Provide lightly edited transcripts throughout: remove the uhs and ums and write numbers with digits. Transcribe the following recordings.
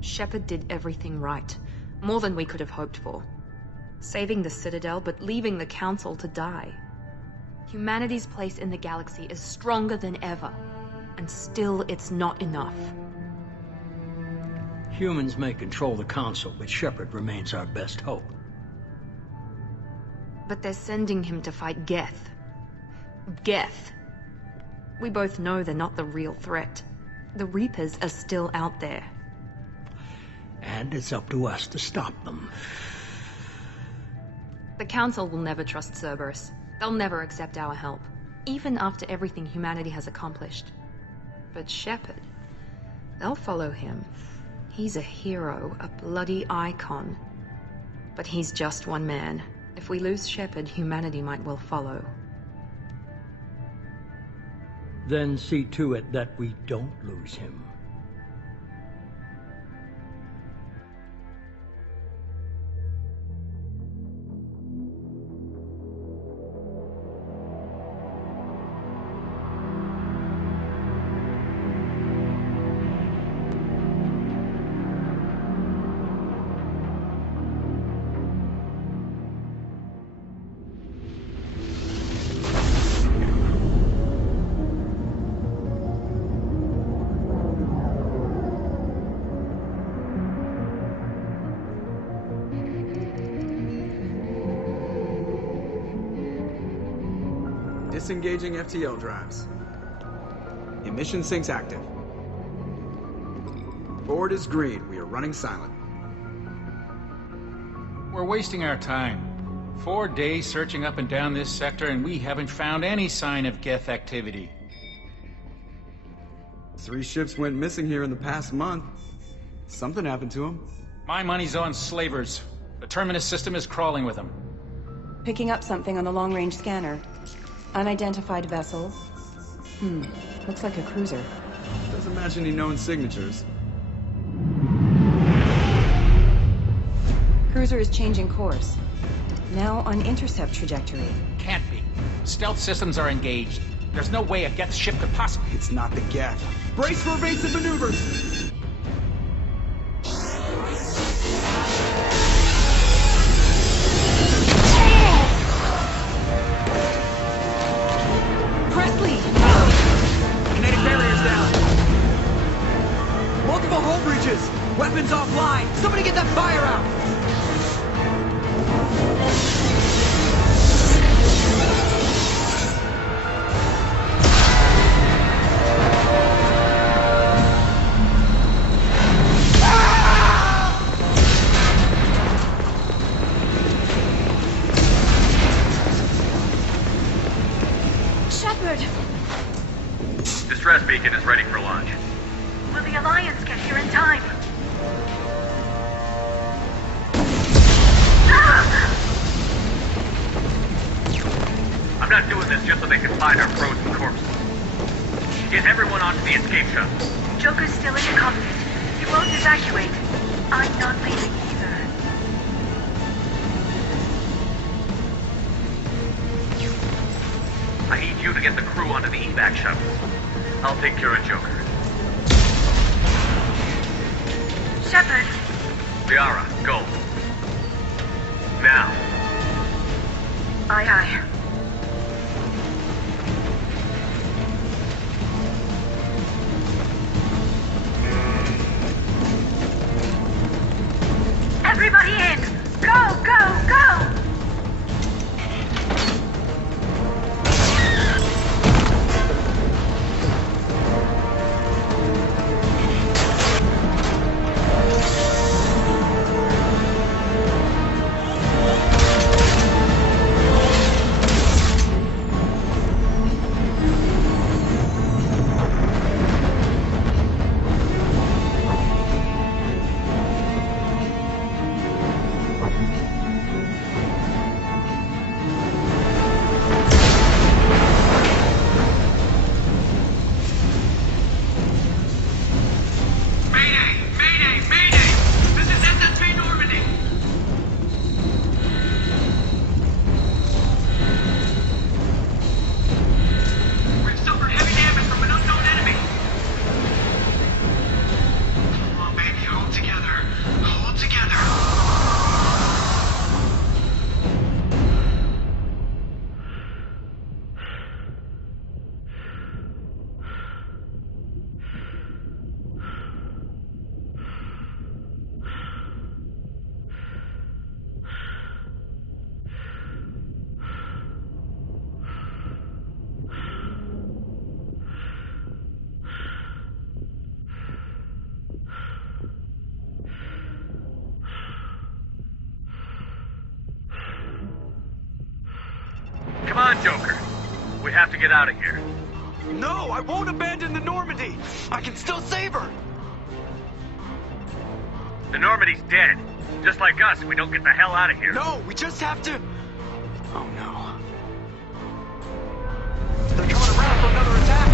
Shepard did everything right. More than we could have hoped for. Saving the Citadel, but leaving the Council to die. Humanity's place in the galaxy is stronger than ever. And still, it's not enough. Humans may control the Council, but Shepard remains our best hope. But they're sending him to fight Geth. Geth. We both know they're not the real threat. The Reapers are still out there. And it's up to us to stop them. The Council will never trust Cerberus. They'll never accept our help, even after everything humanity has accomplished. But Shepard, they'll follow him. He's a hero, a bloody icon. But he's just one man. If we lose Shepard, humanity might well follow. Then see to it that we don't lose him. Disengaging FTL drives. Emission sinks active. Board is green. We are running silent. We're wasting our time. 4 days searching up and down this sector, and we haven't found any sign of Geth activity. 3 ships went missing here in the past month. Something happened to them. My money's on slavers. The Terminus system is crawling with them. Picking up something on the long-range scanner. Unidentified vessel. Looks like a cruiser. Doesn't match any known signatures. Cruiser is changing course. Now on intercept trajectory. Can't be. Stealth systems are engaged. There's no way a Geth ship could possibly... It's not the Geth. Brace for evasive maneuvers! Presley! Kinetic barriers down! Multiple hull breaches! Weapons offline! Somebody get that fire out! Distress beacon is ready for launch. Will the Alliance get here in time? I'm not doing this just so they can find our frozen corpses. Get everyone onto the escape shuttle. Joker's still in the cockpit. He won't evacuate. I'm not leaving either. I need you to get the crew onto the evac shuttle. I'll take care of Joker. Shepard. Liara, go. Now. Aye, aye. Everybody in! Go, go, go! Come on, Joker. We have to get out of here. No, I won't abandon the Normandy. I can still save her. The Normandy's dead. Just like us, we don't get the hell out of here. No, we just have to... Oh, no. They're coming around for another attack.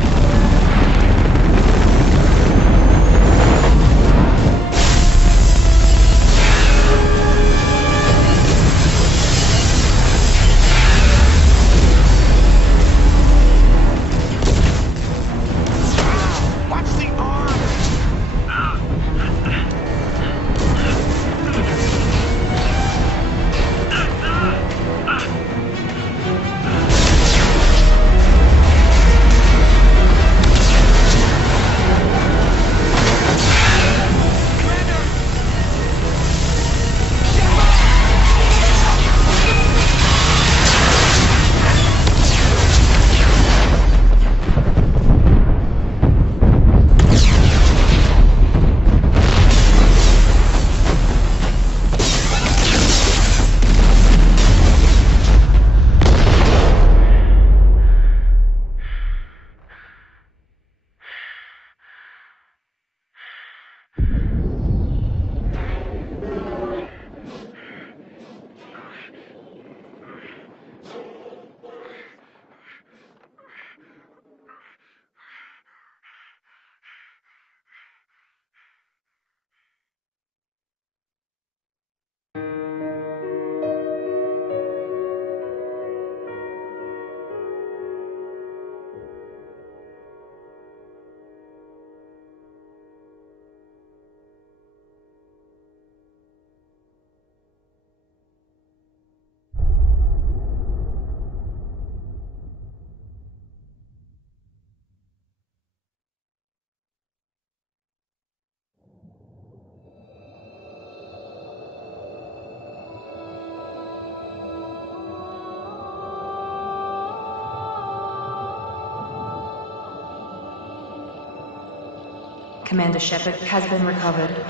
Commander Shepard has been recovered.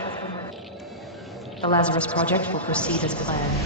The Lazarus Project will proceed as planned.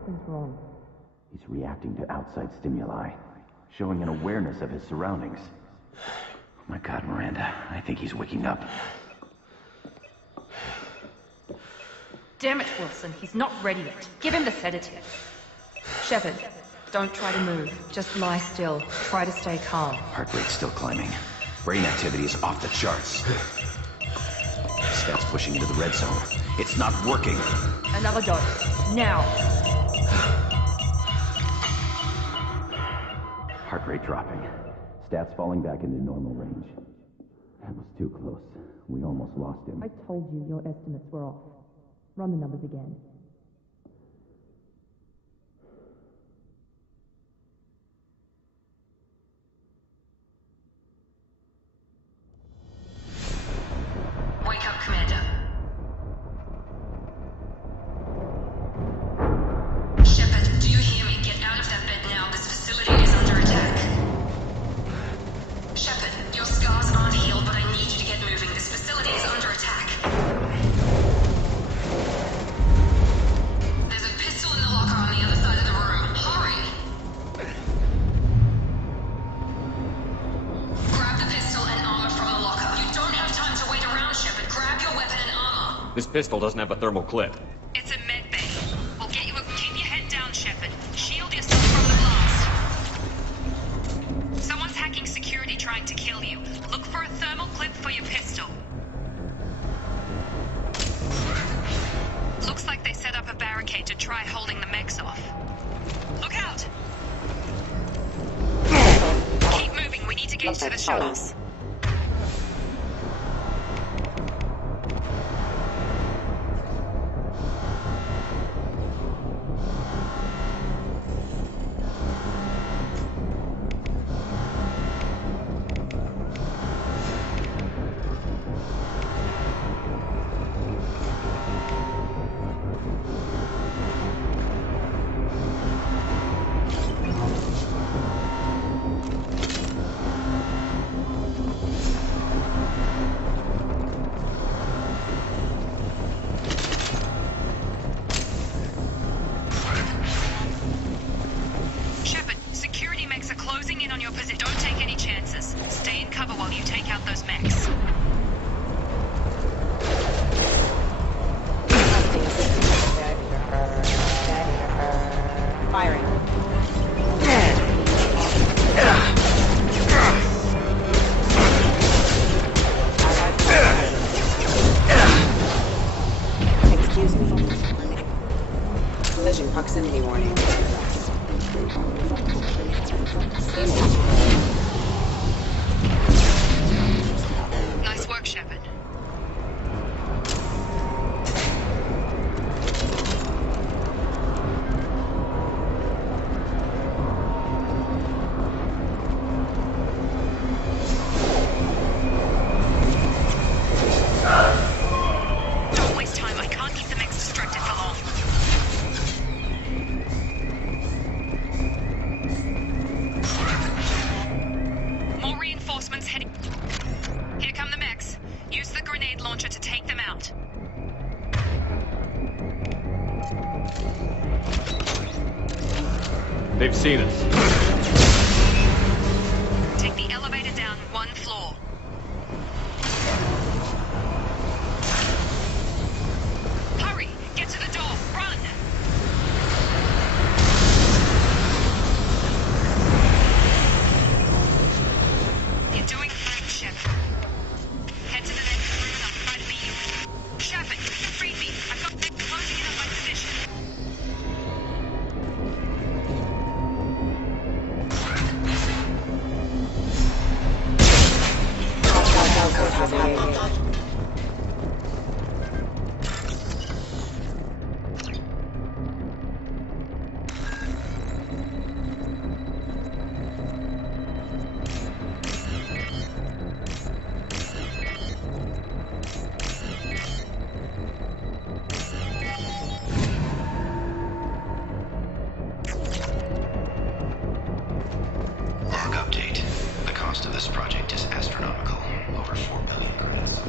something's wrong. He's reacting to outside stimuli, showing an awareness of his surroundings. Oh my God, Miranda, I think he's waking up. Damn it, Wilson, he's not ready yet. Give him the sedative. Shepard, don't try to move. Just lie still. Try to stay calm. Heart rate's still climbing. Brain activity is off the charts. Scout's pushing into the red zone. It's not working. Another dose. Now. Heart rate dropping. Stats falling back into normal range. That was too close. We almost lost him. I told you your estimates were off. Run the numbers again. Wake up, Commander. Shepard, do you hear me? Get out of that bed now. This facility is under attack. Shepard, your scars aren't healed, but I need you to get moving. This facility is under attack. There's a pistol in the locker on the other side of the room. Hurry! Grab the pistol and armor from the locker. You don't have time to wait around, Shepard. Grab your weapon and armor. This pistol doesn't have a thermal clip. It's a med bay. We'll get you a... Keep your head down, Shepard. Shield yourself from the blast. Someone's hacking security trying to kill you. Look for a thermal clip for your pistol. Looks like they set up a barricade to try holding the mechs off. Look out! Keep moving. We need to get to the shuttles. Shepard, security mechs are closing in on your position. Don't take any chances. Stay in cover while you take out those mechs. Firing. Excuse me. Collision proximity warning. Nice work, Shepard. Don't waste time. I can't keep the mechs distracted for long. More reinforcements heading. Here come the mechs. Use the grenade launcher to take them out. They've seen us. Take the elevator down one floor. Hurry! Get to the door! Run! You're doing fine, Shepard. Head to the next room and I'll try to meet you. Shepard, free me. I've got them closing in on my position. Org update. The cost of this project is astronomical. Over 4 billion credits.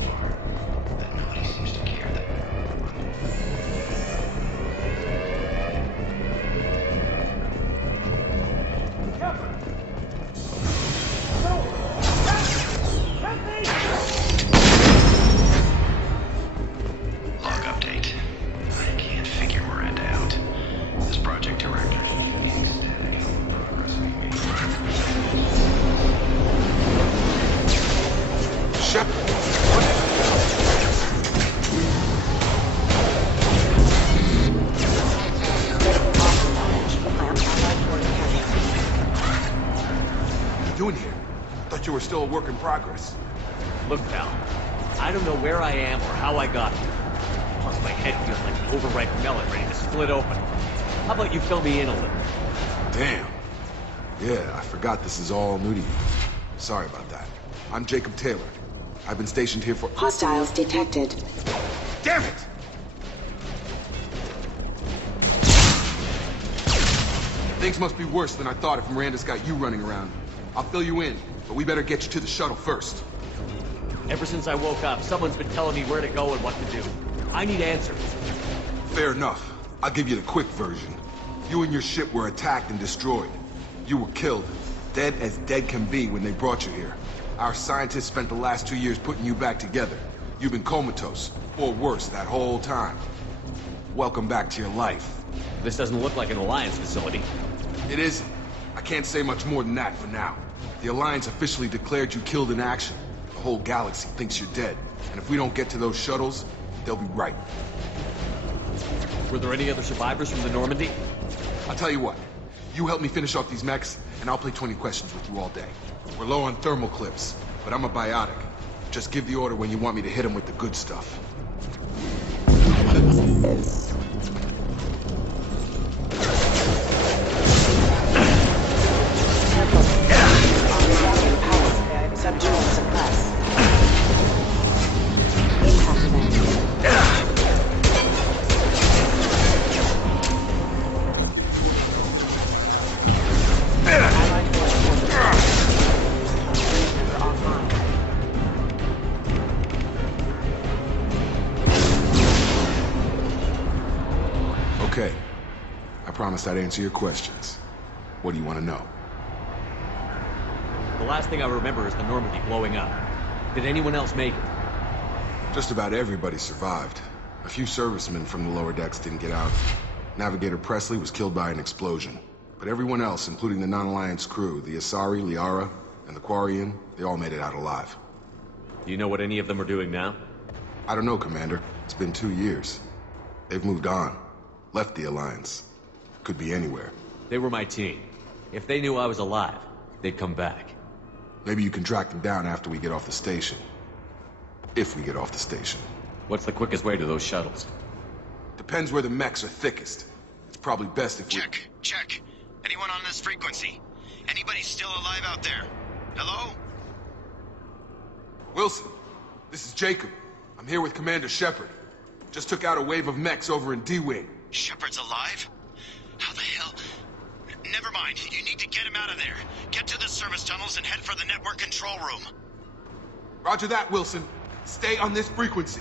here. Thought you were still a work in progress. Look, pal, I don't know where I am or how I got here. Plus, my head feels like an overripe melon ready to split open. How about you fill me in a little? Damn. Yeah, I forgot this is all new to you. Sorry about that. I'm Jacob Taylor. I've been stationed here for— Hostiles detected. Damn it! Things must be worse than I thought if Miranda's got you running around. I'll fill you in, but we better get you to the shuttle first. Ever since I woke up, someone's been telling me where to go and what to do. I need answers. Fair enough. I'll give you the quick version. You and your ship were attacked and destroyed. You were killed. Dead as dead can be when they brought you here. Our scientists spent the last 2 years putting you back together. You've been comatose, or worse, that whole time. Welcome back to your life. This doesn't look like an Alliance facility. It isn't. I can't say much more than that for now. The Alliance officially declared you killed in action. The whole galaxy thinks you're dead. And if we don't get to those shuttles, they'll be right. Were there any other survivors from the Normandy? I'll tell you what. You help me finish off these mechs, and I'll play 20 questions with you all day. We're low on thermal clips, but I'm a biotic. Just give the order when you want me to hit them with the good stuff. Subject suppressed. Impact Okay. I promised I'd answer your questions. What do you want to know? The last thing I remember is the Normandy blowing up. Did anyone else make it? Just about everybody survived. A few servicemen from the lower decks didn't get out. Navigator Presley was killed by an explosion. But everyone else, including the non-Alliance crew, the Asari, Liara, and the Quarian, they all made it out alive. Do you know what any of them are doing now? I don't know, Commander. It's been 2 years. They've moved on. Left the Alliance. Could be anywhere. They were my team. If they knew I was alive, they'd come back. Maybe you can track them down after we get off the station. If we get off the station. What's the quickest way to those shuttles? Depends where the mechs are thickest. It's probably best if we— Check. Anyone on this frequency? Anybody still alive out there? Hello? Wilson, this is Jacob. I'm here with Commander Shepard. Just took out a wave of mechs over in D-Wing. Shepard's alive? How the hell? Never mind. You need to get him out of there. Get to the service tunnels and head for the network control room. Roger that, Wilson. Stay on this frequency.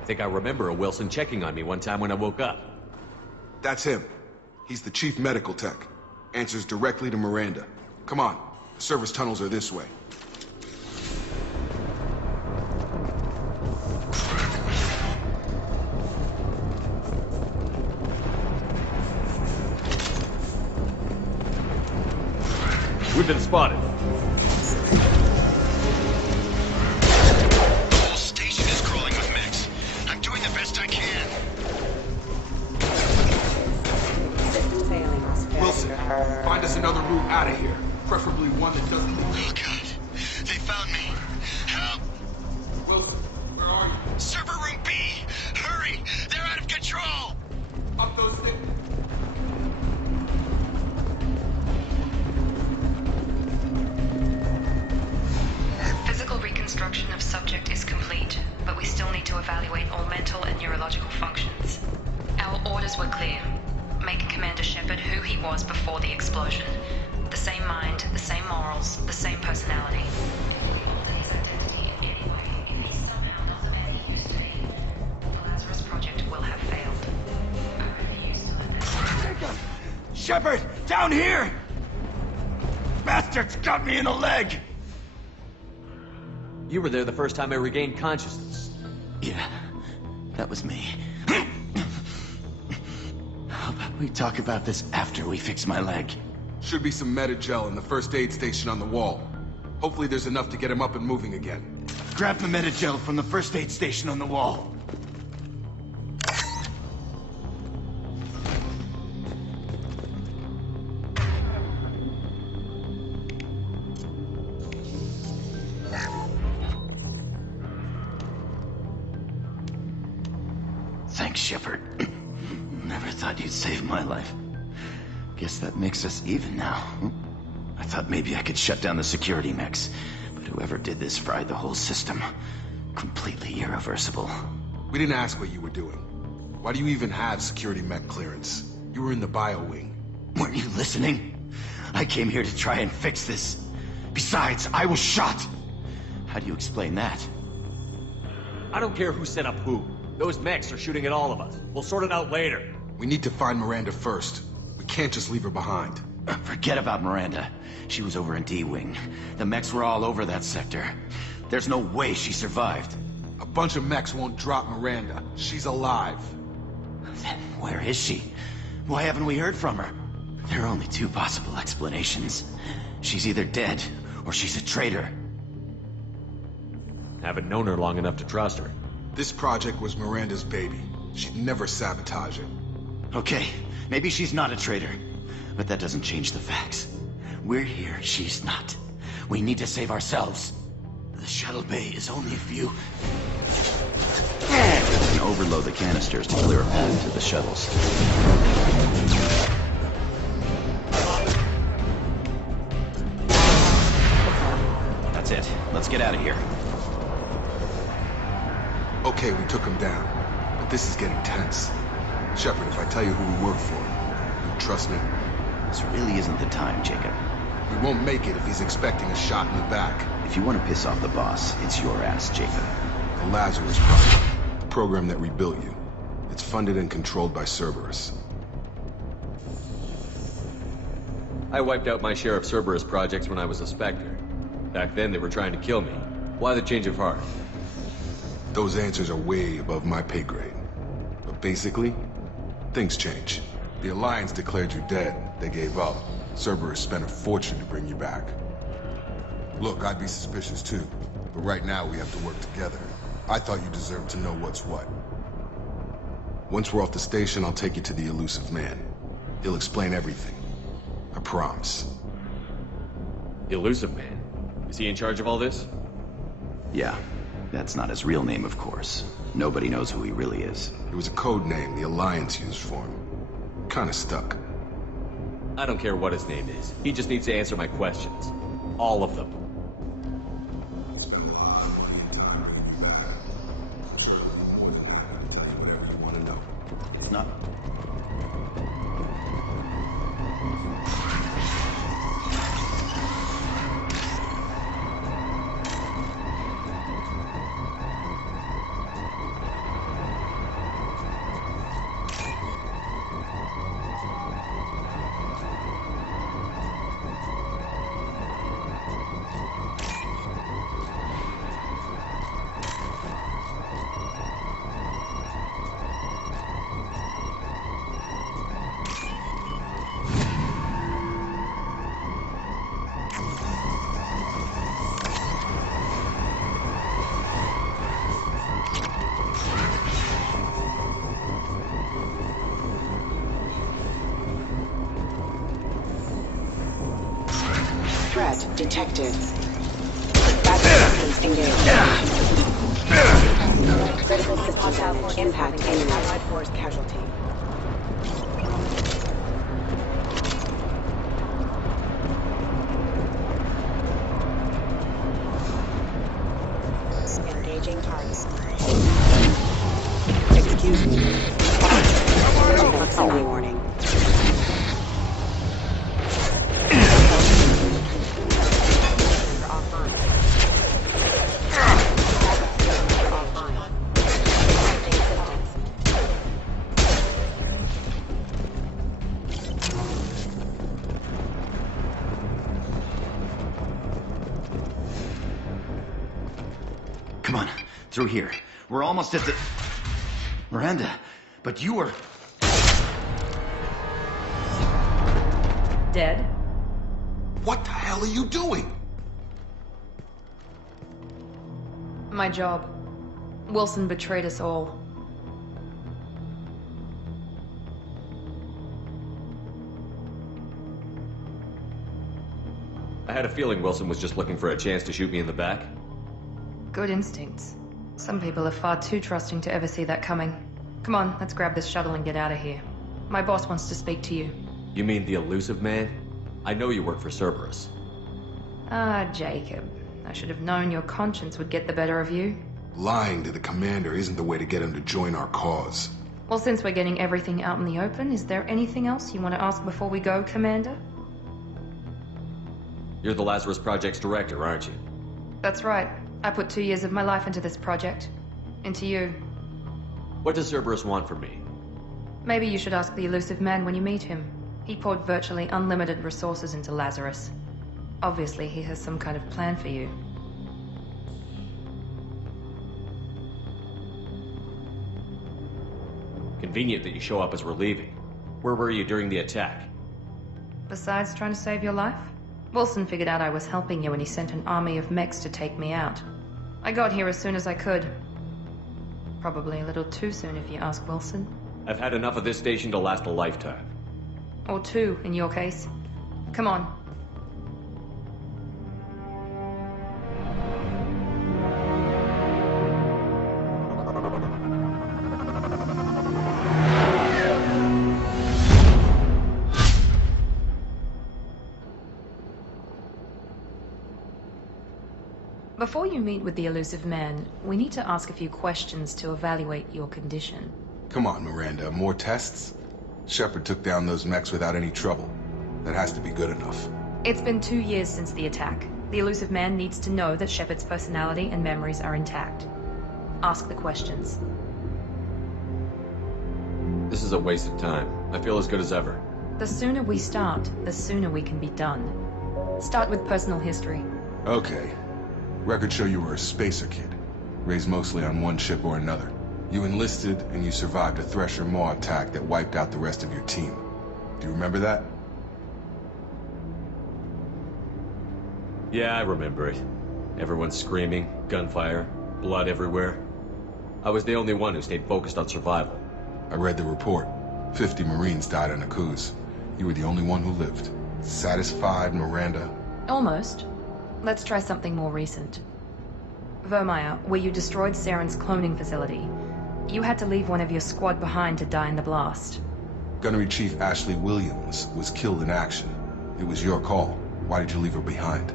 I think I remember a Wilson checking on me one time when I woke up. That's him. He's the chief medical tech. Answers directly to Miranda. Come on. The service tunnels are this way. We've been spotted. The whole station is crawling with mechs. I'm doing the best I can. Wilson, find us another route out of here. Preferably one that doesn't— Oh, God. They found me. Help! Wilson, where are you? Server room B! Hurry! They're out of control! Up those things. Physical reconstruction of subject is complete, but we still need to evaluate all mental and neurological functions. Our orders were clear. Make Commander Shepard who he was before the explosion. The same mind, the same morals, the same personality. Alter his identity in any way. If he somehow does the man he used to be, the Lazarus Project will have failed. I refuse to let that— Shepard! Down here! Bastards got me in the leg! You were there the first time I regained consciousness. Yeah, that was me. How about we talk about this after we fix my leg? Should be some Metagel in the first aid station on the wall. Hopefully there's enough to get him up and moving again. Grab the Metagel from the first aid station on the wall. Shepard. Never thought you'd save my life. Guess that makes us even now. I thought maybe I could shut down the security mechs, but whoever did this fried the whole system. Completely irreversible. We didn't ask what you were doing. Why do you even have security mech clearance? You were in the bio wing. Weren't you listening? I came here to try and fix this. Besides, I was shot. How do you explain that? I don't care who set up who. Those mechs are shooting at all of us. We'll sort it out later. We need to find Miranda first. We can't just leave her behind. Forget about Miranda. She was over in D-Wing. The mechs were all over that sector. There's no way she survived. A bunch of mechs won't drop Miranda. She's alive. Then where is she? Why haven't we heard from her? There are only two possible explanations. She's either dead, or she's a traitor. Haven't known her long enough to trust her. This project was Miranda's baby. She'd never sabotage it. Okay, maybe she's not a traitor. But that doesn't change the facts. We're here, she's not. We need to save ourselves. The shuttle bay is only a few... And overload the canisters to clear a path to the shuttles. That's it. Let's get out of here. Okay, we took him down. But this is getting tense. Shepard, if I tell you who we work for, you trust me? This really isn't the time, Jacob. He won't make it if he's expecting a shot in the back. If you want to piss off the boss, it's your ass, Jacob. The Lazarus Project. The program that rebuilt you. It's funded and controlled by Cerberus. I wiped out my share of Cerberus projects when I was a Spectre. Back then, they were trying to kill me. Why the change of heart? Those answers are way above my pay grade. But basically, things change. The Alliance declared you dead. They gave up. Cerberus spent a fortune to bring you back. Look, I'd be suspicious too. But right now, we have to work together. I thought you deserved to know what's what. Once we're off the station, I'll take you to the Elusive Man. He'll explain everything. I promise. The Elusive Man? Is he in charge of all this? Yeah. That's not his real name, of course. Nobody knows who he really is. It was a code name the Alliance used for him. Kinda stuck. I don't care what his name is. He just needs to answer my questions. All of them. Spend a lot of money, time, pretty bad. I'm sure there's more than that. I'll tell you whatever you want to know. It's not... Threat detected. Battery engaged. Critical system damage. Impact imminent. Allied force casualty. Engaging target. Excuse me. Proximity warning. Come on, through here. We're almost at the... Miranda, but you were... Dead? What the hell are you doing? My job. Wilson betrayed us all. I had a feeling Wilson was just looking for a chance to shoot me in the back. Good instincts. Some people are far too trusting to ever see that coming. Come on, let's grab this shuttle and get out of here. My boss wants to speak to you. You mean the Illusive Man? I know you work for Cerberus. Ah, Jacob. I should have known your conscience would get the better of you. Lying to the commander isn't the way to get him to join our cause. Well, since we're getting everything out in the open, is there anything else you want to ask before we go, Commander? You're the Lazarus Project's director, aren't you? That's right. I put 2 years of my life into this project. Into you. What does Cerberus want from me? Maybe you should ask the Illusive Man when you meet him. He poured virtually unlimited resources into Lazarus. Obviously, he has some kind of plan for you. Convenient that you show up as we're leaving. Where were you during the attack? Besides trying to save your life? Wilson figured out I was helping you and he sent an army of mechs to take me out. I got here as soon as I could. Probably a little too soon if you ask Wilson. I've had enough of this station to last a lifetime. Or 2, in your case. Come on. Before you meet with the Illusive Man, we need to ask a few questions to evaluate your condition. Come on, Miranda, more tests? Shepard took down those mechs without any trouble. That has to be good enough. It's been 2 years since the attack. The Illusive Man needs to know that Shepard's personality and memories are intact. Ask the questions. This is a waste of time. I feel as good as ever. The sooner we start, the sooner we can be done. Start with personal history. Okay. Records show you were a spacer kid, raised mostly on one ship or another. You enlisted, and you survived a Thresher Maw attack that wiped out the rest of your team. Do you remember that? Yeah, I remember it. Everyone screaming, gunfire, blood everywhere. I was the only one who stayed focused on survival. I read the report. 50 Marines died on Akuz. You were the only one who lived. Satisfied, Miranda? Almost. Let's try something more recent. Vermeer, where you destroyed Saren's cloning facility. You had to leave one of your squad behind to die in the blast. Gunnery Chief Ashley Williams was killed in action. It was your call. Why did you leave her behind?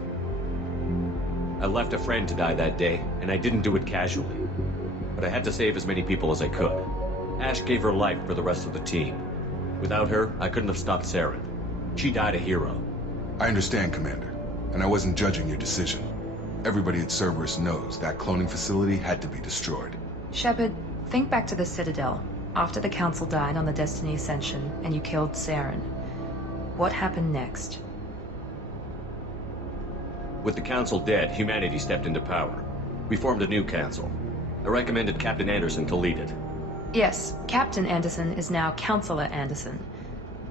I left a friend to die that day, and I didn't do it casually. But I had to save as many people as I could. Ash gave her life for the rest of the team. Without her, I couldn't have stopped Saren. She died a hero. I understand, Commander. And I wasn't judging your decision. Everybody at Cerberus knows that cloning facility had to be destroyed. Shepard, think back to the Citadel, after the Council died on the Destiny Ascension, and you killed Saren. What happened next? With the Council dead, humanity stepped into power. We formed a new Council. I recommended Captain Anderson to lead it. Yes, Captain Anderson is now Counselor Anderson.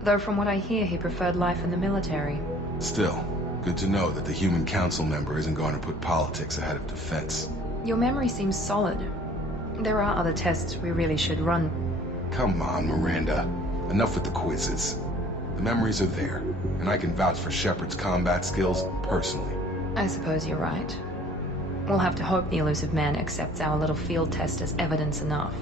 Though from what I hear, he preferred life in the military. Still, good to know that the human council member isn't going to put politics ahead of defense. Your memory seems solid. There are other tests we really should run. Come on, Miranda. Enough with the quizzes. The memories are there, and I can vouch for Shepard's combat skills personally. I suppose you're right. We'll have to hope the Illusive Man accepts our little field test as evidence enough.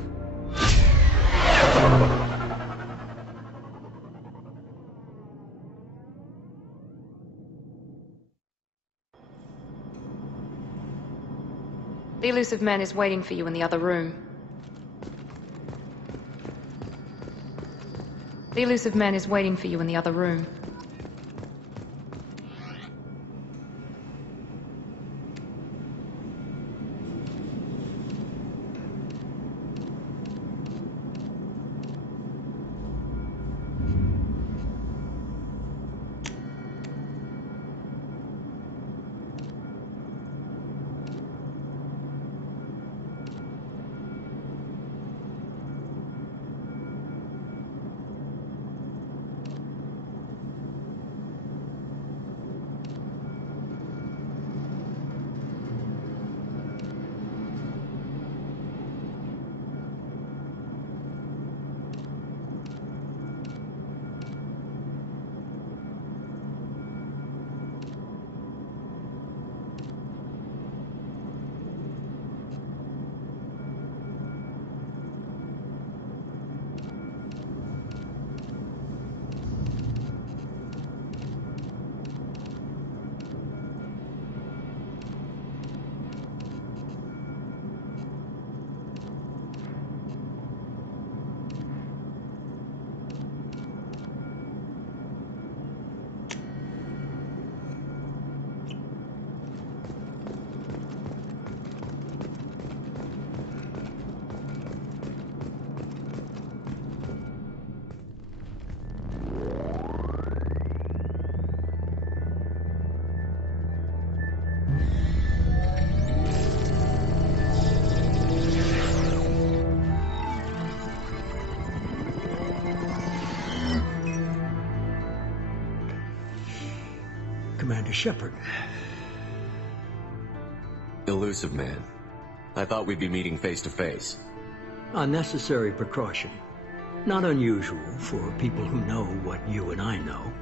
The Illusive Man is waiting for you in the other room. The Illusive Man is waiting for you in the other room. Shepard. Elusive Man. I thought we'd be meeting face to face. A necessary precaution. Not unusual for people who know what you and I know.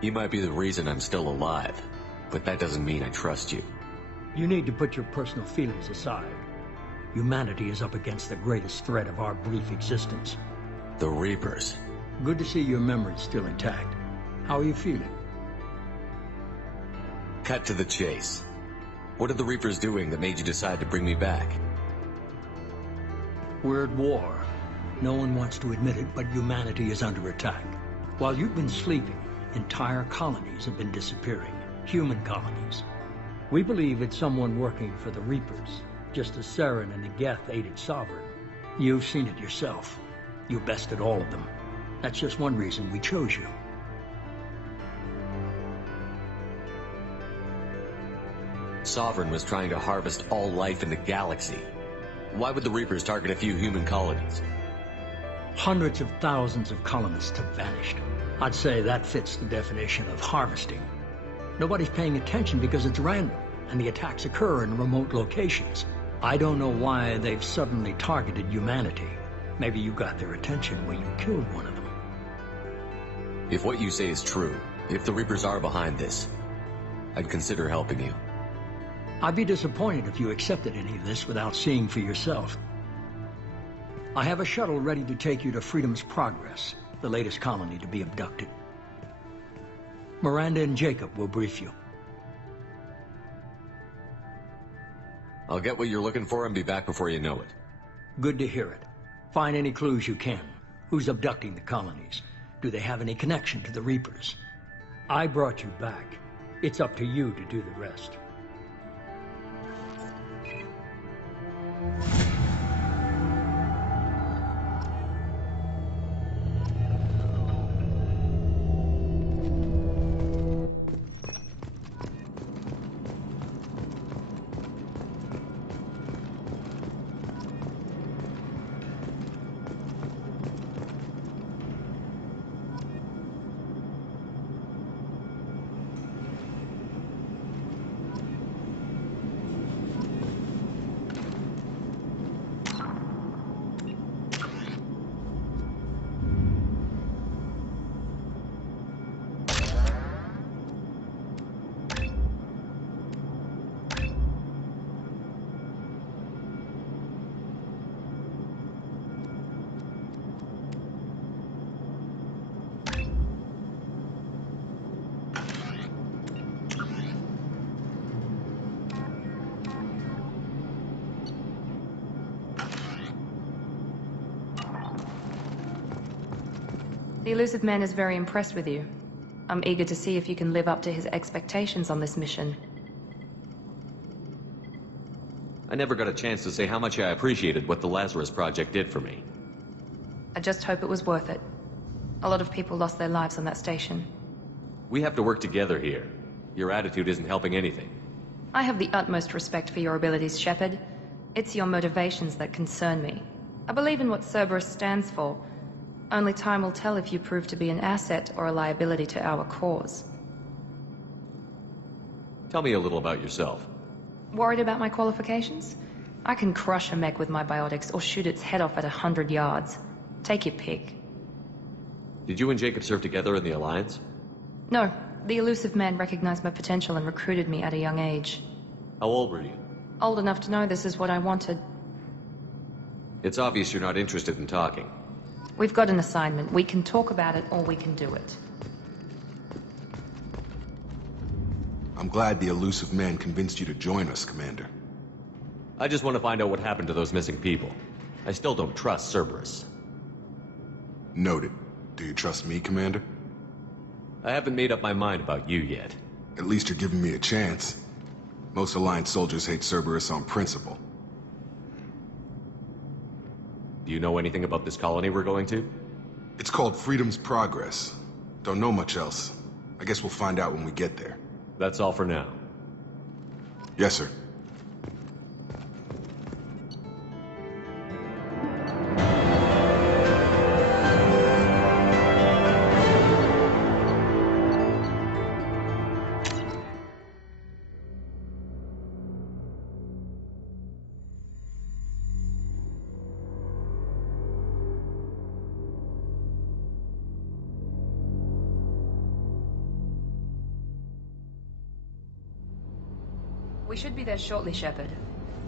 You might be the reason I'm still alive, but that doesn't mean I trust you. You need to put your personal feelings aside. Humanity is up against the greatest threat of our brief existence. The Reapers. Good to see your memory's still intact. How are you feeling? Cut to the chase. What are the Reapers doing that made you decide to bring me back? We're at war. No one wants to admit it, but humanity is under attack. While you've been sleeping, entire colonies have been disappearing. Human colonies. We believe it's someone working for the Reapers, just as Saren and the Geth aided Sovereign. You've seen it yourself. You bested all of them. That's just one reason we chose you. Sovereign was trying to harvest all life in the galaxy. Why would the Reapers target a few human colonies? Hundreds of thousands of colonists have vanished. I'd say that fits the definition of harvesting. Nobody's paying attention because it's random, and the attacks occur in remote locations. I don't know why they've suddenly targeted humanity. Maybe you got their attention when you killed one of them. If what you say is true, if the Reapers are behind this, I'd consider helping you. I'd be disappointed if you accepted any of this without seeing for yourself. I have a shuttle ready to take you to Freedom's Progress, the latest colony to be abducted. Miranda and Jacob will brief you. I'll get what you're looking for and be back before you know it. Good to hear it. Find any clues you can. Who's abducting the colonies? Do they have any connection to the Reapers? I brought you back. It's up to you to do the rest. The Elusive Man is very impressed with you. I'm eager to see if you can live up to his expectations on this mission. I never got a chance to say how much I appreciated what the Lazarus Project did for me. I just hope it was worth it. A lot of people lost their lives on that station. We have to work together here. Your attitude isn't helping anything. I have the utmost respect for your abilities, Shepard. It's your motivations that concern me. I believe in what Cerberus stands for. Only time will tell if you prove to be an asset or a liability to our cause. Tell me a little about yourself. Worried about my qualifications? I can crush a mech with my biotics or shoot its head off at 100 yards. Take your pick. Did you and Jacob serve together in the Alliance? No, the Elusive Man recognized my potential and recruited me at a young age. How old were you? Old enough to know this is what I wanted. It's obvious you're not interested in talking. We've got an assignment. We can talk about it or we can do it. I'm glad the Elusive Man convinced you to join us, Commander. I just want to find out what happened to those missing people. I still don't trust Cerberus. Noted. Do you trust me, Commander? I haven't made up my mind about you yet. At least you're giving me a chance. Most Alliance soldiers hate Cerberus on principle. Do you know anything about this colony we're going to? It's called Freedom's Progress. Don't know much else. I guess we'll find out when we get there. That's all for now. Yes, sir. We should be there shortly, Shepard.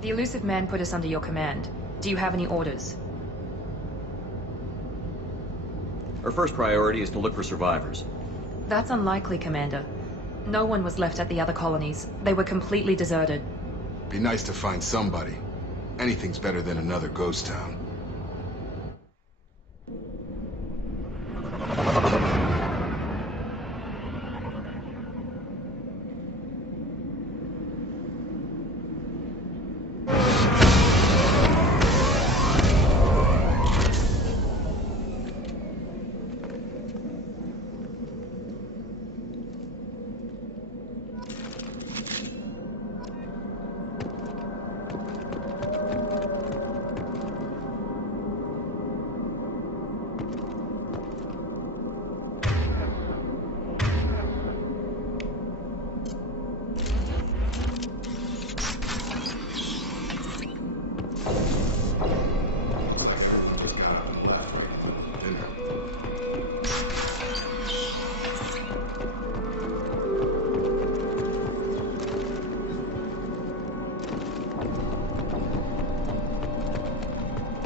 The elusive man put us under your command. Do you have any orders? Our first priority is to look for survivors. That's unlikely, Commander. No one was left at the other colonies. They were completely deserted. Be nice to find somebody. Anything's better than another ghost town.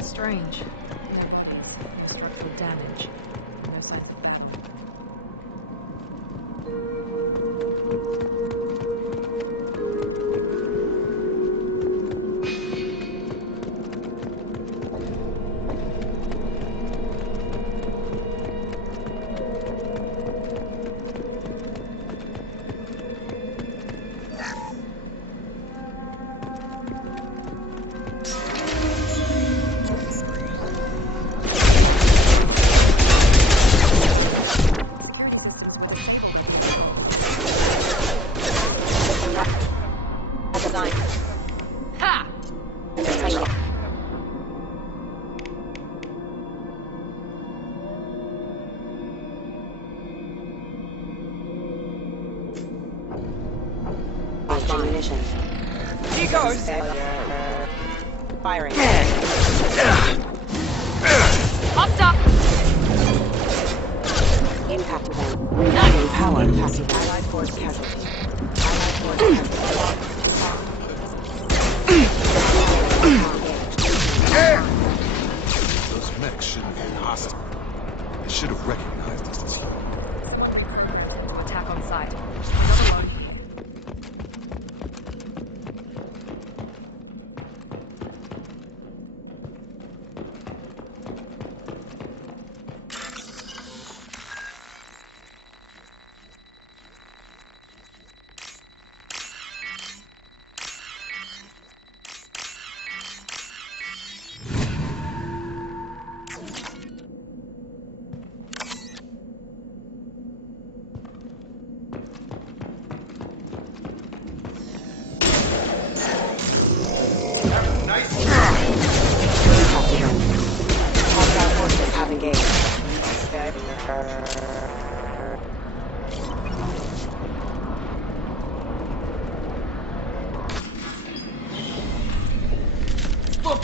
Strange. Yeah, structural damage. No signs of that. He goes. Firing. Popped up. Impact event. Regaining power. Passive. Allied force casualty. Allied force casualty. Those mechs shouldn't have been hostile. They should have recognized us as human. Attack on site. Another one.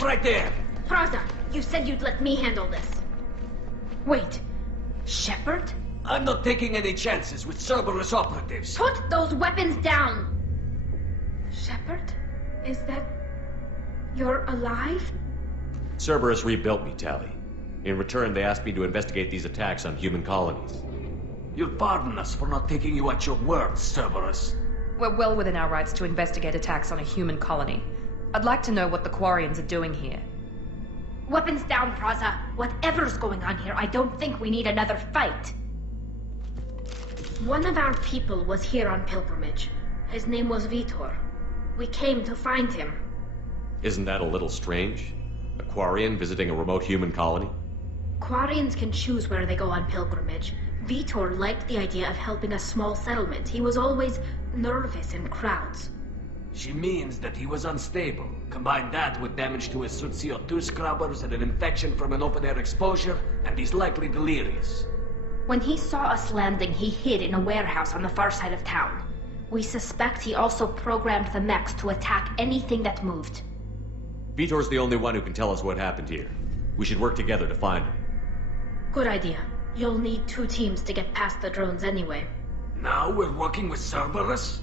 Stop right there! Praza, you said you'd let me handle this. Wait, Shepard? I'm not taking any chances with Cerberus operatives. Put those weapons down! Shepard? Is that... you're alive? Cerberus rebuilt me, Tali. In return, they asked me to investigate these attacks on human colonies. You'll pardon us for not taking you at your word, Cerberus. We're well within our rights to investigate attacks on a human colony. I'd like to know what the Quarians are doing here. Weapons down, Praza. Whatever's going on here, I don't think we need another fight. One of our people was here on pilgrimage. His name was Vitor. We came to find him. Isn't that a little strange? A Quarian visiting a remote human colony? Quarians can choose where they go on pilgrimage. Vitor liked the idea of helping a small settlement. He was always nervous in crowds. She means that he was unstable. Combine that with damage to his Suit CO2 scrubbers and an infection from an open-air exposure, and he's likely delirious. When he saw us landing, he hid in a warehouse on the far side of town. We suspect he also programmed the mechs to attack anything that moved. Vitor's the only one who can tell us what happened here. We should work together to find him. Good idea. You'll need 2 teams to get past the drones anyway. Now we're working with Cerberus?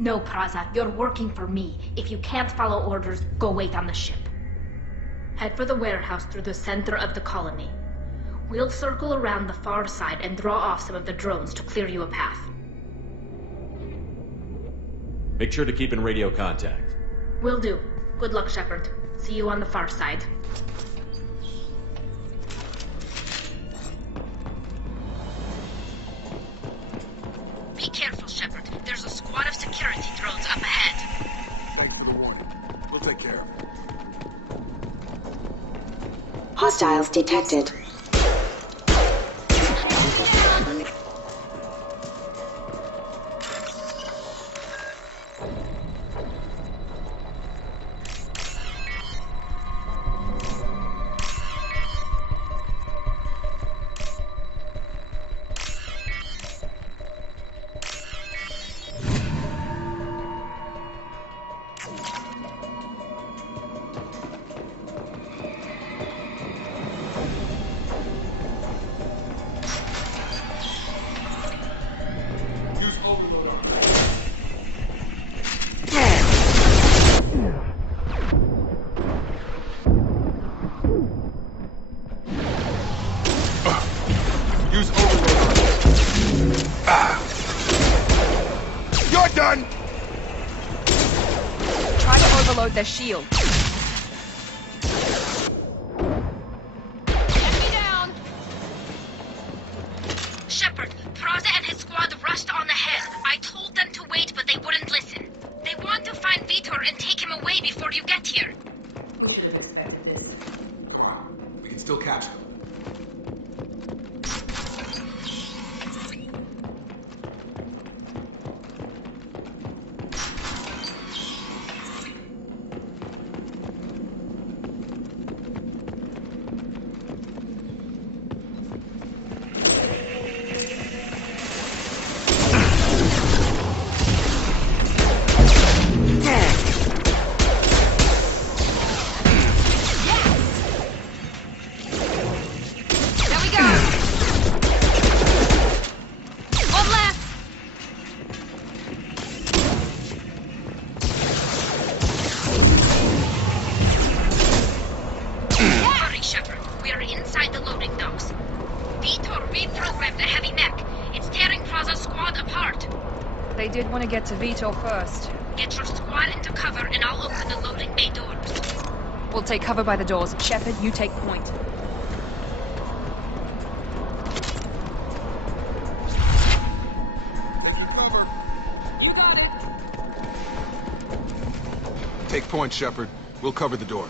No, Praza, you're working for me. If you can't follow orders, go wait on the ship. Head for the warehouse through the center of the colony. We'll circle around the far side and draw off some of the drones to clear you a path. Make sure to keep in radio contact. Will do. Good luck, Shepard. See you on the far side. Be careful, Shepard. There's a squad of security drones up ahead. Thanks for the warning. We'll take care of it. Hostiles detected. Use overload on it. You're done! Try to overload their shield. Enemy down! Shepard, Praza and his squad rushed on ahead. I told them to wait, but they wouldn't listen. They want to find Vitor and take him away before you get here. We should have expected this. Come on, we can still catch them. They did want to get to Vitor first. Get your squad into cover and I'll open the loading bay doors. We'll take cover by the doors. Shepard, you take point. You got it. Take point, Shepard. We'll cover the door.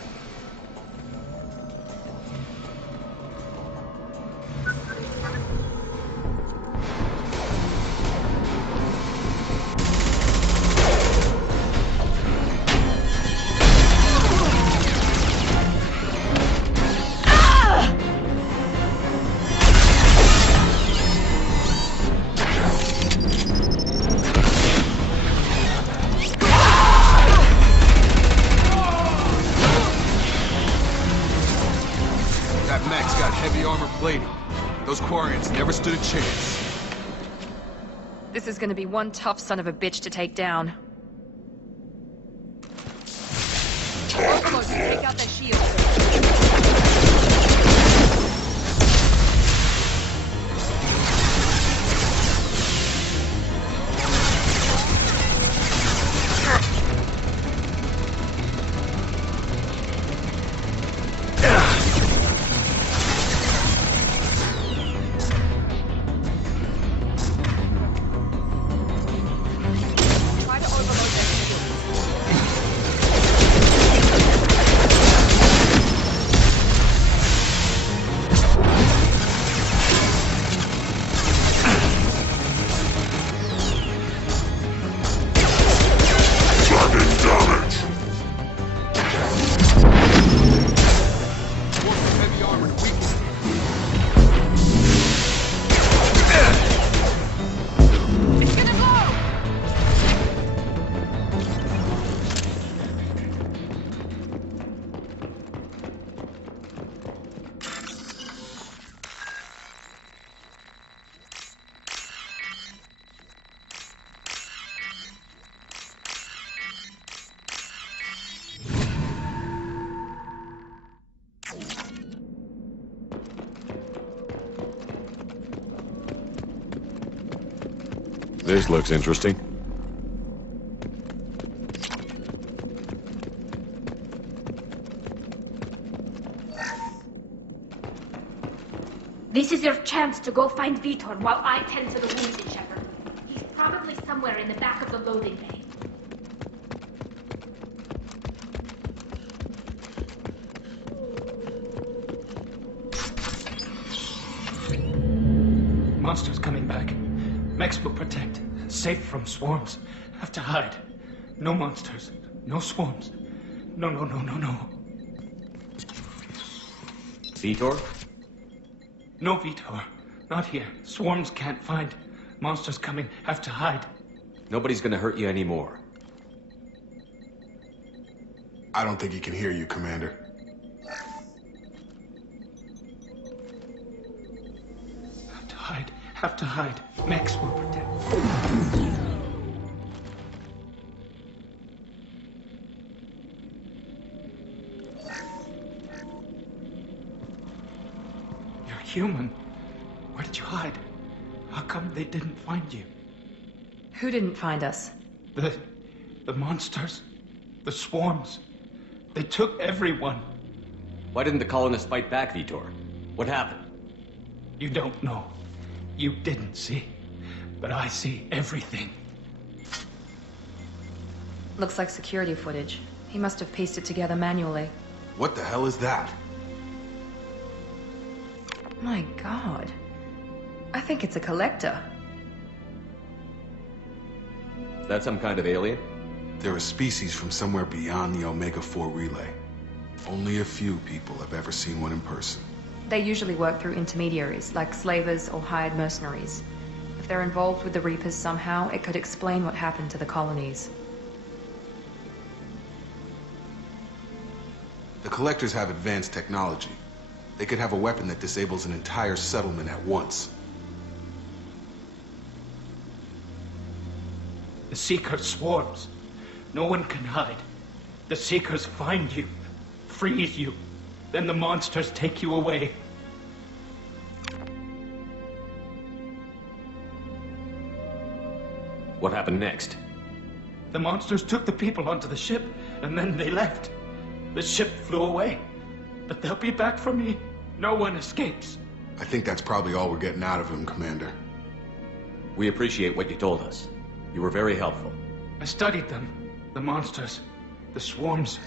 That mech's got heavy armor plating. Those Quarians never stood a chance. This is gonna be one tough son of a bitch to take down. Overload, take out their shields. Try to overload their shields. This looks interesting. This is your chance to go find Vitor while I tend to the wounded, Shepard. He's probably somewhere in the back of the loading bay. Monsters coming back. Mechs will protect. Safe from swarms. Have to hide. No monsters. No swarms. No. Vitor? No Vitor. Not here. Swarms can't find. Monsters coming. Have to hide. Nobody's gonna hurt you anymore. I don't think he can hear you, Commander. Have to hide. Mechs will protect. You're human. Where did you hide? How come they didn't find you? Who didn't find us? The monsters. The swarms. They took everyone. Why didn't the colonists fight back, Vitor? What happened? You don't know. You didn't see. But I see everything. Looks like security footage. He must have pieced it together manually. What the hell is that? My God. I think it's a collector. Is that some kind of alien? They're a species from somewhere beyond the Omega-4 relay. Only a few people have ever seen one in person. They usually work through intermediaries, like slavers or hired mercenaries. If they're involved with the Reapers somehow, it could explain what happened to the colonies. The Collectors have advanced technology. They could have a weapon that disables an entire settlement at once. The Seeker swarms. No one can hide. The Seekers find you, freeze you. Then the monsters take you away. What happened next? The monsters took the people onto the ship, and then they left. The ship flew away. But they'll be back for me. No one escapes. I think that's probably all we're getting out of him, Commander. We appreciate what you told us. You were very helpful. I studied them. The monsters. The swarms.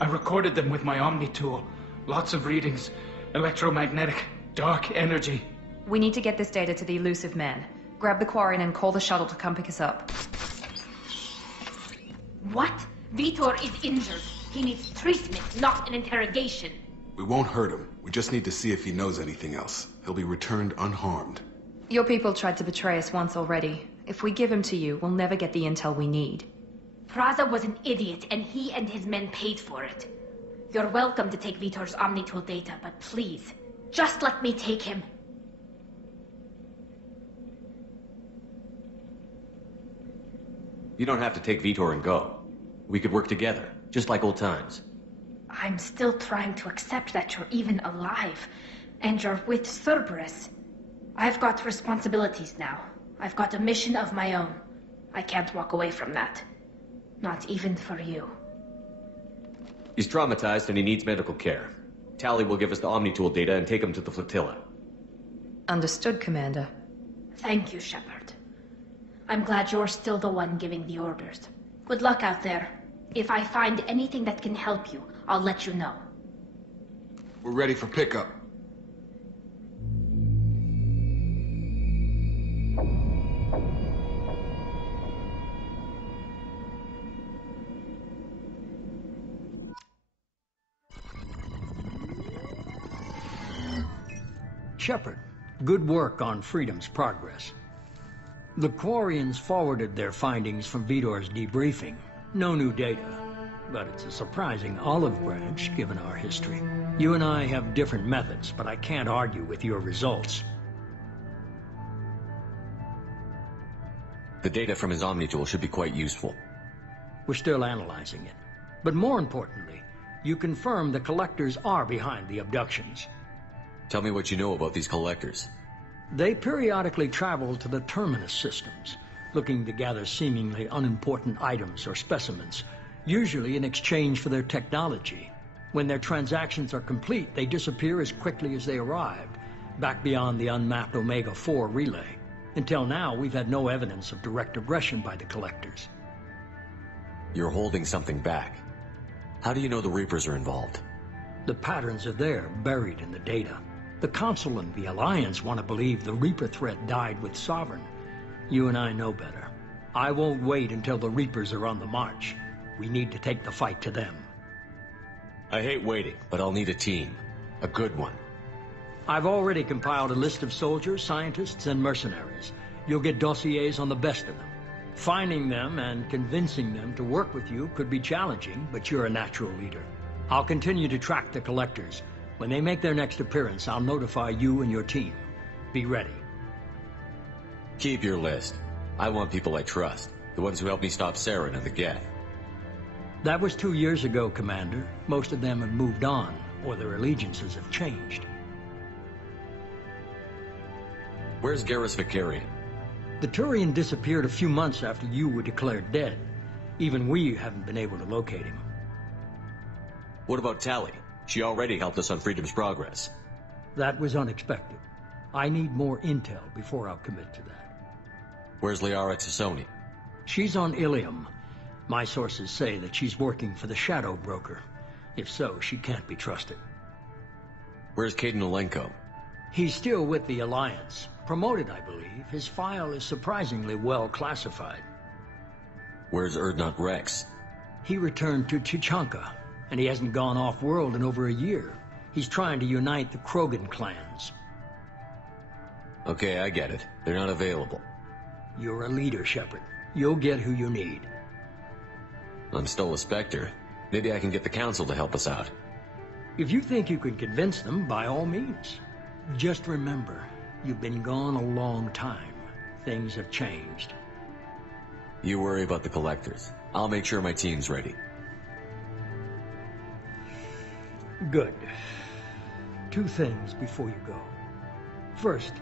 I recorded them with my Omni tool. Lots of readings. Electromagnetic. Dark energy. We need to get this data to the Elusive Man. Grab the Quarian and call the shuttle to come pick us up. What? Vitor is injured. He needs treatment, not an interrogation. We won't hurt him. We just need to see if he knows anything else. He'll be returned unharmed. Your people tried to betray us once already. If we give him to you, we'll never get the intel we need. Praza was an idiot, and he and his men paid for it. You're welcome to take Vitor's Omnitool data, but please, just let me take him. You don't have to take Vitor and go. We could work together, just like old times. I'm still trying to accept that you're even alive, and you're with Cerberus. I've got responsibilities now. I've got a mission of my own. I can't walk away from that. Not even for you. He's traumatized and he needs medical care. Tali will give us the Omnitool data and take him to the flotilla. Understood, Commander. Thank you, Shepard. I'm glad you're still the one giving the orders. Good luck out there. If I find anything that can help you, I'll let you know. We're ready for pickup. Shepard, good work on Freedom's progress. The Quarians forwarded their findings from Vitor's debriefing. No new data, but it's a surprising olive branch given our history. You and I have different methods, but I can't argue with your results. The data from his Omnitool should be quite useful. We're still analyzing it. But more importantly, you confirm the Collectors are behind the abductions. Tell me what you know about these Collectors. They periodically travel to the Terminus systems, looking to gather seemingly unimportant items or specimens, usually in exchange for their technology. When their transactions are complete, they disappear as quickly as they arrived, back beyond the unmapped Omega-4 relay. Until now, we've had no evidence of direct aggression by the Collectors. You're holding something back. How do you know the Reapers are involved? The patterns are there, buried in the data. The Council and the Alliance want to believe the Reaper threat died with Sovereign. You and I know better. I won't wait until the Reapers are on the march. We need to take the fight to them. I hate waiting, but I'll need a team. A good one. I've already compiled a list of soldiers, scientists, and mercenaries. You'll get dossiers on the best of them. Finding them and convincing them to work with you could be challenging, but you're a natural leader. I'll continue to track the Collectors. When they make their next appearance, I'll notify you and your team. Be ready. Keep your list. I want people I trust. The ones who helped me stop Saren and the Geth. That was 2 years ago, Commander. Most of them have moved on, or their allegiances have changed. Where's Garrus Vakarian? The Turian disappeared a few months after you were declared dead. Even we haven't been able to locate him. What about Tali? She already helped us on Freedom's Progress. That was unexpected. I need more intel before I'll commit to that. Where's Liara T'Soni? She's on Ilium. My sources say that she's working for the Shadow Broker. If so, she can't be trusted. Where's Kaidan Olenko? He's still with the Alliance. Promoted, I believe. His file is surprisingly well classified. Where's Urdnot Rex? He returned to Chichanka, and he hasn't gone off-world in over a year. He's trying to unite the Krogan clans. Okay, I get it. They're not available. You're a leader, Shepard. You'll get who you need. I'm still a Spectre. Maybe I can get the Council to help us out. If you think you can convince them, by all means. Just remember, you've been gone a long time. Things have changed. You worry about the Collectors. I'll make sure my team's ready. Good. 2 things before you go. First,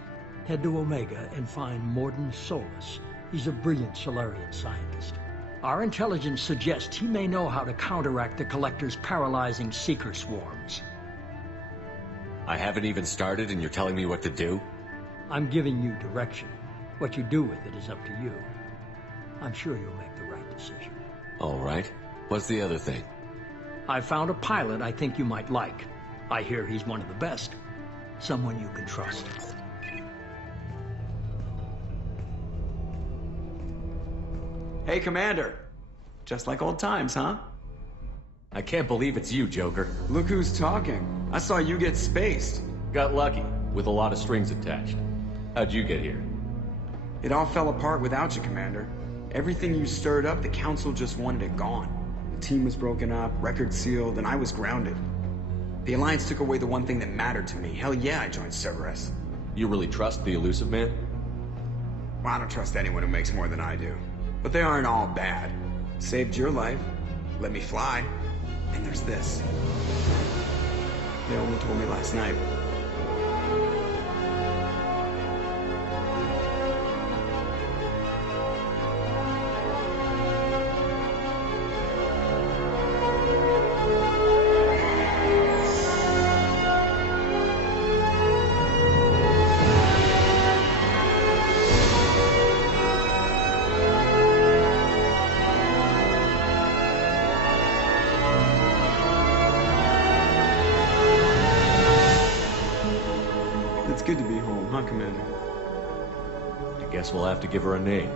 head to Omega and find Mordin Solus. He's a brilliant Solarian scientist. Our intelligence suggests he may know how to counteract the Collector's paralyzing Seeker swarms. I haven't even started and you're telling me what to do? I'm giving you direction. What you do with it is up to you. I'm sure you'll make the right decision. All right. What's the other thing? I found a pilot I think you might like. I hear he's one of the best. Someone you can trust. Hey, Commander. Just like old times, huh? I can't believe it's you, Joker. Look who's talking. I saw you get spaced. Got lucky, with a lot of strings attached. How'd you get here? It all fell apart without you, Commander. Everything you stirred up, the Council just wanted it gone. The team was broken up, records sealed, and I was grounded. The Alliance took away the one thing that mattered to me. Hell yeah, I joined Cerberus. You really trust the Illusive Man? Well, I don't trust anyone who makes more than I do. But they aren't all bad. Saved your life, let me fly, and there's this. They only told me last night. It's good to be home, huh, Commander? I guess we'll have to give her a name.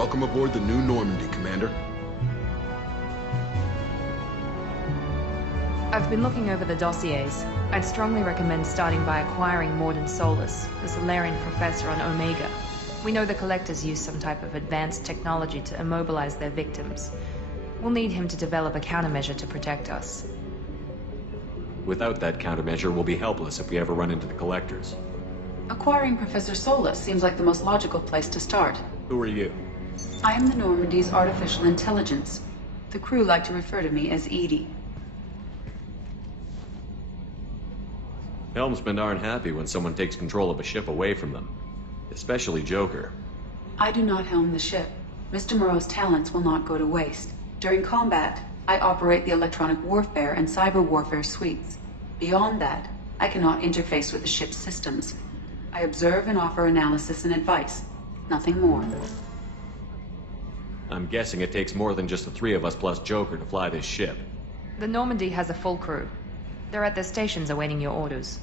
Welcome aboard the new Normandy, Commander. I've been looking over the dossiers. I'd strongly recommend starting by acquiring Mordin Solus, the Solarian professor on Omega. We know the Collectors use some type of advanced technology to immobilize their victims. We'll need him to develop a countermeasure to protect us. Without that countermeasure, we'll be helpless if we ever run into the Collectors. Acquiring Professor Solus seems like the most logical place to start. Who are you? I am the Normandy's artificial intelligence. The crew like to refer to me as Edie. Helmsmen aren't happy when someone takes control of a ship away from them. Especially Joker. I do not helm the ship. Mr. Moreau's talents will not go to waste. During combat, I operate the electronic warfare and cyber warfare suites. Beyond that, I cannot interface with the ship's systems. I observe and offer analysis and advice. Nothing more. I'm guessing it takes more than just the three of us plus Joker to fly this ship. The Normandy has a full crew. They're at their stations awaiting your orders.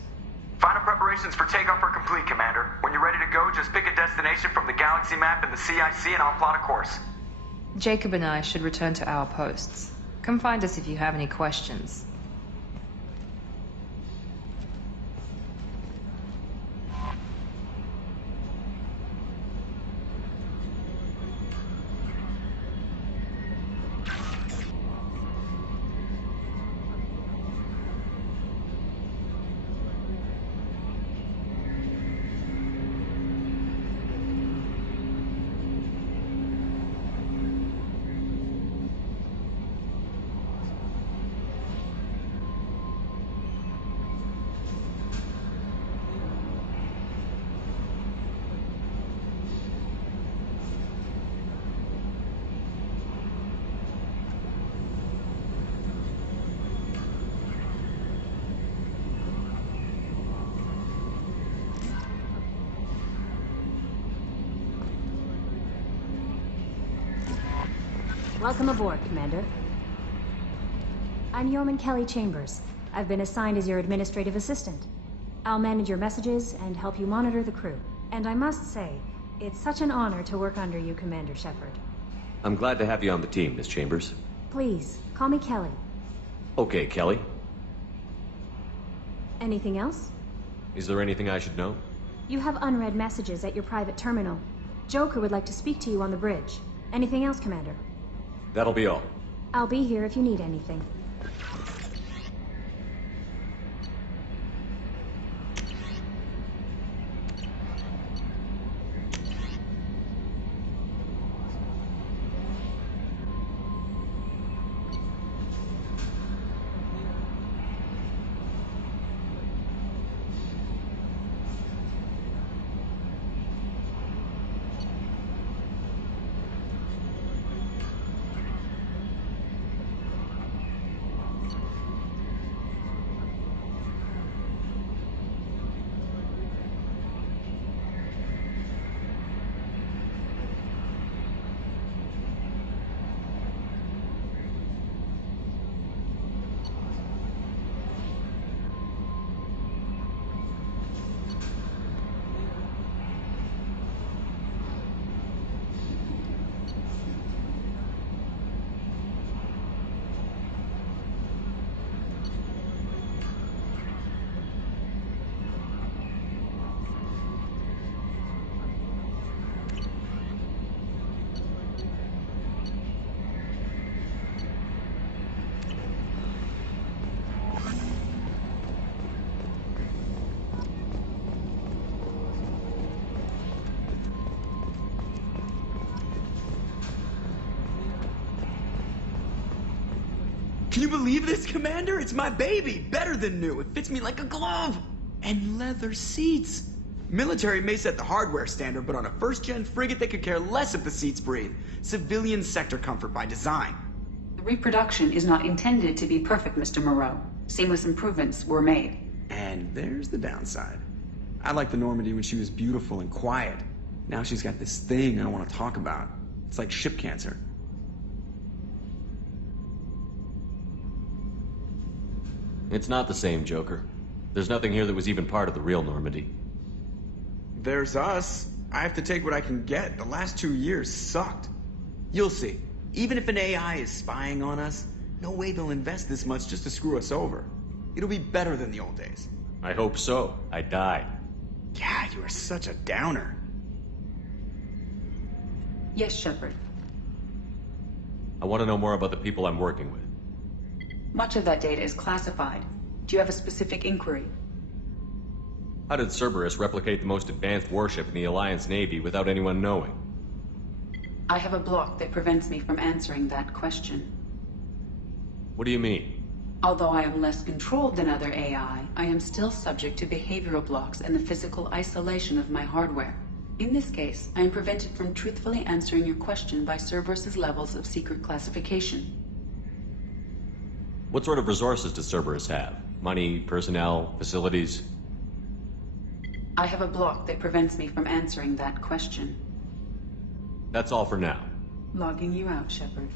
Final preparations for takeoff are complete, Commander. When you're ready to go, just pick a destination from the galaxy map in the CIC and I'll plot a course. Jacob and I should return to our posts. Come find us if you have any questions. Welcome aboard, Commander. I'm Yeoman Kelly Chambers. I've been assigned as your administrative assistant. I'll manage your messages and help you monitor the crew. And I must say, it's such an honor to work under you, Commander Shepard. I'm glad to have you on the team, Miss Chambers. Please, call me Kelly. Okay, Kelly. Anything else? Is there anything I should know? You have unread messages at your private terminal. Joker would like to speak to you on the bridge. Anything else, Commander? That'll be all. I'll be here if you need anything. Can you believe this, Commander? It's my baby! Better than new. It fits me like a glove! And leather seats! Military may set the hardware standard, but on a first-gen frigate, they could care less if the seats breathe. Civilian sector comfort by design. The reproduction is not intended to be perfect, Mr. Moreau. Seamless improvements were made. And there's the downside. I liked the Normandy when she was beautiful and quiet. Now she's got this thing I don't want to talk about. It's like ship cancer. It's not the same, Joker. There's nothing here that was even part of the real Normandy. There's us. I have to take what I can get. The last 2 years sucked. You'll see. Even if an AI is spying on us, no way they'll invest this much just to screw us over. It'll be better than the old days. I hope so. I died. God, you are such a downer. Yes, Shepard. I want to know more about the people I'm working with. Much of that data is classified. Do you have a specific inquiry? How did Cerberus replicate the most advanced warship in the Alliance Navy without anyone knowing? I have a block that prevents me from answering that question. What do you mean? Although I am less controlled than other AI, I am still subject to behavioral blocks and the physical isolation of my hardware. In this case, I am prevented from truthfully answering your question by Cerberus's levels of secret classification. What sort of resources does Cerberus have? Money, personnel, facilities? I have a block that prevents me from answering that question. That's all for now. Logging you out, Shepard.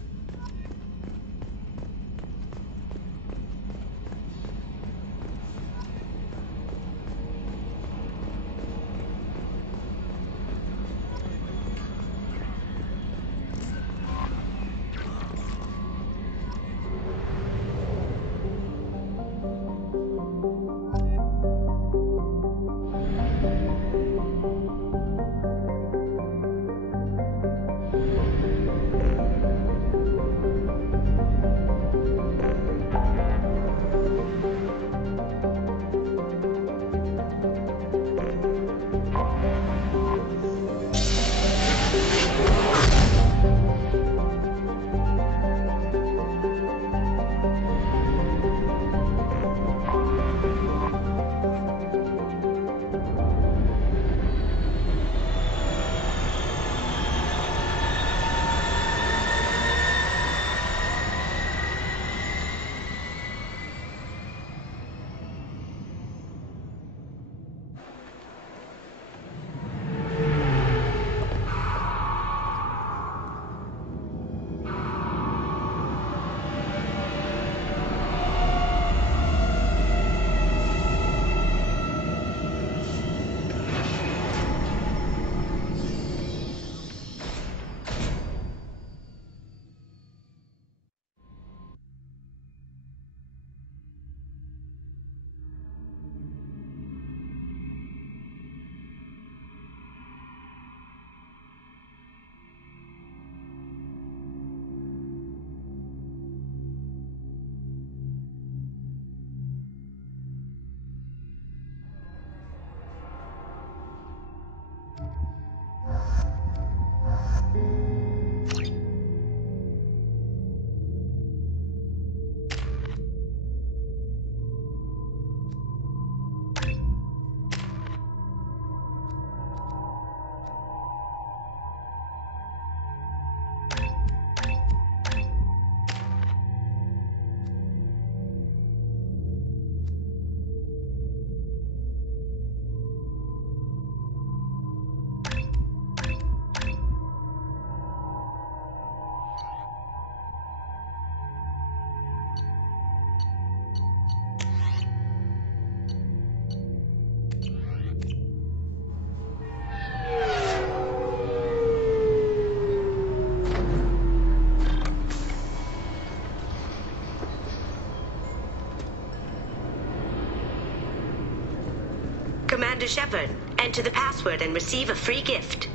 Commander Shepard, enter the password and receive a free gift.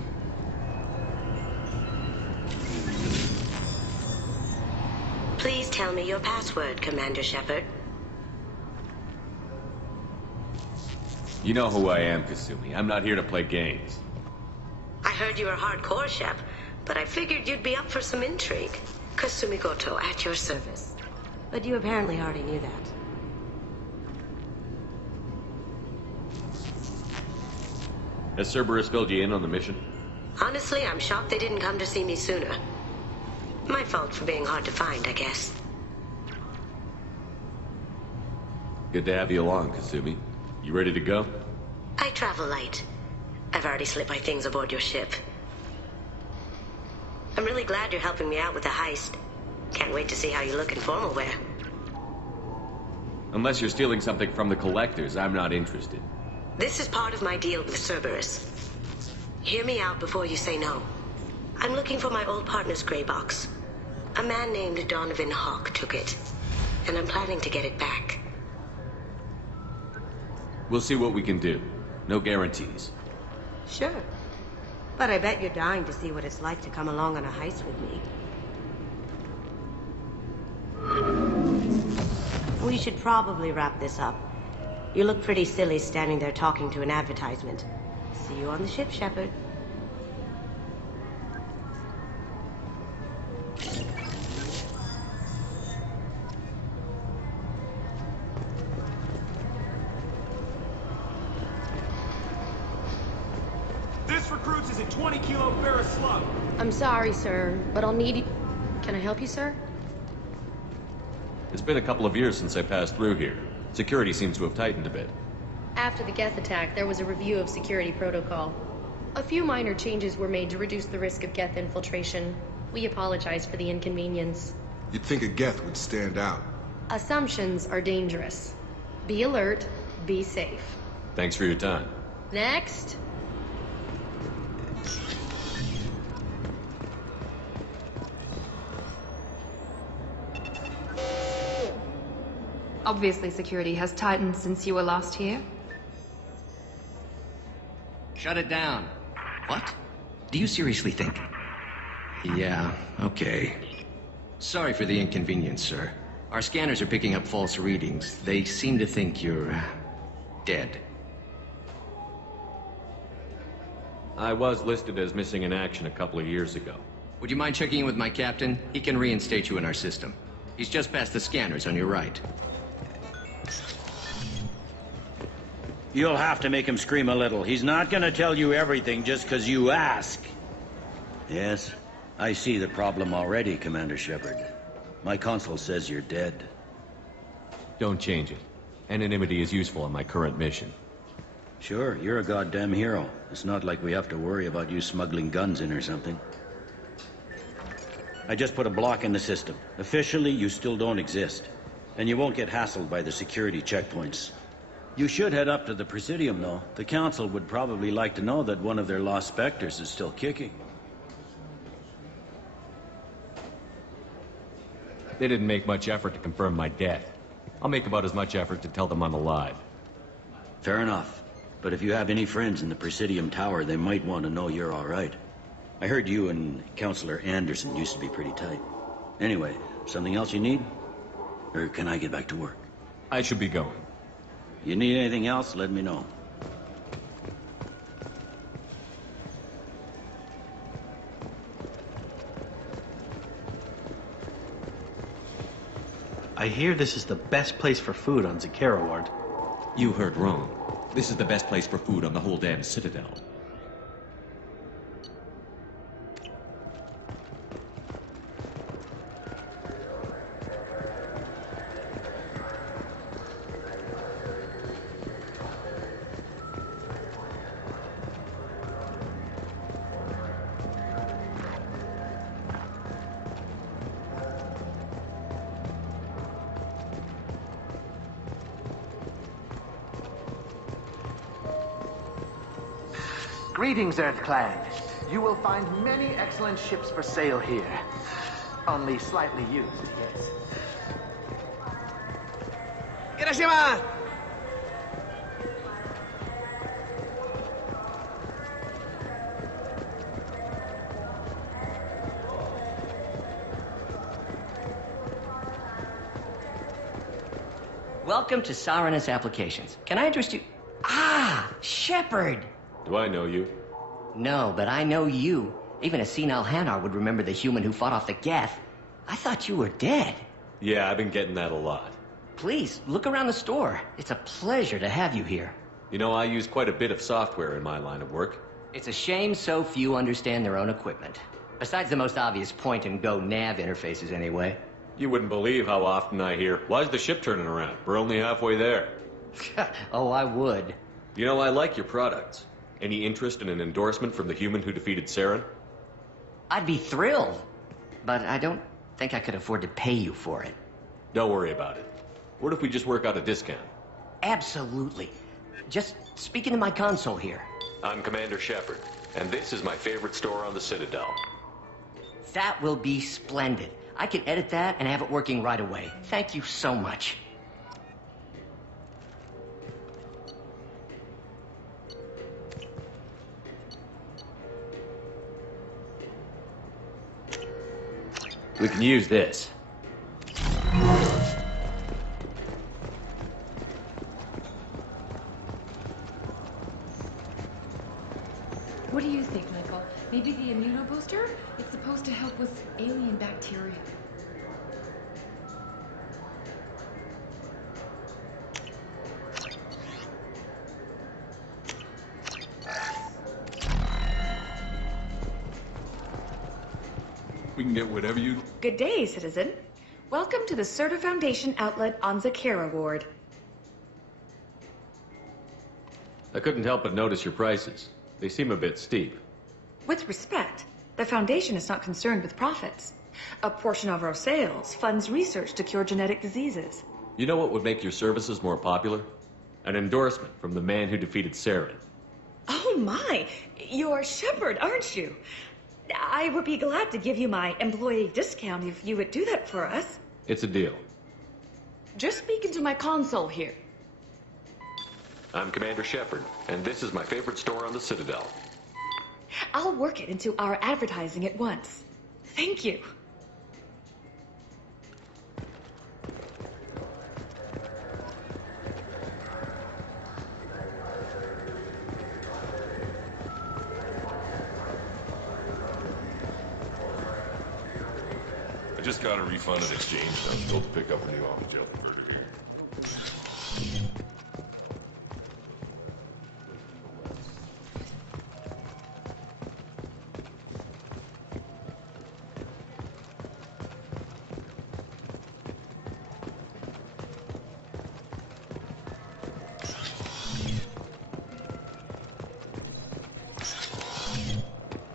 Please tell me your password, Commander Shepard. You know who I am, Kasumi. I'm not here to play games. I heard you were hardcore, Shep, but I figured you'd be up for some intrigue. Kasumi Goto, at your service. But you apparently already knew that. Has Cerberus filled you in on the mission? Honestly, I'm shocked they didn't come to see me sooner. My fault for being hard to find, I guess. Good to have you along, Kasumi. You ready to go? I travel light. I've already slipped my things aboard your ship. I'm really glad you're helping me out with the heist. Can't wait to see how you look in formal wear. Unless you're stealing something from the collectors, I'm not interested. This is part of my deal with Cerberus. Hear me out before you say no. I'm looking for my old partner's gray box. A man named Donovan Hawk took it, and I'm planning to get it back. We'll see what we can do. No guarantees. Sure. But I bet you're dying to see what it's like to come along on a heist with me. We should probably wrap this up. You look pretty silly standing there talking to an advertisement. See you on the ship, Shepard. This recruits is a 20-kilo ferrous slug. I'm sorry, sir, but I'll need you. Can I help you, sir? It's been a couple of years since I passed through here. Security seems to have tightened a bit. After the Geth attack, there was a review of security protocol. A few minor changes were made to reduce the risk of Geth infiltration. We apologize for the inconvenience. You'd think a Geth would stand out. Assumptions are dangerous. Be alert, be safe. Thanks for your time. Next. Obviously, security has tightened since you were last here. Shut it down. What? Do you seriously think? Yeah, okay. Sorry for the inconvenience, sir. Our scanners are picking up false readings. They seem to think you're dead. I was listed as missing in action a couple of years ago. Would you mind checking in with my captain? He can reinstate you in our system. He's just past the scanners on your right. You'll have to make him scream a little. He's not gonna tell you everything just because you ask. Yes, I see the problem already, Commander Shepard. My console says you're dead. Don't change it. Anonymity is useful on my current mission. Sure, you're a goddamn hero. It's not like we have to worry about you smuggling guns in or something. I just put a block in the system. Officially, you still don't exist. And you won't get hassled by the security checkpoints. You should head up to the Presidium, though. The Council would probably like to know that one of their lost Spectres is still kicking. They didn't make much effort to confirm my death. I'll make about as much effort to tell them I'm alive. Fair enough. But if you have any friends in the Presidium Tower, they might want to know you're all right. I heard you and Counselor Anderson used to be pretty tight. Anyway, something else you need? Or can I get back to work? I should be going. You need anything else, let me know. I hear this is the best place for food on Zakera Ward. You heard wrong. This is the best place for food on the whole damn Citadel. Greetings, EarthClan. You will find many excellent ships for sale here. Only slightly used, yes. Hiroshima! Welcome to Saranus Applications. Can I interest you? Ah, Shepard! Do I know you? No, but I know you. Even a senile Hanar would remember the human who fought off the Geth. I thought you were dead. Yeah, I've been getting that a lot. Please, look around the store. It's a pleasure to have you here. You know, I use quite a bit of software in my line of work. It's a shame so few understand their own equipment. Besides the most obvious point-and-go nav interfaces, anyway. You wouldn't believe how often I hear, "Why's the ship turning around? We're only halfway there." Oh, I would. You know, I like your products. Any interest in an endorsement from the human who defeated Saren? I'd be thrilled. But I don't think I could afford to pay you for it. Don't worry about it. What if we just work out a discount? Absolutely. Just speak into my console here. I'm Commander Shepard, and this is my favorite store on the Citadel. That will be splendid. I can edit that and have it working right away. Thank you so much. We can use this. What do you think, Michael? Maybe the immunobooster? It's supposed to help with alien bacteria. We can get whatever you... Good day, citizen. Welcome to the Serta Foundation outlet on Zakera Ward. I couldn't help but notice your prices. They seem a bit steep. With respect, the Foundation is not concerned with profits. A portion of our sales funds research to cure genetic diseases. You know what would make your services more popular? An endorsement from the man who defeated Saren. Oh my! You're Shepard, aren't you? I would be glad to give you my employee discount if you would do that for us. It's a deal. Just speak into my console here. I'm Commander Shepard, and this is my favorite store on the Citadel. I'll work it into our advertising at once. Thank you. I just got a refund at exchange, and I'm told to pick up a new off-the-jail converter here.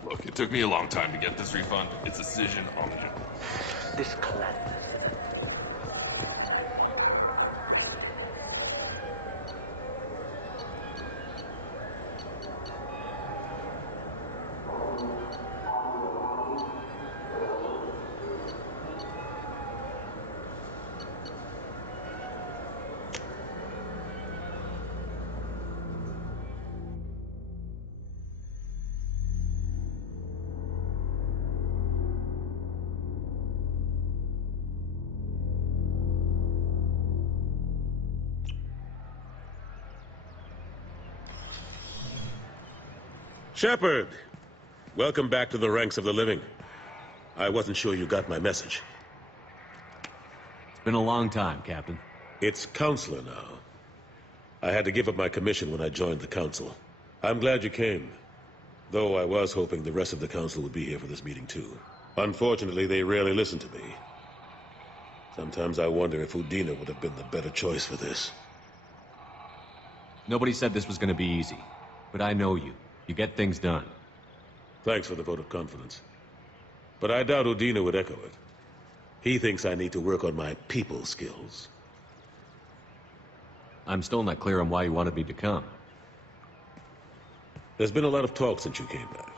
Look, it took me a long time to get this refund. It's a decision on you. This clan. Shepard! Welcome back to the ranks of the living. I wasn't sure you got my message. It's been a long time, Captain. It's Counselor now. I had to give up my commission when I joined the Council. I'm glad you came. Though I was hoping the rest of the Council would be here for this meeting too. Unfortunately, they rarely listen to me. Sometimes I wonder if Udina would have been the better choice for this. Nobody said this was going to be easy. But I know you. You get things done. Thanks for the vote of confidence. But I doubt Udina would echo it. He thinks I need to work on my people skills. I'm still not clear on why you wanted me to come. There's been a lot of talk since you came back.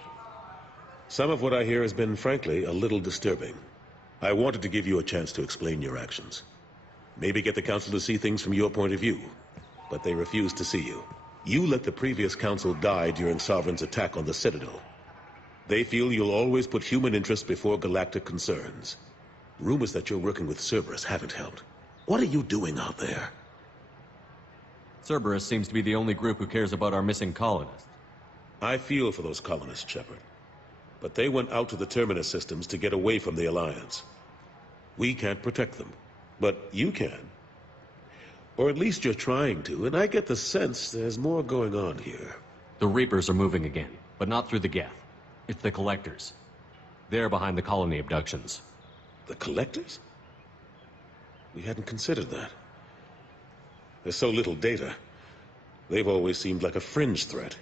Some of what I hear has been, frankly, a little disturbing. I wanted to give you a chance to explain your actions. Maybe get the Council to see things from your point of view. But they refused to see you. You let the previous Council die during Sovereign's attack on the Citadel. They feel you'll always put human interests before galactic concerns. Rumors that you're working with Cerberus haven't helped. What are you doing out there? Cerberus seems to be the only group who cares about our missing colonists. I feel for those colonists, Shepard. But they went out to the Terminus systems to get away from the Alliance. We can't protect them, but you can. Or at least you're trying to, and I get the sense there's more going on here. The Reapers are moving again, but not through the Geth. It's the Collectors. They're behind the colony abductions. The Collectors? We hadn't considered that. There's so little data. They've always seemed like a fringe threat.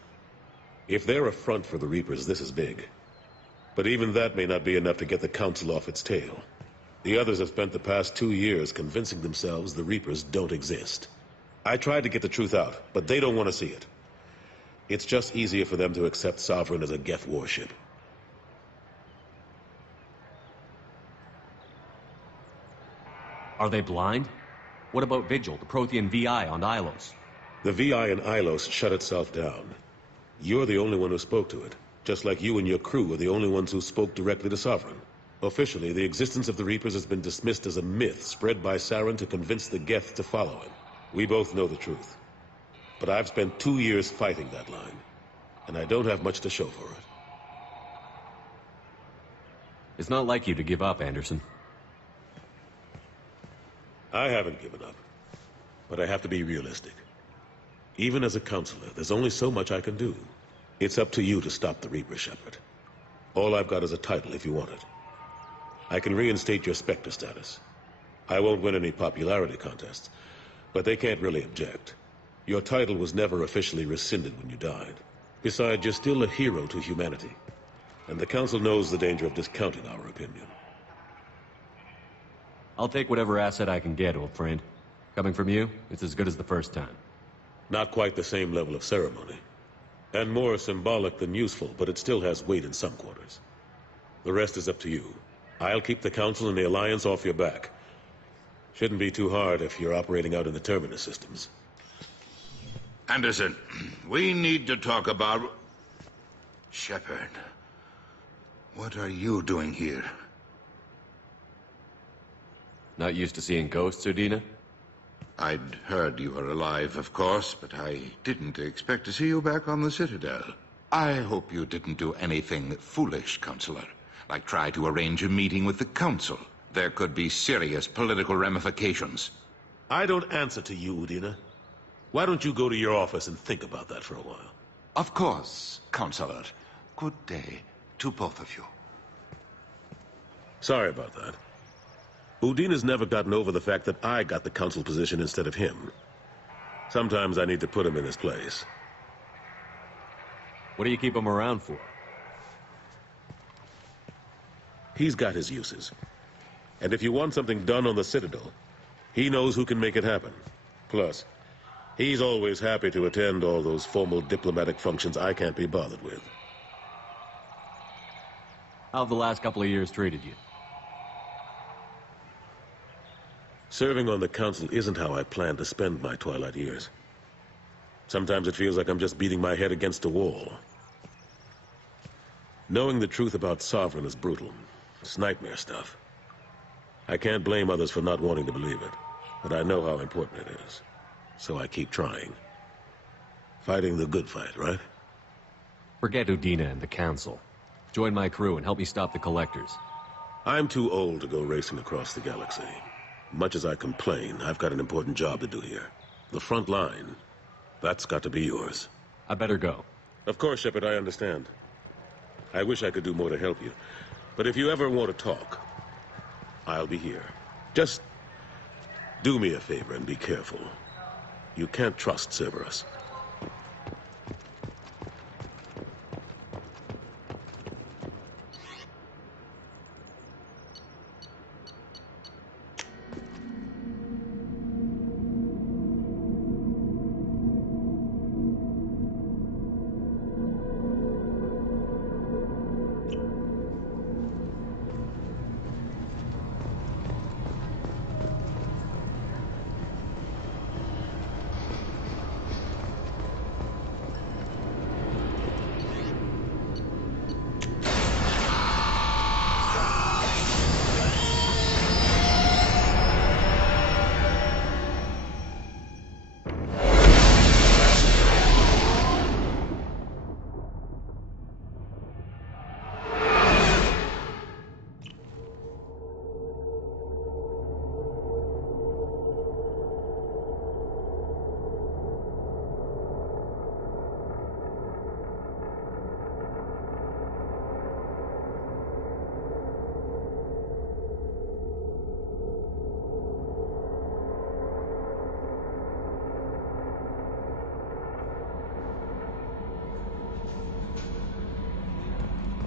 If they're a front for the Reapers, this is big. But even that may not be enough to get the Council off its tail. The others have spent the past 2 years convincing themselves the Reapers don't exist. I tried to get the truth out, but they don't want to see it. It's just easier for them to accept Sovereign as a Geth warship. Are they blind? What about Vigil, the Prothean VI on Ilos? The VI in Ilos shut itself down. You're the only one who spoke to it, just like you and your crew are the only ones who spoke directly to Sovereign. Officially, the existence of the Reapers has been dismissed as a myth spread by Saren to convince the Geth to follow him. We both know the truth. But I've spent 2 years fighting that line, and I don't have much to show for it. It's not like you to give up, Anderson. I haven't given up, but I have to be realistic. Even as a counselor, there's only so much I can do. It's up to you to stop the Reaper, Shepard. All I've got is a title if you want it. I can reinstate your Spectre status. I won't win any popularity contests, but they can't really object. Your title was never officially rescinded when you died. Besides, you're still a hero to humanity, and the Council knows the danger of discounting our opinion. I'll take whatever asset I can get, old friend. Coming from you, it's as good as the first time. Not quite the same level of ceremony. And more symbolic than useful, but it still has weight in some quarters. The rest is up to you. I'll keep the Council and the Alliance off your back. Shouldn't be too hard if you're operating out in the Terminus systems. Anderson, we need to talk about... Shepard. What are you doing here? Not used to seeing ghosts, Udina? I'd heard you were alive, of course, but I didn't expect to see you back on the Citadel. I hope you didn't do anything foolish, Counselor, like try to arrange a meeting with the Council. There could be serious political ramifications. I don't answer to you, Udina. Why don't you go to your office and think about that for a while? Of course, Counselor. Good day to both of you. Sorry about that. Udina's never gotten over the fact that I got the Council position instead of him. Sometimes I need to put him in his place. What do you keep him around for? He's got his uses. And if you want something done on the Citadel, he knows who can make it happen. Plus, he's always happy to attend all those formal diplomatic functions I can't be bothered with. How have the last couple of years treated you? Serving on the Council isn't how I plan to spend my twilight years. Sometimes it feels like I'm just beating my head against a wall. Knowing the truth about Sovereign is brutal. It's nightmare stuff. I can't blame others for not wanting to believe it, but I know how important it is. So I keep trying. Fighting the good fight, right? Forget Udina and the Council. Join my crew and help me stop the Collectors. I'm too old to go racing across the galaxy. Much as I complain, I've got an important job to do here. The front line. That's got to be yours. I better go. Of course, Shepard, I understand. I wish I could do more to help you. But if you ever want to talk, I'll be here. Just do me a favor and be careful. You can't trust Cerberus.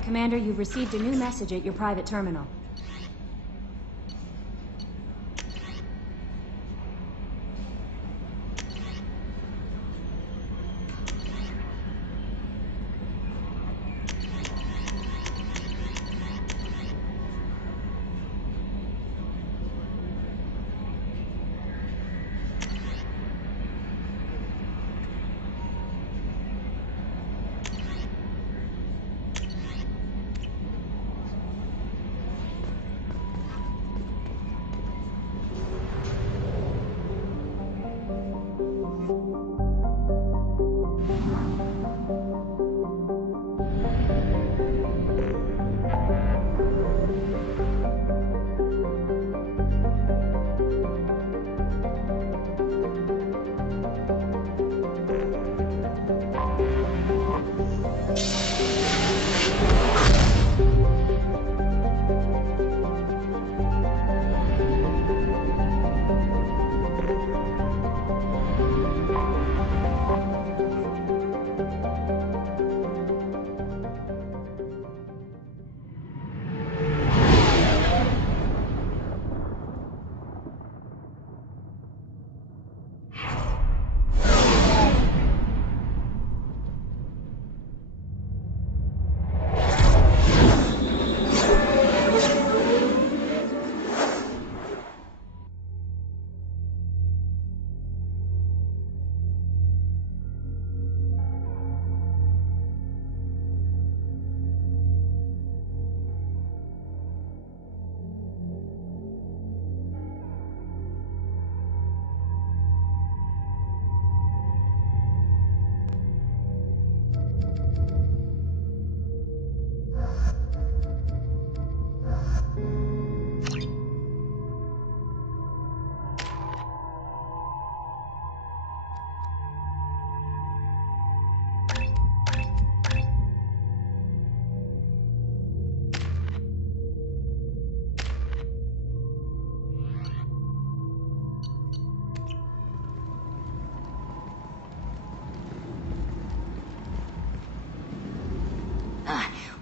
Commander, you've received a new message at your private terminal.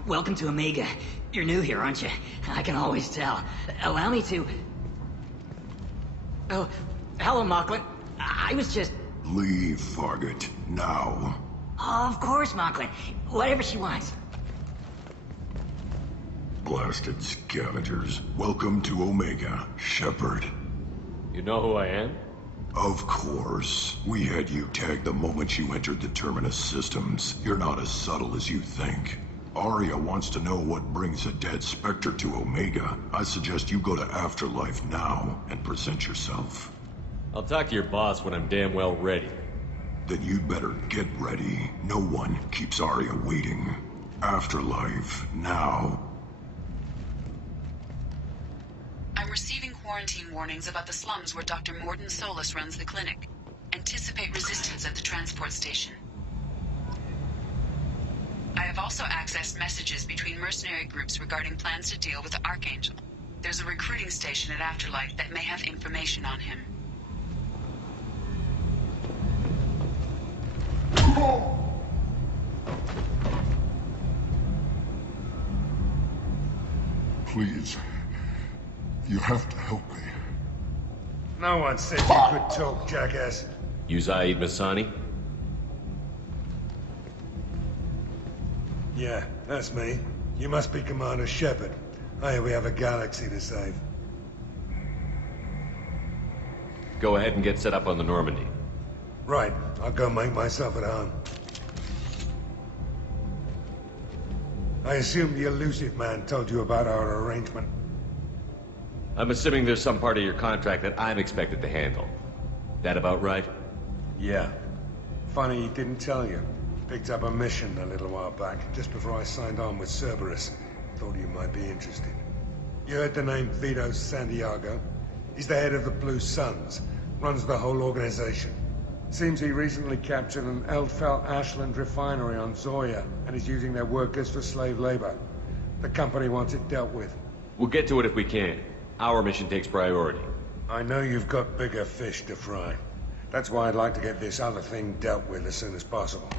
Welcome to Omega. You're new here, aren't you? I can always tell. Allow me to... Oh, hello, Mocklin. I was just... Leave, Fargate. Now. Oh, of course, Mocklin. Whatever she wants. Blasted scavengers. Welcome to Omega, Shepard. You know who I am? Of course. We had you tagged the moment you entered the Terminus systems. You're not as subtle as you think. Aria wants to know what brings a dead Spectre to Omega. I suggest you go to Afterlife now and present yourself. I'll talk to your boss when I'm damn well ready. Then you'd better get ready. No one keeps Aria waiting. Afterlife, now. I'm receiving quarantine warnings about the slums where Dr. Mordin Solus runs the clinic. Anticipate resistance at the transport station. I have also accessed messages between mercenary groups regarding plans to deal with the Archangel. There's a recruiting station at Afterlife that may have information on him. Please. You have to help me. No one said you could talk, jackass. You Zaid Masani? Yeah, that's me. You must be Commander Shepard. Hey, we have a galaxy to save. Go ahead and get set up on the Normandy. Right, I'll go make myself at home. I assume the elusive man told you about our arrangement. I'm assuming there's some part of your contract that I'm expected to handle. That about right? Yeah. Funny he didn't tell you. Picked up a mission a little while back, just before I signed on with Cerberus. Thought you might be interested. You heard the name Vito Santiago? He's the head of the Blue Suns. Runs the whole organization. Seems he recently captured an Eldfell Ashland refinery on Zoya, and is using their workers for slave labor. The company wants it dealt with. We'll get to it if we can. Our mission takes priority. I know you've got bigger fish to fry. That's why I'd like to get this other thing dealt with as soon as possible.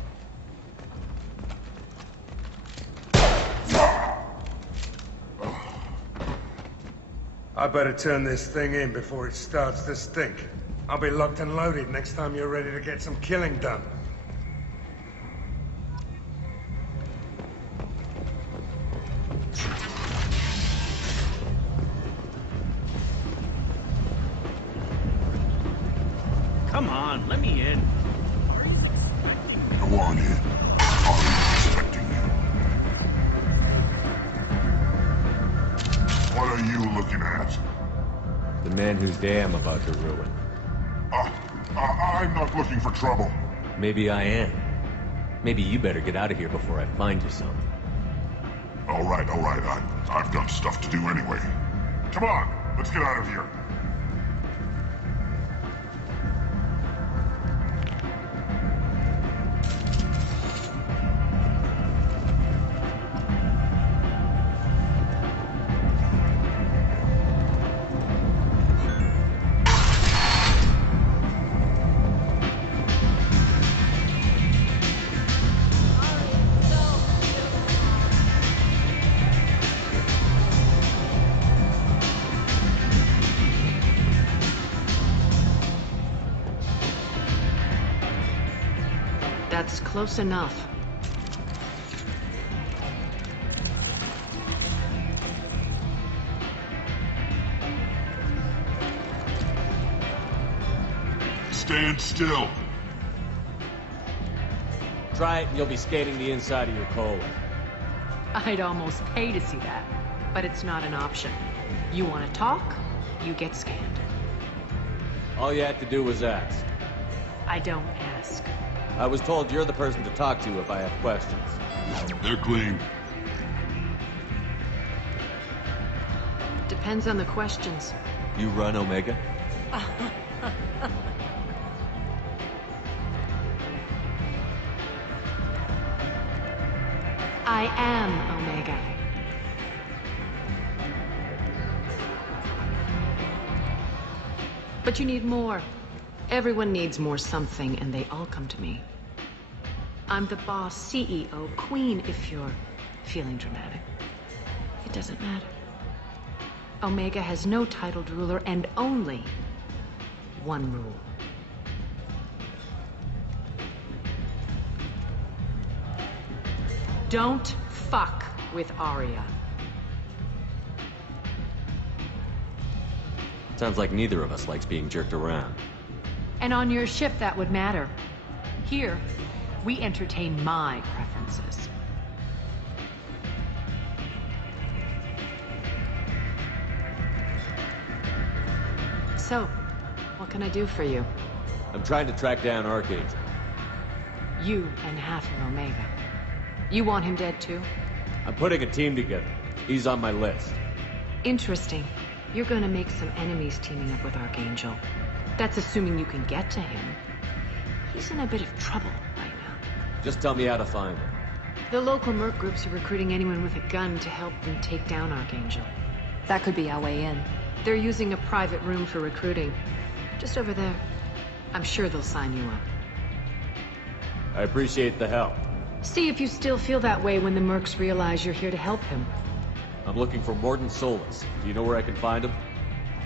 I better turn this thing in before it starts to stink. I'll be locked and loaded next time you're ready to get some killing done. Come on, let me in. Go on in. I'm expecting you. What are you looking at? The man whose day I'm about to ruin. I'm not looking for trouble. Maybe I am. Maybe you better get out of here before I find you some. All right. I've got stuff to do anyway. Come on, let's get out of here. That's close enough. Stand still. Try it and you'll be skating the inside of your colon. I'd almost pay to see that, but it's not an option. You want to talk, you get scanned. All you had to do was ask. I don't ask. I was told you're the person to talk to if I have questions. They're clean. Depends on the questions. You run Omega? I am Omega. But you need more. Everyone needs more something, and they all come to me. I'm the boss, CEO, queen, if you're feeling dramatic. It doesn't matter. Omega has no titled ruler and only one rule. Don't fuck with Arya. Sounds like neither of us likes being jerked around. And on your ship, that would matter. Here, we entertain my preferences. So, what can I do for you? I'm trying to track down Archangel. You and half of Omega. You want him dead too? I'm putting a team together. He's on my list. Interesting. You're gonna make some enemies teaming up with Archangel. That's assuming you can get to him. He's in a bit of trouble right now. Just tell me how to find him. The local merc groups are recruiting anyone with a gun to help them take down Archangel. That could be our way in. They're using a private room for recruiting. Just over there. I'm sure they'll sign you up. I appreciate the help. See if you still feel that way when the mercs realize you're here to help him. I'm looking for Mordin Solus. Do you know where I can find him?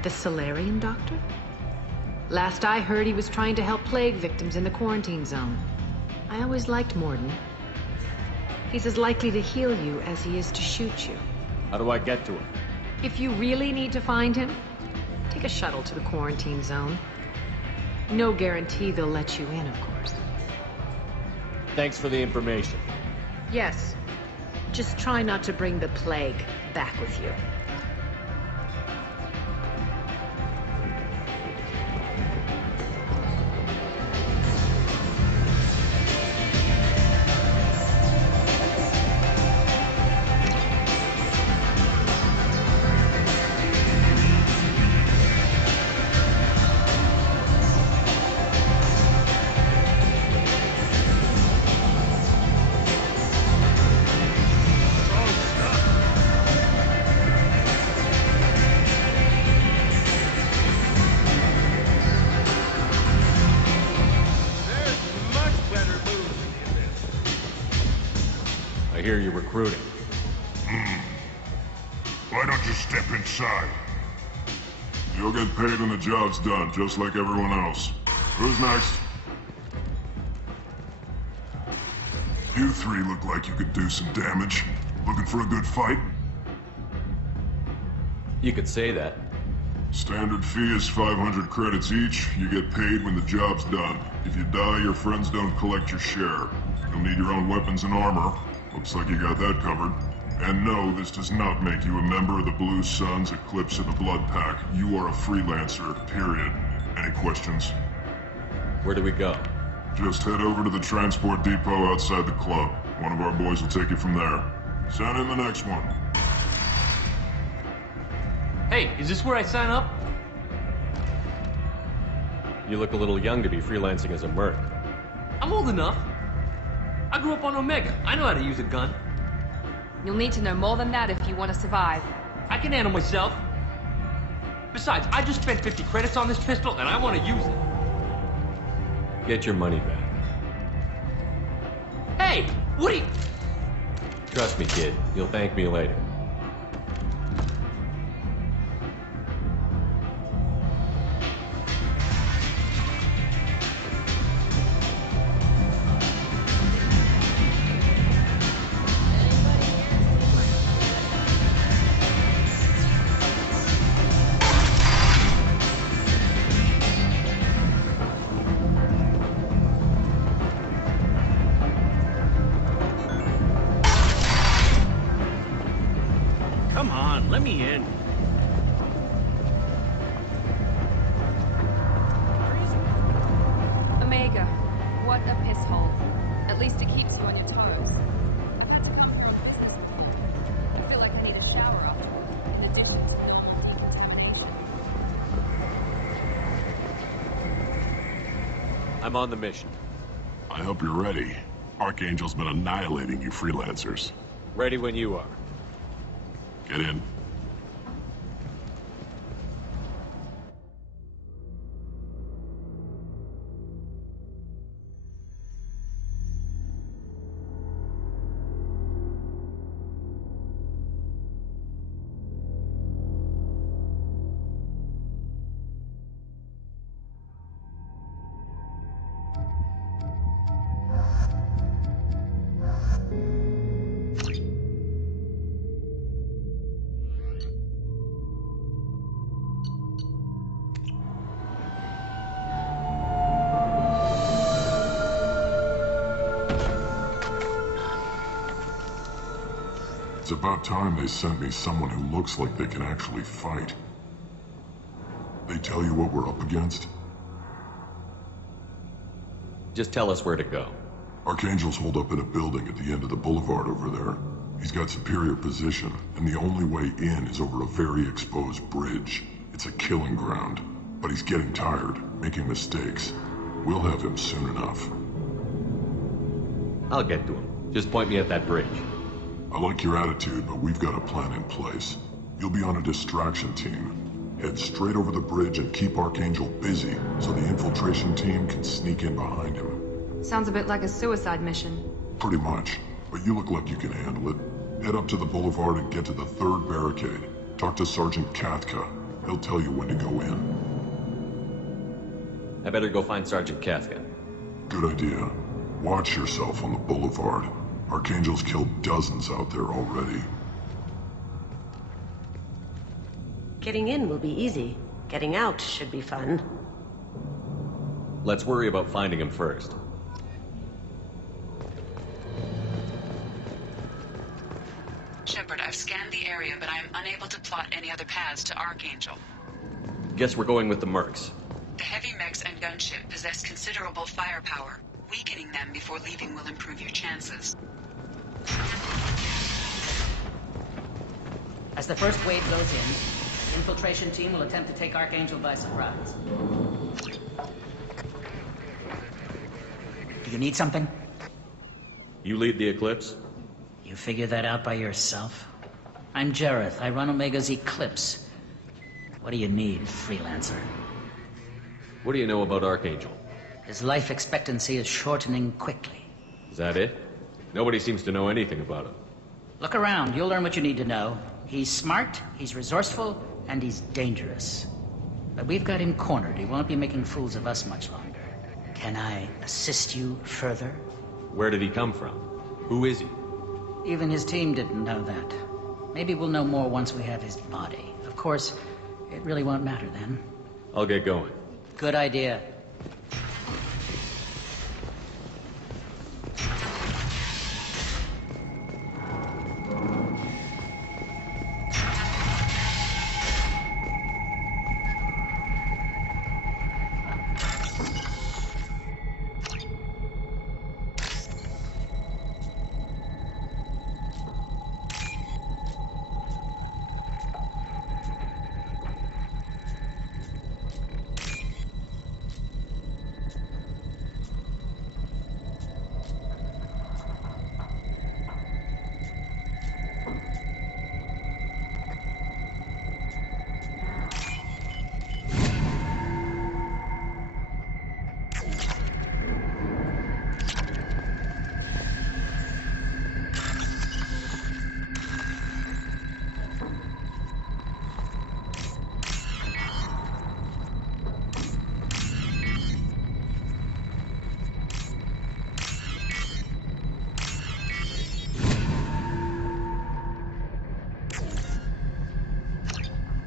The Solarian doctor? Last I heard, he was trying to help plague victims in the quarantine zone. I always liked Mordin. He's as likely to heal you as he is to shoot you. How do I get to him? If you really need to find him, take a shuttle to the quarantine zone. No guarantee they'll let you in, of course. Thanks for the information. Yes. Just try not to bring the plague back with you. I hear you're recruiting. Why don't you step inside? You'll get paid when the job's done, just like everyone else. Who's next? You three look like you could do some damage. Looking for a good fight? You could say that. Standard fee is 500 credits each. You get paid when the job's done. If you die, your friends don't collect your share. You'll need your own weapons and armor. Looks like you got that covered. And no, this does not make you a member of the Blue Suns, Eclipse, or the Blood Pack. You are a freelancer, period. Any questions? Where do we go? Just head over to the transport depot outside the club. One of our boys will take you from there. Send in the next one. Hey, is this where I sign up? You look a little young to be freelancing as a merc. I'm old enough. I grew up on Omega. I know how to use a gun. You'll need to know more than that if you want to survive. I can handle myself. Besides, I just spent 50 credits on this pistol, and I want to use it. Get your money back. Hey, what are you... Trust me, kid. You'll thank me later. Come on, let me in. Omega, what a piss hole. At least it keeps you on your toes. I feel like I need a shower afterwards, in addition to contamination. I'm on the mission. I hope you're ready. Archangel's been annihilating you freelancers. Ready when you are. Get in. It's about time they sent me someone who looks like they can actually fight. They tell you what we're up against? Just tell us where to go. Archangel's holed up in a building at the end of the boulevard over there. He's got superior position, and the only way in is over a very exposed bridge. It's a killing ground, but he's getting tired, making mistakes. We'll have him soon enough. I'll get to him. Just point me at that bridge. I like your attitude, but we've got a plan in place. You'll be on a distraction team. Head straight over the bridge and keep Archangel busy, so the infiltration team can sneak in behind him. Sounds a bit like a suicide mission. Pretty much, but you look like you can handle it. Head up to the boulevard and get to the 3rd barricade. Talk to Sergeant Katka. He'll tell you when to go in. I better go find Sergeant Katka. Good idea. Watch yourself on the boulevard. Archangel's killed dozens out there already. Getting in will be easy. Getting out should be fun. Let's worry about finding him first. Shepard, I've scanned the area, but I am unable to plot any other paths to Archangel. Guess we're going with the Mercs. The heavy mechs and gunship possess considerable firepower. Weakening them before leaving will improve your chances. As the first wave goes in, the infiltration team will attempt to take Archangel by surprise. Do you need something? You lead the Eclipse? You figure that out by yourself? I'm Jareth. I run Omega's Eclipse. What do you need, freelancer? What do you know about Archangel? His life expectancy is shortening quickly. Is that it? Nobody seems to know anything about him. Look around. You'll learn what you need to know. He's smart, he's resourceful, and he's dangerous. But we've got him cornered. He won't be making fools of us much longer. Can I assist you further? Where did he come from? Who is he? Even his team didn't know that. Maybe we'll know more once we have his body. Of course, it really won't matter then. I'll get going. Good idea.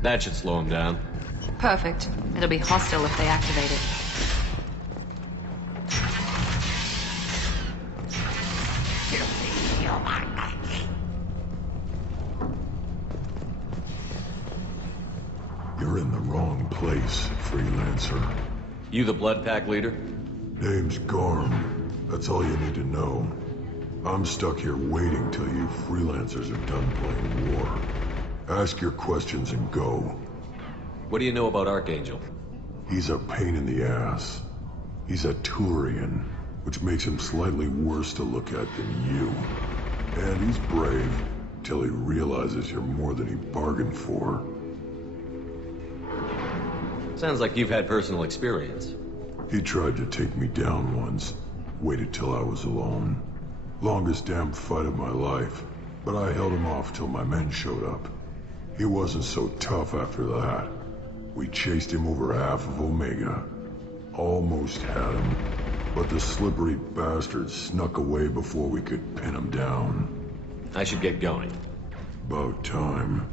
That should slow him down. Perfect. It'll be hostile if they activate it. You're in the wrong place, freelancer. You the Blood Pack leader? Name's Garm. That's all you need to know. I'm stuck here waiting till you freelancers are done playing war. Ask your questions and go. What do you know about Archangel? He's a pain in the ass. He's a Turian, which makes him slightly worse to look at than you. And he's brave, till he realizes you're more than he bargained for. Sounds like you've had personal experience. He tried to take me down once. Waited till I was alone. Longest damn fight of my life. But I held him off till my men showed up. He wasn't so tough after that. We chased him over half of Omega. Almost had him. But the slippery bastard snuck away before we could pin him down. I should get going. About time.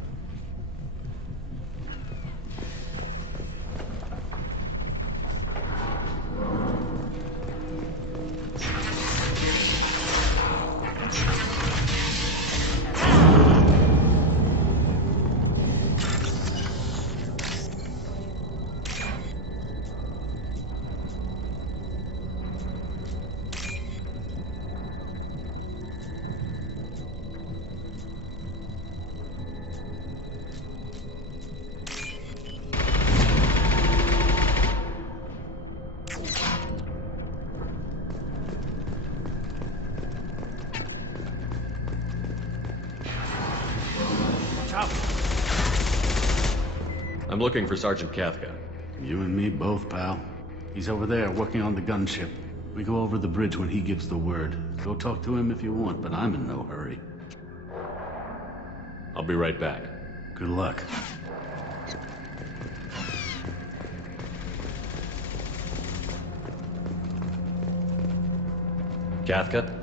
tough. I'm looking for Sergeant Kafka. You and me both, pal. He's over there working on the gunship. We go over the bridge when he gives the word. Go talk to him if you want, but I'm in no hurry. I'll be right back. Good luck. Kafka?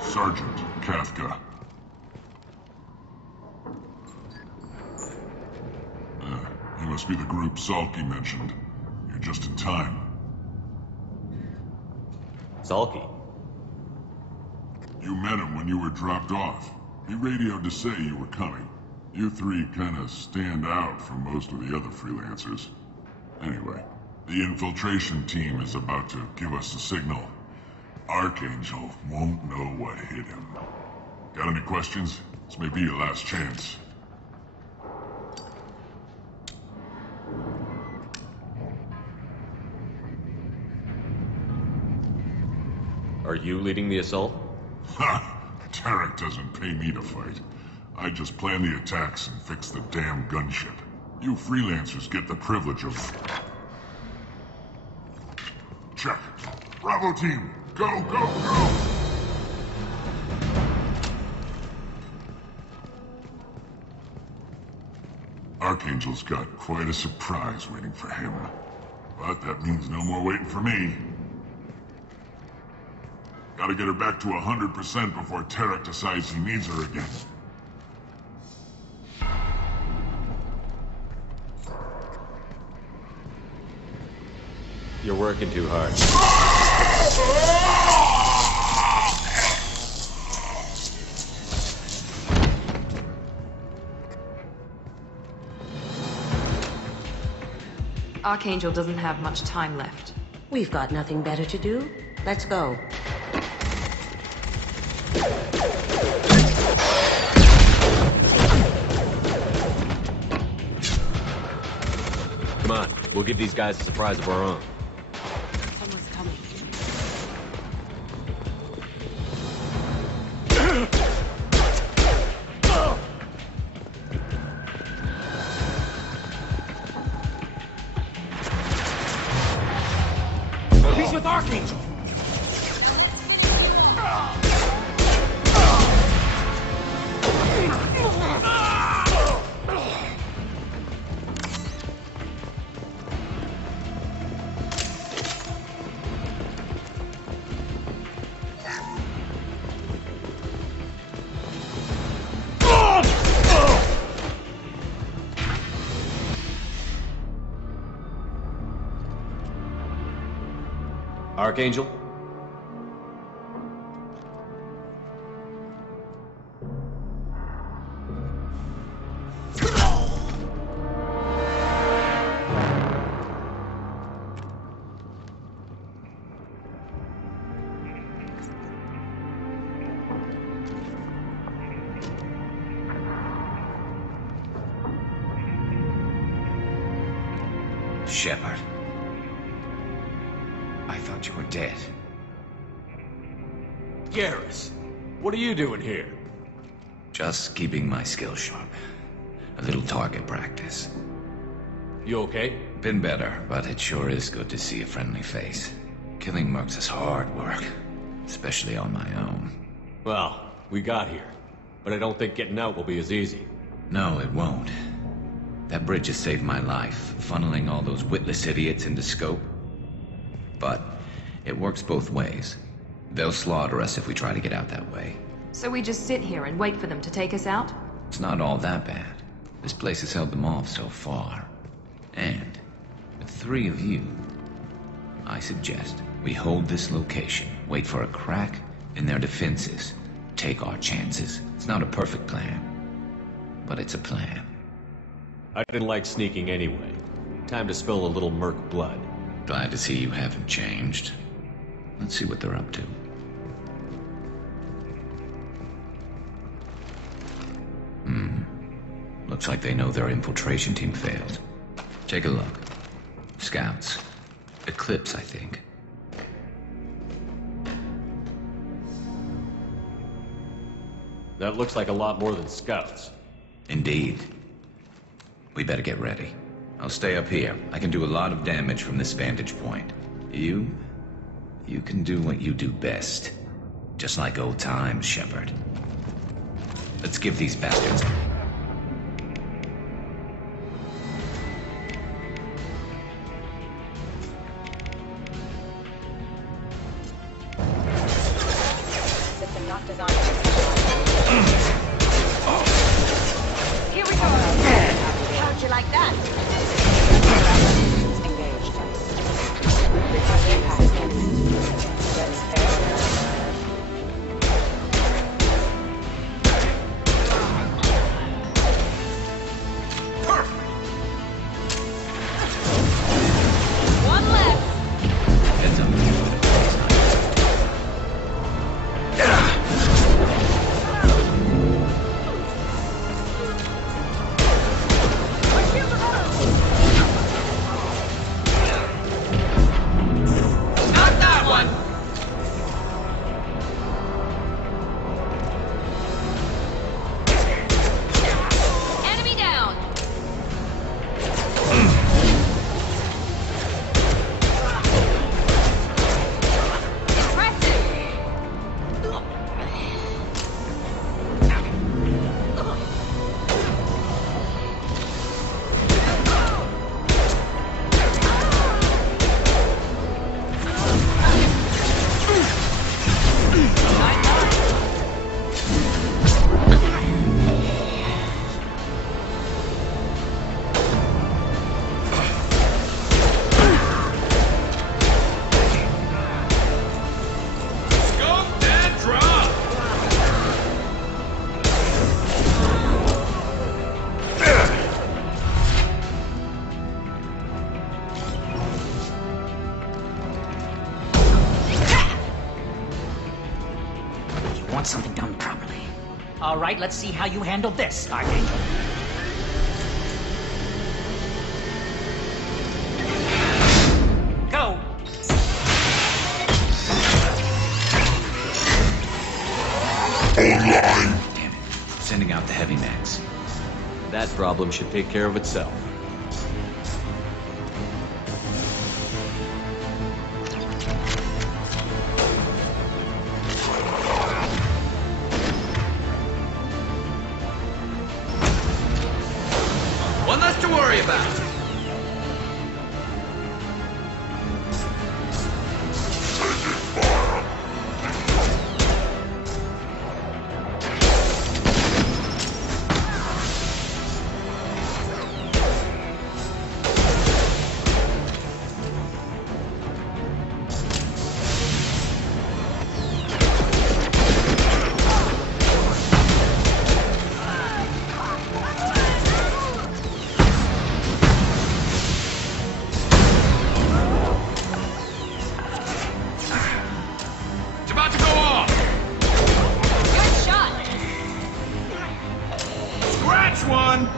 Sergeant Kafka. You must be the group Salky mentioned. You're just in time. Salky? You met him when you were dropped off. He radioed to say you were coming. You three kinda stand out from most of the other freelancers. Anyway, the infiltration team is about to give us a signal. Archangel won't know what hit him. Got any questions? This may be your last chance. Are you leading the assault? Ha! Tarek doesn't pay me to fight. I just plan the attacks and fix the damn gunship. You freelancers get the privilege of... Check. Bravo team! Go, go, go! Archangel's got quite a surprise waiting for him. But that means no more waiting for me. Gotta get her back to 100% before Tarek decides he needs her again. You're working too hard. Archangel doesn't have much time left. We've got nothing better to do. Let's go. Come on, we'll give these guys a surprise of our own. Someone's coming. He's with Archangel! Archangel? Shepard. I thought you were dead. Garrus, what are you doing here? Just keeping my skills sharp. A little target practice. You okay? Been better, but it sure is good to see a friendly face. Killing mercs is hard work, especially on my own. Well, we got here, but I don't think getting out will be as easy. No, it won't. That bridge has saved my life, funneling all those witless idiots into scope. But it works both ways. They'll slaughter us if we try to get out that way. So we just sit here and wait for them to take us out? It's not all that bad. This place has held them off so far. And with 3 of you, I suggest we hold this location, wait for a crack in their defenses, take our chances. It's not a perfect plan, but it's a plan. I didn't like sneaking anyway. Time to spill a little merc blood. Glad to see you haven't changed. Let's see what they're up to. Looks like they know their infiltration team failed. Take a look. Scouts. Eclipse, I think. That looks like a lot more than scouts. Indeed. We better get ready. I'll stay up here. I can do a lot of damage from this vantage point. You can do what you do best. Just like old times, Shepard. Let's give these bastards... System not designed. Here we go. How'd you like that? Engaged. One left. Heads up. Not that one! Enemy down! Scope and drop! You want something done properly. All right, let's see how you handle this, Archangel. Go! Damn it. Sending out the heavy mags. That problem should take care of itself. One less to worry about. It's about to go off. Good shot! Scratch one.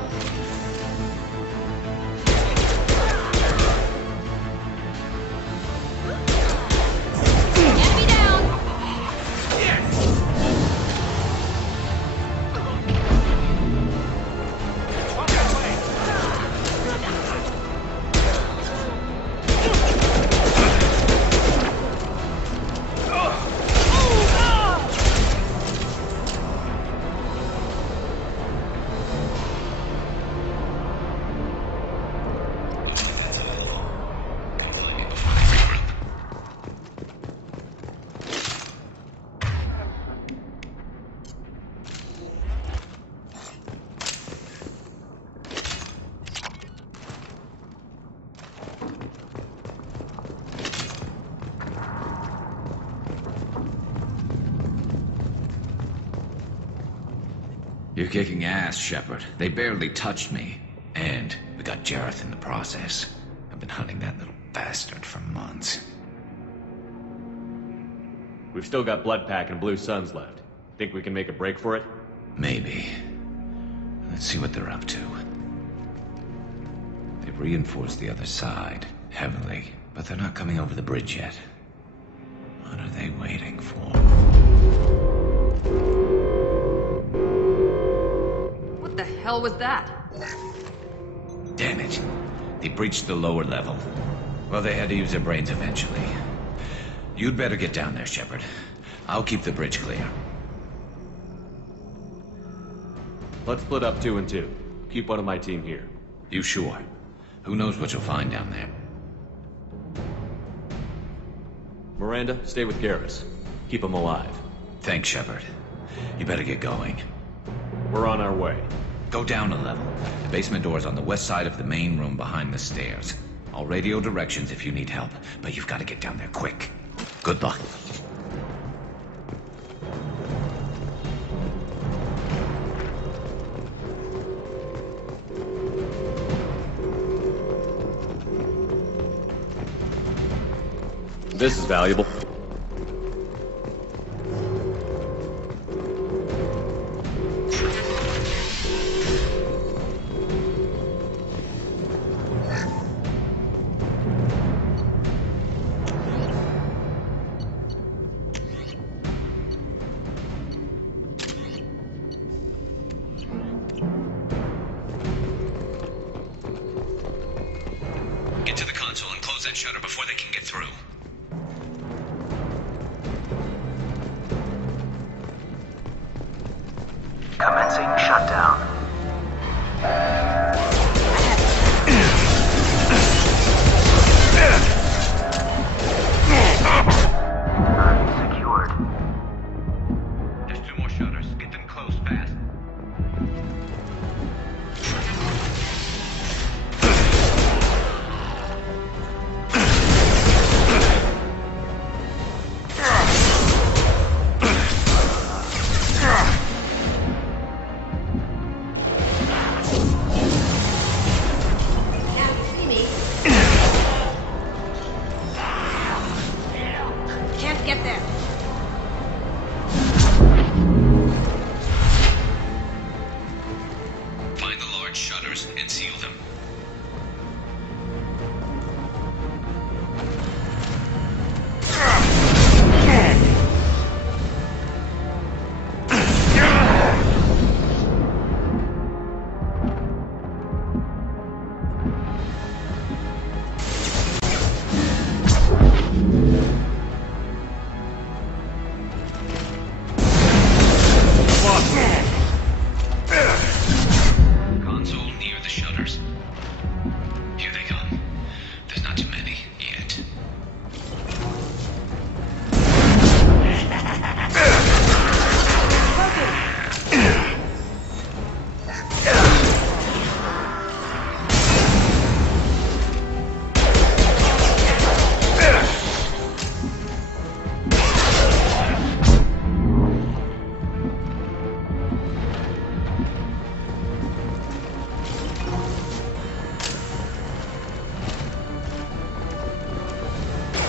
Enemy down! You're kicking ass, Shepard. They barely touched me. And we got Jareth in the process. I've been hunting that little bastard for months. We've still got Bloodpack and Blue Suns left. Think we can make a break for it? Maybe. Let's see what they're up to. They reinforced the other side, heavily. But they're not coming over the bridge yet. What are they waiting for? What the hell was that? Damn it. They breached the lower level. Well, they had to use their brains eventually. You'd better get down there, Shepard. I'll keep the bridge clear. Let's split up 2 and 2. Keep one of my team here. You sure? Who knows what you'll find down there? Miranda, stay with Garrus. Keep him alive. Thanks, Shepard. You better get going. We're on our way. Go down a level. The basement door's on the west side of the main room behind the stairs. I'll radio directions if you need help, but you've got to get down there quick. Good luck. This is valuable. Get to the console and close that shutter before they can get through. Commencing shutdown. Unsecured. There's 2 more shutters. Get them closed fast. And seal them.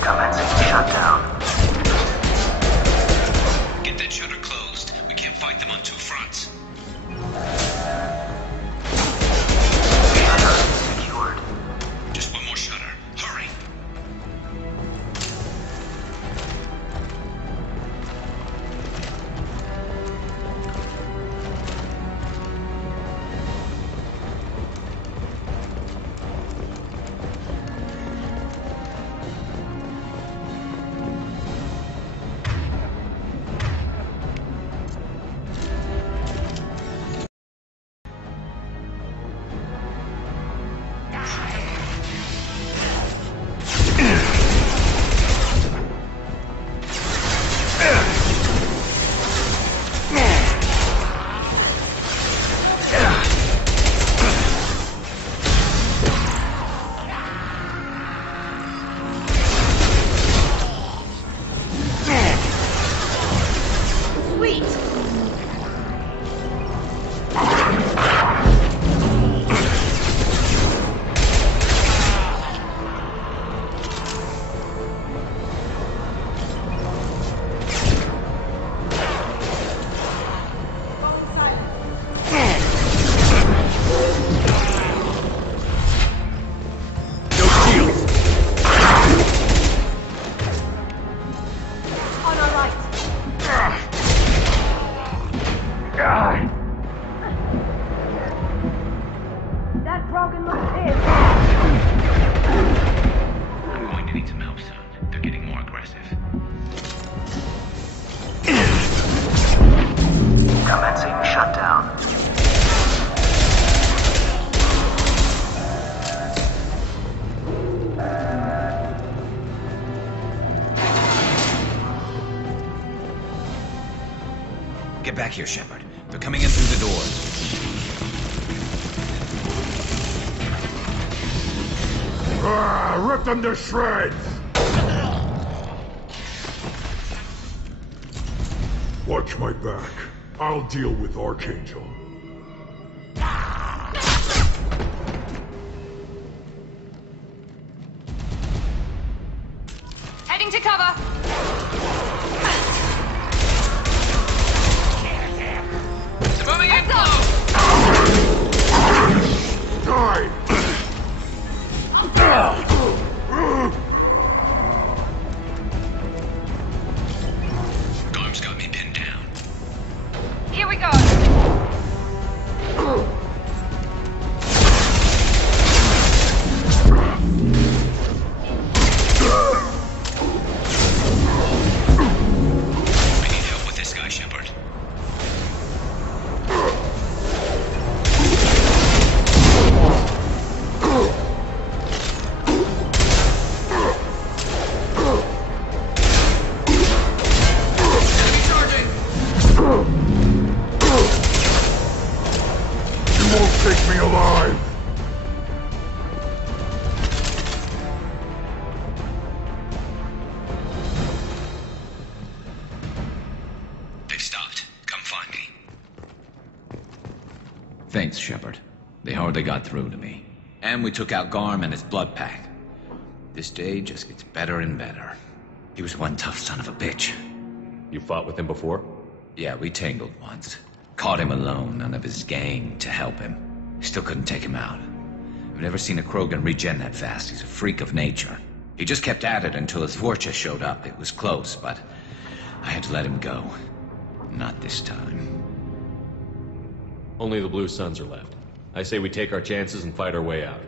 Commencing shutdown. Get that shutter closed. We can't fight them on 2 fronts. Shutter secured. Just 1 more shutter. Hurry. Get back here, Shepard. They're coming in through the doors. Rip them to shreds! Watch my back. I'll deal with Archangel. Heading to cover. They're moving in close. Die! Garm's got me pinned down. Here we go. I need help with this guy, Shepard. You won't take me alive! They've stopped. Come find me. Thanks, Shepard. They hardly got through to me. And we took out Garm and his blood pack. This day just gets better and better. He was one tough son of a bitch. You fought with him before? Yeah, we tangled once. Caught him alone, none of his gang to help him. Still couldn't take him out. I've never seen a Krogan regen that fast. He's a freak of nature. He just kept at it until his Vorcha showed up. It was close, but I had to let him go. Not this time. Only the Blue Suns are left. I say we take our chances and fight our way out.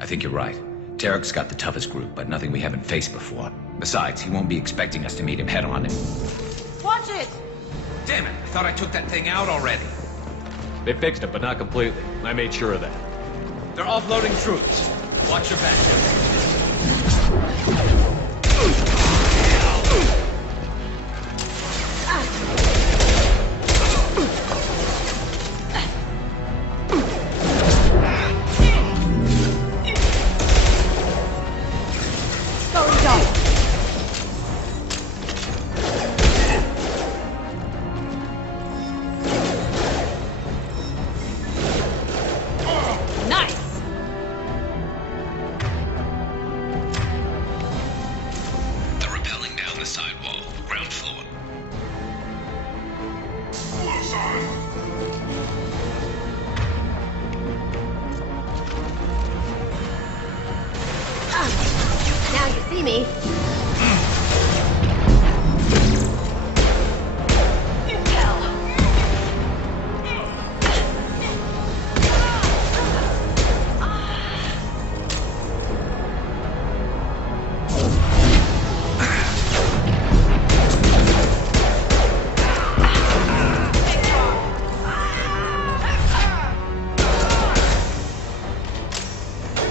I think you're right. Tarek's got the toughest group, but nothing we haven't faced before. Besides, he won't be expecting us to meet him head-on. Watch it! Damn it! I thought I took that thing out already. They fixed it, but not completely. I made sure of that. They're offloading troops. Watch your back. Going down. Nice. They're rappelling down the sidewall. Ground floor. Now you see me.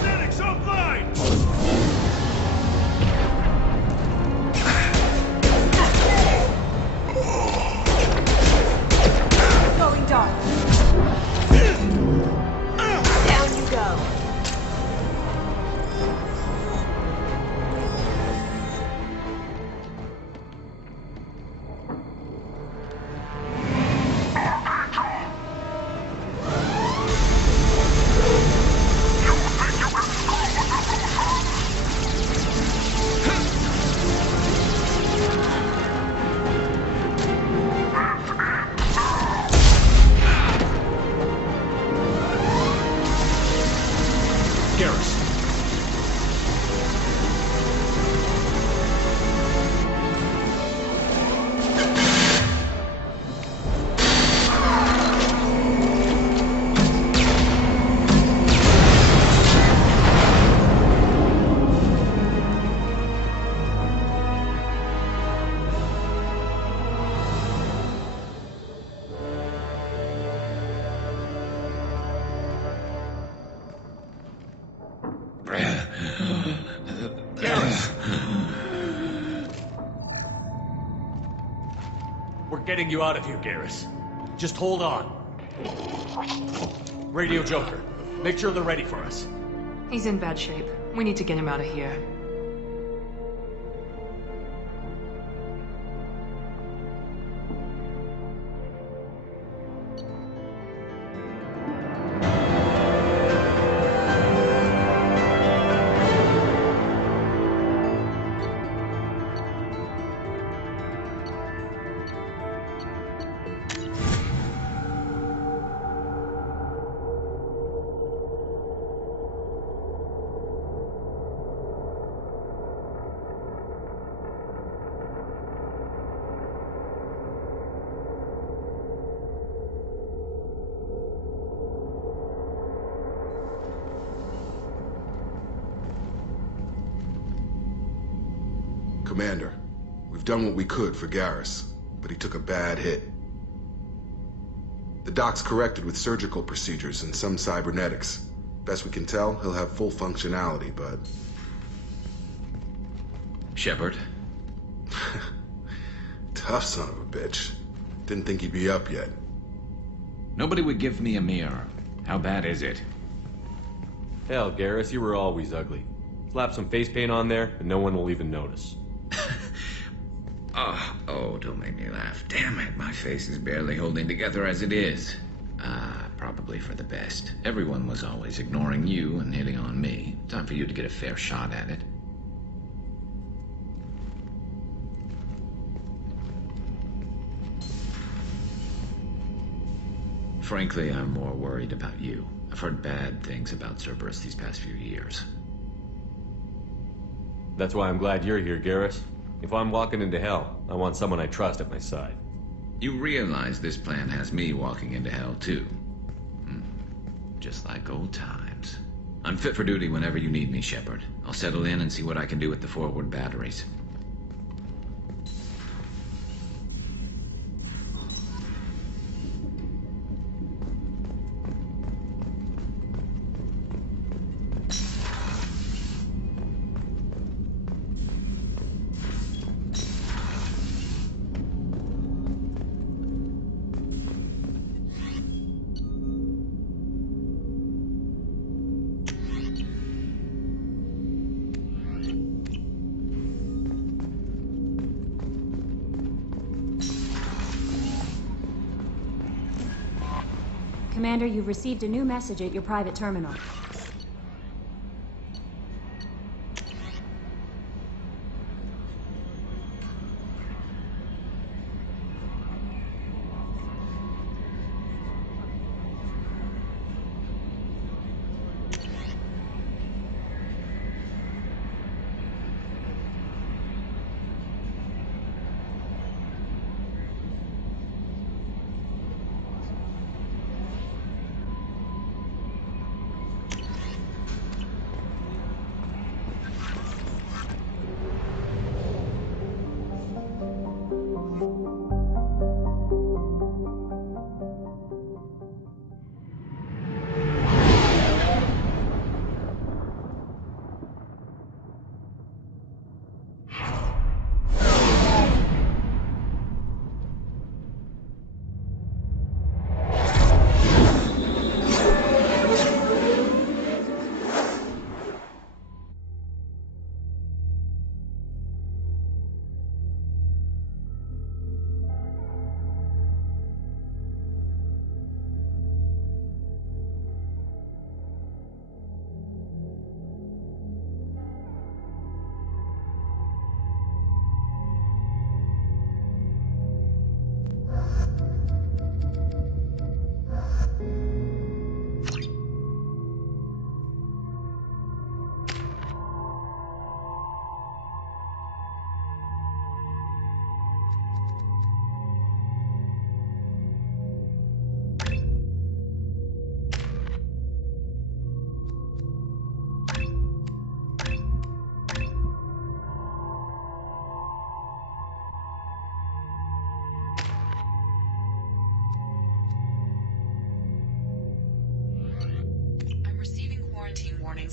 Medics online! Going dark. Down you go. Garrus. We're getting you out of here, Garrus. Just hold on. Radio Joker, make sure they're ready for us. He's in bad shape. We need to get him out of here. Commander, we've done what we could for Garrus, but he took a bad hit. The doc's corrected with surgical procedures and some cybernetics. Best we can tell, he'll have full functionality, but... Shepard? Tough son of a bitch. Didn't think he'd be up yet. Nobody would give me a mirror. How bad is it? Hell, Garrus, you were always ugly. Slap some face paint on there, and no one will even notice. Oh, don't make me laugh. Damn it, my face is barely holding together as it is. Probably for the best. Everyone was always ignoring you and hitting on me. Time for you to get a fair shot at it. Frankly, I'm more worried about you. I've heard bad things about Cerberus these past few years. That's why I'm glad you're here, Garrus. If I'm walking into hell, I want someone I trust at my side. You realize this plan has me walking into hell, too. Just like old times. I'm fit for duty whenever you need me, Shepard. I'll settle in and see what I can do with the forward batteries. Commander, you've received a new message at your private terminal.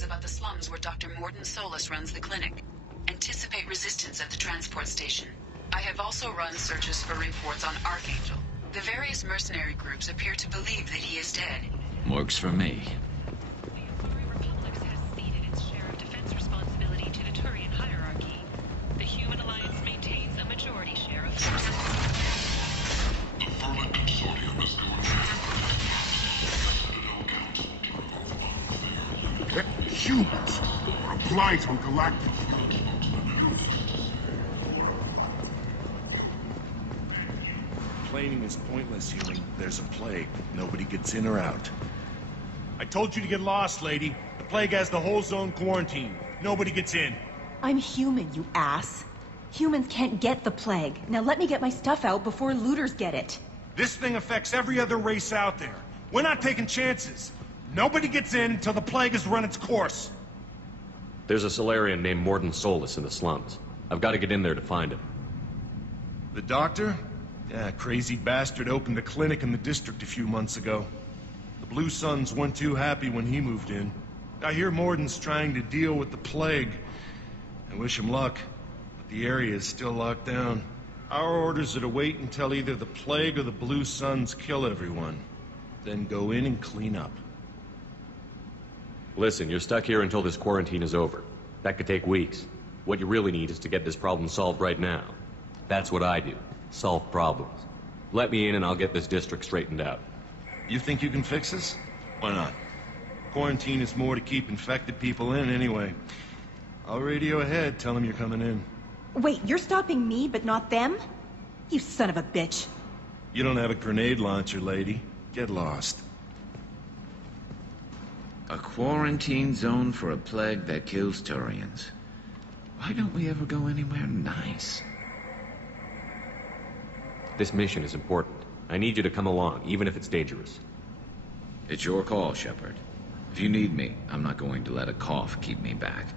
About the slums where Dr. Mordin Solus runs the clinic. Anticipate resistance at the transport station. I have also run searches for reports on Archangel. The various mercenary groups appear to believe that he is dead. Works for me. The Human Alliance maintains a majority share of forces. The Vermin Consortium is going to Citadel Council. Humans are a blight on galactic humans. Complaining is pointless, human. There's a plague. Nobody gets in or out. I told you to get lost, lady. The plague has the whole zone quarantined. Nobody gets in. I'm human, you ass. Humans can't get the plague. Now let me get my stuff out before looters get it. This thing affects every other race out there. We're not taking chances. Nobody gets in until the plague has run its course. There's a Solarian named Mordin Solus in the slums. I've got to get in there to find him. The doctor? Yeah, crazy bastard opened a clinic in the district a few months ago. The Blue Suns weren't too happy when he moved in. I hear Mordin's trying to deal with the plague. I wish him luck, but the area is still locked down. Our orders are to wait until either the plague or the Blue Suns kill everyone. Then go in and clean up. Listen, you're stuck here until this quarantine is over. That could take weeks. What you really need is to get this problem solved right now. That's what I do. Solve problems. Let me in and I'll get this district straightened out. You think you can fix this? Why not? Quarantine is more to keep infected people in anyway. I'll radio ahead, tell them you're coming in. Wait, you're stopping me, but not them? You son of a bitch. You don't have a grenade launcher, lady. Get lost. A quarantine zone for a plague that kills Turians. Why don't we ever go anywhere nice? This mission is important. I need you to come along, even if it's dangerous. It's your call, Shepard. If you need me, I'm not going to let a cough keep me back.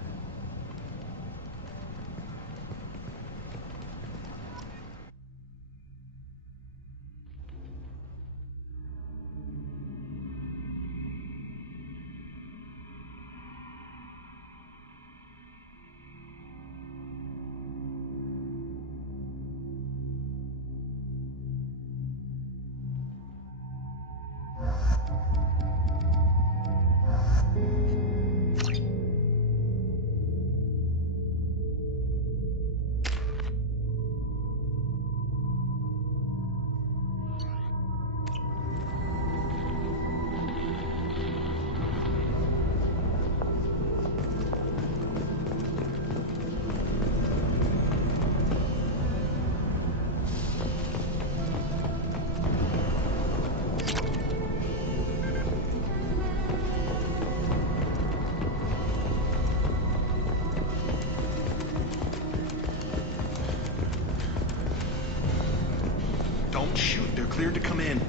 Don't shoot, they're cleared to come in.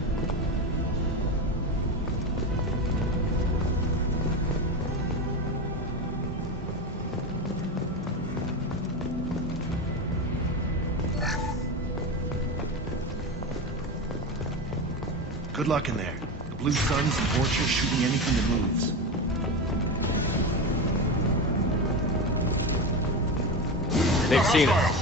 Good luck in there. The Blue Suns and Vorcha shooting anything that moves. They've seen us.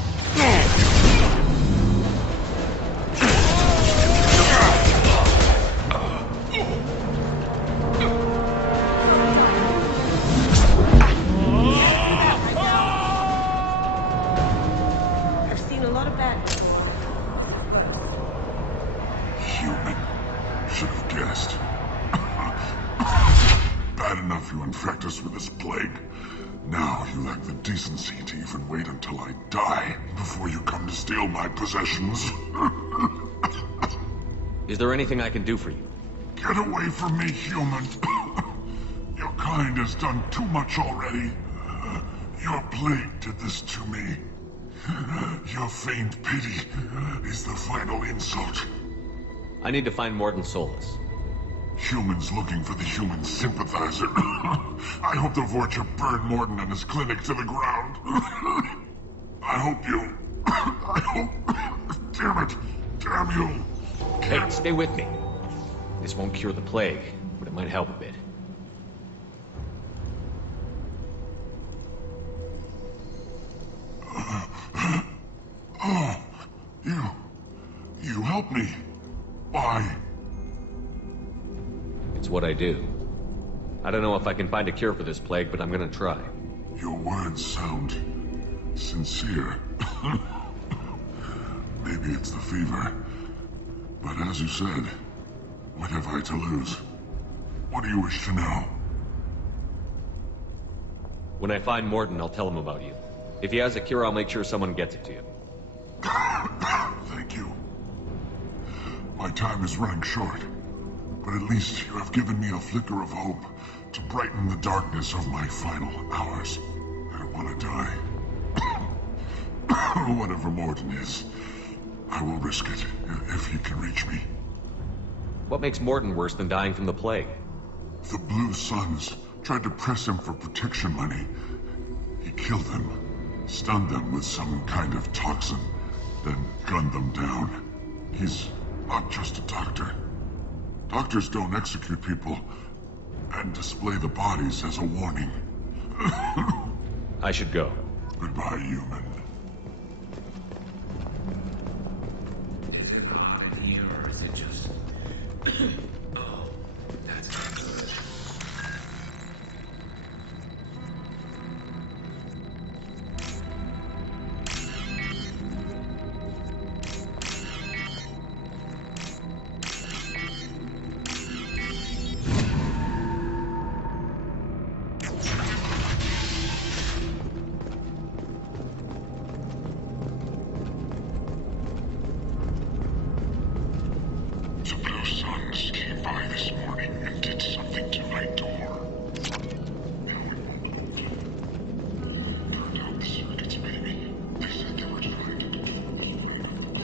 I've seen a lot of bad before. Human. Should have guessed. Bad enough you infect us with this plague. Now you lack the decency to even wait until I die before you come to steal my possessions. Is there anything I can do for you? Get away from me, human. Your kind has done too much already. Your plague did this to me. Your feigned pity is the final insult. I need to find Mordin Solus. Humans looking for the human sympathizer. I hope the Vorcha burned Mordin and his clinic to the ground. I hope you... I hope... Damn it. Damn you. Hey, stay with me. This won't cure the plague, but it might help a bit. Oh, you helped me. Why? It's what I do. I don't know if I can find a cure for this plague, but I'm gonna try. Your words sound sincere. Maybe it's the fever. But as you said, what have I to lose? What do you wish to know? When I find Mordin, I'll tell him about you. If he has a cure, I'll make sure someone gets it to you. Thank you. My time is running short, but at least you have given me a flicker of hope to brighten the darkness of my final hours. I want to die. Whatever Mordin is, I will risk it if he can reach me. What makes Mordin worse than dying from the plague? The Blue Suns tried to press him for protection money. He killed them, stunned them with some kind of toxin, then gunned them down. He's not just a doctor. Doctors don't execute people and display the bodies as a warning. I should go. Goodbye, human. Is it hot in here, or is it just... Oh, that's not good. The Blue Suns came by this morning and did something to my door. Turned out the circuits, maybe. They said they were trying to control the spread of the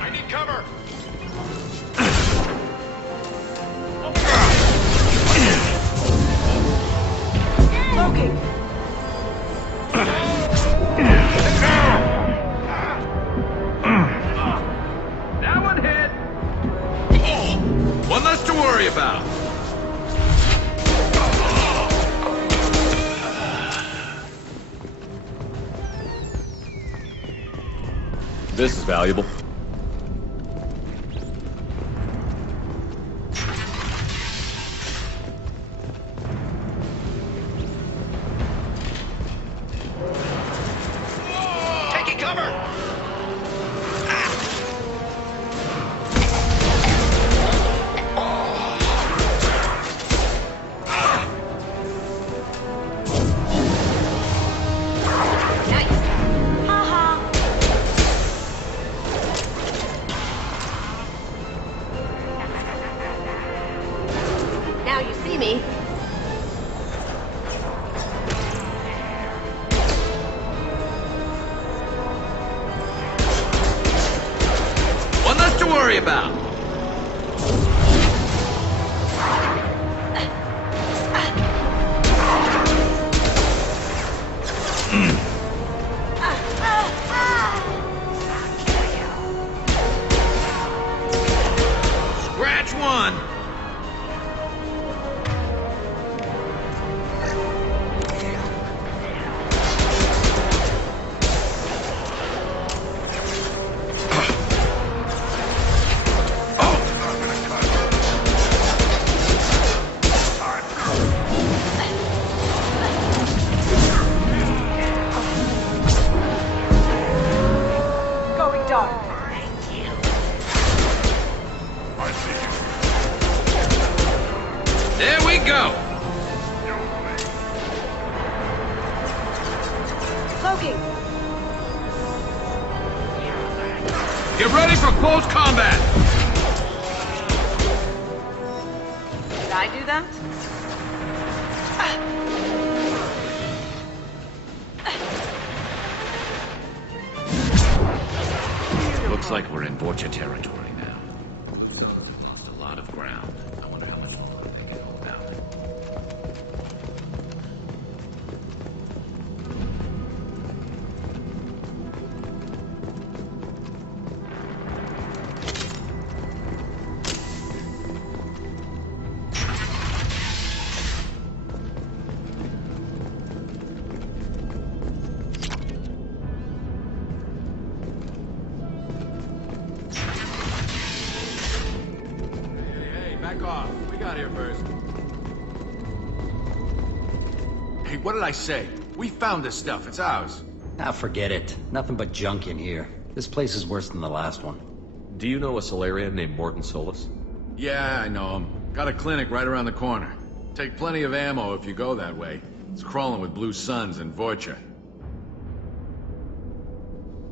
I need cover! Loki! That one hit! One less to worry about. This is valuable. Taking cover! Now you see me. One less to worry about. Scratch one. Going dark. There we go. Loki! Get ready for close combat. Did I do that? Looks like we're in Vorcha territory now. Blue Suns have lost a lot of ground. I wonder how much longer they can hold out. Back off. We got here first. Hey, what did I say? We found this stuff. It's ours. Ah, forget it. Nothing but junk in here. This place is worse than the last one. Do you know a Solarian named Mordin Solus? Yeah, I know him. Got a clinic right around the corner. Take plenty of ammo if you go that way. It's crawling with Blue Suns and Vorcha.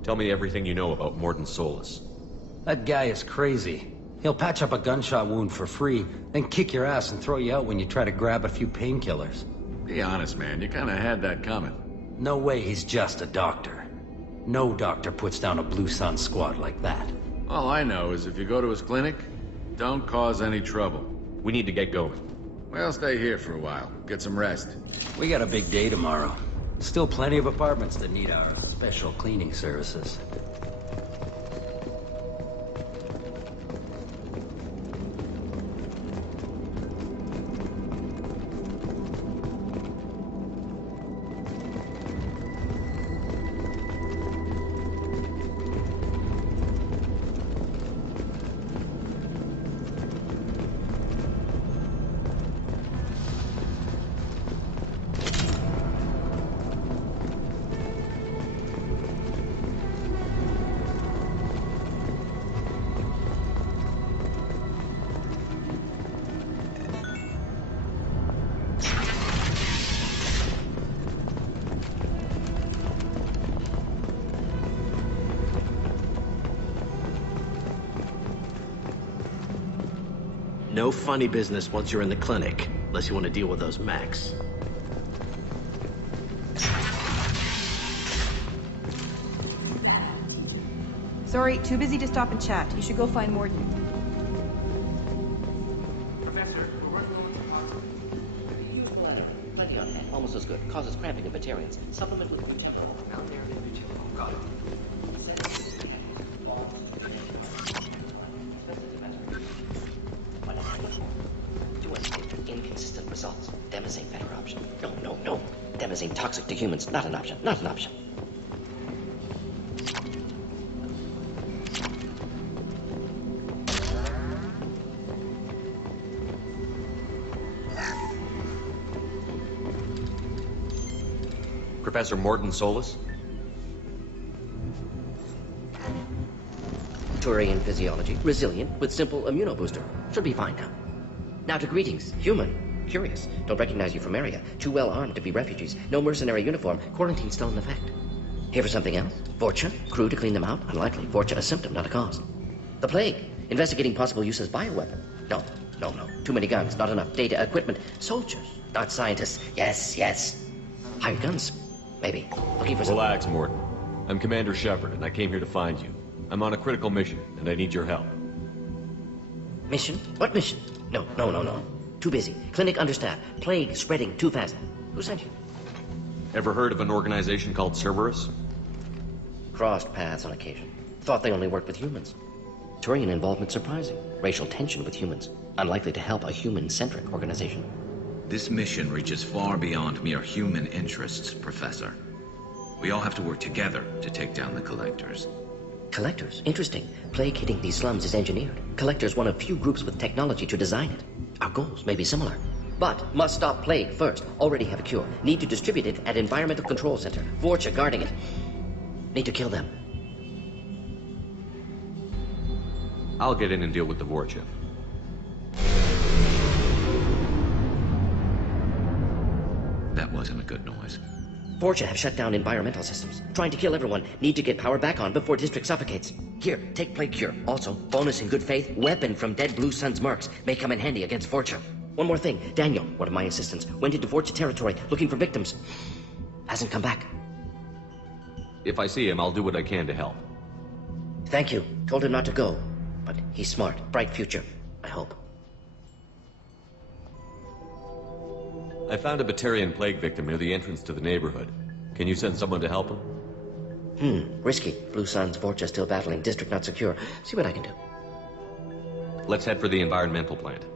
Tell me everything you know about Mordin Solus. That guy is crazy. He'll patch up a gunshot wound for free, then kick your ass and throw you out when you try to grab a few painkillers. Be honest, man. You kinda had that coming. No way he's just a doctor. No doctor puts down a Blue Sun squad like that. All I know is if you go to his clinic, don't cause any trouble. We need to get going. Well, stay here for a while. Get some rest. We got a big day tomorrow. Still plenty of apartments that need our special cleaning services. No funny business once you're in the clinic, unless you want to deal with those mechs. Sorry, too busy to stop and chat. You should go find Mordin. Professor, we're working on plenty on hand. Almost as good. Causes cramping in Batarians. Supplement with new tempo. Out there in the oh, got it. Inconsistent results. Demazine better option. No. Demazine toxic to humans. Not an option. Not an option. Professor Mordin Solus? Turian physiology. Resilient with simple immunobooster. Should be fine now. Now to greetings. Human. Curious. Don't recognize you from area. Too well armed to be refugees. No mercenary uniform. Quarantine still in effect. Here for something else? Vorcha? Crew to clean them out? Unlikely. Vorcha a symptom, not a cause. The plague. Investigating possible use as bioweapon. No. Too many guns. Not enough data, equipment. Soldiers. Not scientists. Yes. Hired guns. Maybe. Looking for some... Relax, Mordin. I'm Commander Shepard, and I came here to find you. I'm on a critical mission, and I need your help. Mission? What mission? No. Too busy. Clinic understaffed. Plague spreading too fast. Who sent you? Ever heard of an organization called Cerberus? Crossed paths on occasion. Thought they only worked with humans. Turian involvement surprising. Racial tension with humans. Unlikely to help a human-centric organization. This mission reaches far beyond mere human interests, Professor. We all have to work together to take down the Collectors. Collectors? Interesting. Plague hitting these slums is engineered. Collectors one of few groups with technology to design it. Our goals may be similar. But must stop plague first. Already have a cure. Need to distribute it at Environmental Control Center. Vorcha guarding it. Need to kill them. I'll get in and deal with the Vorcha. That wasn't a good noise. Vorcha have shut down environmental systems. Trying to kill everyone. Need to get power back on before District suffocates. Here, take Plague Cure. Also, bonus in good faith, weapon from dead Blue Sun's mercs. May come in handy against Vorcha. One more thing. Daniel, one of my assistants, went into Vorcha territory looking for victims. Hasn't come back. If I see him, I'll do what I can to help. Thank you. Told him not to go. But he's smart. Bright future, I hope. I found a Batarian plague victim near the entrance to the neighborhood. Can you send someone to help him? Risky. Blue Sun's fortress still battling. District not secure. See what I can do. Let's head for the environmental plant.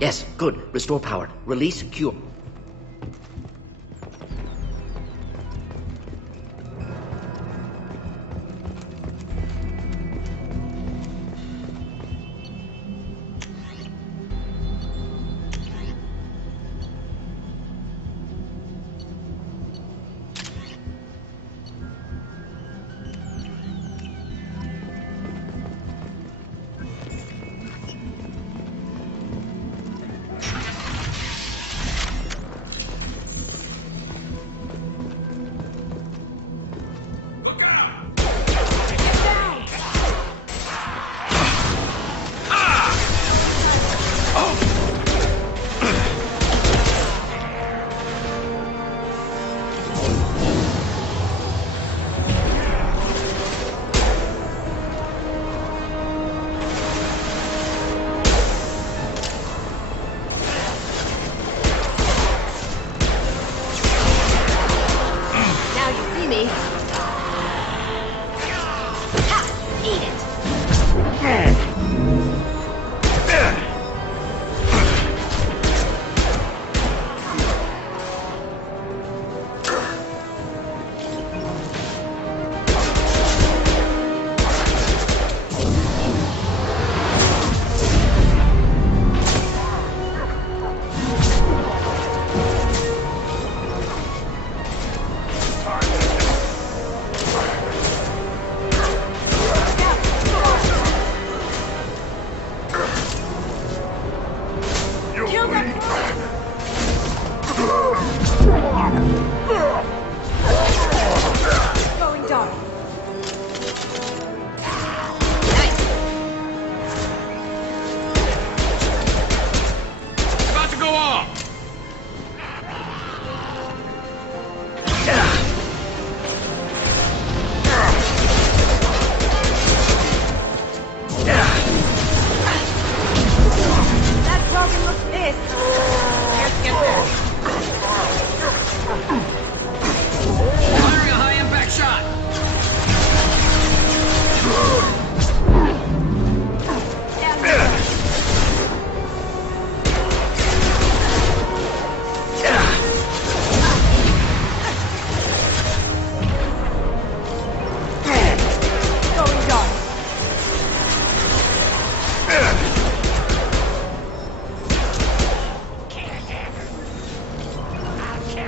Yes, good. Restore power. Release cure.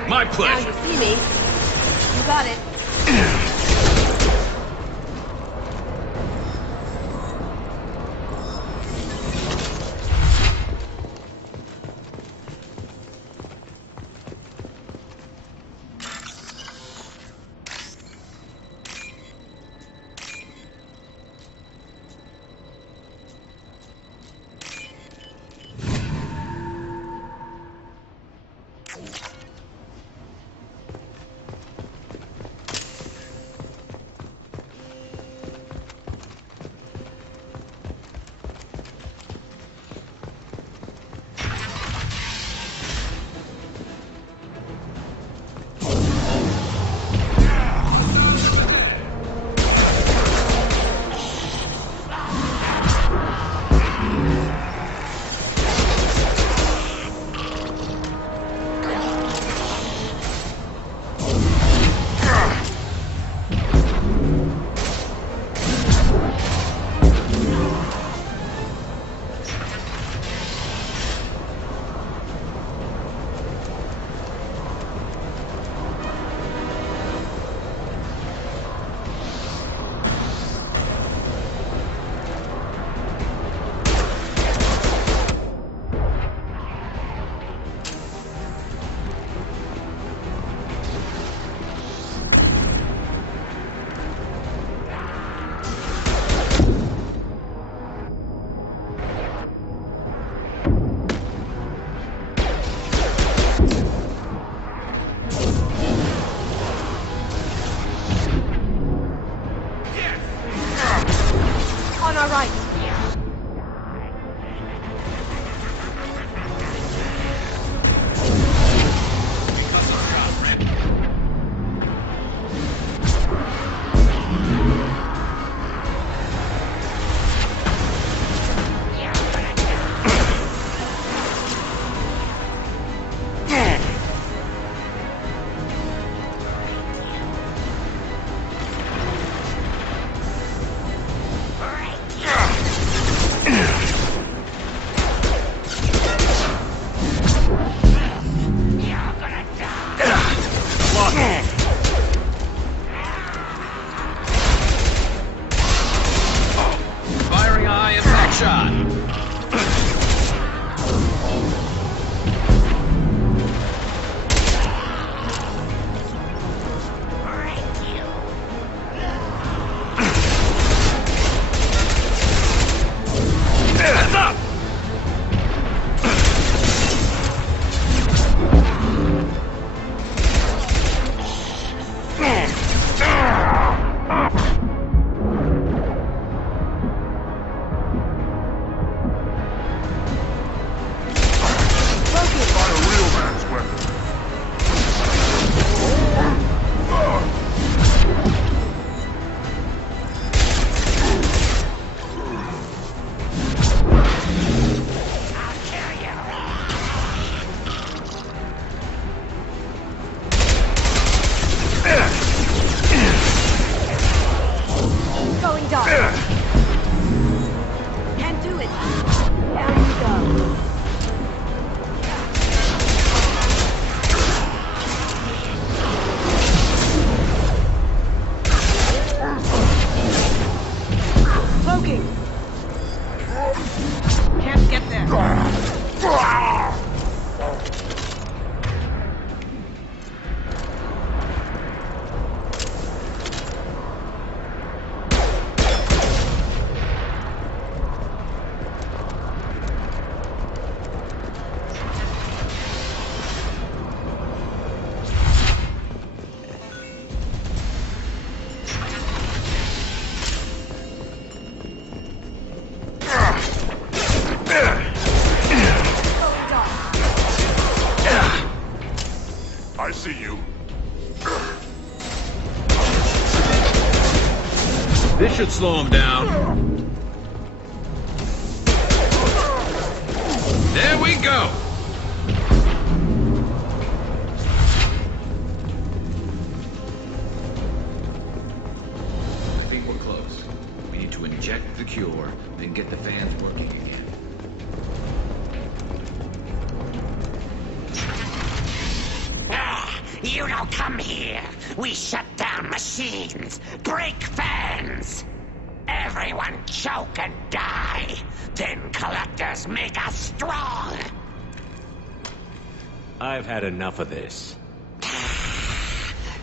My pleasure. Now you see me. You got it. Heads up! Going dark. Can't do it. Down you go. Cloaking. Can't get there. I see you. This should slow him down. There we go. I think we're close. We need to inject the cure, then get the fans working again. You don't come here. We shut down machines, break fans. Everyone choke and die. Then collectors make us strong. I've had enough of this.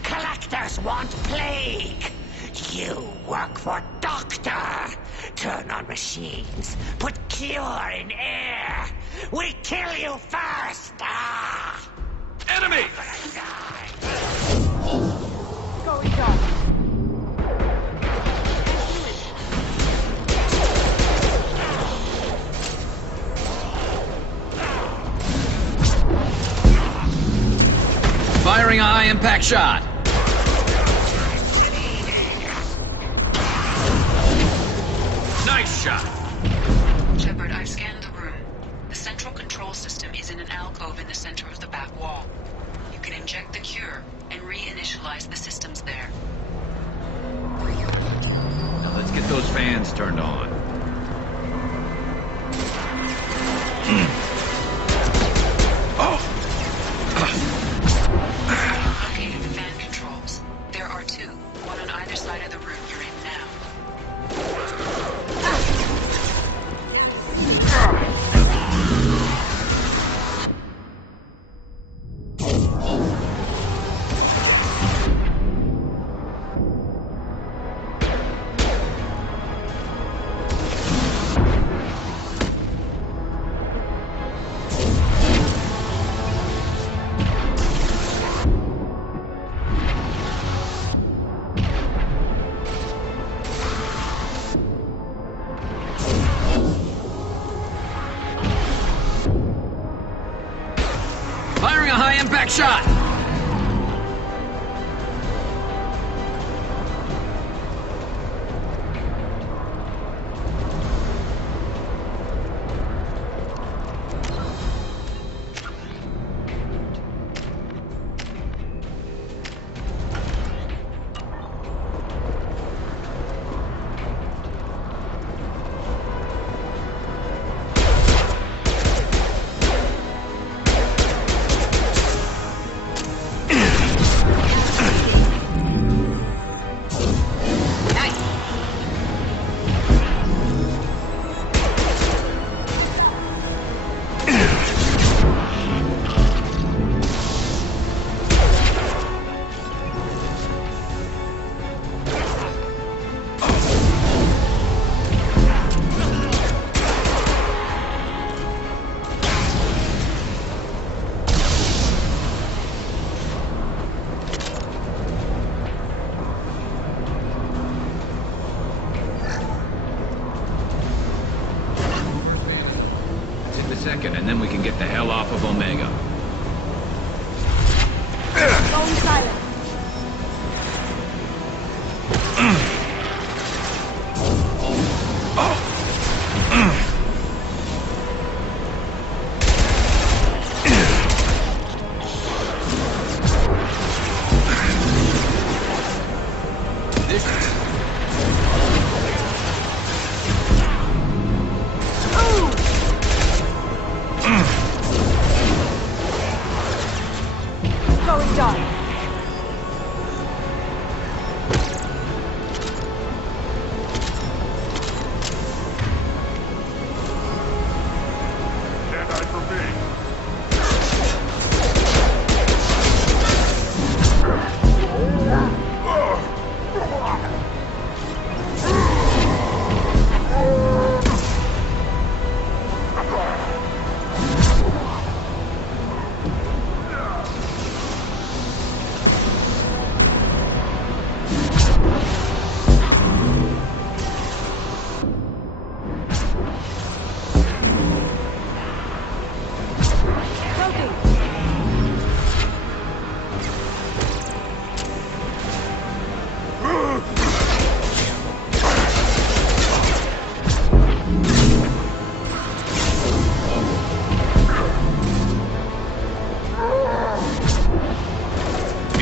Collectors want plague. You work for Doctor. Turn on machines. Put cure in air. We kill you first. Enemy! Going dark. Firing a high-impact shot. Nice shot. Shepard, I've scanned the room. The central control system is in an alcove in the center of the back wall. You can inject the cure and reinitialize the systems there. Now let's get those fans turned on. Located the fan controls. There are two, one on either side of the room you're in now. Firing a high-impact shot. second, and then we can get the hell off of Omega. Going silent. Going dark.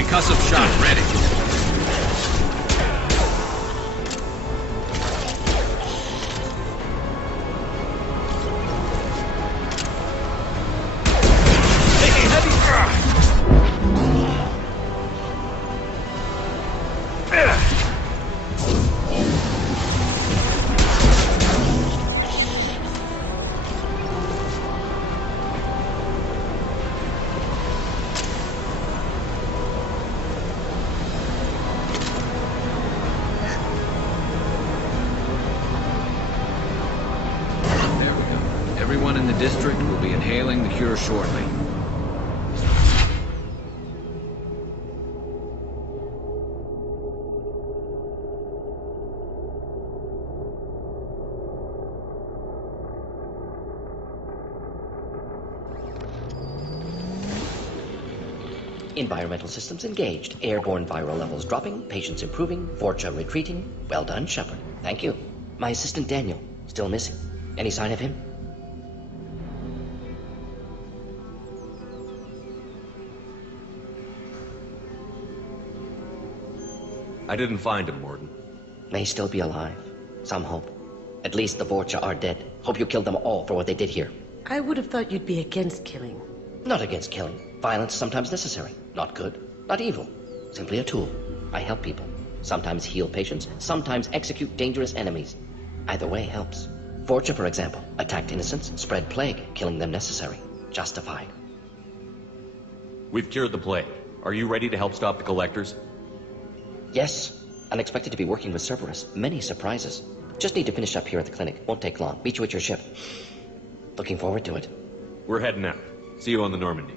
Concussive shot ready. Taking heavy. Everyone in the district will be inhaling the cure shortly. Environmental systems engaged. Airborne viral levels dropping. Patients improving. Vorcha retreating. Well done, Shepard. Thank you. My assistant Daniel. Still missing. Any sign of him? I didn't find him, Mordin. May still be alive. Some hope. At least the Vorcha are dead. Hope you killed them all for what they did here. I would have thought you'd be against killing. Not against killing. Violence is sometimes necessary. Not good. Not evil. Simply a tool. I help people. Sometimes heal patients. Sometimes execute dangerous enemies. Either way helps. Vorcha, for example, attacked innocents, spread plague, killing them necessary. Justified. We've cured the plague. Are you ready to help stop the Collectors? Yes. Unexpected to be working with Cerberus. Many surprises. Just need to finish up here at the clinic. Won't take long. Meet you at your ship. Looking forward to it. We're heading out. See you on the Normandy.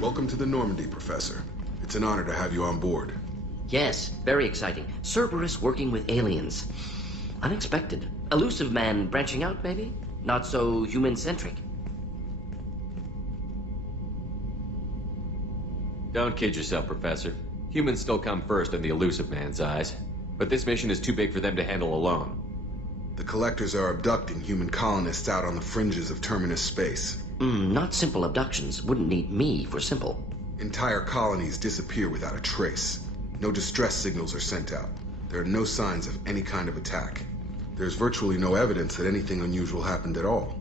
Welcome to the Normandy, Professor. It's an honor to have you on board. Yes, very exciting. Cerberus working with aliens. Unexpected. Elusive man branching out, maybe? Not so human-centric. Don't kid yourself, Professor. Humans still come first in the Elusive man's eyes. But this mission is too big for them to handle alone. The Collectors are abducting human colonists out on the fringes of Terminus space. Not simple abductions. Wouldn't need me for simple. Entire colonies disappear without a trace. No distress signals are sent out. There are no signs of any kind of attack. There's virtually no evidence that anything unusual happened at all.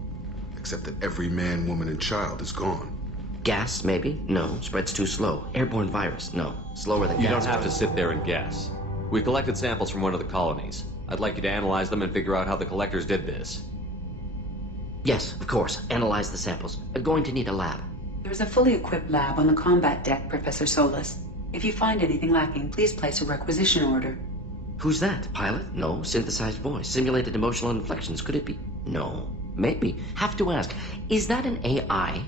Except that every man, woman, and child is gone. Gas, maybe? No. Spreads too slow. Airborne virus? No. Slower than You gas. don't have to sit there and guess. We collected samples from one of the colonies. I'd like you to analyze them and figure out how the collectors did this. Yes, of course. Analyze the samples. Going to need a lab. There's a fully equipped lab on the combat deck, Professor Solis. If you find anything lacking, please place a requisition order. Who's that? Pilot? No. Synthesized voice. Simulated emotional inflections. Could it be? No. Maybe. Have to ask. Is that an AI?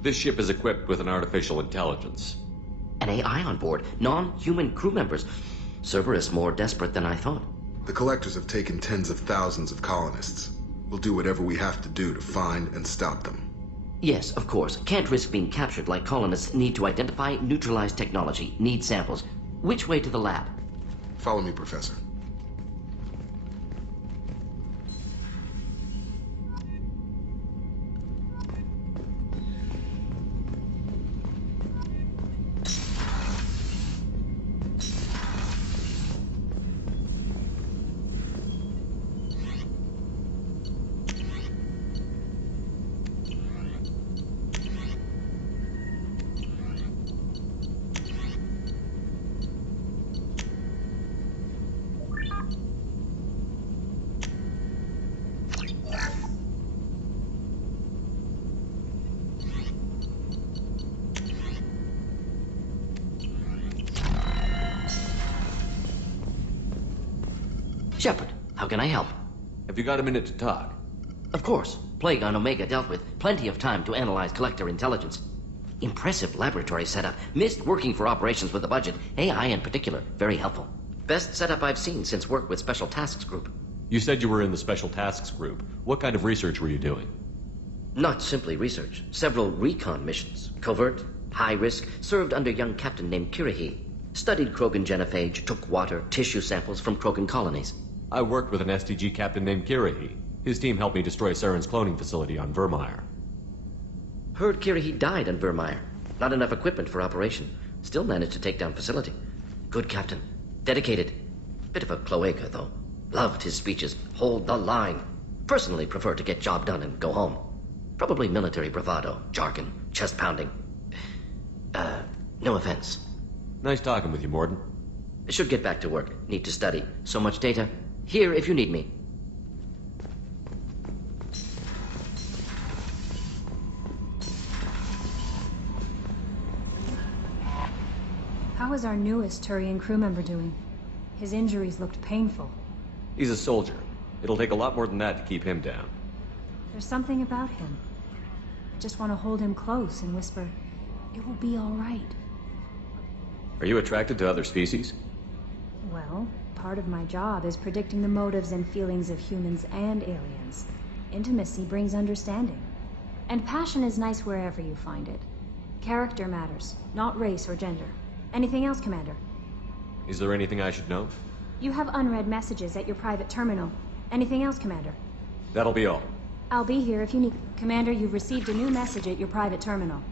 This ship is equipped with an artificial intelligence. An AI on board? Non-human crew members? Cerberus more desperate than I thought. The collectors have taken tens of thousands of colonists. We'll do whatever we have to do to find and stop them. Yes, of course. Can't risk being captured like colonists need to identify, neutralize technology, need samples. Which way to the lab? Follow me, Professor. Shepard, how can I help? Have you got a minute to talk? Of course. Plague on Omega dealt with. Plenty of time to analyze collector intelligence. Impressive laboratory setup. Missed working for operations with a budget. AI in particular. Very helpful. Best setup I've seen since work with Special Tasks Group. You said you were in the Special Tasks Group. What kind of research were you doing? Not simply research. Several recon missions. Covert, high risk, served under a young captain named Kirihi. Studied Krogan genophage, took water, tissue samples from Krogan colonies. I worked with an STG captain named Kirihi. His team helped me destroy Saren's cloning facility on Vermeer. Heard Kirihi died on Vermeer. Not enough equipment for operation. Still managed to take down facility. Good captain. Dedicated. Bit of a cloaca, though. Loved his speeches. Hold the line. Personally prefer to get job done and go home. Probably military bravado, jargon, chest pounding. No offense. Nice talking with you, Mordin. Should get back to work. Need to study. So much data. Here if you need me. How is our newest Turian crew member doing? His injuries looked painful. He's a soldier. It'll take a lot more than that to keep him down. There's something about him. I just want to hold him close and whisper, "It will be all right." Are you attracted to other species? Well, part of my job is predicting the motives and feelings of humans and aliens. Intimacy brings understanding. And passion is nice wherever you find it. Character matters, not race or gender. Anything else, Commander? Is there anything I should know? You have unread messages at your private terminal. Anything else, Commander? That'll be all. I'll be here if you need... Commander, you've received a new message at your private terminal.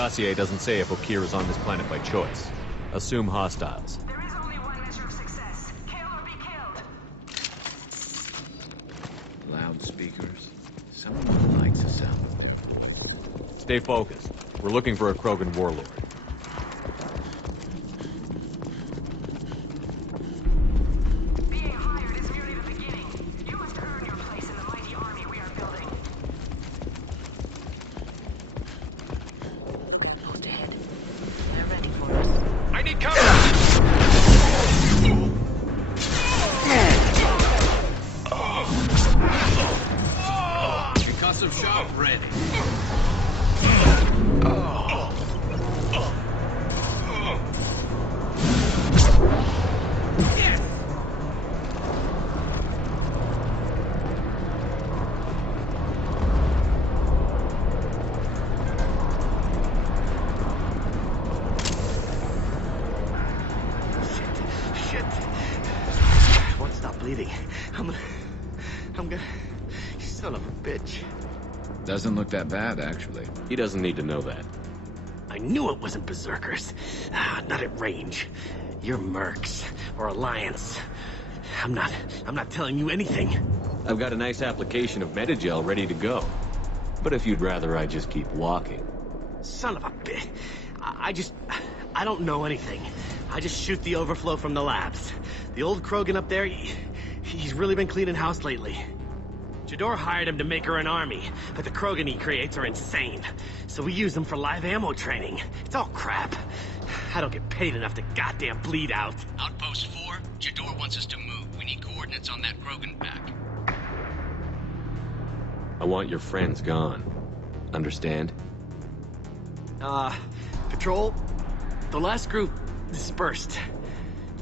dossier doesn't say if Okeer is on this planet by choice. Assume hostiles. There is only one measure of success. Kill or be killed. Loudspeakers. Someone lights us up. Stay focused. We're looking for a Krogan warlord. Being hired is merely the beginning. You must earn your place in the mighty army we are building. Outpost ahead. They're ready for us. I need cover! Concussive shock ready. Shit. Won't stop bleeding. I'm gonna... You son of a bitch. Doesn't look that bad, actually. He doesn't need to know that. I knew it wasn't Berserkers. Not at range. You're Mercs. Or Alliance. I'm not telling you anything. I've got a nice application of Metagel ready to go. But if you'd rather I just keep walking. Son of a bitch. I don't know anything. I just shoot the overflow from the labs. The old Krogan up there, he's really been cleaning house lately. Jador hired him to make her an army, but the Krogan he creates are insane. So we use them for live ammo training. It's all crap. I don't get paid enough to goddamn bleed out. Outpost 4, Jador wants us to move. We need coordinates on that Krogan pack. I want your friends gone. Understand? Patrol, the last group dispersed.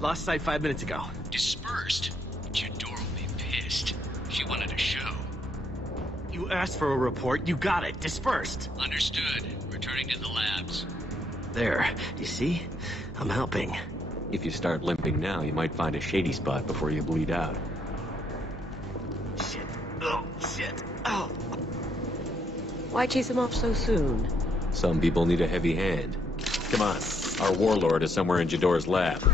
Lost sight 5 minutes ago. Dispersed? Jador will be pissed. She wanted a show. You asked for a report, you got it. Dispersed. Understood. Returning to the labs. There, you see? I'm helping. If you start limping now, you might find a shady spot before you bleed out. Shit. Oh, shit. Oh. Why chase him off so soon? Some people need a heavy hand. Come on. Our warlord is somewhere in Jador's lab.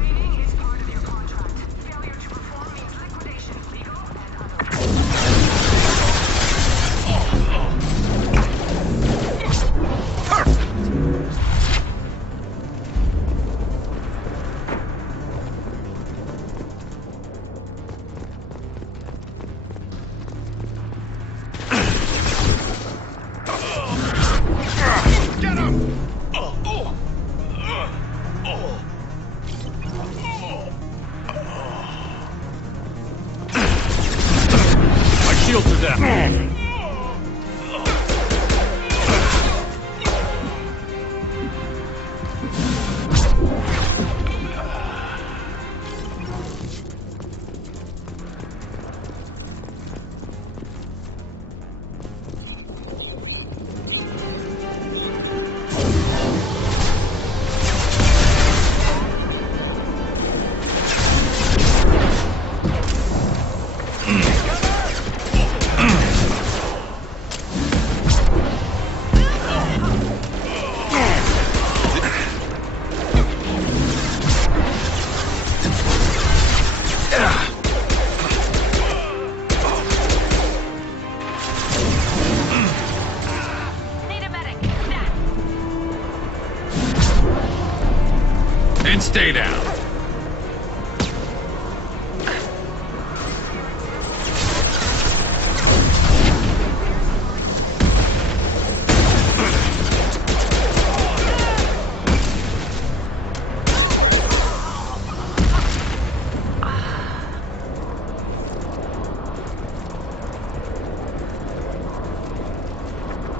Stay down.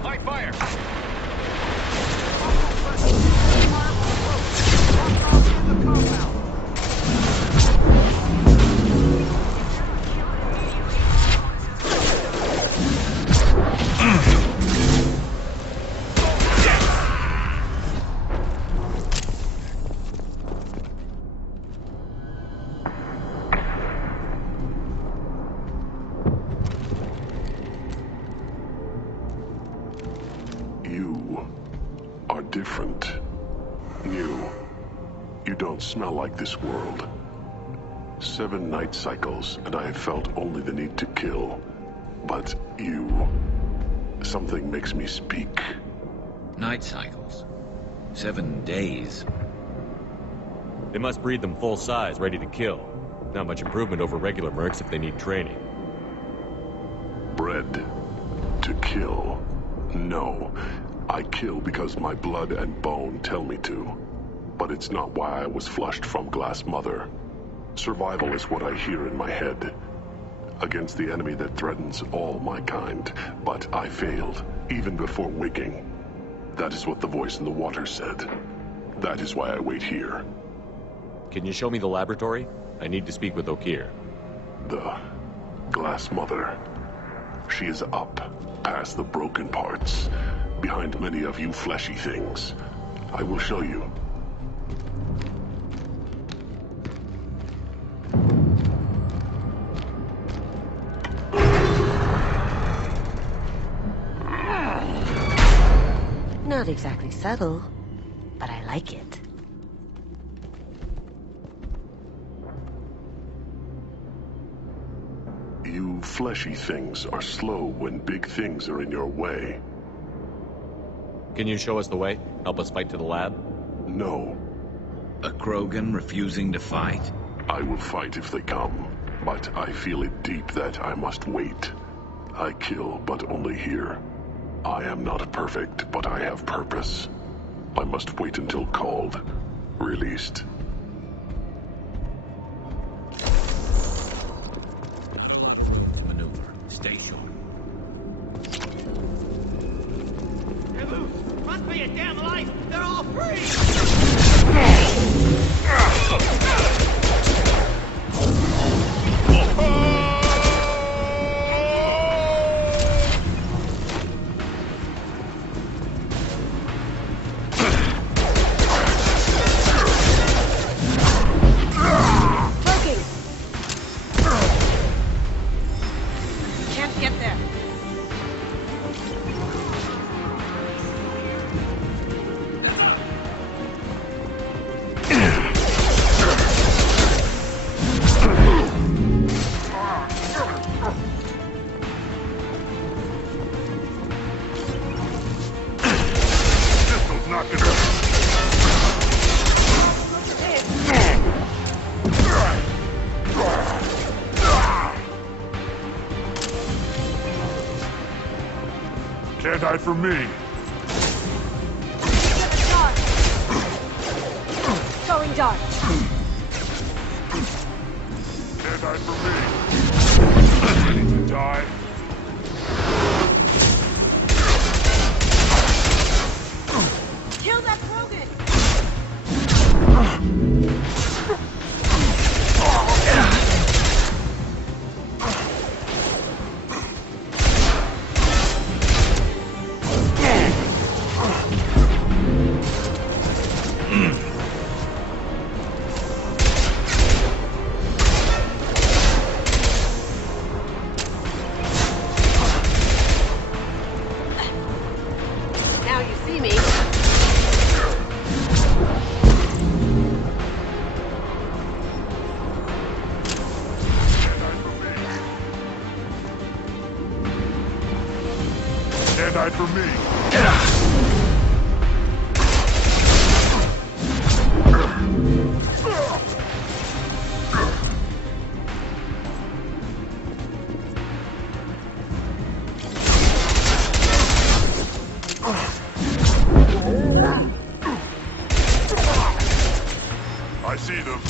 Light fire! are different. New. You don't smell like this world. 7 night cycles, and I have felt only the need to kill. But you... something makes me speak. Night cycles. 7 days. They must breed them full size, ready to kill. Not much improvement over regular mercs if they need training. Bred to kill. No. I kill because my blood and bone tell me to. But it's not why I was flushed from Glass Mother. Survival is what I hear in my head. Against the enemy that threatens all my kind. But I failed, even before waking. That is what the voice in the water said. That is why I wait here. Can you show me the laboratory? I need to speak with Okeer. The Glass Mother. She is up, past the broken parts, behind many of you fleshy things. I will show you. Not exactly subtle, but I like it. You fleshy things are slow when big things are in your way. Can you show us the way? Help us fight to the lab? No. A Krogan refusing to fight? I will fight if they come, but I feel it deep that I must wait. I kill, but only here. I am not perfect, but I have purpose. I must wait until called, released. Maneuver. Stay sharp. Run for your damn life! They're all free! Can't get there. Can't hide from me. Going dark. Can't hide from me. Ready to die. Kill that Krogan! Now you see me. Can't hide from me. I see them.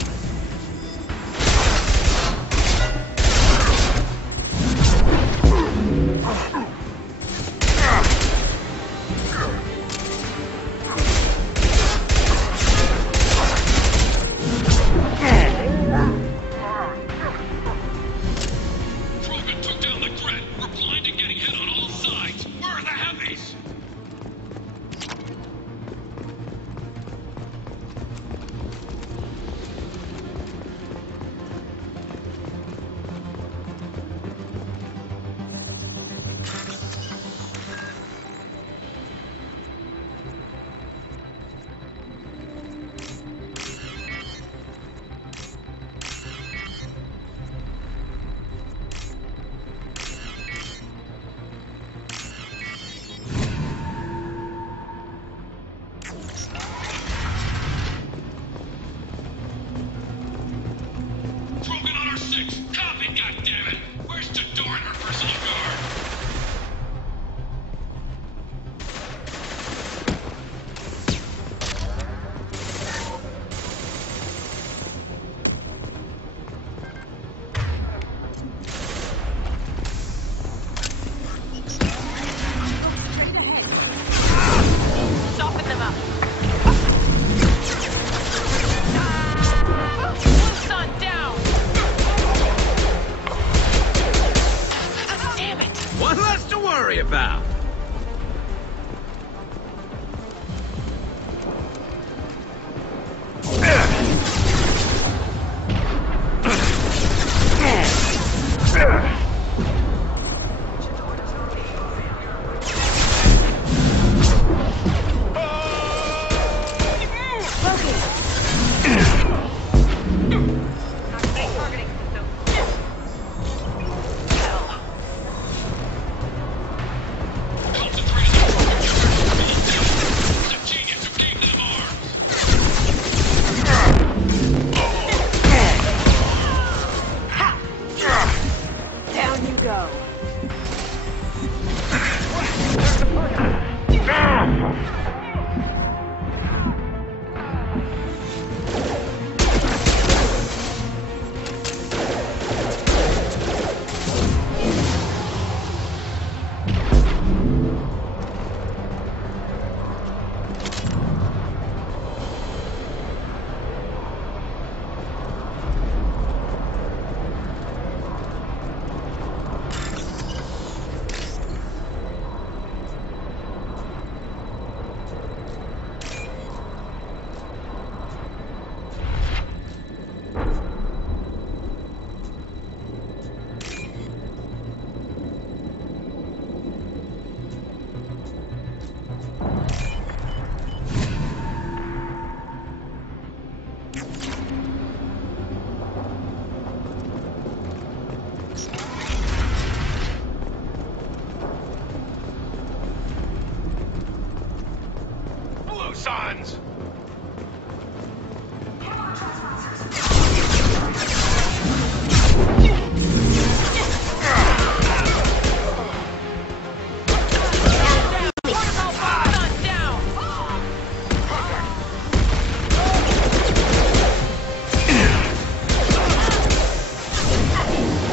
Blue Suns!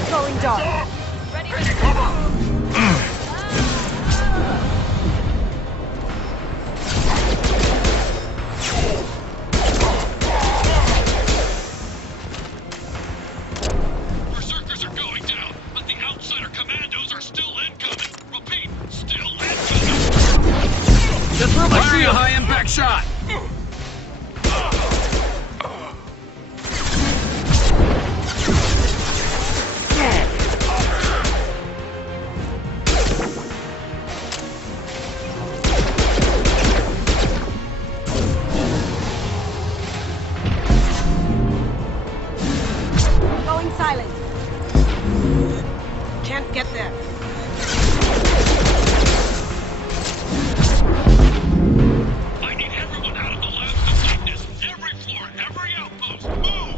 Going dark. Berserkers are going down, but the outsider commandos are still incoming. Repeat, still incoming. Just throw my shield. High impact shot. Going silent. Can't get there. I need everyone out of the labs to fight this. Every floor, every outpost, move!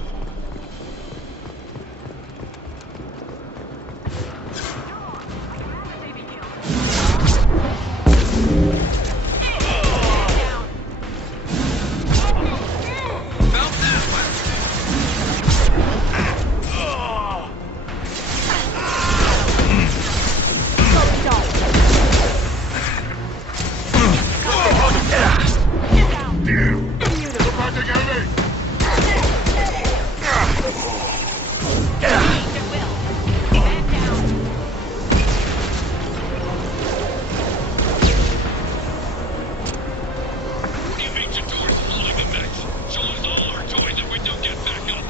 The ancient doors holding the mechs. She'll lose all our toys if we don't get back up.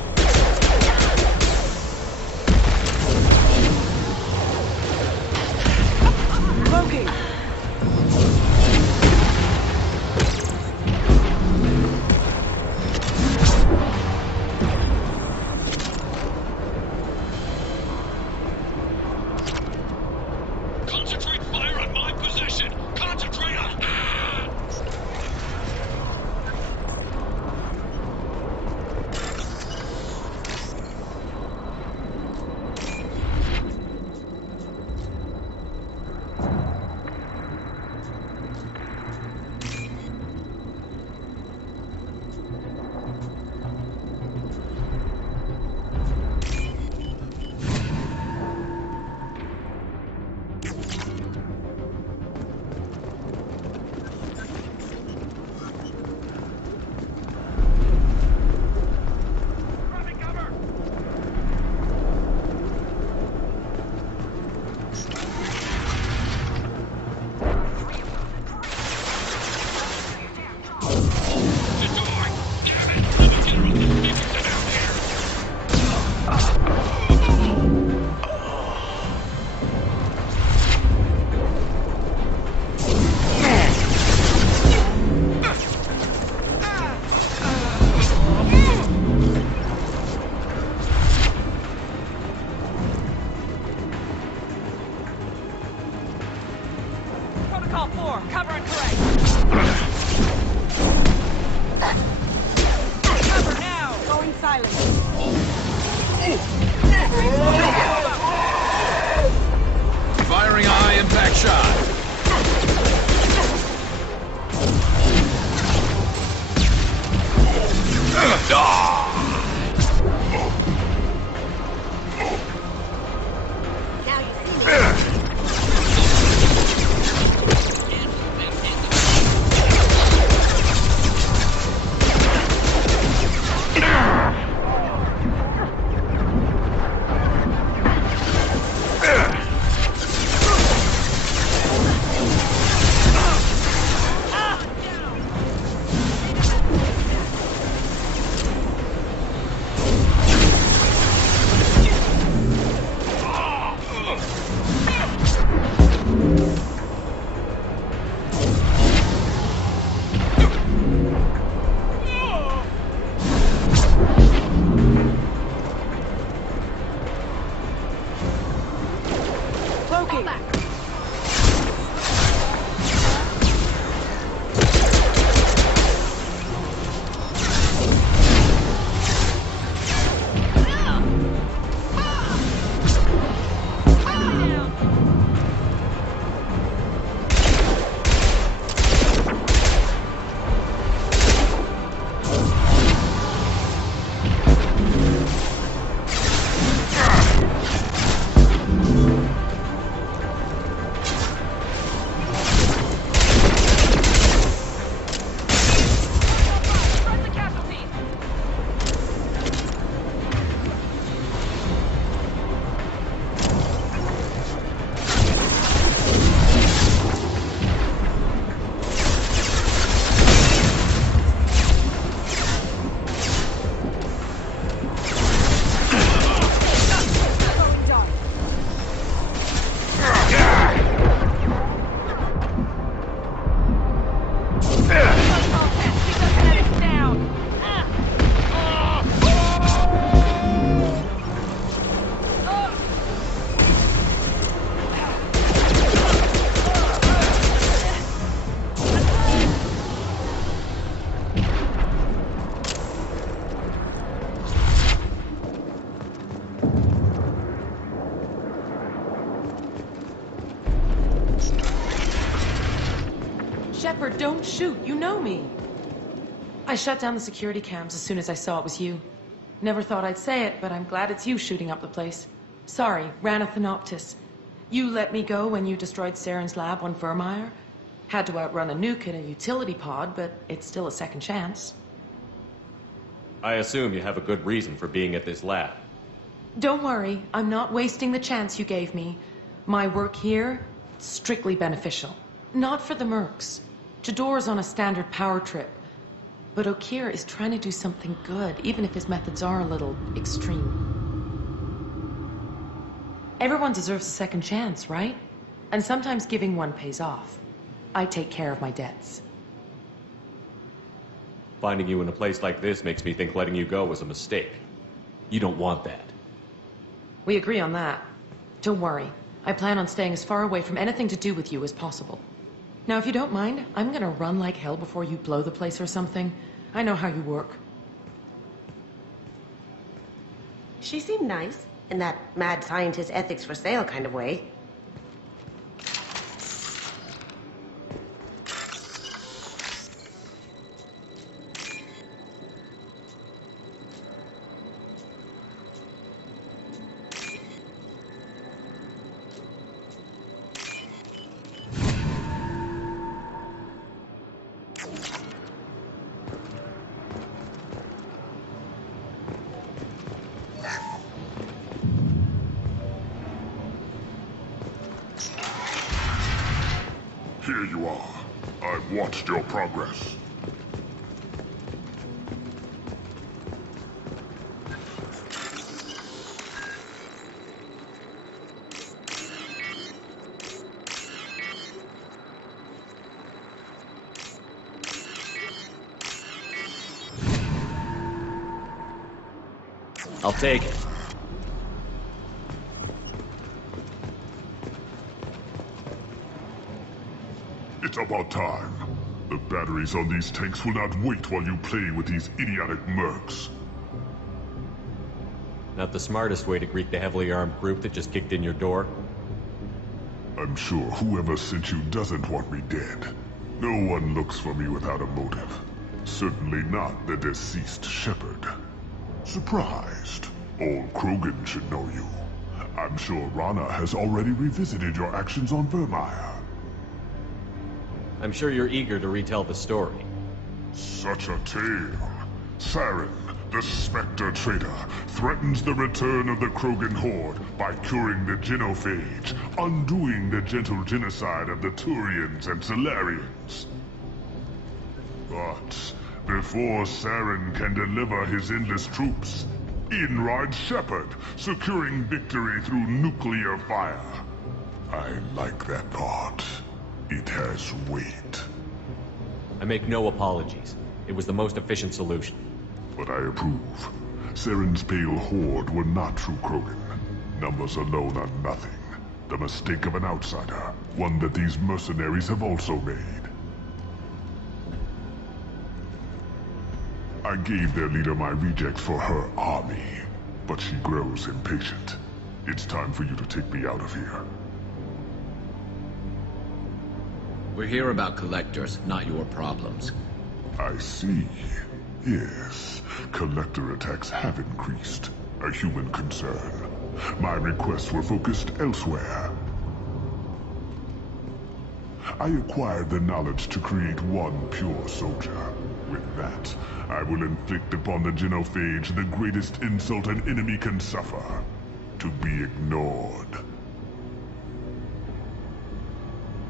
Loki. Concentrate fire on my position! Concentrate on... Protocol 4, cover and correct. Cover now. Going silent. Firing a high impact shot. Shepard, don't shoot. You know me. I shut down the security cams as soon as I saw it was you. Never thought I'd say it, but I'm glad it's you shooting up the place. Sorry, Rana Thanoptis. You let me go when you destroyed Saren's lab on Vermeer. Had to outrun a nuke in a utility pod, but it's still a second chance. I assume you have a good reason for being at this lab. Don't worry, I'm not wasting the chance you gave me. My work here, strictly beneficial. Not for the mercs. Jador's on a standard power trip. But Okeer is trying to do something good, even if his methods are a little extreme. Everyone deserves a second chance, right? And sometimes giving one pays off. I take care of my debts. Finding you in a place like this makes me think letting you go was a mistake. You don't want that. We agree on that. Don't worry. I plan on staying as far away from anything to do with you as possible. Now, if you don't mind, I'm gonna run like hell before you blow the place or something. I know how you work. She seemed nice, in that mad scientist ethics for sale kind of way. Here you are. I've watched your progress. I'll take it. It's about time. The batteries on these tanks will not wait while you play with these idiotic mercs. Not the smartest way to greet the heavily armed group that just kicked in your door. I'm sure whoever sent you doesn't want me dead. No one looks for me without a motive. Certainly not the deceased Shepard. Surprised. Old Krogan should know you. I'm sure Rana has already revisited your actions on Vermeer. I'm sure you're eager to retell the story. Such a tale. Saren, the Spectre traitor, threatens the return of the Krogan horde by curing the genophage, undoing the gentle genocide of the Turians and Solarians. But before Saren can deliver his endless troops, in rides Shepard, securing victory through nuclear fire. I like that part. It has weight. I make no apologies. It was the most efficient solution. But I approve. Saren's pale horde were not true Krogan. Numbers alone are nothing. The mistake of an outsider. One that these mercenaries have also made. I gave their leader my rejects for her army. But she grows impatient. It's time for you to take me out of here. We're here about collectors, not your problems. I see. Yes, collector attacks have increased. A human concern. My requests were focused elsewhere. I acquired the knowledge to create one pure soldier. With that, I will inflict upon the genophage the greatest insult an enemy can suffer. To be ignored.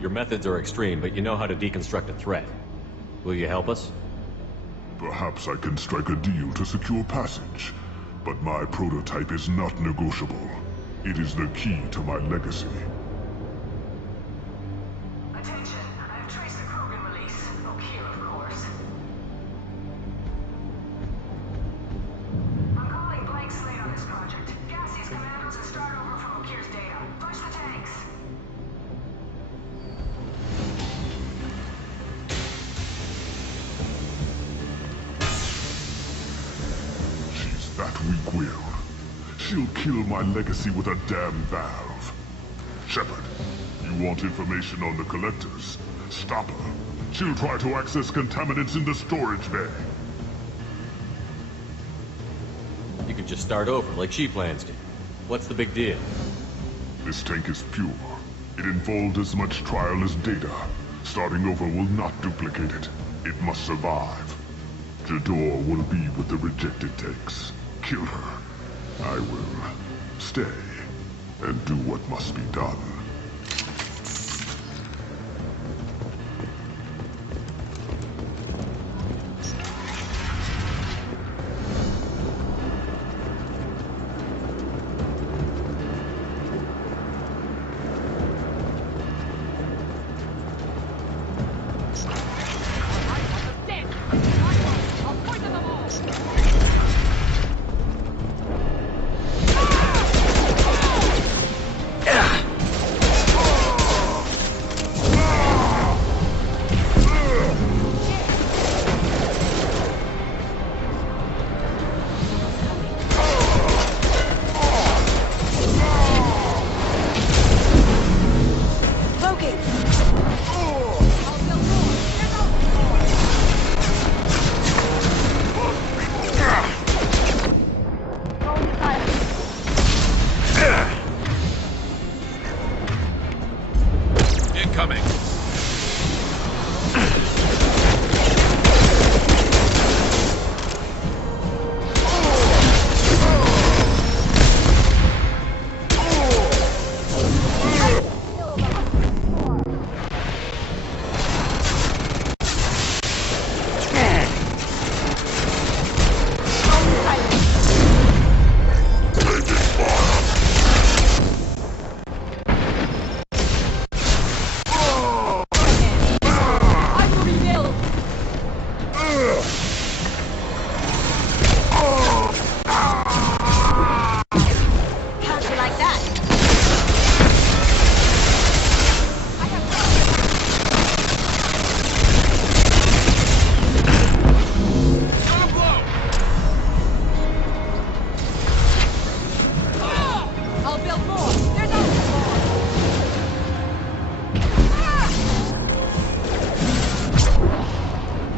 Your methods are extreme, but you know how to deconstruct a threat. Will you help us? Perhaps I can strike a deal to secure passage. But my prototype is not negotiable. It is the key to my legacy. Attention, I've traced the Krogan release. Okeer, of course. I'm calling blank slate on this project. Gas these commandos and start over from Okeer's data. Push the tanks. That weak-willed. She'll kill my legacy with a damn valve. Shepard, you want information on the Collectors? Stop her. She'll try to access contaminants in the storage bay. You could just start over, like she plans to. What's the big deal? This tank is pure. It involved as much trial as data. Starting over will not duplicate it. It must survive. Jador will be with the rejected tanks. Kill her. I will stay and do what must be done.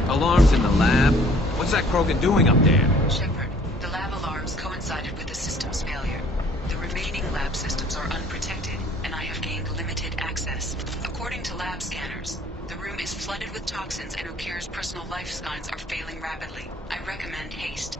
Alarms in the lab? What's that Krogan doing up there? Shepard, the lab alarms coincided with the system's failure. The remaining lab systems are unprotected, and I have gained limited access. According to lab scanners, the room is flooded with toxins and Okir's personal life signs are failing rapidly. I recommend haste.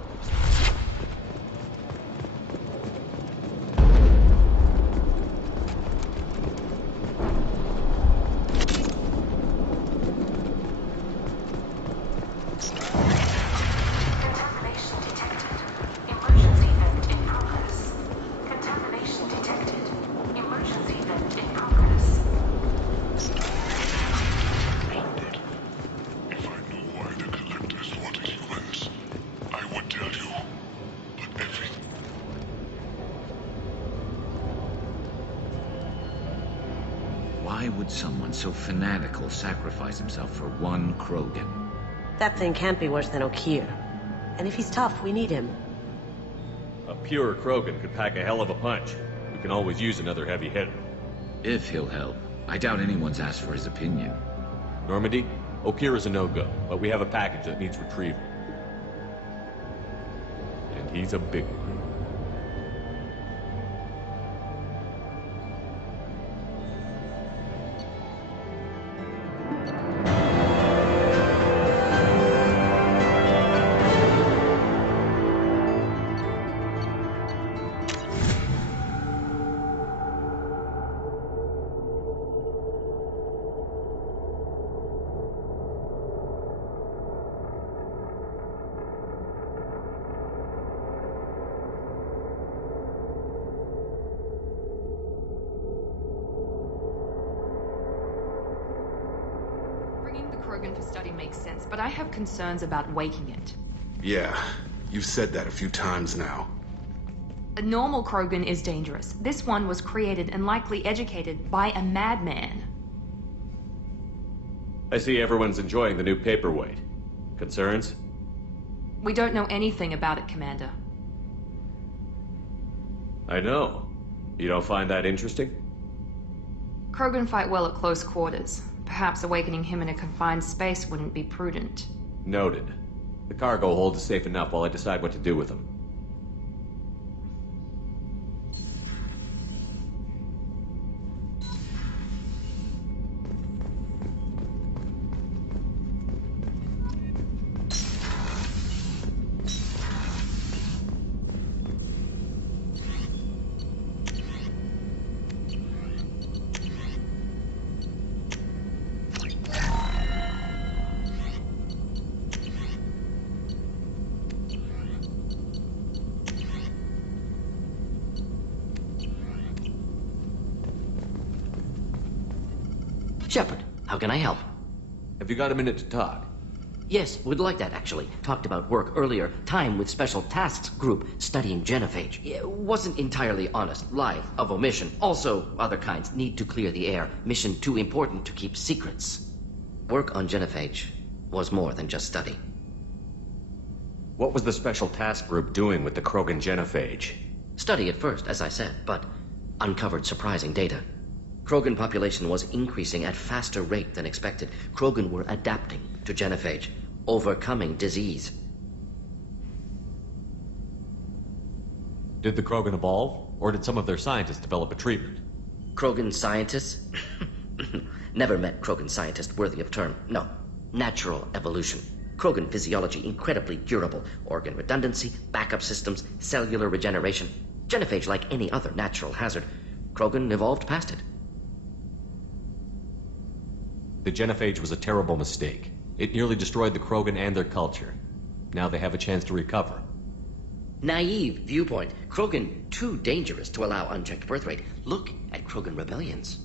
Why would someone so fanatical sacrifice himself for one Krogan? That thing can't be worse than Okir. And if he's tough, we need him. A pure Krogan could pack a hell of a punch. We can always use another heavy hitter. If he'll help. I doubt anyone's asked for his opinion. Normandy, Okir is a no-go, but we have a package that needs retrieval. And he's a big one. Krogan for study makes sense, but I have concerns about waking it. Yeah, you've said that a few times now. A normal Krogan is dangerous. This one was created and likely educated by a madman. I see everyone's enjoying the new paperweight. Concerns? We don't know anything about it, Commander. I know. You don't find that interesting? Krogan fight well at close quarters. Perhaps awakening him in a confined space wouldn't be prudent. Noted. The cargo hold is safe enough while I decide what to do with him. Shepard, how can I help? Have you got a minute to talk? Yes, would like that, actually. Talked about work earlier. Time with Special Tasks Group studying genophage. It wasn't entirely honest. Lie of omission. Also, other kinds. Need to clear the air. Mission too important to keep secrets. Work on genophage was more than just study. What was the Special Task Group doing with the Krogan genophage? Study at first, as I said, but uncovered surprising data. Krogan population was increasing at faster rate than expected. Krogan were adapting to genophage, overcoming disease. Did the Krogan evolve, or did some of their scientists develop a treatment? Krogan scientists? Never met Krogan scientist worthy of term. No. Natural evolution. Krogan physiology incredibly durable. Organ redundancy, backup systems, cellular regeneration. Genophage like any other natural hazard. Krogan evolved past it. The genophage was a terrible mistake. It nearly destroyed the Krogan and their culture. Now they have a chance to recover. Naive viewpoint. Krogan too dangerous to allow unchecked birth rate. Look at Krogan rebellions.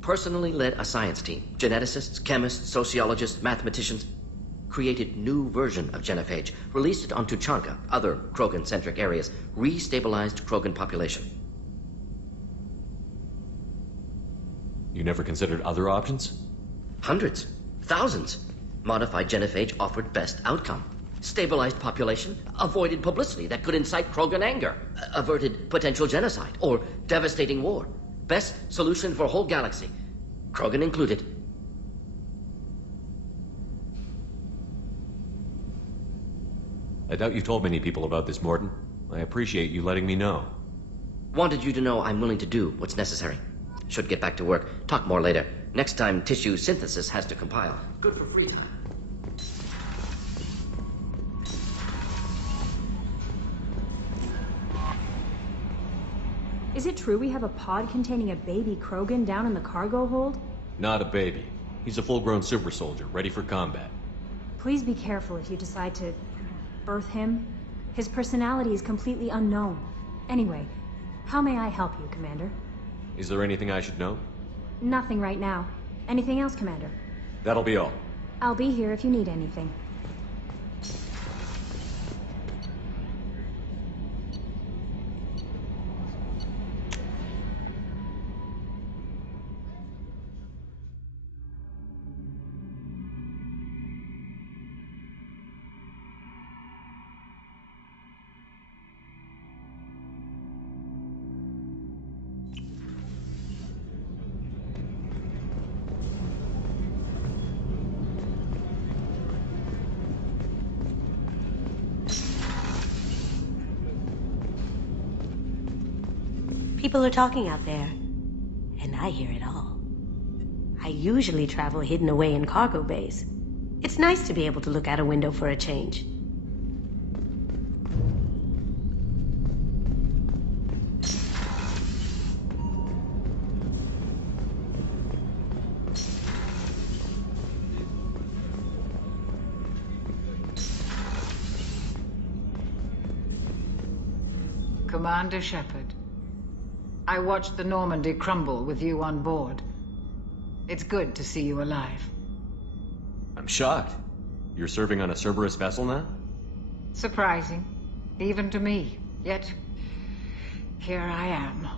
Personally led a science team. Geneticists, chemists, sociologists, mathematicians. Created new version of genophage. Released it on Tuchanka, other Krogan-centric areas. Restabilized Krogan population. You never considered other options? Hundreds. Thousands. Modified genophage offered best outcome. Stabilized population, avoided publicity that could incite Krogan anger, averted potential genocide or devastating war. Best solution for whole galaxy. Krogan included. I doubt you've told many people about this, Mordin. I appreciate you letting me know. Wanted you to know I'm willing to do what's necessary. Should get back to work. Talk more later. Next time tissue synthesis has to compile. Good for free time. Is it true we have a pod containing a baby Krogan down in the cargo hold? Not a baby. He's a full-grown super soldier, ready for combat. Please be careful if you decide to birth him. His personality is completely unknown. Anyway, how may I help you, Commander? Is there anything I should know? Nothing right now. Anything else, Commander? That'll be all. I'll be here if you need anything. People are talking out there, and I hear it all. I usually travel hidden away in cargo bays. It's nice to be able to look out a window for a change. Commander Shepard. I watched the Normandy crumble with you on board. It's good to see you alive. I'm shocked. You're serving on a Cerberus vessel now? Surprising, even to me. Yet, here I am.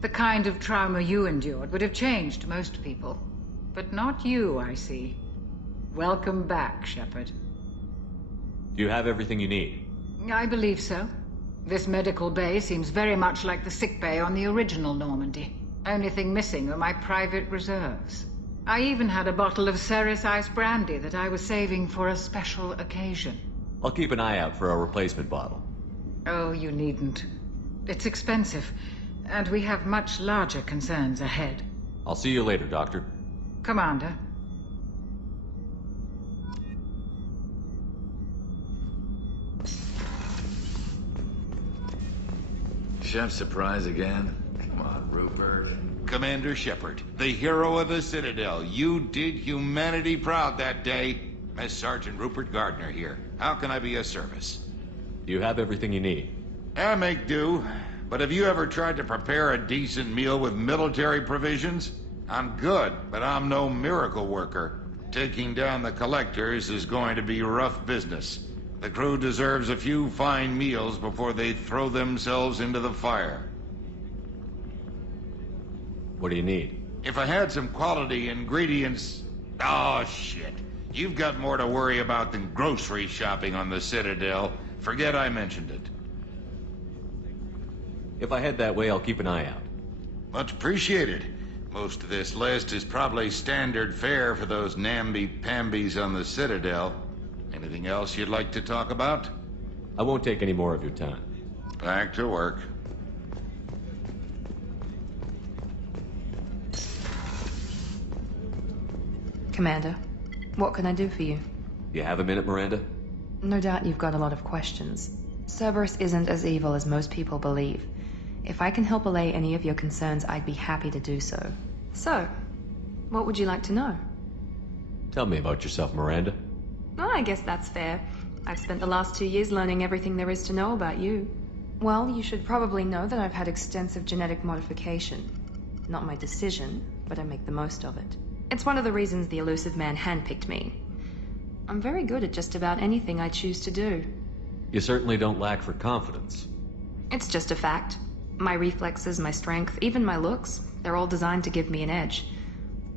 The kind of trauma you endured would have changed most people. But not you, I see. Welcome back, Shepard. Do you have everything you need? I believe so. This medical bay seems very much like the sick bay on the original Normandy. Only thing missing are my private reserves. I even had a bottle of Ceres Ice Brandy that I was saving for a special occasion. I'll keep an eye out for a replacement bottle. Oh, you needn't. It's expensive, and we have much larger concerns ahead. I'll see you later, Doctor. Commander. Chef surprise again? Come on, Rupert. Commander Shepard, the hero of the Citadel. You did humanity proud that day. Mess Sergeant Rupert Gardner here. How can I be of service? Do you have everything you need? I make do. But have you ever tried to prepare a decent meal with military provisions? I'm good, but I'm no miracle worker. Taking down the collectors is going to be rough business. The crew deserves a few fine meals before they throw themselves into the fire. What do you need? If I had some quality ingredients... Oh, shit. You've got more to worry about than grocery shopping on the Citadel. Forget I mentioned it. If I head that way, I'll keep an eye out. Much appreciated. Most of this list is probably standard fare for those namby-pambies on the Citadel. Anything else you'd like to talk about? I won't take any more of your time. Back to work. Commander, what can I do for you? You have a minute, Miranda? No doubt you've got a lot of questions. Cerberus isn't as evil as most people believe. If I can help allay any of your concerns, I'd be happy to do so. So, what would you like to know? Tell me about yourself, Miranda. Oh, I guess that's fair. I've spent the last 2 years learning everything there is to know about you. Well, you should probably know that I've had extensive genetic modification. Not my decision, but I make the most of it. It's one of the reasons the Elusive Man handpicked me. I'm very good at just about anything I choose to do. You certainly don't lack for confidence. It's just a fact. My reflexes, my strength, even my looks, they're all designed to give me an edge.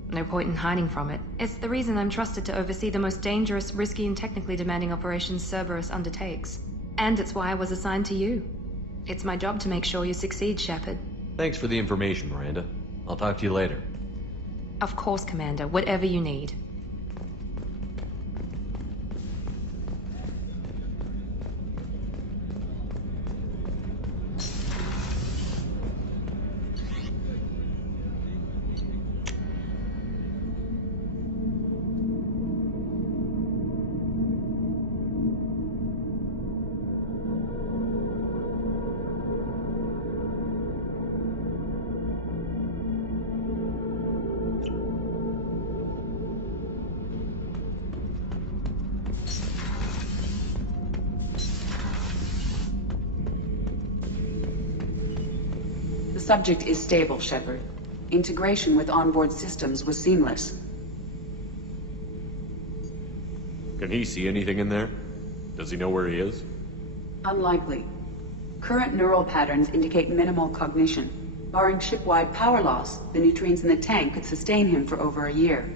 No point in hiding from it. It's the reason I'm trusted to oversee the most dangerous, risky, and technically demanding operations Cerberus undertakes. And it's why I was assigned to you. It's my job to make sure you succeed, Shepard. Thanks for the information, Miranda. I'll talk to you later. Of course, Commander. Whatever you need. The subject is stable, Shepard. Integration with onboard systems was seamless. Can he see anything in there? Does he know where he is? Unlikely. Current neural patterns indicate minimal cognition. Barring ship-wide power loss, the nutrients in the tank could sustain him for over a year.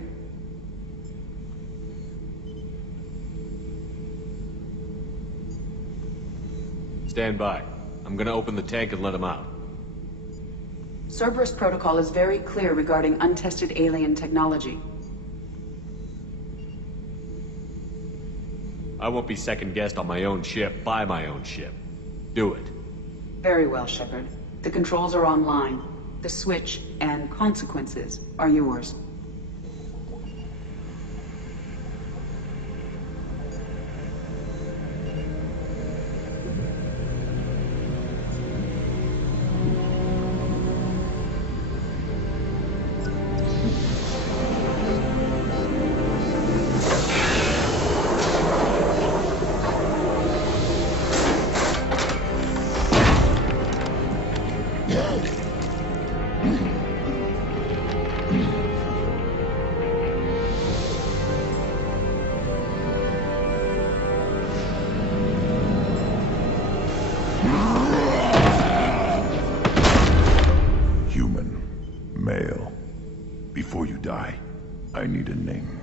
Stand by. I'm gonna open the tank and let him out. Cerberus protocol is very clear regarding untested alien technology. I won't be second-guessed on my own ship, by my own ship. Do it. Very well, Shepard. The controls are online. The switch and consequences are yours. Before you die, I need a name.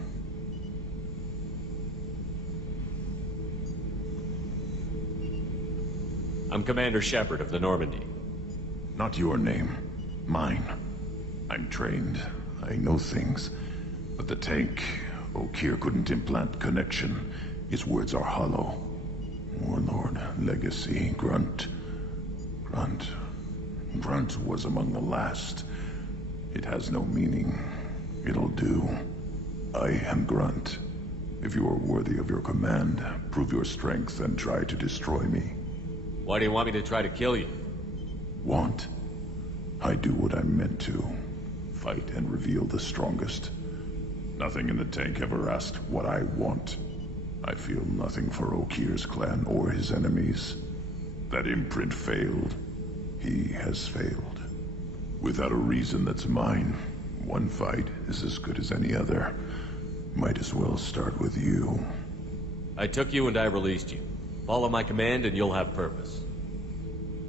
I'm Commander Shepard of the Normandy. Not your name. Mine. I'm trained. I know things. But the tank, Okeer couldn't implant connection. His words are hollow. Warlord, Legacy, Grunt. Grunt was among the last. It has no meaning. It'll do. I am Grunt. If you are worthy of your command, prove your strength and try to destroy me. Why do you want me to try to kill you? Want? I do what I'm meant to. Fight and reveal the strongest. Nothing in the tank ever asked what I want. I feel nothing for Okeer's clan or his enemies. That imprint failed. He has failed. Without a reason that's mine, one fight is as good as any other. Might as well start with you. I took you and I released you. Follow my command and you'll have purpose.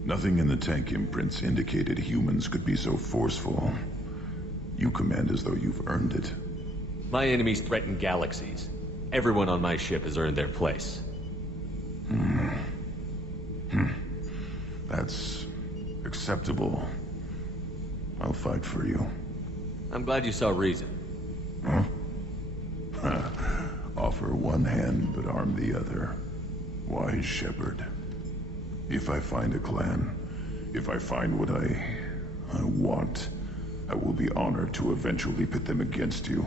Nothing in the tank imprints indicated humans could be so forceful. You command as though you've earned it. My enemies threaten galaxies. Everyone on my ship has earned their place. That's acceptable. I'll fight for you. I'm glad you saw reason. Huh? Offer one hand, but arm the other. Wise shepherd. If I find a clan, if I find what I want, I will be honored to eventually pit them against you.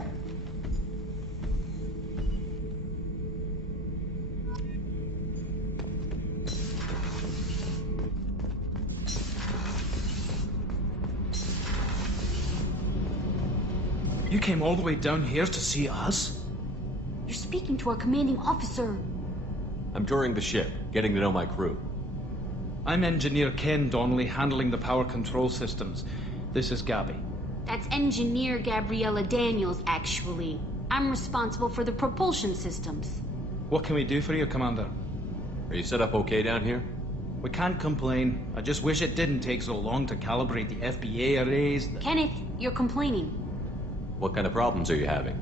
You came all the way down here to see us? You're speaking to our commanding officer. I'm touring the ship, getting to know my crew. I'm Engineer Ken Donnelly, handling the power control systems. This is Gabby. That's Engineer Gabriella Daniels, actually. I'm responsible for the propulsion systems. What can we do for you, Commander? Are you set up okay down here? We can't complain. I just wish it didn't take so long to calibrate the FBA arrays. Kenneth, you're complaining. What kind of problems are you having?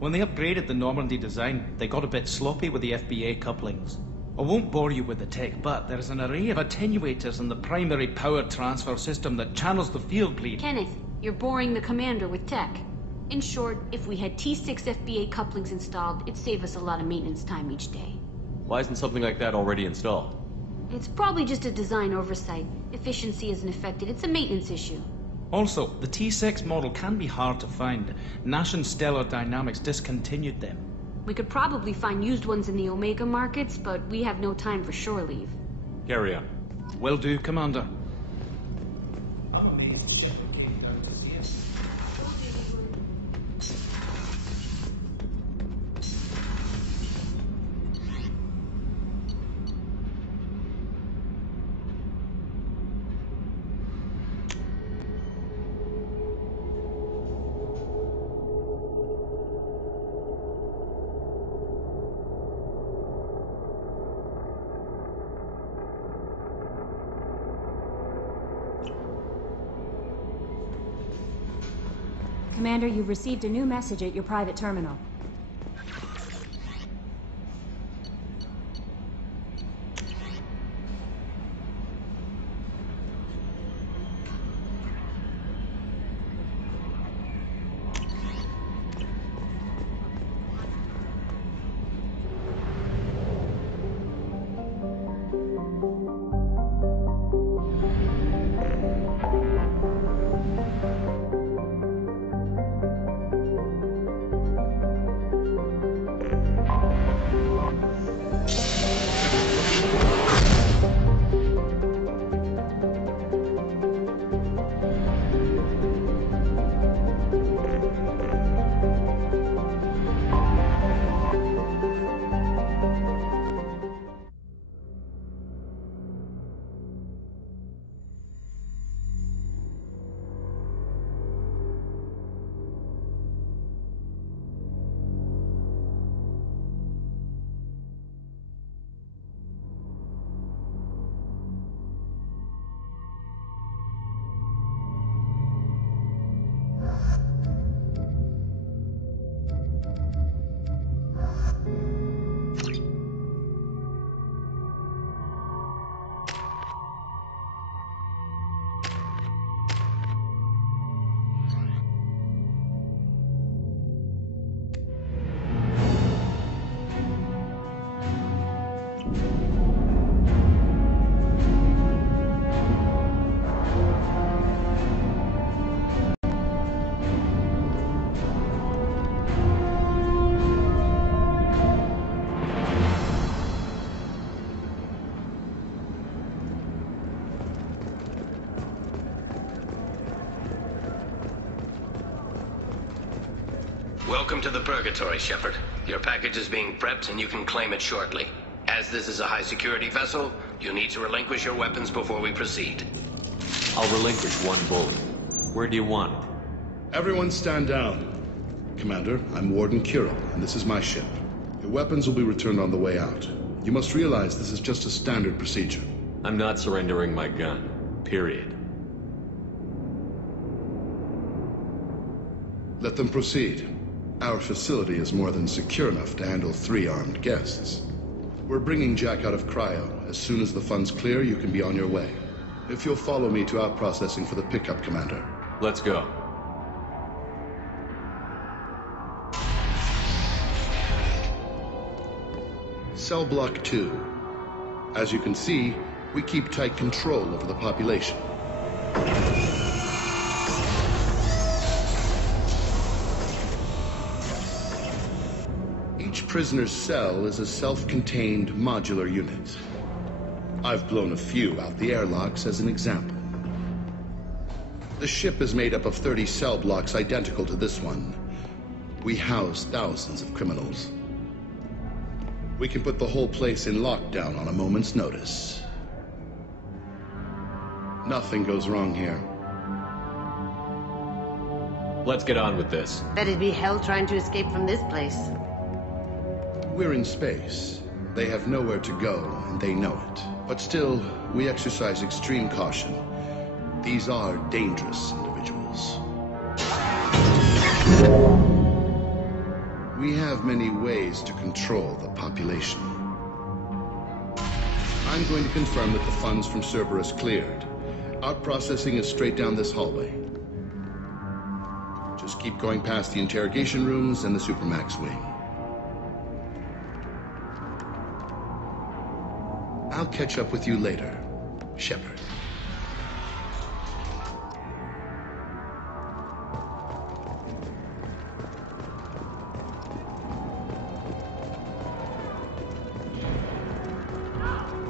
When they upgraded the Normandy design, they got a bit sloppy with the FBA couplings. I won't bore you with the tech, but there's an array of attenuators in the primary power transfer system that channels the field bleed. Kenneth, you're boring the commander with tech. In short, if we had T6 FBA couplings installed, it'd save us a lot of maintenance time each day. Why isn't something like that already installed? It's probably just a design oversight. Efficiency isn't affected, it's a maintenance issue. Also, the T6 model can be hard to find. Nash and Stellar Dynamics discontinued them. We could probably find used ones in the Omega markets, but we have no time for shore leave. Carry on. Will do, Commander. I'm amazed Shepard came down to see us. Commander, you've received a new message at your private terminal. Welcome to the Purgatory, Shepard. Your package is being prepped and you can claim it shortly. As this is a high-security vessel, you'll need to relinquish your weapons before we proceed. I'll relinquish one bullet. Where do you want it? Everyone stand down. Commander, I'm Warden Kirill, and this is my ship. Your weapons will be returned on the way out. You must realize this is just a standard procedure. I'm not surrendering my gun. Period. Let them proceed. Our facility is more than secure enough to handle 3 armed guests. We're bringing Jack out of cryo. As soon as the funds clear, you can be on your way. If you'll follow me to out-processing for the pickup, Commander. Let's go. Cell Block 2. As you can see, we keep tight control over the population. Each prisoner's cell is a self-contained modular unit. I've blown a few out the airlocks as an example. The ship is made up of 30 cell blocks identical to this one. We house thousands of criminals. We can put the whole place in lockdown on a moment's notice. Nothing goes wrong here. Let's get on with this. Bet it'd be hell trying to escape from this place. We're in space. They have nowhere to go, and they know it. But still, we exercise extreme caution. These are dangerous individuals. We have many ways to control the population. I'm going to confirm that the funds from Cerberus cleared. Out-processing is straight down this hallway. Just keep going past the interrogation rooms and the Supermax wing. I'll catch up with you later, Shepard.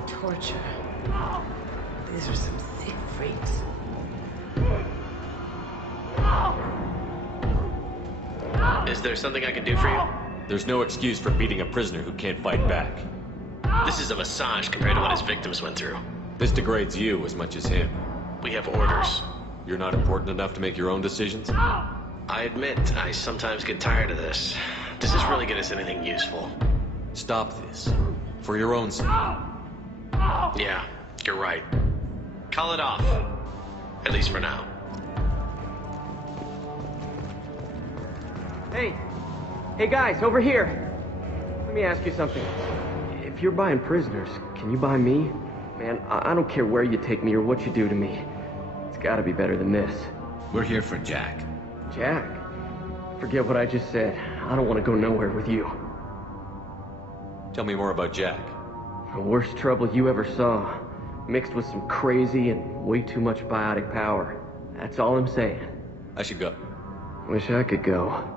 Torture. These are some sick freaks. Is there something I can do for you? There's no excuse for beating a prisoner who can't fight back. This is a massage compared to what his victims went through. This degrades you as much as him. We have orders. You're not important enough to make your own decisions? I admit, I sometimes get tired of this. Does this really get us anything useful? Stop this. For your own sake. Yeah, you're right. Call it off. At least for now. Hey guys, over here. Let me ask you something. If you're buying prisoners, can you buy me? Man, I don't care where you take me or what you do to me. It's gotta be better than this. We're here for Jack. Jack? Forget what I just said. I don't want to go nowhere with you. Tell me more about Jack. The worst trouble you ever saw. Mixed with some crazy and way too much biotic power. That's all I'm saying. I should go. Wish I could go.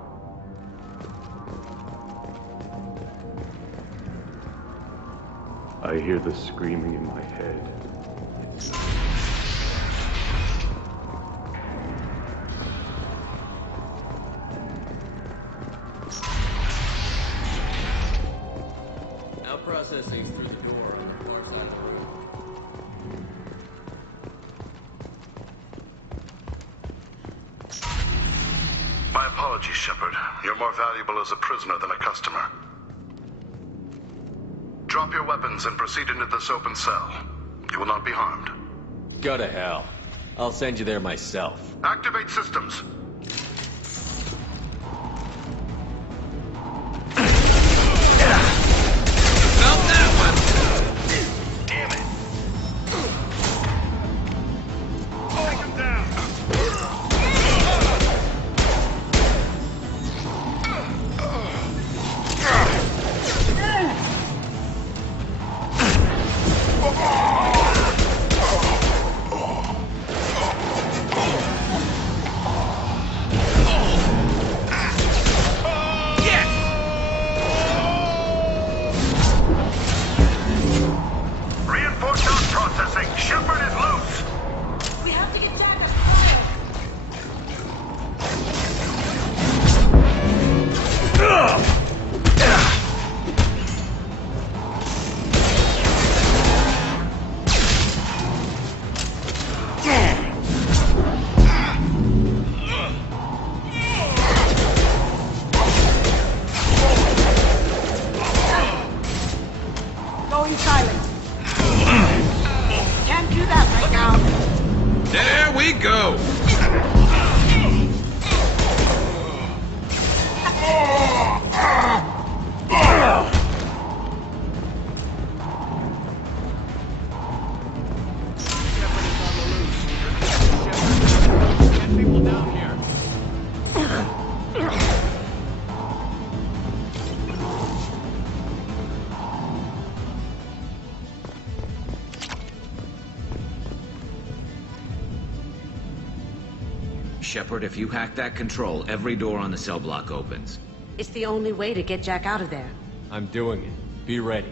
I hear the screaming in my head. Now processing's through the door on the far side of the room. My apologies, Shepard. You're more valuable as a prisoner than a customer. Drop your weapons and proceed into this open cell. You will not be harmed. Go to hell. I'll send you there myself. Activate systems. Shepard, if you hack that control, every door on the cell block opens. It's the only way to get Jack out of there. I'm doing it. Be ready.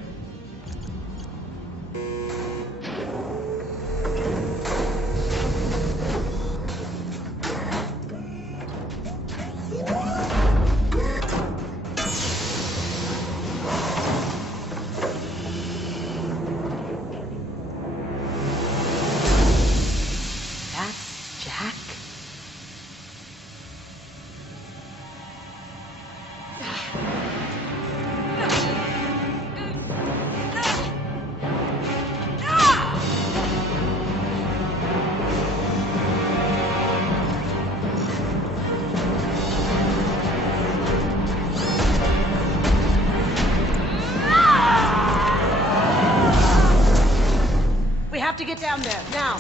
That's Jack? We have to get down there, now!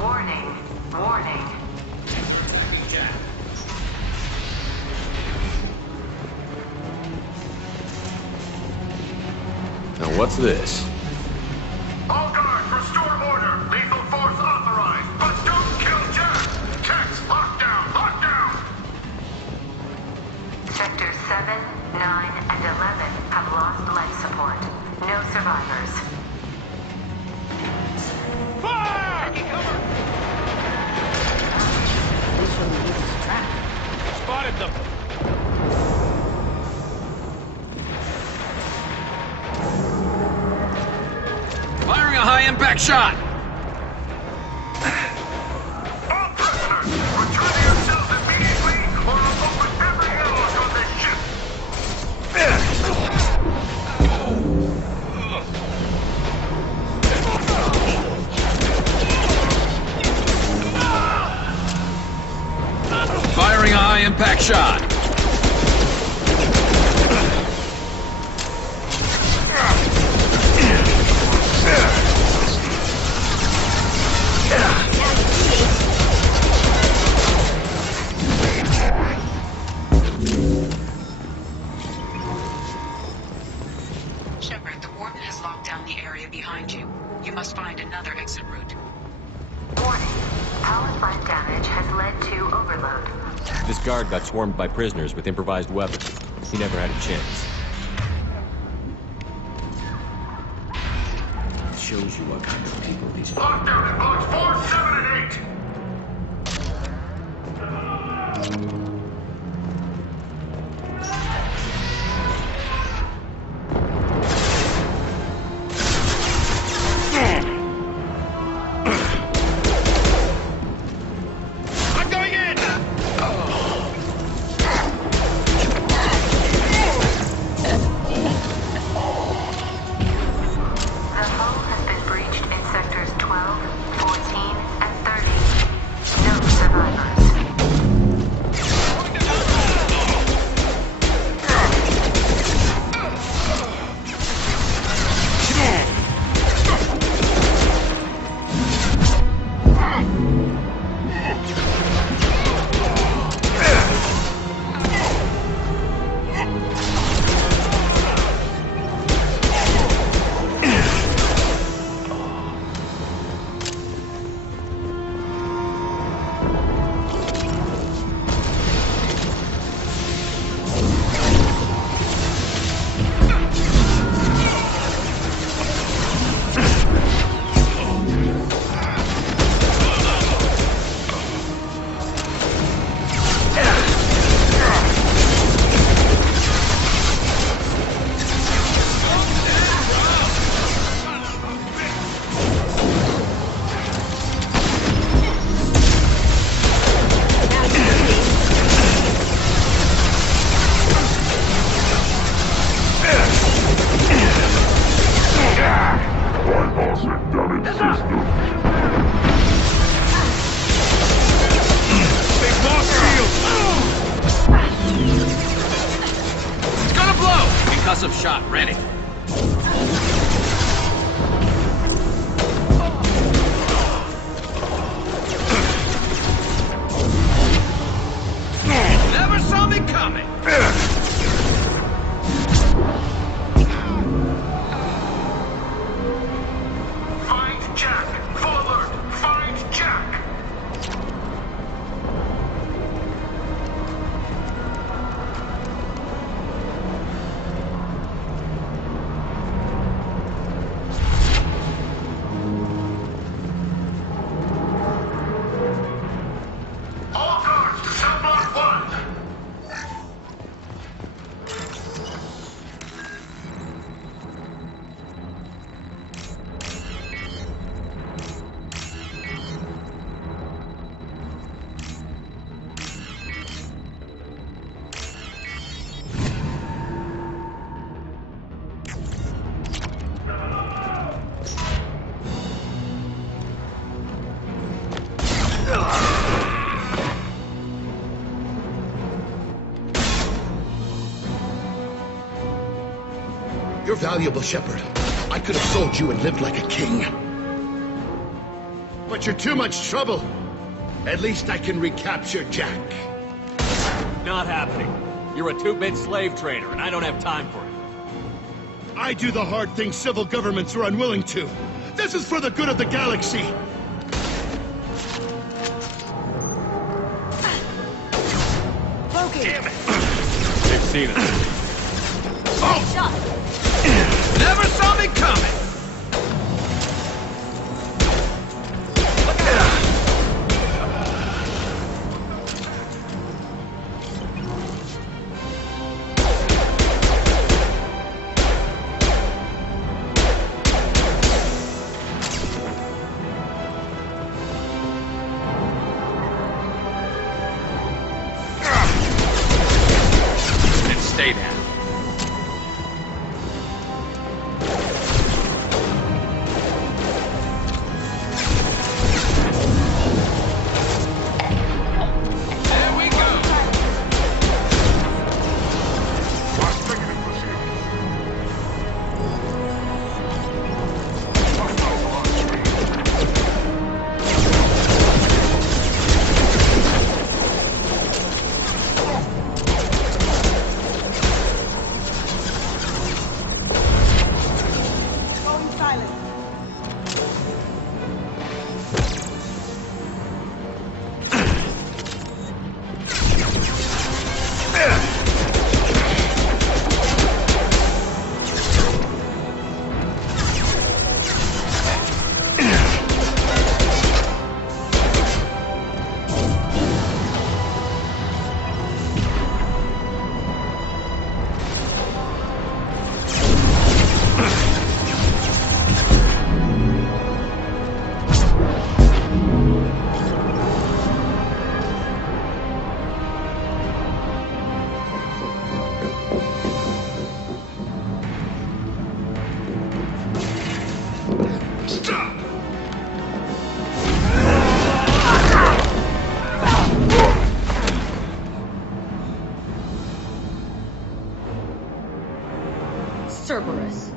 Warning. Warning. Now what's this? All guards, restore order. Lethal force authorized, but don't kill Jack. Text, lockdown, lockdown. Sectors 7, 9, and 11 have lost life support. No survivors. Fire! Taking cover! Spotted them. Firing a high-impact shot! All prisoners, return to your cells immediately, or I'll open every airlock on this ship. Firing a high-impact shot! Shepard, the Warden has locked down the area behind you. You must find another exit route. Warning. Power plant damage has led to overload. This guard got swarmed by prisoners with improvised weapons. He never had a chance. It shows you what kind of people these are. Lockdown in blocks 4, 7, and 8. I'm going in! The hull has been breached in sectors 12, 14, and 30. No survivors. Concussive shot ready. Never saw me coming. You're valuable, Shepard. I could have sold you and lived like a king. But you're too much trouble. At least I can recapture Jack. Not happening. You're a two-bit slave trader, and I don't have time for it. I do the hard things civil governments are unwilling to. This is for the good of the galaxy. Loki! Damn it! They've seen us. Oh! Shot! Never saw me coming! Stay down. Cerberus.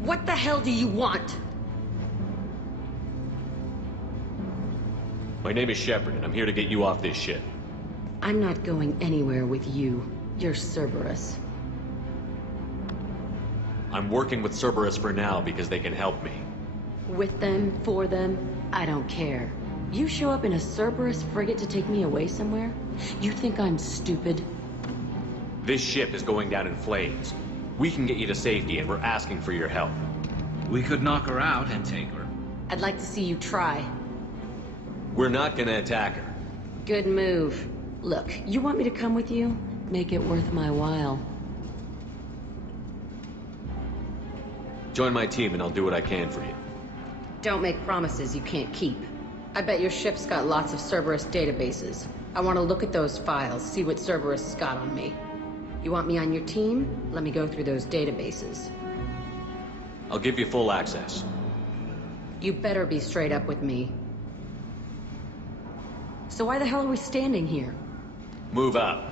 What the hell do you want? My name is Shepard, and I'm here to get you off this ship. I'm not going anywhere with you. You're Cerberus. I'm working with Cerberus for now because they can help me. With them, for them, I don't care. You show up in a Cerberus frigate to take me away somewhere? You think I'm stupid? This ship is going down in flames. We can get you to safety, and we're asking for your help. We could knock her out and take her. I'd like to see you try. We're not gonna attack her. Good move. Look, you want me to come with you? Make it worth my while. Join my team and I'll do what I can for you. Don't make promises you can't keep. I bet your ship's got lots of Cerberus databases. I want to look at those files, see what Cerberus has got on me. You want me on your team? Let me go through those databases. I'll give you full access. You better be straight up with me. So why the hell are we standing here? Move out.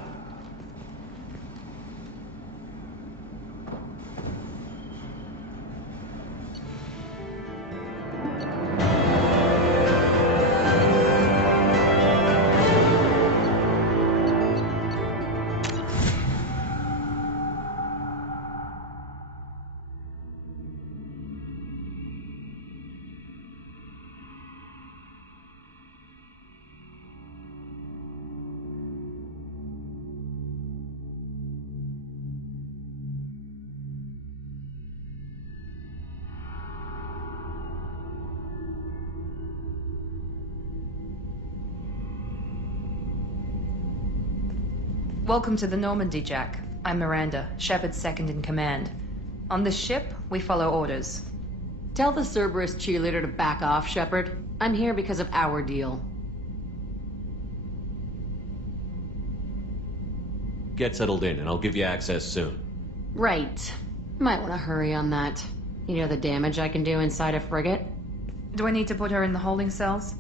Welcome to the Normandy, Jack. I'm Miranda, Shepard's second in command. On this ship, we follow orders. Tell the Cerberus cheerleader to back off, Shepard. I'm here because of our deal. Get settled in, and I'll give you access soon. Right. Might want to hurry on that. You know the damage I can do inside a frigate? Do I need to put her in the holding cells?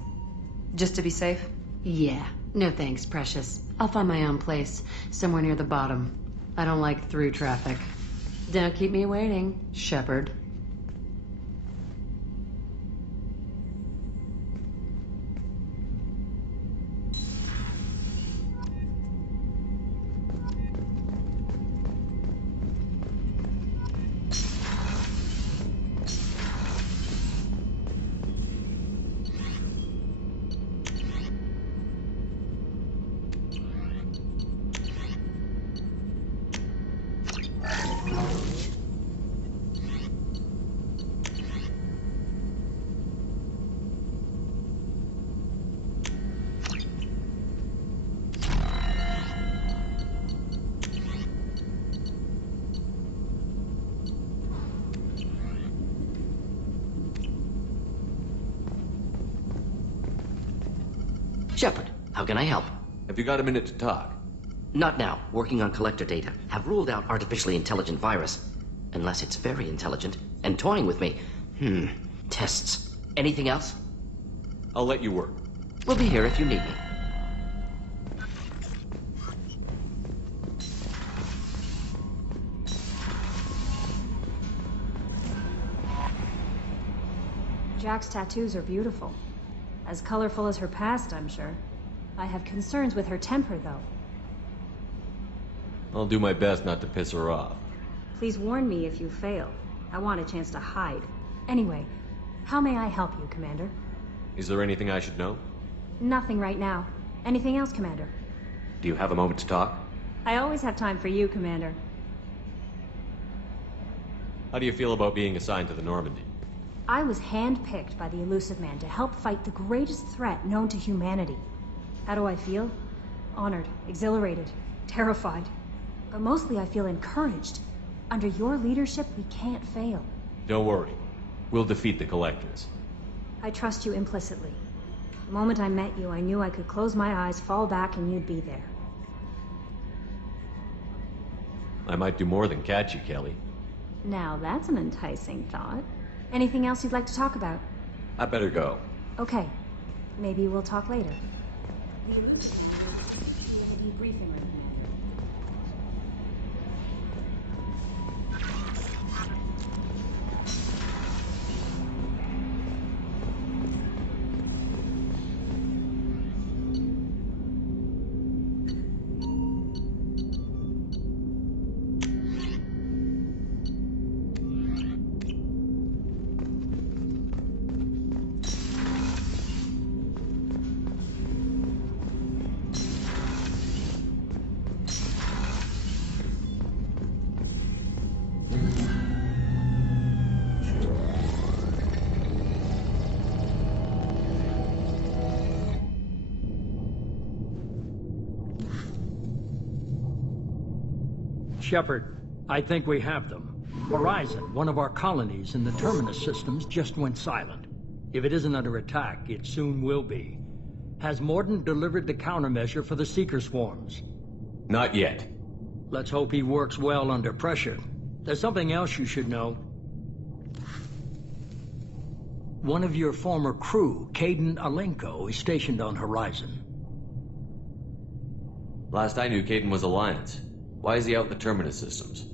Just to be safe? Yeah. No thanks, precious. I'll find my own place, somewhere near the bottom. I don't like through traffic. Don't keep me waiting, Shepard. Shepard, how can I help? Have you got a minute to talk? Not now. Working on collector data. Have ruled out artificially intelligent virus. Unless it's very intelligent and toying with me. Tests. Anything else? I'll let you work. We'll be here if you need me. Jack's tattoos are beautiful. As colorful as her past, I'm sure. I have concerns with her temper, though. I'll do my best not to piss her off. Please warn me if you fail. I want a chance to hide. Anyway, how may I help you, Commander? Is there anything I should know? Nothing right now. Anything else, Commander? Do you have a moment to talk? I always have time for you, Commander. How do you feel about being assigned to the Normandy? I was handpicked by the Illusive Man to help fight the greatest threat known to humanity. How do I feel? Honored, exhilarated, terrified. But mostly I feel encouraged. Under your leadership, we can't fail. Don't worry. We'll defeat the Collectors. I trust you implicitly. The moment I met you, I knew I could close my eyes, fall back, and you'd be there. I might do more than catch you, Kelly. Now that's an enticing thought. Anything else you'd like to talk about? I better go. Okay. Maybe we'll talk later. The Illusive Man is a debriefing room. Shepard, I think we have them. Horizon, one of our colonies in the Terminus systems, just went silent. If it isn't under attack, it soon will be. Has Mordin delivered the countermeasure for the Seeker swarms? Not yet. Let's hope he works well under pressure. There's something else you should know. One of your former crew, Kaidan Alenko, is stationed on Horizon. Last I knew, Kaidan was Alliance. Why is he out in the Terminus systems?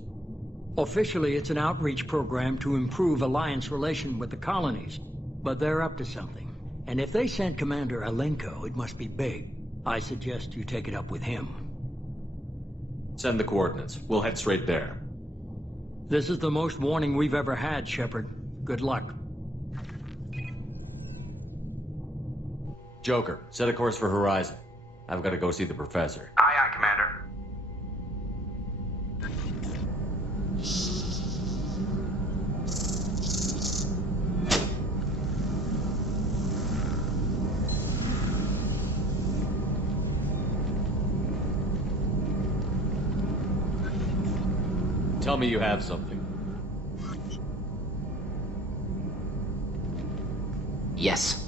Officially, it's an outreach program to improve Alliance relation with the colonies. But they're up to something. And if they sent Commander Alenko, it must be big. I suggest you take it up with him. Send the coordinates. We'll head straight there. This is the most warning we've ever had, Shepard. Good luck. Joker, set a course for Horizon. I've got to go see the Professor. Aye, aye, Commander. Tell me you have something. Yes.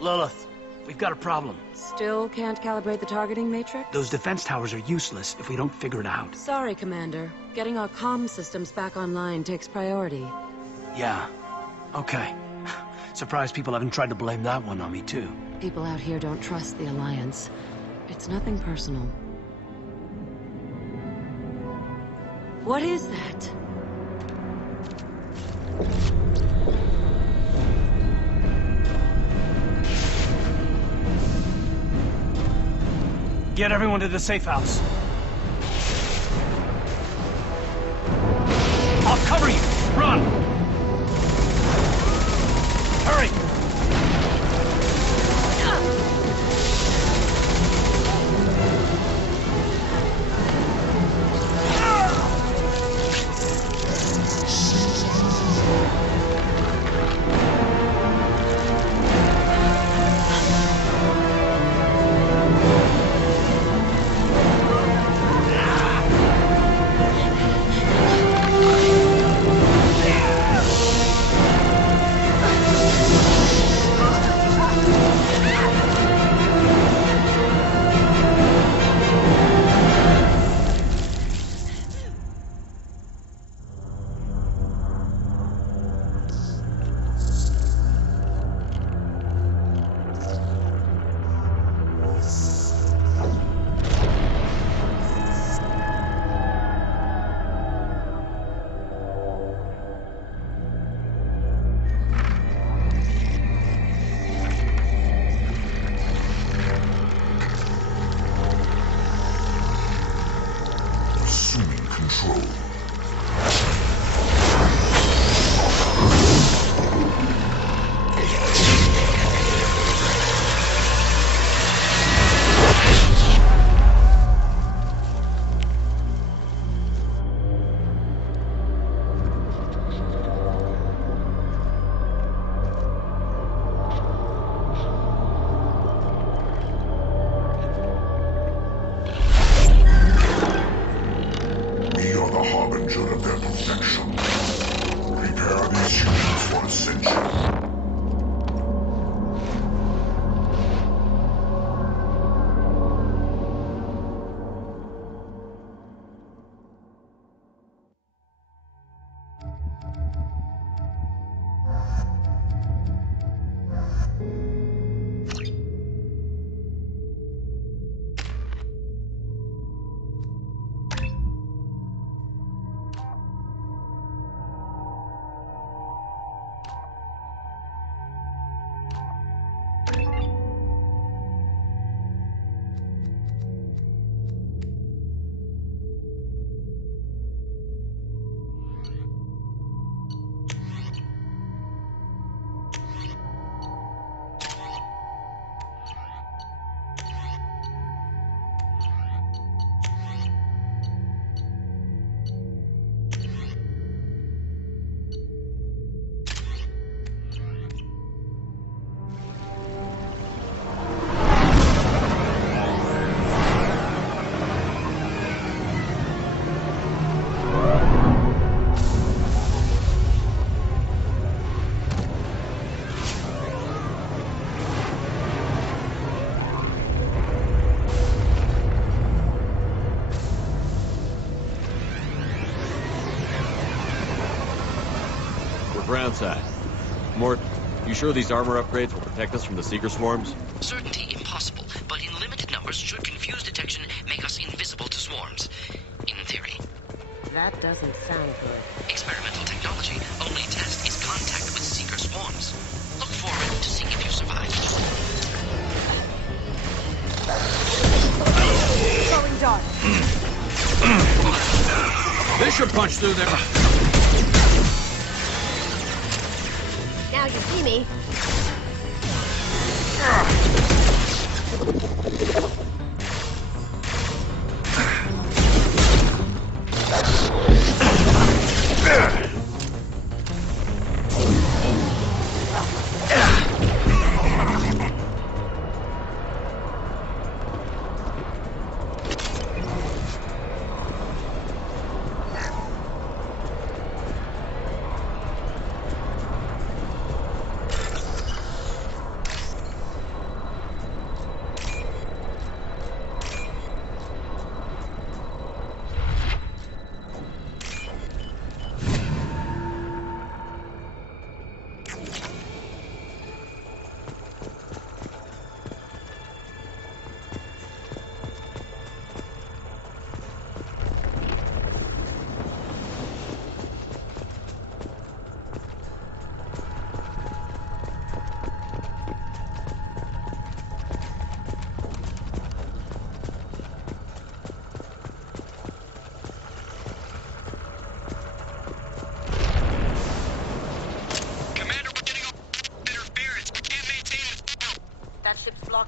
Lilith, we've got a problem. Still can't calibrate the targeting matrix? Those defense towers are useless if we don't figure it out. Sorry, Commander. Getting our comm systems back online takes priority. Yeah. Okay. Surprised people haven't tried to blame that one on me, too. People out here don't trust the Alliance. It's nothing personal. What is that? Get everyone to the safe house. I'll cover you! Run! Hurry! Brownside. Mort, you sure these armor upgrades will protect us from the Seeker swarms? Certainty impossible, but in limited numbers should confuse detection make us invisible to swarms. In theory. That doesn't sound good. Experimental technology. Only test is contact with Seeker swarms. Look forward to seeing if you survive. Going dark. This should punch through there. Now you see me.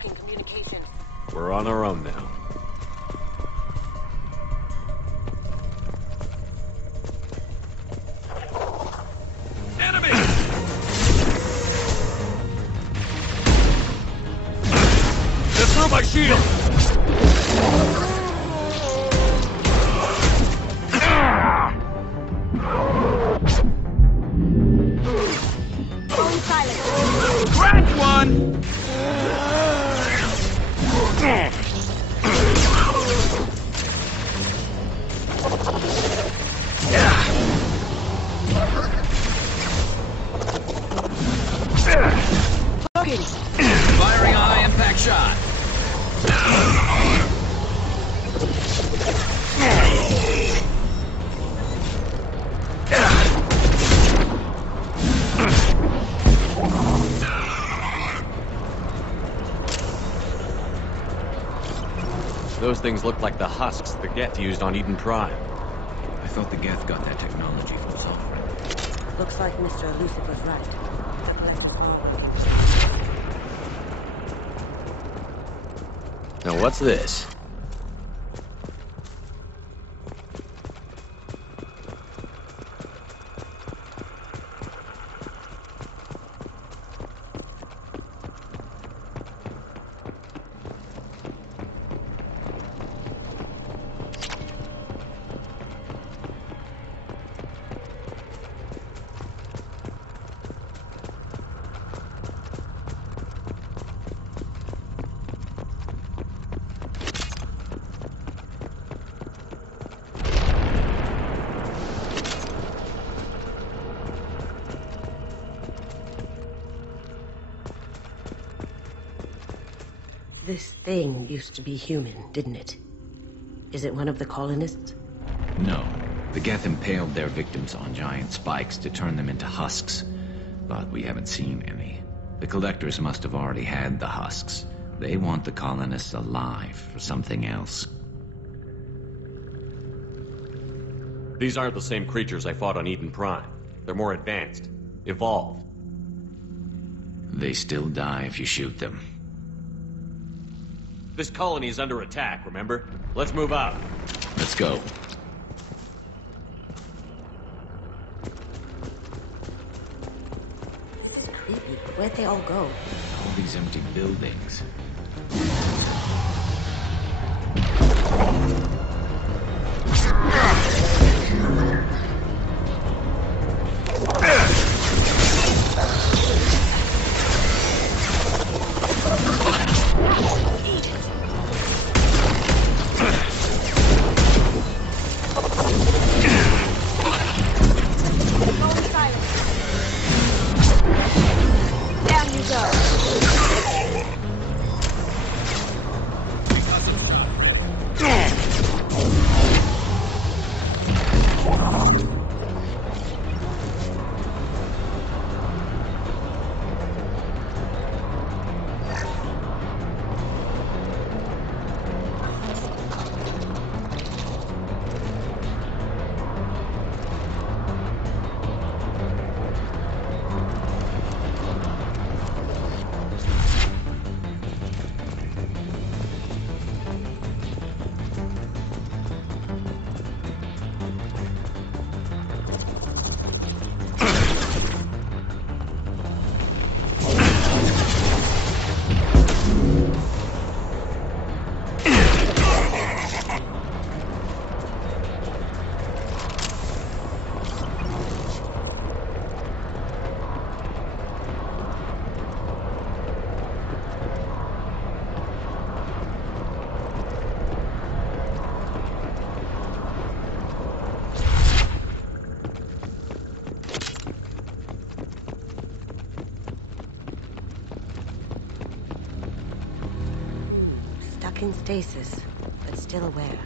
talking communication. We're on our own now. Enemy! They're through my shield! Cracked one! Firing a high impact shot. Those things look like the husks the Geth used on Eden Prime. I thought the Geth got that technology from software. Looks like Mr. Elusive was right. Now what's this? This thing used to be human, didn't it? Is it one of the colonists? No. The Geth impaled their victims on giant spikes to turn them into husks. But we haven't seen any. The Collectors must have already had the husks. They want the colonists alive for something else. These aren't the same creatures I fought on Eden Prime. They're more advanced. Evolved. They still die if you shoot them. This colony is under attack, remember? Let's move out. Let's go. This is creepy. Where'd they all go? All these empty buildings. In stasis, but still aware.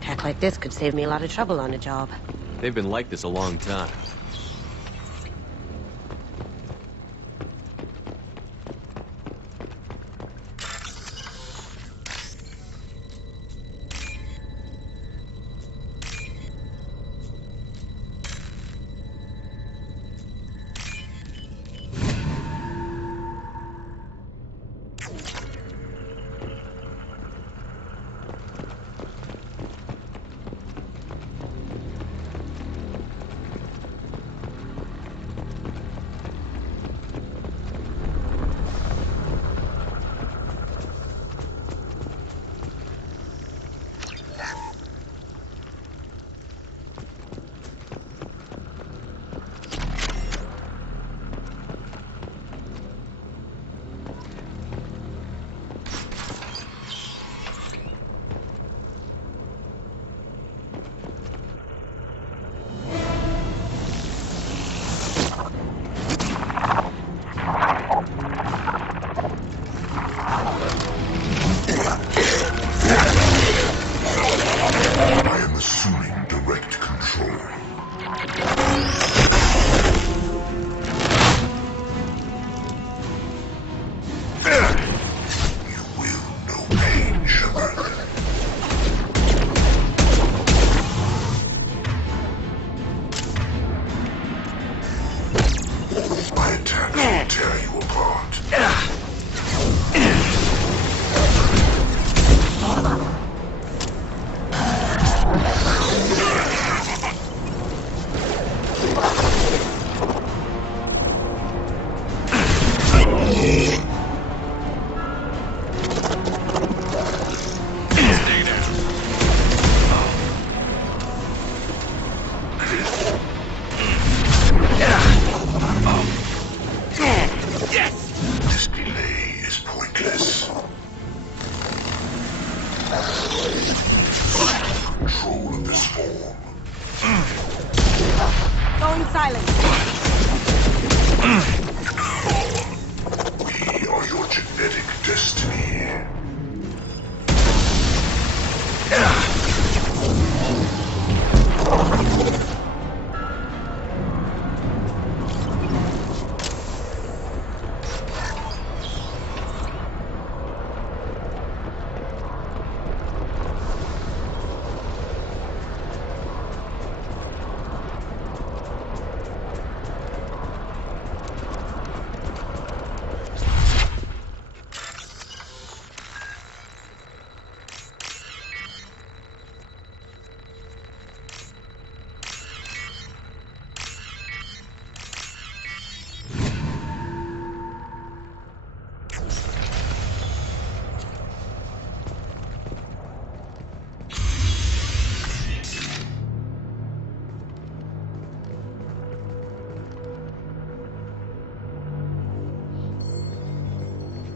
Tech like this could save me a lot of trouble on a job. They've been like this a long time. Going silent. We are your genetic destiny.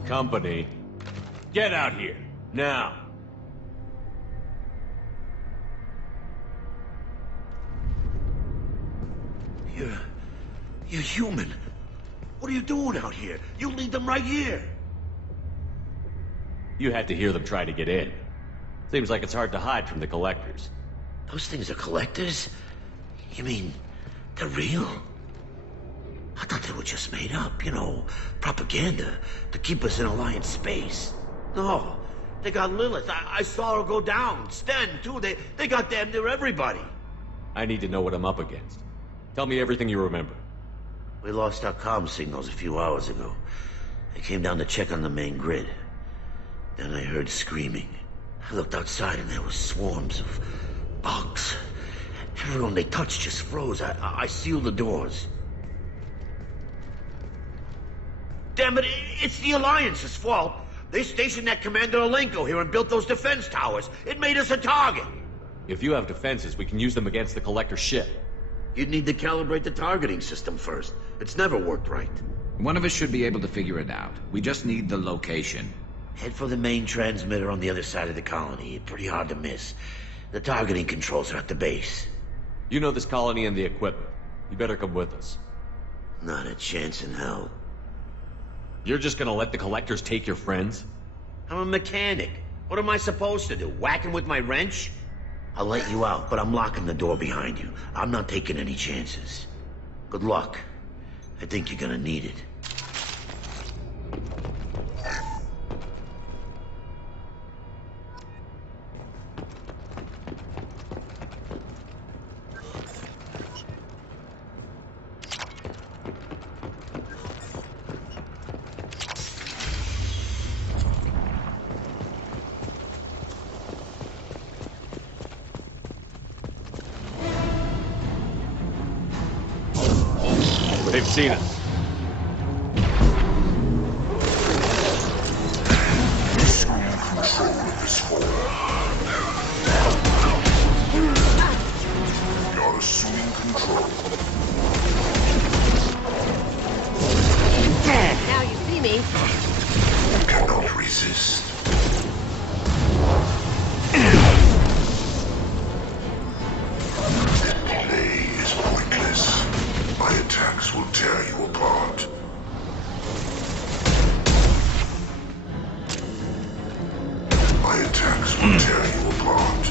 Company, get out here, now. You're human. What are you doing out here? You lead them right here. You had to hear them try to get in. Seems like it's hard to hide from the collectors. Those things are collectors? You mean, they're real? I thought they were just made up, you know, propaganda to keep us in Alliance space. No, they got Lilith. I saw her go down. Sten, too. They got damn near everybody. I need to know what I'm up against. Tell me everything you remember. We lost our comm signals a few hours ago. I came down to check on the main grid. Then I heard screaming. I looked outside and there were swarms of bugs. Everyone they touched just froze. I sealed the doors. Damn it, it's the Alliance's fault. They stationed that Commander Alenko here and built those defense towers. It made us a target. If you have defenses, we can use them against the Collector ship. You'd need to calibrate the targeting system first. It's never worked right. One of us should be able to figure it out. We just need the location. Head for the main transmitter on the other side of the colony. Pretty hard to miss. The targeting controls are at the base. You know this colony and the equipment. You better come with us. Not a chance in hell. You're just gonna let the Collectors take your friends? I'm a mechanic. What am I supposed to do? Whack him with my wrench? I'll let you out, but I'm locking the door behind you. I'm not taking any chances. Good luck. I think you're gonna need it. They've seen us. Assume control of this hole. You're assuming control. Now you see me. You cannot resist. Delay is pointless. My attacks will tear you apart. My attacks will tear you apart.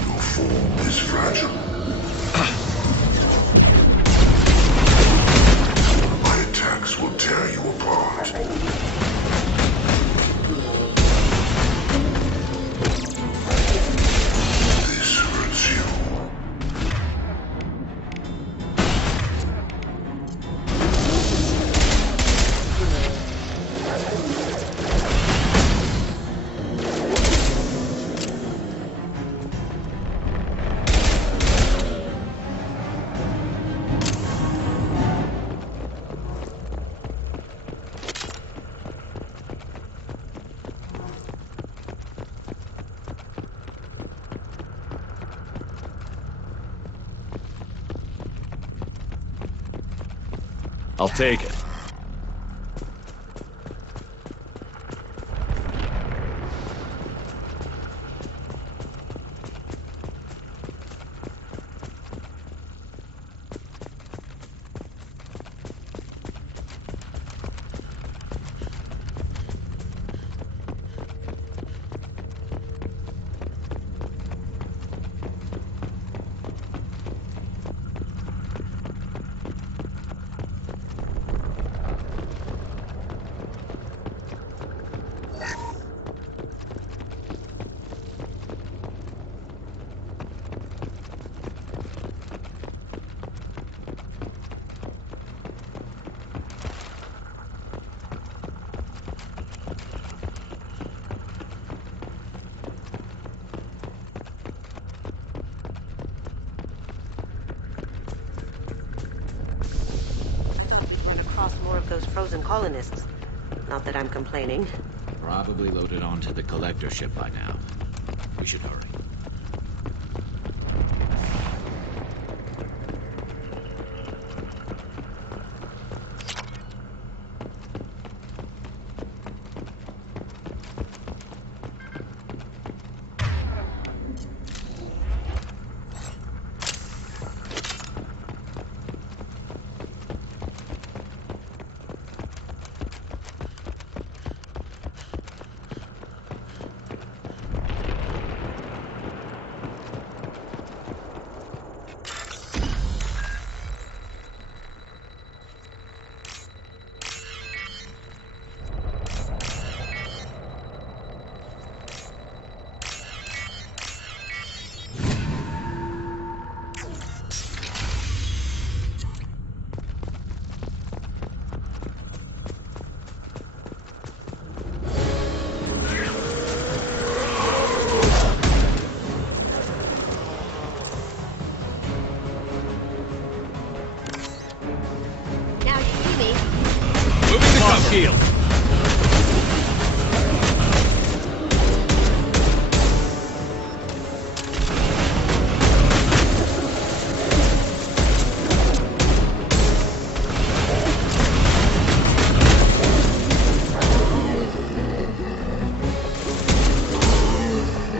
Your form is fragile. My attacks will tear you apart. This hurts you. I'll take it. frozen colonists. Not that I'm complaining. Probably loaded onto the collector ship by now. We should hurry. Shield.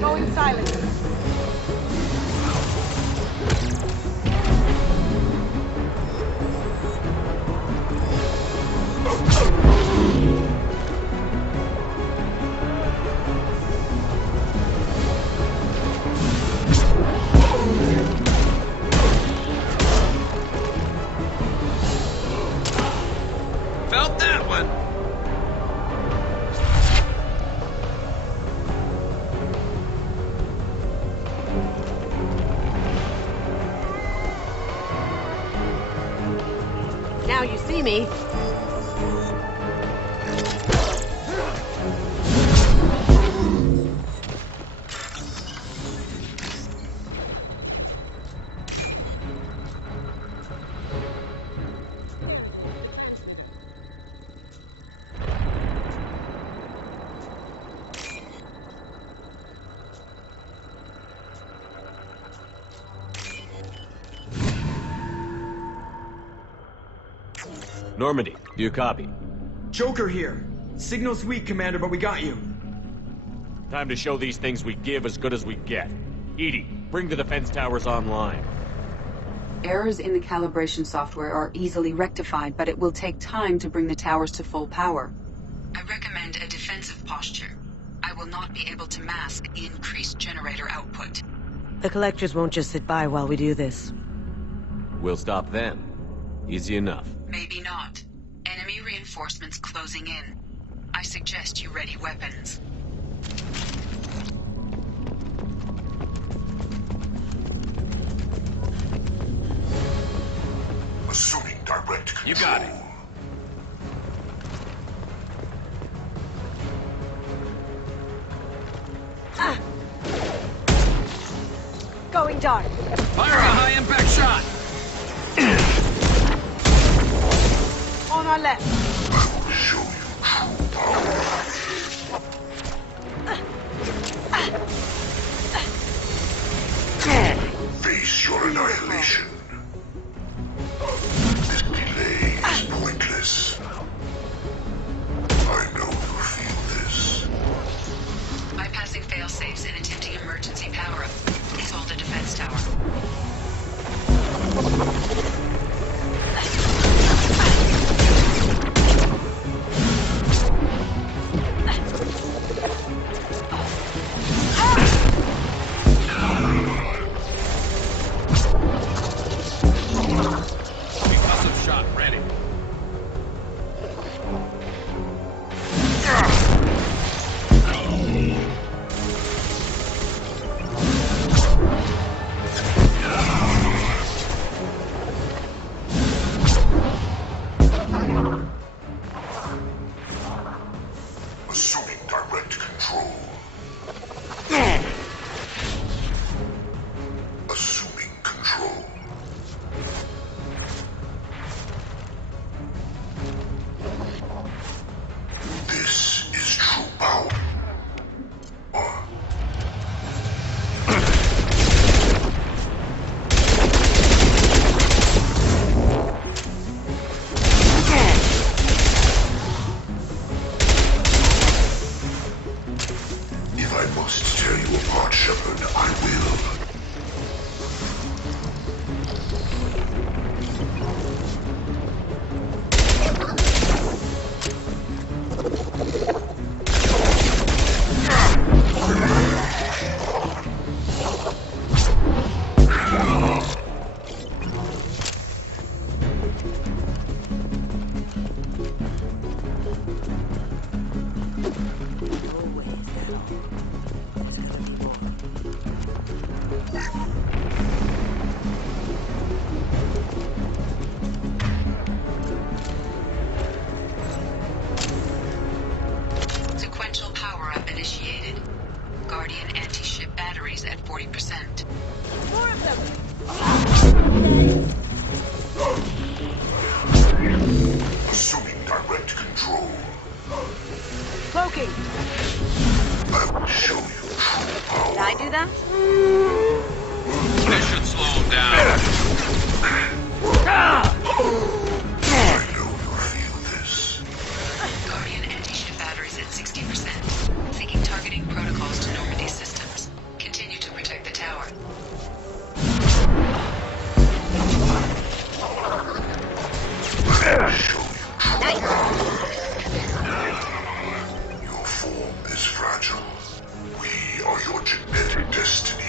Going silent. Felt that one. Now you see me. Normandy, do you copy? Joker here. Signal's weak, Commander, but we got you. Time to show these things we give as good as we get. EDI, bring the defense towers online. Errors in the calibration software are easily rectified, but it will take time to bring the towers to full power. I recommend a defensive posture. I will not be able to mask the increased generator output. The collectors won't just sit by while we do this. We'll stop them. Easy enough. Maybe not. Enemy reinforcements closing in. I suggest you ready weapons. Assuming direct control. You got it. Going dark. Fire a high-impact shot! On our left. I will show you true power. Face your annihilation. This delay is pointless. I know you feel this. Bypassing fail-safes and attempting emergency power-up. Please hold the defense tower. Concussive shot ready. Assuming direct control. Assuming control. Shepard, I will. Sequential power-up initiated. Guardian anti-ship batteries at 40%. More of them! Assuming direct control. Cloaking! I will show you true power. Did I do that? That should slow him down. I know you'll feel this. Guardian anti-ship batteries at 60%. Syncing targeting protocols to Normandy systems. Continue to protect the tower. I'll show you true power. Your form is fragile. We are your genetic destiny.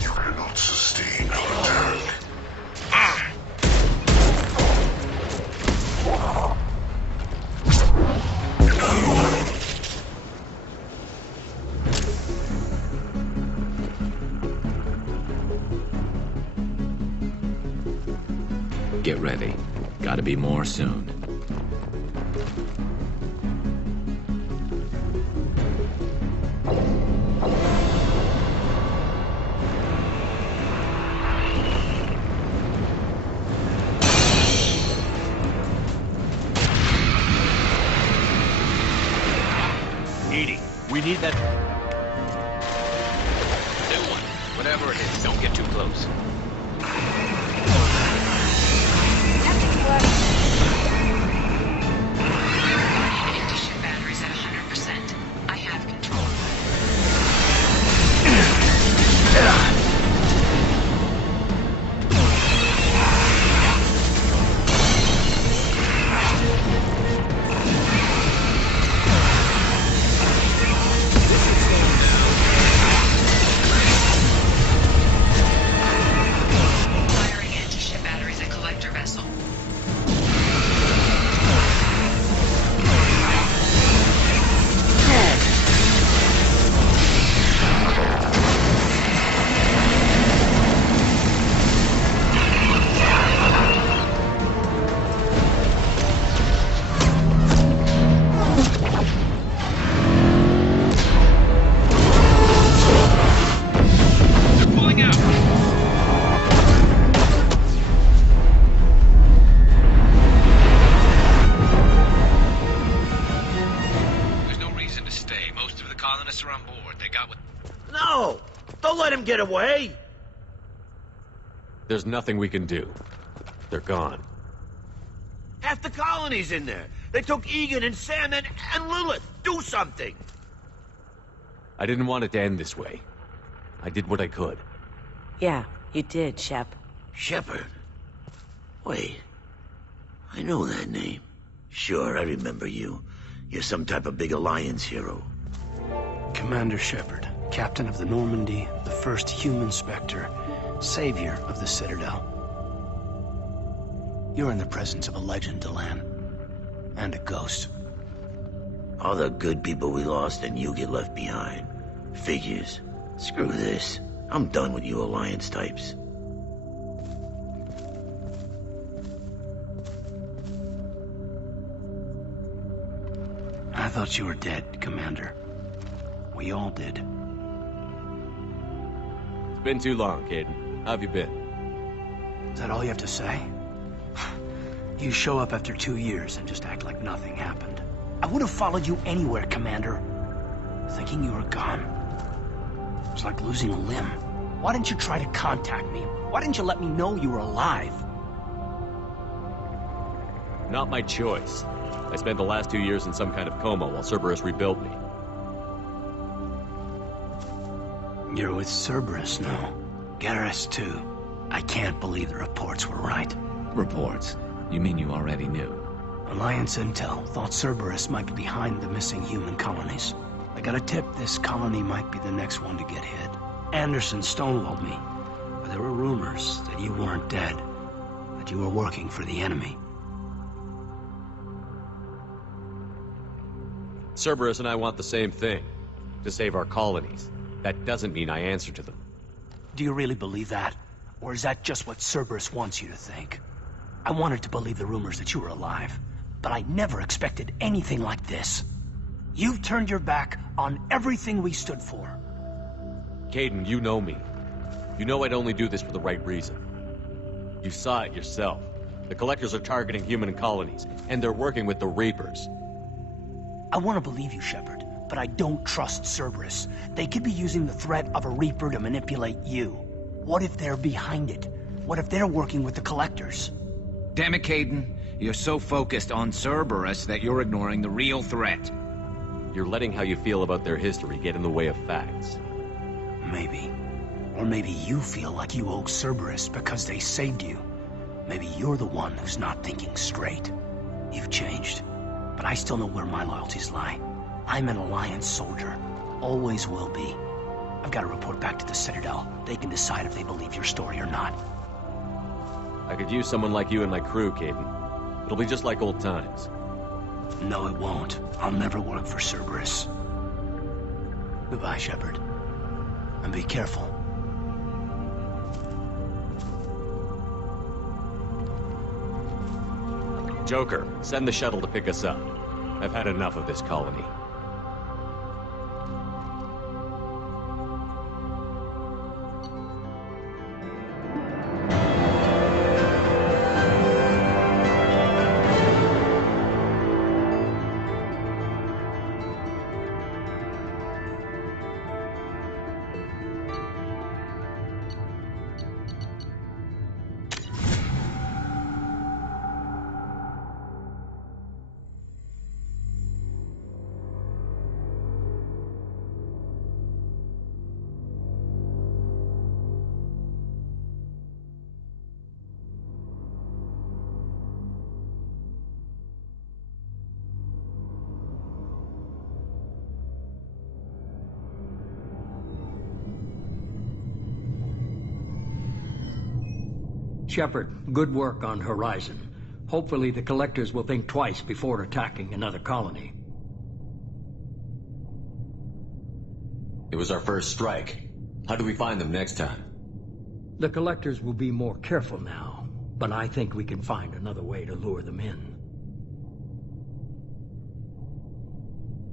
You cannot sustain our attack. Get ready. Gotta be more soon. EDI, we need that... New one. Whatever it is, don't get too close. Anti-ship batteries at 100%. I have control. Firing anti-ship batteries at collector vessel. They're pulling out. There's no reason to stay. Most of the colonists are on board. They got what... No! Don't let him get away! There's nothing we can do. They're gone. Half the colony's in there. They took Egan and Sam and Lilith. Do something! I didn't want it to end this way. I did what I could. Yeah, you did, Shep. Shepard? Wait. I know that name. Sure, I remember you. You're some type of big Alliance hero. Commander Shepard, captain of the Normandy, the first human Spectre, savior of the Citadel. You're in the presence of a legend, Delan. And a ghost. All the good people we lost and you get left behind. Figures. Screw this. I'm done with you Alliance types. I thought you were dead, Commander. We all did. It's been too long, Caden. How have you been? Is that all you have to say? You show up after 2 years and just act like nothing happened. I would have followed you anywhere, Commander. Thinking you were gone. It was like losing a limb. Why didn't you try to contact me? Why didn't you let me know you were alive? Not my choice. I spent the last 2 years in some kind of coma while Cerberus rebuilt me. You're with Cerberus now. Garrus, too. I can't believe the reports were right. Reports? You mean you already knew? Alliance Intel thought Cerberus might be behind the missing human colonies. I got a tip this colony might be the next one to get hit. Anderson stonewalled me. But there were rumors that you weren't dead. That you were working for the enemy. Cerberus and I want the same thing. To save our colonies. That doesn't mean I answer to them. Do you really believe that? Or is that just what Cerberus wants you to think? I wanted to believe the rumors that you were alive, but I never expected anything like this. You've turned your back on everything we stood for. Kaidan, you know me. You know I'd only do this for the right reason. You saw it yourself. The Collectors are targeting human colonies, and they're working with the Reapers. I want to believe you, Shepard, but I don't trust Cerberus. They could be using the threat of a Reaper to manipulate you. What if they're behind it? What if they're working with the Collectors? Damn it, Kaidan. You're so focused on Cerberus that you're ignoring the real threat. You're letting how you feel about their history get in the way of facts. Maybe. Or maybe you feel like you owe Cerberus because they saved you. Maybe you're the one who's not thinking straight. You've changed, but I still know where my loyalties lie. I'm an Alliance soldier. Always will be. I've got to report back to the Citadel. They can decide if they believe your story or not. I could use someone like you in my crew, Kaidan. It'll be just like old times. No, it won't. I'll never work for Cerberus. Goodbye, Shepard. And be careful. Joker, send the shuttle to pick us up. I've had enough of this colony. Shepard, good work on Horizon. Hopefully the Collectors will think twice before attacking another colony. It was our first strike. How do we find them next time? The Collectors will be more careful now, but I think we can find another way to lure them in.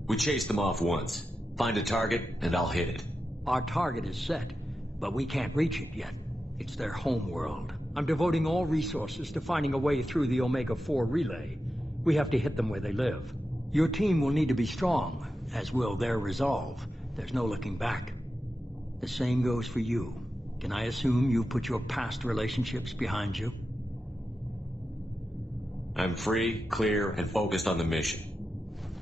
We chased them off once. Find a target, and I'll hit it. Our target is set, but we can't reach it yet. It's their home world. I'm devoting all resources to finding a way through the Omega-4 relay. We have to hit them where they live. Your team will need to be strong, as will their resolve. There's no looking back. The same goes for you. Can I assume you've put your past relationships behind you? I'm free, clear, and focused on the mission.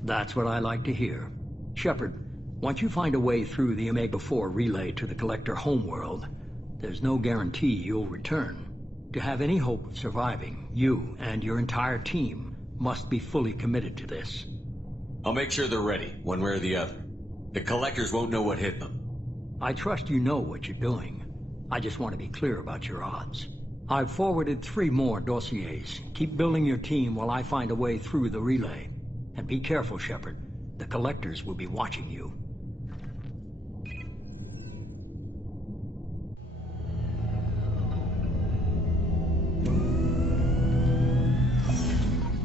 That's what I like to hear. Shepard, once you find a way through the Omega-4 relay to the Collector homeworld, there's no guarantee you'll return. To have any hope of surviving, you and your entire team must be fully committed to this. I'll make sure they're ready, one way or the other. The Collectors won't know what hit them. I trust you know what you're doing. I just want to be clear about your odds. I've forwarded 3 more dossiers. Keep building your team while I find a way through the relay. And be careful, Shepard. The Collectors will be watching you.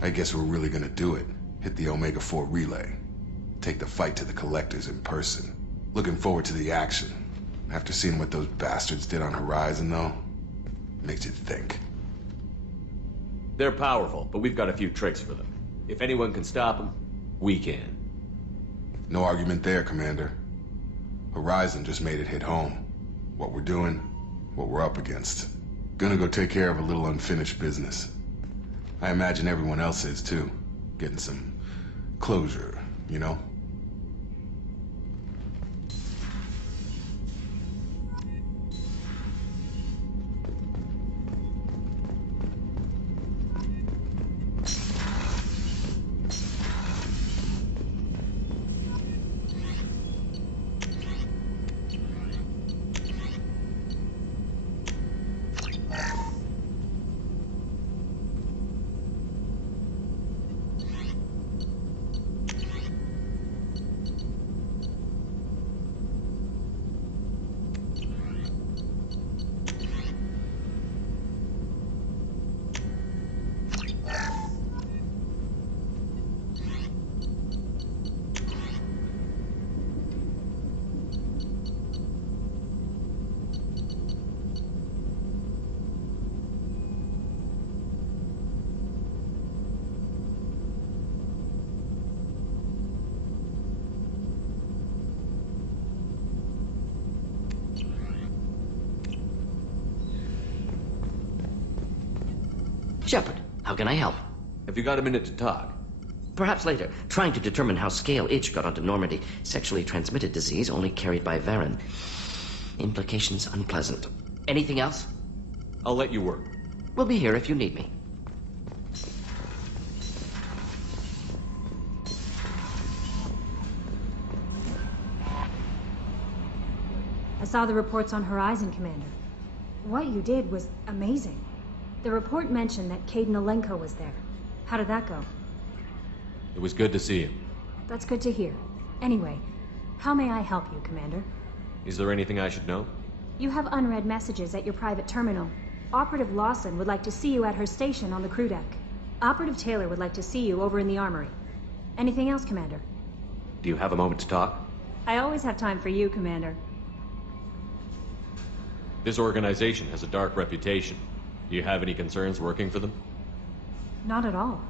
I guess we're really gonna do it. Hit the Omega-4 relay. Take the fight to the Collectors in person. Looking forward to the action. After seeing what those bastards did on Horizon, though, makes you think. They're powerful, but we've got a few tricks for them. If anyone can stop them, we can. No argument there, Commander. Horizon just made it hit home. What we're doing, what we're up against. Gonna go take care of a little unfinished business. I imagine everyone else is, too. Getting some closure, you know? Shepard, how can I help? Have you got a minute to talk? Perhaps later. Trying to determine how Scale Itch got onto Normandy. Sexually transmitted disease only carried by Varen. Implications unpleasant. Anything else? I'll let you work. We'll be here if you need me. I saw the reports on Horizon, Commander. What you did was amazing. The report mentioned that Kaidan Alenko was there. How did that go? It was good to see you. That's good to hear. Anyway, how may I help you, Commander? Is there anything I should know? You have unread messages at your private terminal. Operative Lawson would like to see you at her station on the crew deck. Operative Taylor would like to see you over in the armory. Anything else, Commander? Do you have a moment to talk? I always have time for you, Commander. This organization has a dark reputation. Do you have any concerns working for them? Not at all.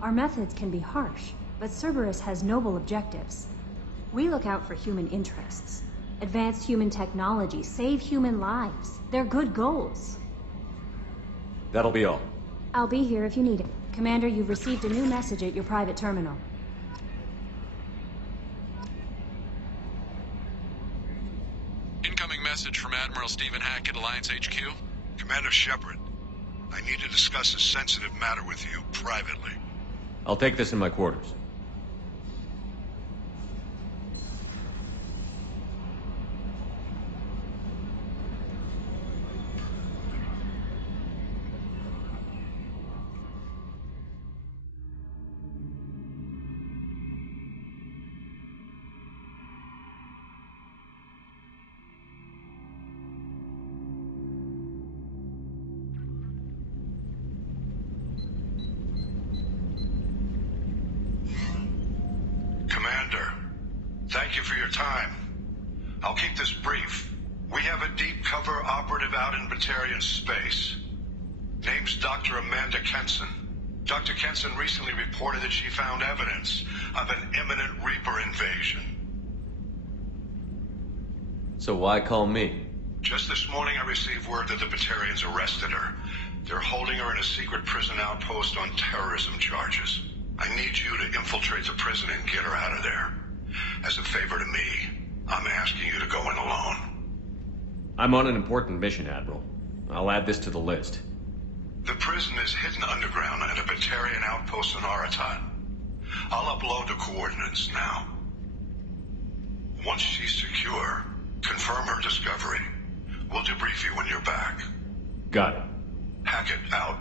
Our methods can be harsh, but Cerberus has noble objectives. We look out for human interests. Advance human technology, save human lives. They're good goals. That'll be all. I'll be here if you need it. Commander, you've received a new message at your private terminal. Incoming message from Admiral Stephen Hackett, Alliance HQ. Commander Shepard, I need to discuss a sensitive matter with you privately. I'll take this in my quarters. Commander, thank you for your time. I'll keep this brief. We have a deep cover operative out in Batarian space. Name's Dr. Amanda Kenson. Dr. Kenson recently reported that she found evidence of an imminent Reaper invasion. So why call me? Just this morning I received word that the Batarians arrested her. They're holding her in a secret prison outpost on terrorism charges. I need you to infiltrate the prison and get her out of there. As a favor to me, I'm asking you to go in alone. I'm on an important mission, Admiral. I'll add this to the list. The prison is hidden underground at a Batarian outpost in Aratat. I'll upload the coordinates now. Once she's secure, confirm her discovery. We'll debrief you when you're back. Got it. Hackett out.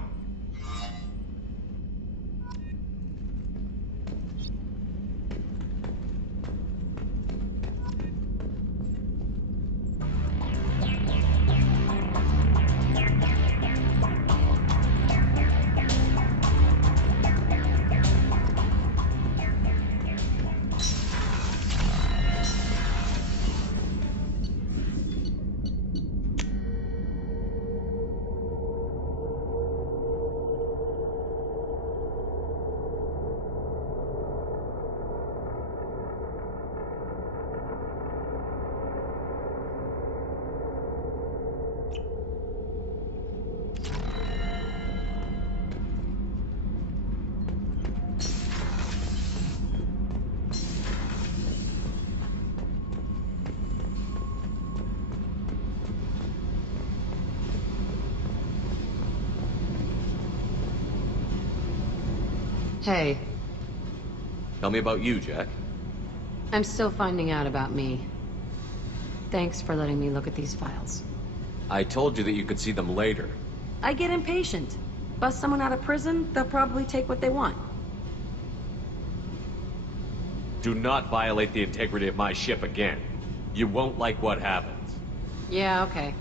Hey. Tell me about you, Jack. I'm still finding out about me. Thanks for letting me look at these files. I told you that you could see them later. I get impatient. Bust someone out of prison, they'll probably take what they want. Do not violate the integrity of my ship again. You won't like what happens. Yeah, okay.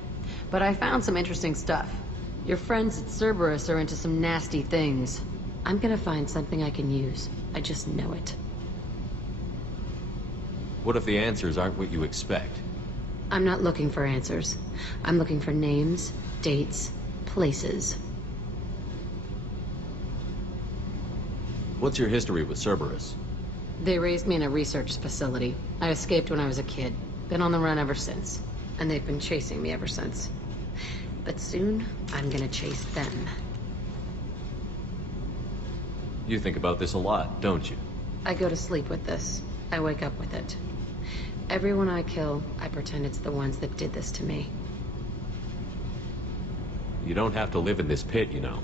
But I found some interesting stuff. Your friends at Cerberus are into some nasty things. I'm gonna find something I can use. I just know it. What if the answers aren't what you expect? I'm not looking for answers. I'm looking for names, dates, places. What's your history with Cerberus? They raised me in a research facility. I escaped when I was a kid. Been on the run ever since. And they've been chasing me ever since. But soon, I'm gonna chase them. You think about this a lot, don't you? I go to sleep with this. I wake up with it. Everyone I kill, I pretend it's the ones that did this to me. You don't have to live in this pit, you know.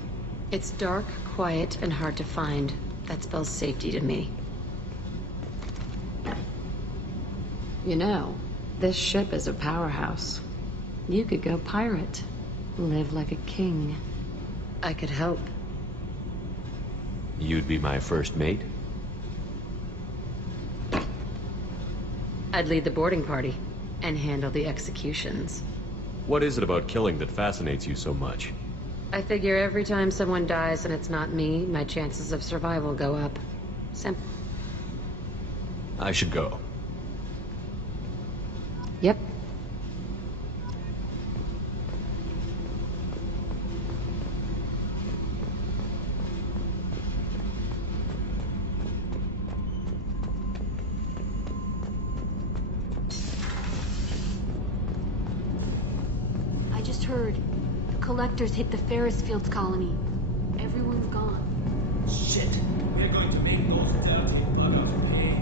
It's dark, quiet, and hard to find. That spells safety to me. You know, this ship is a powerhouse. You could go pirate. Live like a king. I could help. You'd be my first mate? I'd lead the boarding party and handle the executions. What is it about killing that fascinates you so much? I figure every time someone dies and it's not me, my chances of survival go up. Simple. I should go. Yep. I just heard the Collectors hit the Ferris Fields colony. Everyone's gone. Shit! We're going to make those dirty buggers pay.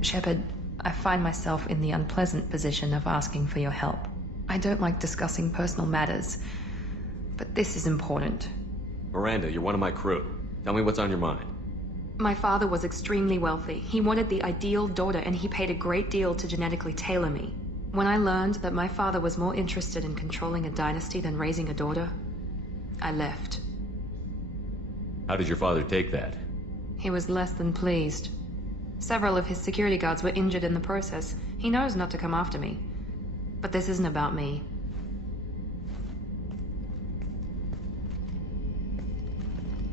Shepard, I find myself in the unpleasant position of asking for your help. I don't like discussing personal matters, but this is important. Miranda, you're one of my crew. Tell me what's on your mind. My father was extremely wealthy. He wanted the ideal daughter, and he paid a great deal to genetically tailor me. When I learned that my father was more interested in controlling a dynasty than raising a daughter, I left. How did your father take that? He was less than pleased. Several of his security guards were injured in the process. He knows not to come after me. But this isn't about me.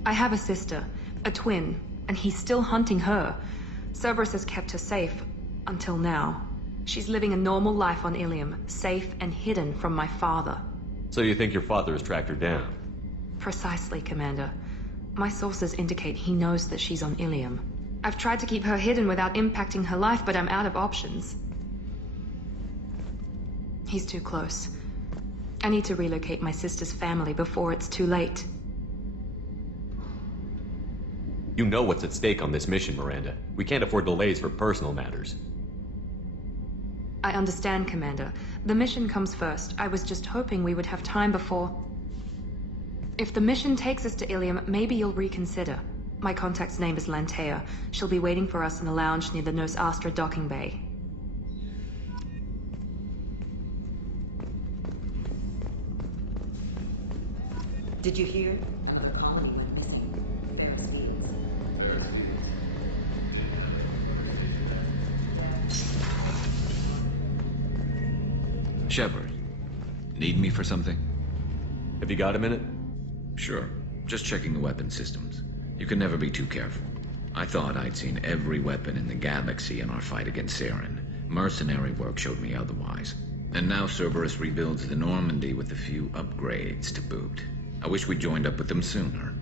I have a sister, a twin, and he's still hunting her. Cerberus has kept her safe, until now. She's living a normal life on Ilium, safe and hidden from my father. So you think your father has tracked her down? Precisely, Commander. My sources indicate he knows that she's on Ilium. I've tried to keep her hidden without impacting her life, but I'm out of options. He's too close. I need to relocate my sister's family before it's too late. You know what's at stake on this mission, Miranda. We can't afford delays for personal matters. I understand, Commander. The mission comes first. I was just hoping we would have time before... If the mission takes us to Ilium, maybe you'll reconsider. My contact's name is Lantea. She'll be waiting for us in a lounge near the Nos Astra docking bay. Did you hear? The colony went missing. Ferris Fields. Shepard, need me for something? Have you got a minute? Sure. Just checking the weapon systems. You can never be too careful. I thought I'd seen every weapon in the galaxy in our fight against Saren. Mercenary work showed me otherwise. And now Cerberus rebuilds the Normandy with a few upgrades to boot. I wish we'd joined up with them sooner.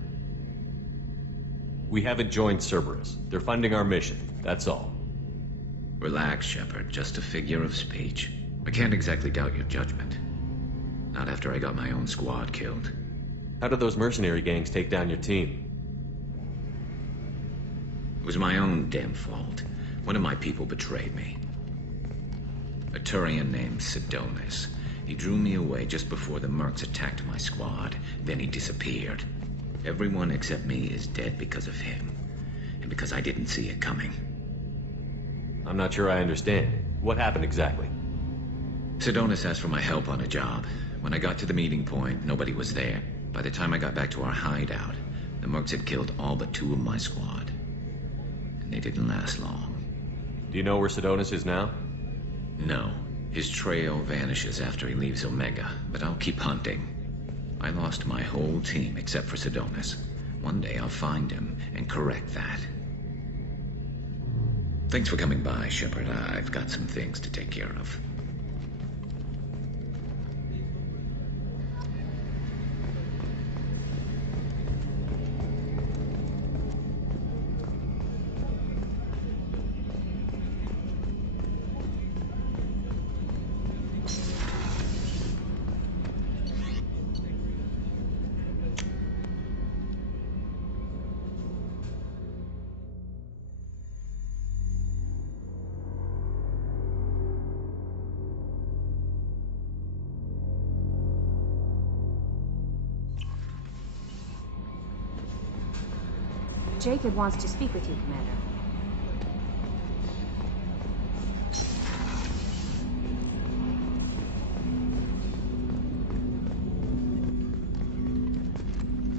We haven't joined Cerberus. They're funding our mission, that's all. Relax, Shepard. Just a figure of speech. I can't exactly doubt your judgment. Not after I got my own squad killed. How did those mercenary gangs take down your team? It was my own damn fault. One of my people betrayed me. A Turian named Sidonis. He drew me away just before the mercs attacked my squad. Then he disappeared. Everyone except me is dead because of him. And because I didn't see it coming. I'm not sure I understand. What happened exactly? Sidonis asked for my help on a job. When I got to the meeting point, nobody was there. By the time I got back to our hideout, the mercs had killed all but 2 of my squad. And they didn't last long. Do you know where Sidonis is now? No. His trail vanishes after he leaves Omega, but I'll keep hunting. I lost my whole team except for Sidonis. One day I'll find him and correct that. Thanks for coming by, Shepard. I've got some things to take care of. Jacob wants to speak with you, Commander.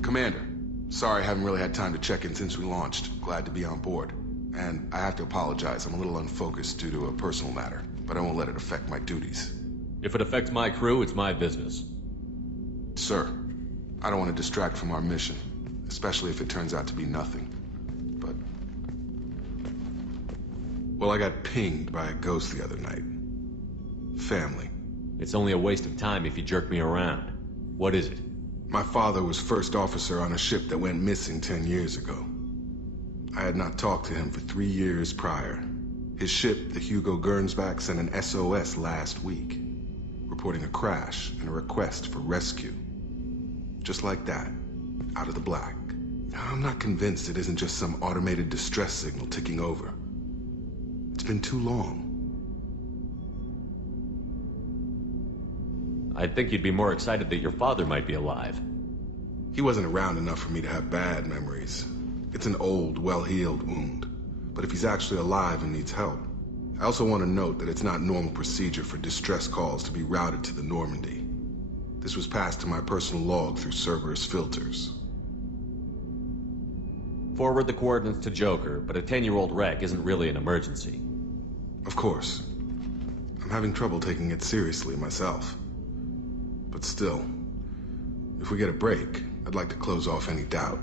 Commander, sorry I haven't really had time to check in since we launched. Glad to be on board. And I have to apologize, I'm a little unfocused due to a personal matter, but I won't let it affect my duties. If it affects my crew, it's my business. Sir, I don't want to distract from our mission, especially if it turns out to be nothing. But... well, I got pinged by a ghost the other night. Family. It's only a waste of time if you jerk me around. What is it? My father was first officer on a ship that went missing 10 years ago. I had not talked to him for 3 years prior. His ship, the Hugo Gernsback, sent an SOS last week, reporting a crash and a request for rescue. Just like that, out of the black. I'm not convinced it isn't just some automated distress signal ticking over. It's been too long. I'd think you'd be more excited that your father might be alive. He wasn't around enough for me to have bad memories. It's an old, well-healed wound. But if he's actually alive and needs help, I also want to note that it's not normal procedure for distress calls to be routed to the Normandy. This was passed to my personal log through Cerberus filters. Forward the coordinates to Joker, but a 10-year-old wreck isn't really an emergency. Of course. I'm having trouble taking it seriously myself. But still, if we get a break, I'd like to close off any doubt.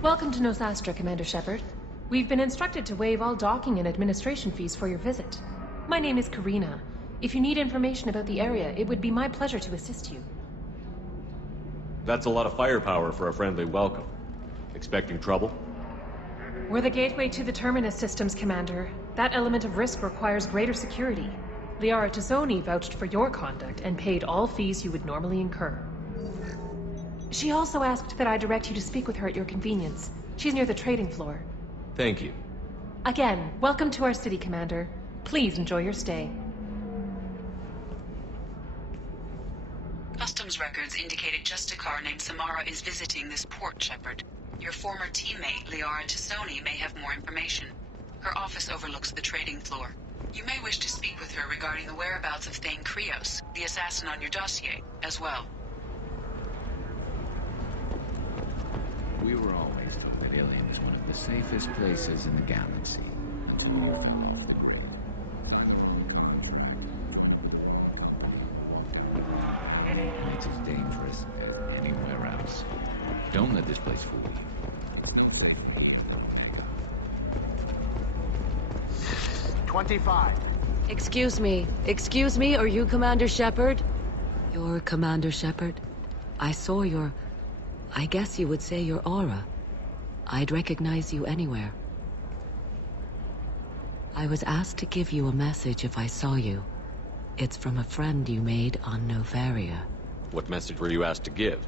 Welcome to Nosastra, Commander Shepard. We've been instructed to waive all docking and administration fees for your visit. My name is Karina. If you need information about the area, it would be my pleasure to assist you. That's a lot of firepower for a friendly welcome. Expecting trouble? We're the gateway to the Terminus systems, Commander. That element of risk requires greater security. Liara Tazzoni vouched for your conduct and paid all fees you would normally incur. She also asked that I direct you to speak with her at your convenience. She's near the trading floor. Thank you. Again, welcome to our city, Commander. Please enjoy your stay. Customs records indicate a Justicar named Samara is visiting this port, Shepard. Your former teammate, Liara Tazzoni, may have more information. Her office overlooks the trading floor. You may wish to speak with her regarding the whereabouts of Thane Krios, the assassin on your dossier, as well. We were always told that Ilium is one of the safest places in the galaxy. It's as dangerous as anywhere else. Don't let this place fool you. It's no safe. 25. Excuse me, are you Commander Shepard? You're Commander Shepard? I saw your... I guess you would say your aura. I'd recognize you anywhere. I was asked to give you a message if I saw you. It's from a friend you made on Novaria. What message were you asked to give?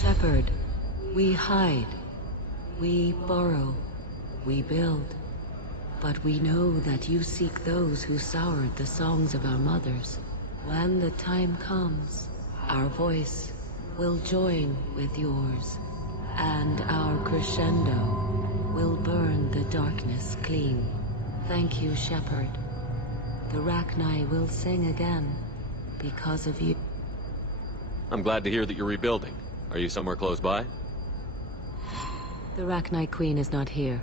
Shepard, we hide. We borrow. We build. But we know that you seek those who soured the songs of our mothers. When the time comes, our voice will join with yours, and our crescendo will burn the darkness clean. Thank you, Shepard. The Rachni will sing again because of you. I'm glad to hear that you're rebuilding. Are you somewhere close by? The Rachni Queen is not here.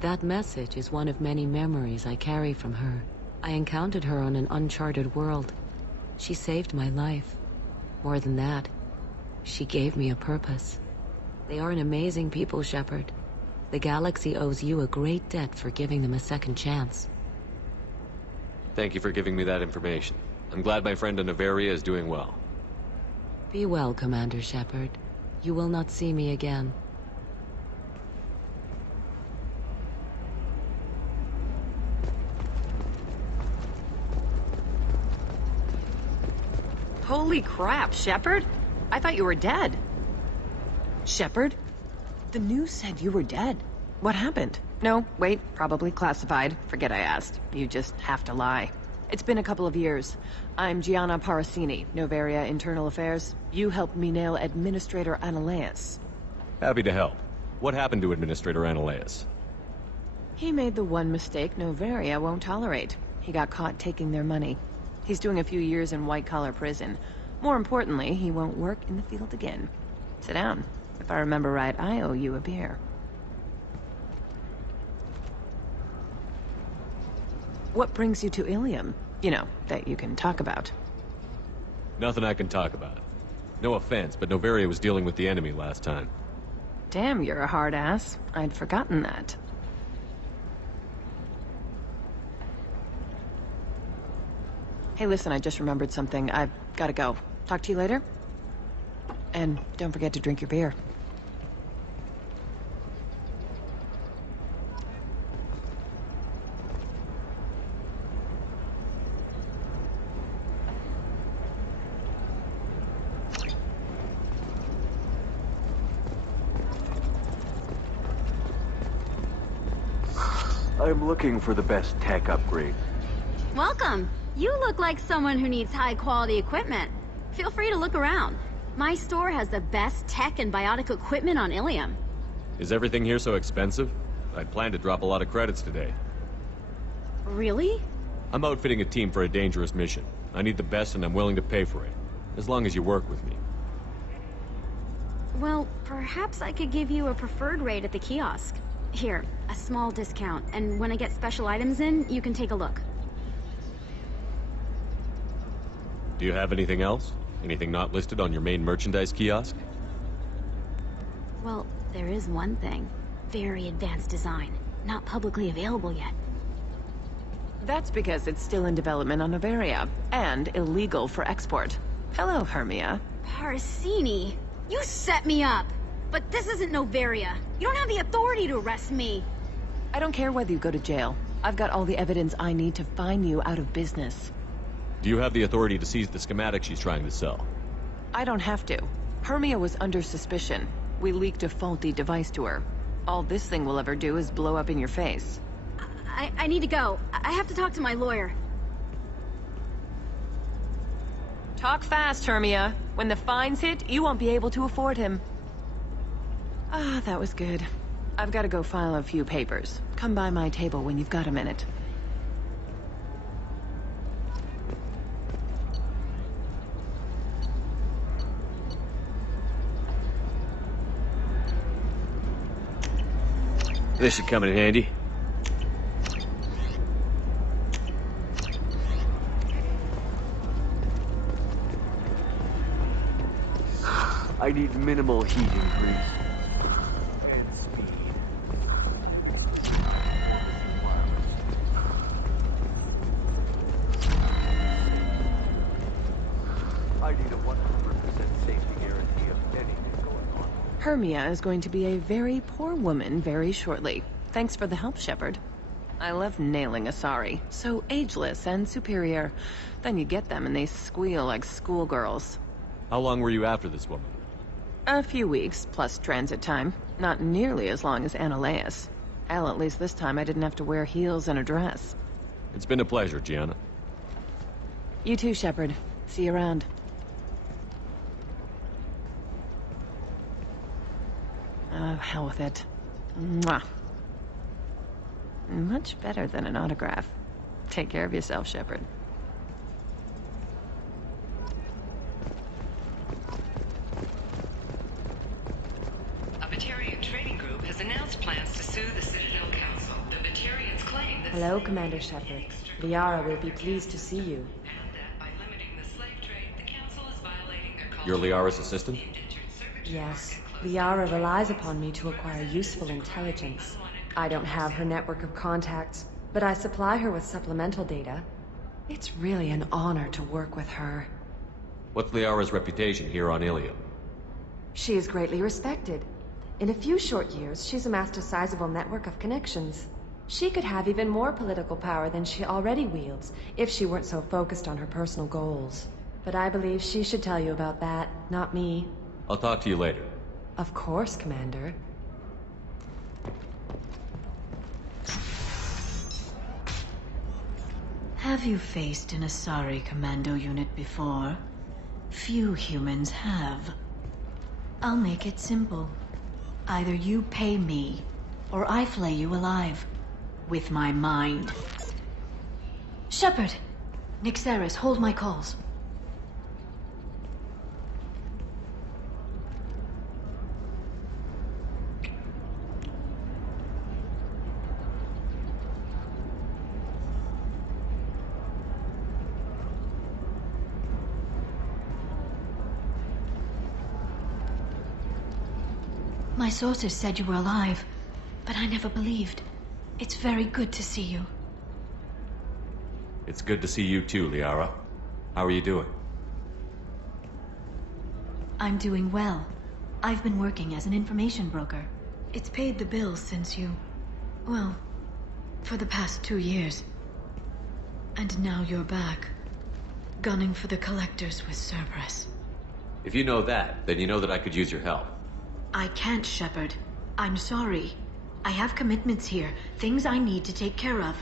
That message is one of many memories I carry from her. I encountered her on an uncharted world. She saved my life. More than that, she gave me a purpose. They are an amazing people, Shepard. The galaxy owes you a great debt for giving them a second chance. Thank you for giving me that information. I'm glad my friend in Novaria is doing well. Be well, Commander Shepard. You will not see me again. Holy crap, Shepard? I thought you were dead. Shepard? The news said you were dead. What happened? No, wait, probably classified. Forget I asked. You just have to lie. It's been a couple of years. I'm Gianna Parasini, Novaria Internal Affairs. You helped me nail Administrator Analaeus. Happy to help. What happened to Administrator Analaeus? He made the one mistake Novaria won't tolerate. He got caught taking their money. He's doing a few years in white-collar prison. More importantly, he won't work in the field again. Sit down. If I remember right, I owe you a beer. What brings you to Ilium? You know, that you can talk about. Nothing I can talk about. No offense, but Novaria was dealing with the enemy last time. Damn, you're a hard ass. I'd forgotten that. Hey, listen, I just remembered something. I've gotta go. Talk to you later? And don't forget to drink your beer. I'm looking for the best tech upgrade. Welcome. You look like someone who needs high-quality equipment. Feel free to look around. My store has the best tech and biotic equipment on Ilium. Is everything here so expensive? I'd planned to drop a lot of credits today. Really? I'm outfitting a team for a dangerous mission. I need the best and I'm willing to pay for it. As long as you work with me. Well, perhaps I could give you a preferred rate at the kiosk. Here, a small discount, and when I get special items in, you can take a look. Do you have anything else? Anything not listed on your main merchandise kiosk? Well, there is one thing. Very advanced design. Not publicly available yet. That's because it's still in development on Noveria, and illegal for export. Hello, Hermia. Parasini, you set me up! But this isn't Noveria. You don't have the authority to arrest me. I don't care whether you go to jail. I've got all the evidence I need to find you out of business. Do you have the authority to seize the schematic she's trying to sell? I don't have to. Hermia was under suspicion. We leaked a faulty device to her. All this thing will ever do is blow up in your face. I need to go. I have to talk to my lawyer. Talk fast, Hermia. When the fines hit, you won't be able to afford him. Ah, that was good. I've got to go file a few papers. Come by my table when you've got a minute. This should come in handy. I need minimal heat increase. And speed. I need a 100% safety guarantee of anything going on. Hermia is going to be a very poor woman very shortly. Thanks for the help, Shepard. I love nailing Asari. So ageless and superior. Then you get them and they squeal like schoolgirls. How long were you after this woman? A few weeks, plus transit time. Not nearly as long as Annaleus. Hell, at least this time I didn't have to wear heels and a dress. It's been a pleasure, Gianna. You too, Shepard. See you around. Oh, hell with it. Mwah. Much better than an autograph. Take care of yourself, Shepard. A Batarian trading group has announced plans to sue the Citadel Council. The Batarians claim that... Hello, Commander Shepard. Liara will be pleased to see you. You're Liara's assistant? Yes. Liara relies upon me to acquire useful intelligence. I don't have her network of contacts, but I supply her with supplemental data. It's really an honor to work with her. What's Liara's reputation here on Ilium? She is greatly respected. In a few short years, she's amassed a sizable network of connections. She could have even more political power than she already wields, if she weren't so focused on her personal goals. But I believe she should tell you about that, not me. I'll talk to you later. Of course, Commander. Have you faced an Asari commando unit before? Few humans have. I'll make it simple. Either you pay me, or I flay you alive. With my mind. Shepard! Nyxeris, hold my calls. My sources said you were alive, but I never believed. It's very good to see you. It's good to see you too, Liara. How are you doing? I'm doing well. I've been working as an information broker. It's paid the bills since you... well, for the past 2 years. And now you're back, gunning for the Collectors with Cerberus. If you know that, then you know that I could use your help. I can't, Shepard. I'm sorry. I have commitments here, things I need to take care of.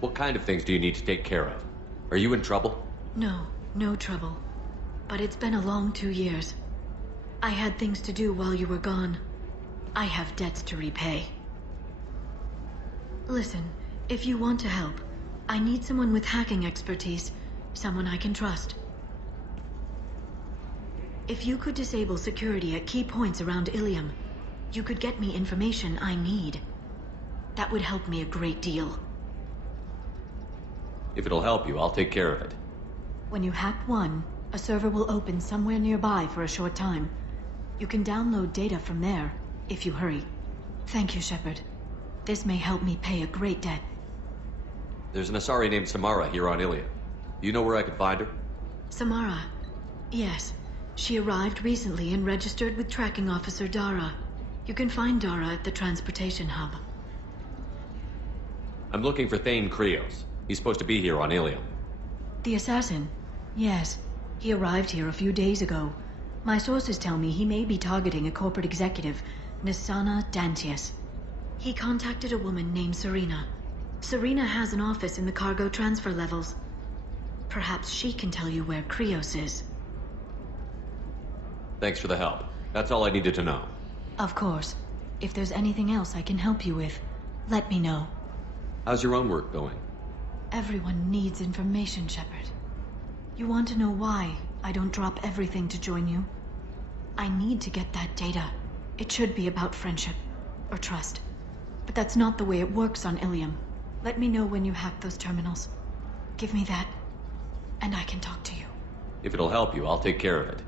What kind of things do you need to take care of? Are you in trouble? No, no trouble. But it's been a long 2 years. I had things to do while you were gone. I have debts to repay. Listen, if you want to help, I need someone with hacking expertise. Someone I can trust. If you could disable security at key points around Ilium, you could get me information I need. That would help me a great deal. If it'll help you, I'll take care of it. When you hack one, a server will open somewhere nearby for a short time. You can download data from there, if you hurry. Thank you, Shepard. This may help me pay a great debt. There's an Asari named Samara here on Ilium. Do you know where I could find her? Samara. Yes. She arrived recently and registered with Tracking Officer Dara. You can find Dara at the transportation hub. I'm looking for Thane Krios. He's supposed to be here on Ilium. The assassin? Yes. He arrived here a few days ago. My sources tell me he may be targeting a corporate executive, Nisana Dantius. He contacted a woman named Serena. Serena has an office in the cargo transfer levels. Perhaps she can tell you where Krios is. Thanks for the help. That's all I needed to know. Of course. If there's anything else I can help you with, let me know. How's your own work going? Everyone needs information, Shepard. You want to know why I don't drop everything to join you? I need to get that data. It should be about friendship, or trust. But that's not the way it works on Ilium. Let me know when you hack those terminals. Give me that, and I can talk to you. If it'll help you, I'll take care of it.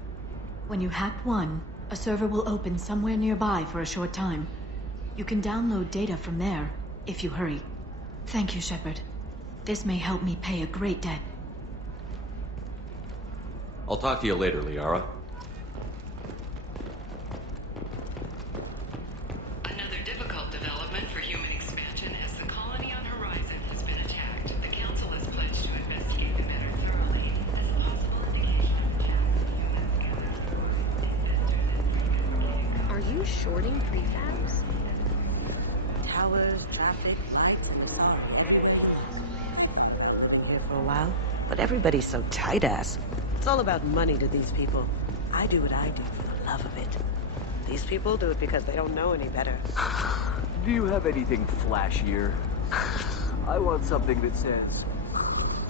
When you hack one, a server will open somewhere nearby for a short time. You can download data from there, if you hurry. Thank you, Shepard. This may help me pay a great debt. I'll talk to you later, Liara. Another difficult development for human expansion as the colony on Horizon has been attacked. The Council has pledged to investigate the matter thoroughly as a possible indication of Are you shorting prefabs? Towers, traffic, lights, and so on. Been here for a while, but everybody's so tight-ass. It's all about money to these people. I do what I do for the love of it. These people do it because they don't know any better. Do you have anything flashier? I want something that says,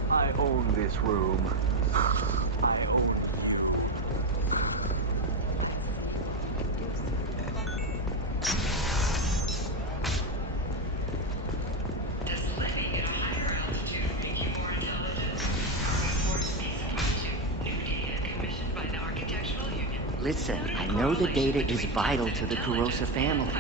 I own this room. I own Listen, I know the data is vital to the Kurosa family.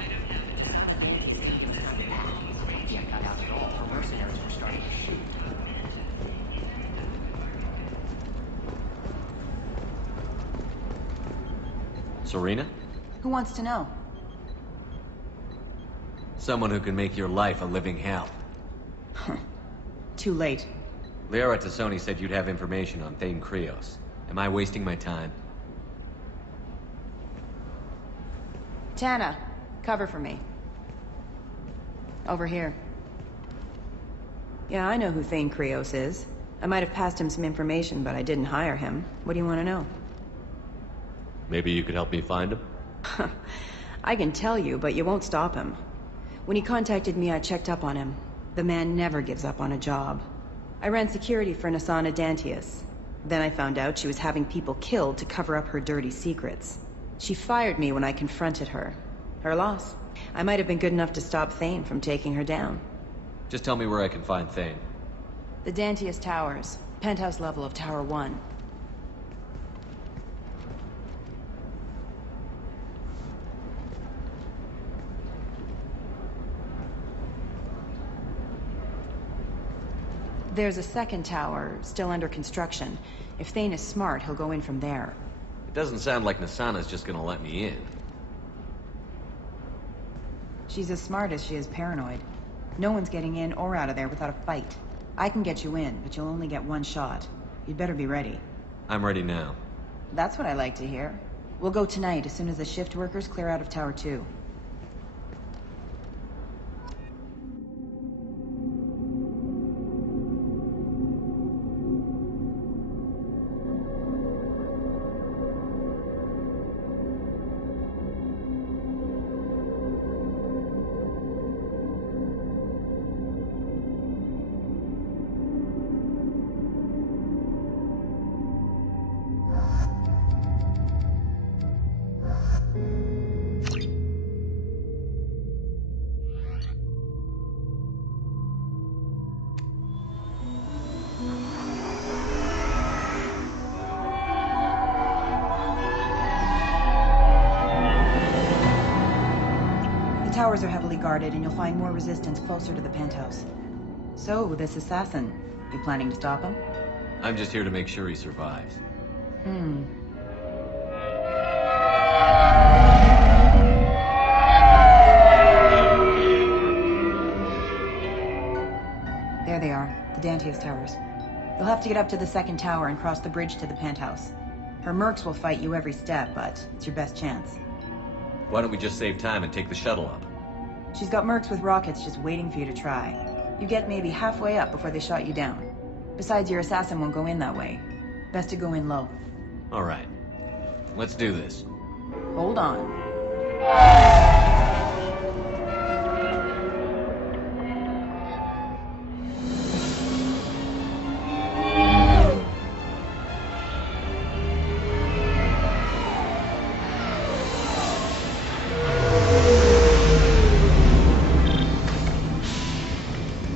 Serena? Who wants to know? Someone who can make your life a living hell. Too late. Liara Tassoni said you'd have information on Thane Krios. Am I wasting my time? Tana, cover for me. Over here. Yeah, I know who Thane Krios is. I might have passed him some information, but I didn't hire him. What do you want to know? Maybe you could help me find him? I can tell you, but you won't stop him. When he contacted me, I checked up on him. The man never gives up on a job. I ran security for Nisana Dantius. Then I found out she was having people killed to cover up her dirty secrets. She fired me when I confronted her. Her loss. I might have been good enough to stop Thane from taking her down. Just tell me where I can find Thane. The Dantius Towers. Penthouse level of Tower 1. There's a second tower, still under construction. If Thane is smart, he'll go in from there. It doesn't sound like Nisana's just gonna let me in. She's as smart as she is paranoid. No one's getting in or out of there without a fight. I can get you in, but you'll only get one shot. You'd better be ready. I'm ready now. That's what I like to hear. We'll go tonight as soon as the shift workers clear out of Tower 2. towers are heavily guarded, and you'll find more resistance closer to the penthouse. So, this assassin, you planning to stop him? I'm just here to make sure he survives. There they are, the Dantius towers. You'll have to get up to the second tower and cross the bridge to the penthouse. Her mercs will fight you every step, but it's your best chance. Why don't we just save time and take the shuttle up? She's got mercs with rockets just waiting for you to try. You get maybe halfway up before they shot you down. Besides, your assassin won't go in that way. Best to go in low. All right. Let's do this. Hold on.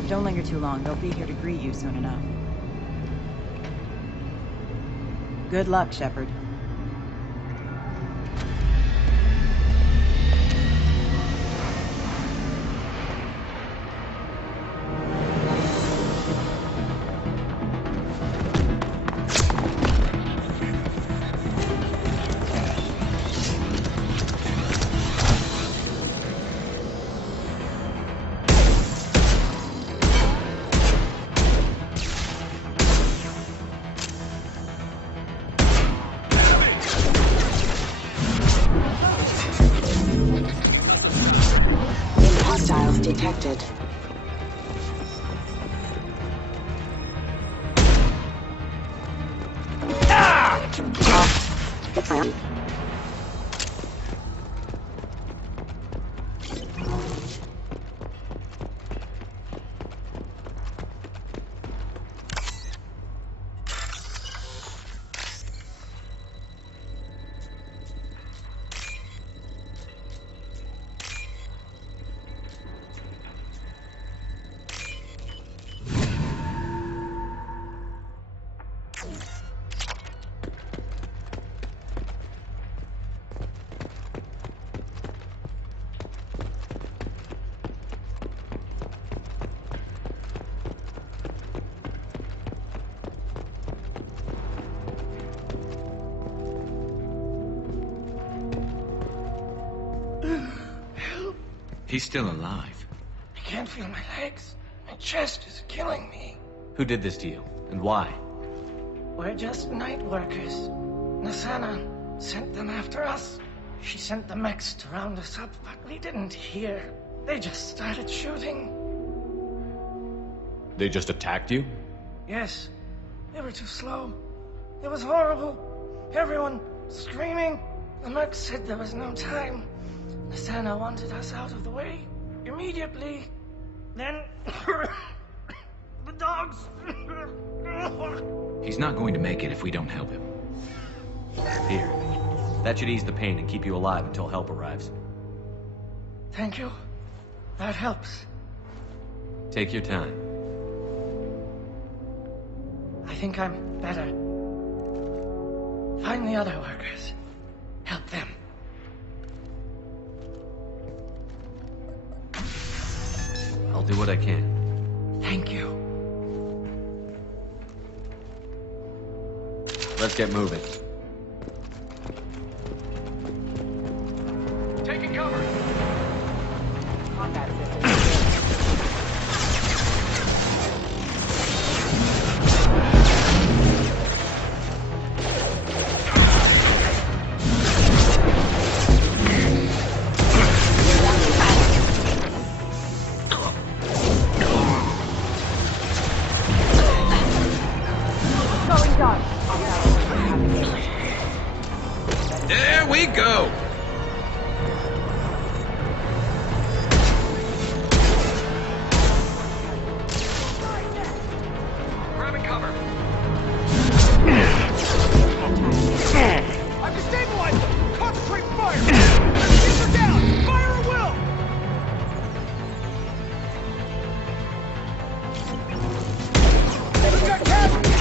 Don't linger too long. They'll be here to greet you soon enough. Good luck, Shepard. Hostiles detected. He's still alive. I can't feel my legs. My chest is killing me. Who did this to you, and why? We're just night workers. Nassana sent them after us. She sent the mechs to round us up, but we didn't hear. They just started shooting. They just attacked you? Yes. They were too slow. It was horrible. Everyone screaming. The mechs said there was no time. Nassana wanted us out of the way immediately. Then the dogs. He's not going to make it if we don't help him. Here. That should ease the pain and keep you alive until help arrives. Thank you. That helps. Take your time. I think I'm better. Find the other workers. Help them. I'll do what I can. Thank you. Let's get moving. Taking cover. Combat There we go! Grabbing cover. I've destabilized them. Concentrate fire. Keep her down. Fire at will. We've got casualties.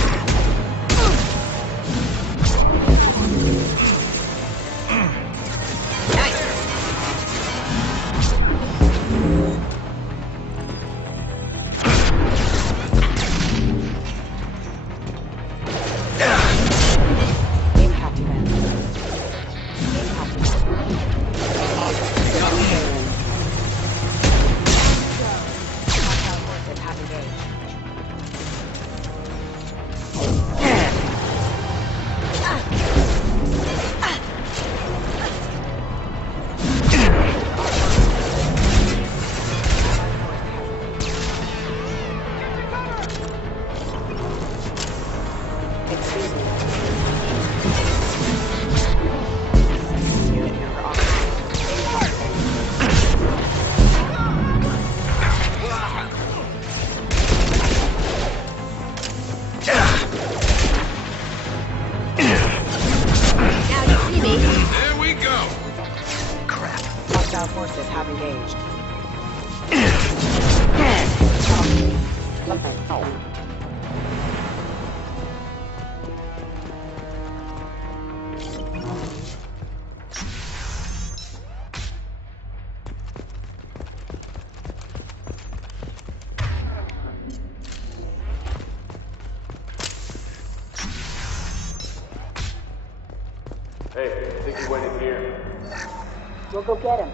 Hey, I think he went in here. We'll go get him.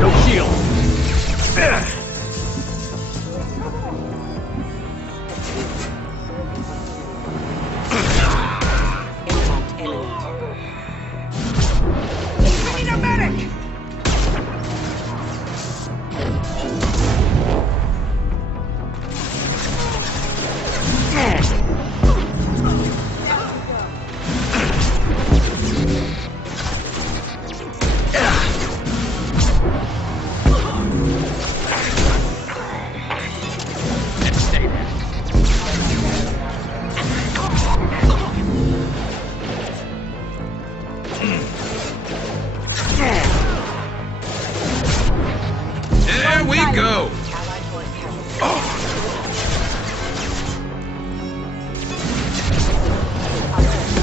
No shield. There we go!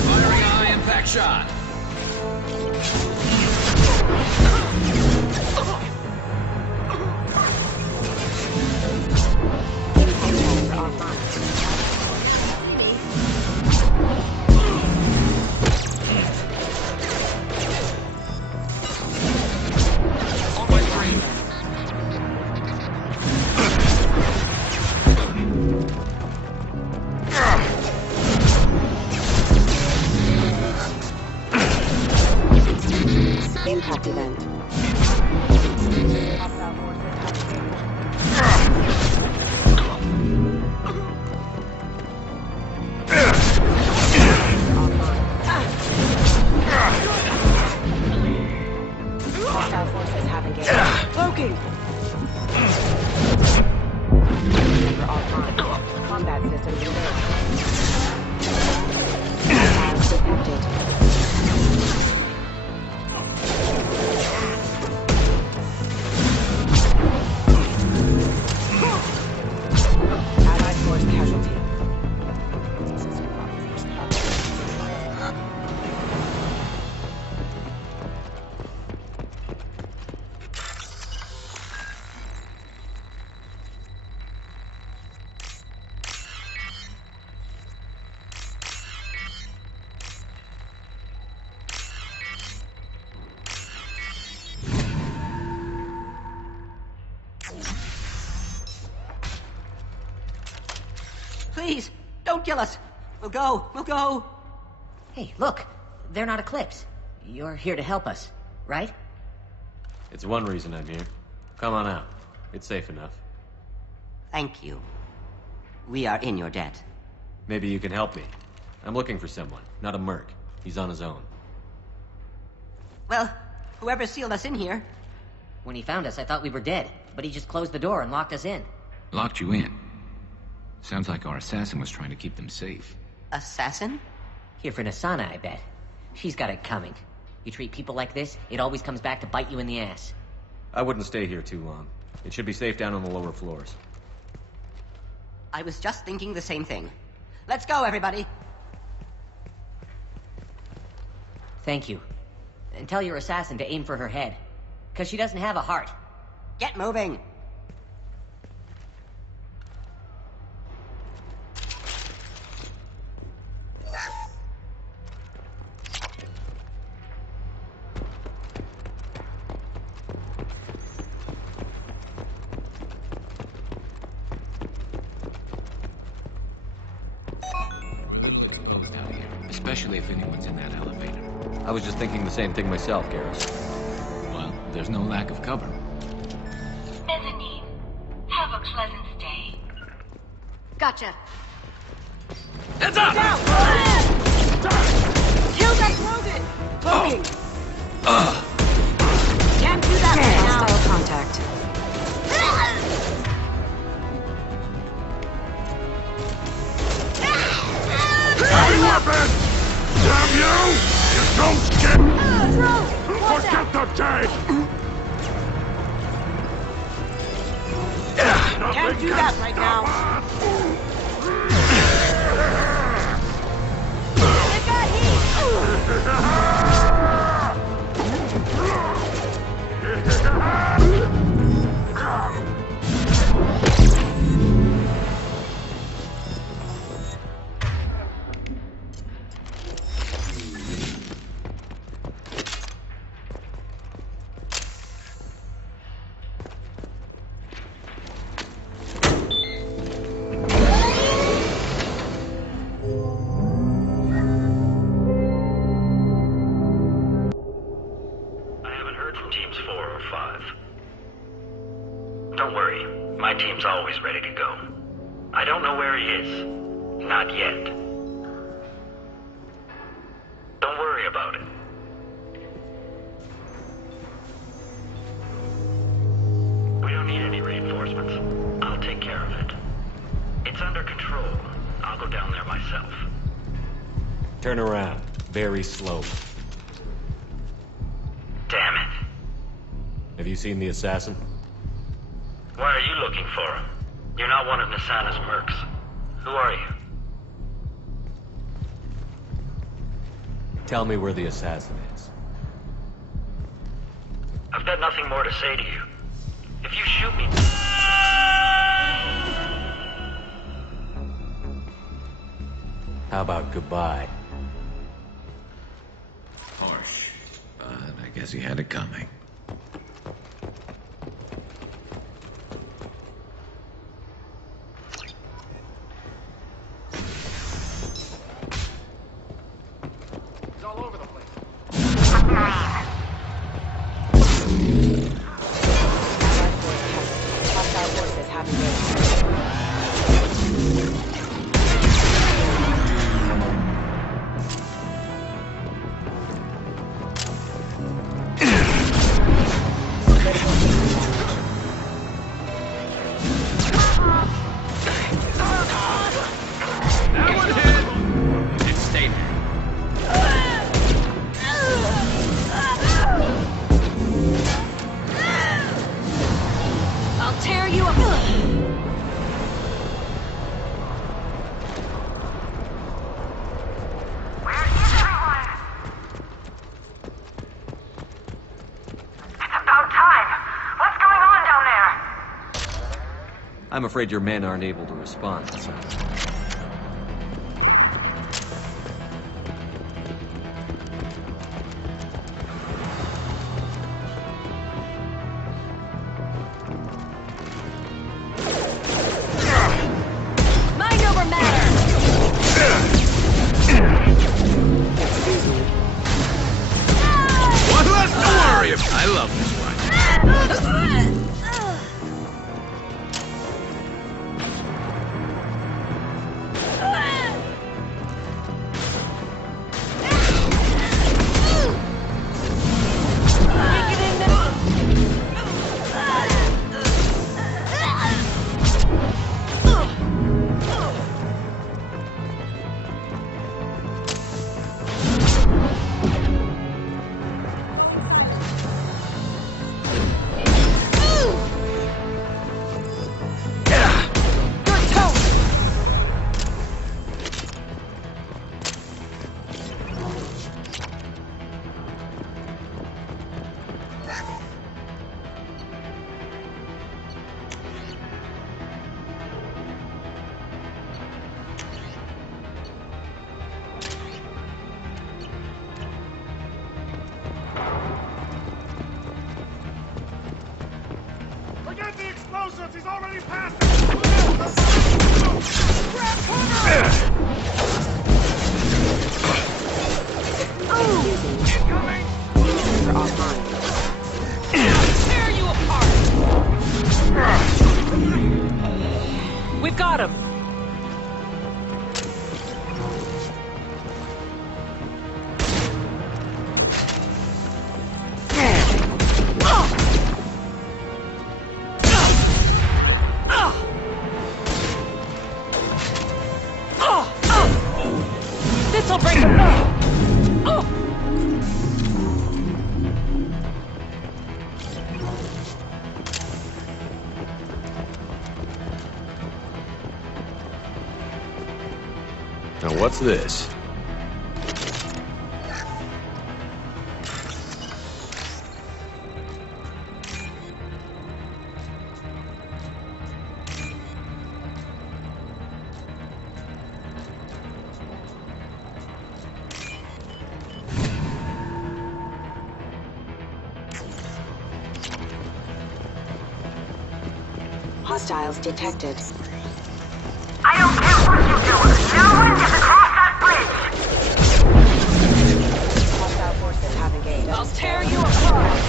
Firing a high impact shot. Impact event. Hostile forces have engaged. Cloaking! We're offline. Combat systems engaged. Hostiles detected. Allied force casualty. Please, don't kill us. We'll go. We'll go. Hey, look. They're not Eclipse. You're here to help us, right? It's one reason I'm here. Come on out. It's safe enough. Thank you. We are in your debt. Maybe you can help me. I'm looking for someone, not a merc. He's on his own. Well, whoever sealed us in here. When he found us, I thought we were dead, but he just closed the door and locked us in. Locked you in. Sounds like our assassin was trying to keep them safe. Assassin? Here for Nasana, I bet. She's got it coming. You treat people like this, it always comes back to bite you in the ass. I wouldn't stay here too long. It should be safe down on the lower floors. I was just thinking the same thing. Let's go, everybody. Thank you. And tell your assassin to aim for her head. Because she doesn't have a heart. Get moving. Especially if anyone's in that elevator. I was just thinking the same thing myself, Garrus. Well, there's no lack of cover. Gotcha. Heads up! Down! Kill that rodent! Cloaking! Can't do that right now. Hostile contact. Heavy weapon! Damn you! You don't get... Forget the day! Can't do that right now. They got heat! Don't worry, my team's always ready to go. I don't know where he is. Not yet. Don't worry about it. We don't need any reinforcements. I'll take care of it. It's under control. I'll go down there myself. Turn around. Very slowly. Damn it. Have you seen the assassin? Why are you looking for him? You're not one of Nisana's mercs. Who are you? Tell me where the assassin is. I've got nothing more to say to you. If you shoot me... How about goodbye? Harsh, but I guess he had it coming. I'm afraid your men aren't able to respond, son. Mind over matter! One less to worry about. I love this one. Forget the explosives! He's already passed Tear you apart! We've got him! infiltrate the... Now what's this? Hostiles detected. I don't care what you do. No one gets across that bridge. Hostile forces have engaged. I'll tear you apart!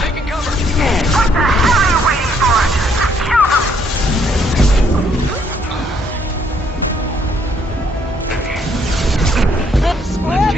Taking cover. What the hell are you waiting for? Just kill them. Let's kick some ass!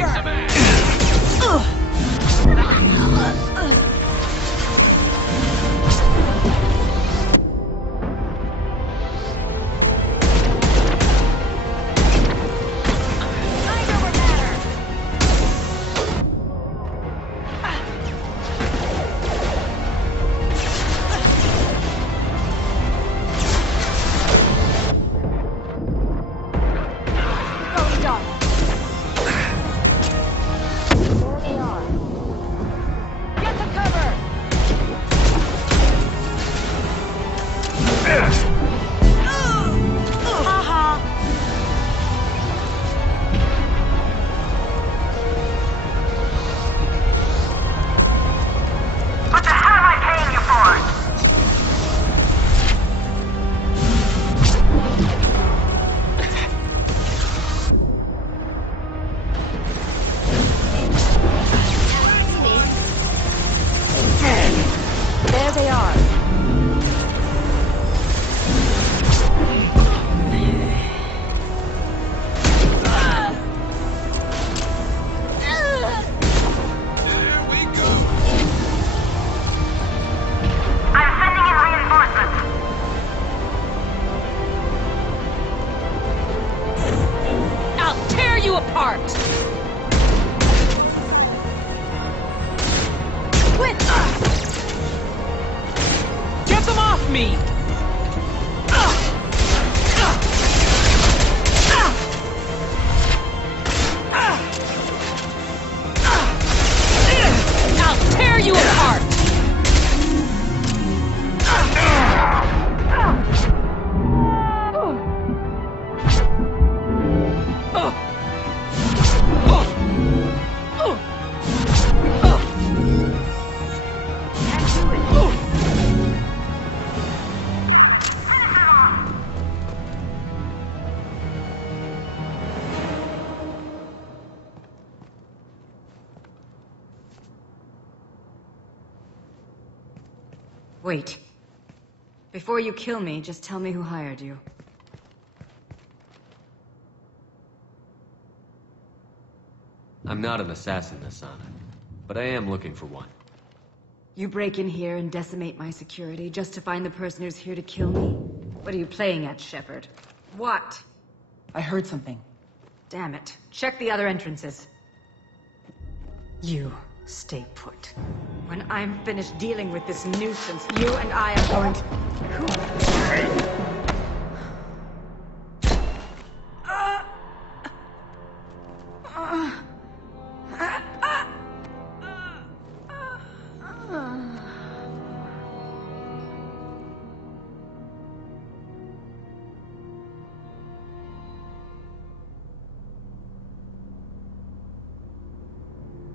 What the hell am I paying you for? There they are. I'm sending in reinforcements. I'll tear you apart! Quit! Get them off me! I'll tear you apart! Wait. Before you kill me, just tell me who hired you. I'm not an assassin, Asana, but I am looking for one. You break in here and decimate my security just to find the person who's here to kill me? What are you playing at, Shepard? What? I heard something. Damn it. Check the other entrances. You stay put. When I'm finished dealing with this nuisance, you and I are going to...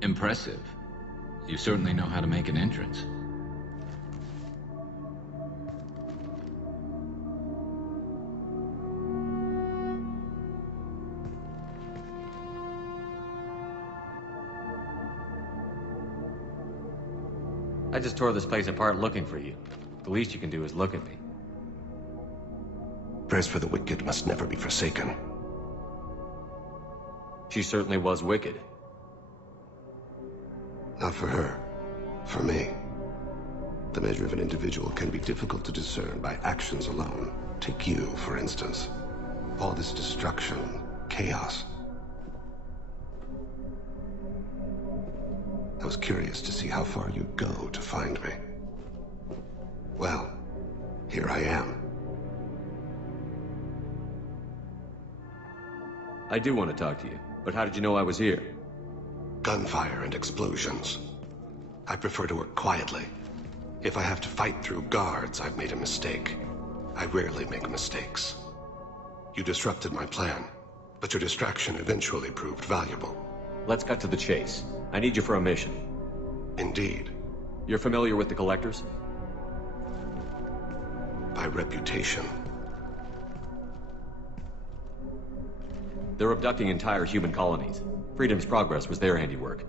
Impressive. You certainly know how to make an entrance. I just tore this place apart looking for you. The least you can do is look at me. Prayers for the wicked must never be forsaken. She certainly was wicked. Not for her. For me. The measure of an individual can be difficult to discern by actions alone. Take you, for instance. All this destruction, chaos. I was curious to see how far you'd go to find me. Well, here I am. I do want to talk to you, but how did you know I was here? Gunfire and explosions. I prefer to work quietly. If I have to fight through guards, I've made a mistake. I rarely make mistakes. You disrupted my plan, but your distraction eventually proved valuable. Let's cut to the chase. I need you for a mission. Indeed. You're familiar with the Collectors? By reputation. They're abducting entire human colonies. Freedom's Progress was their handiwork.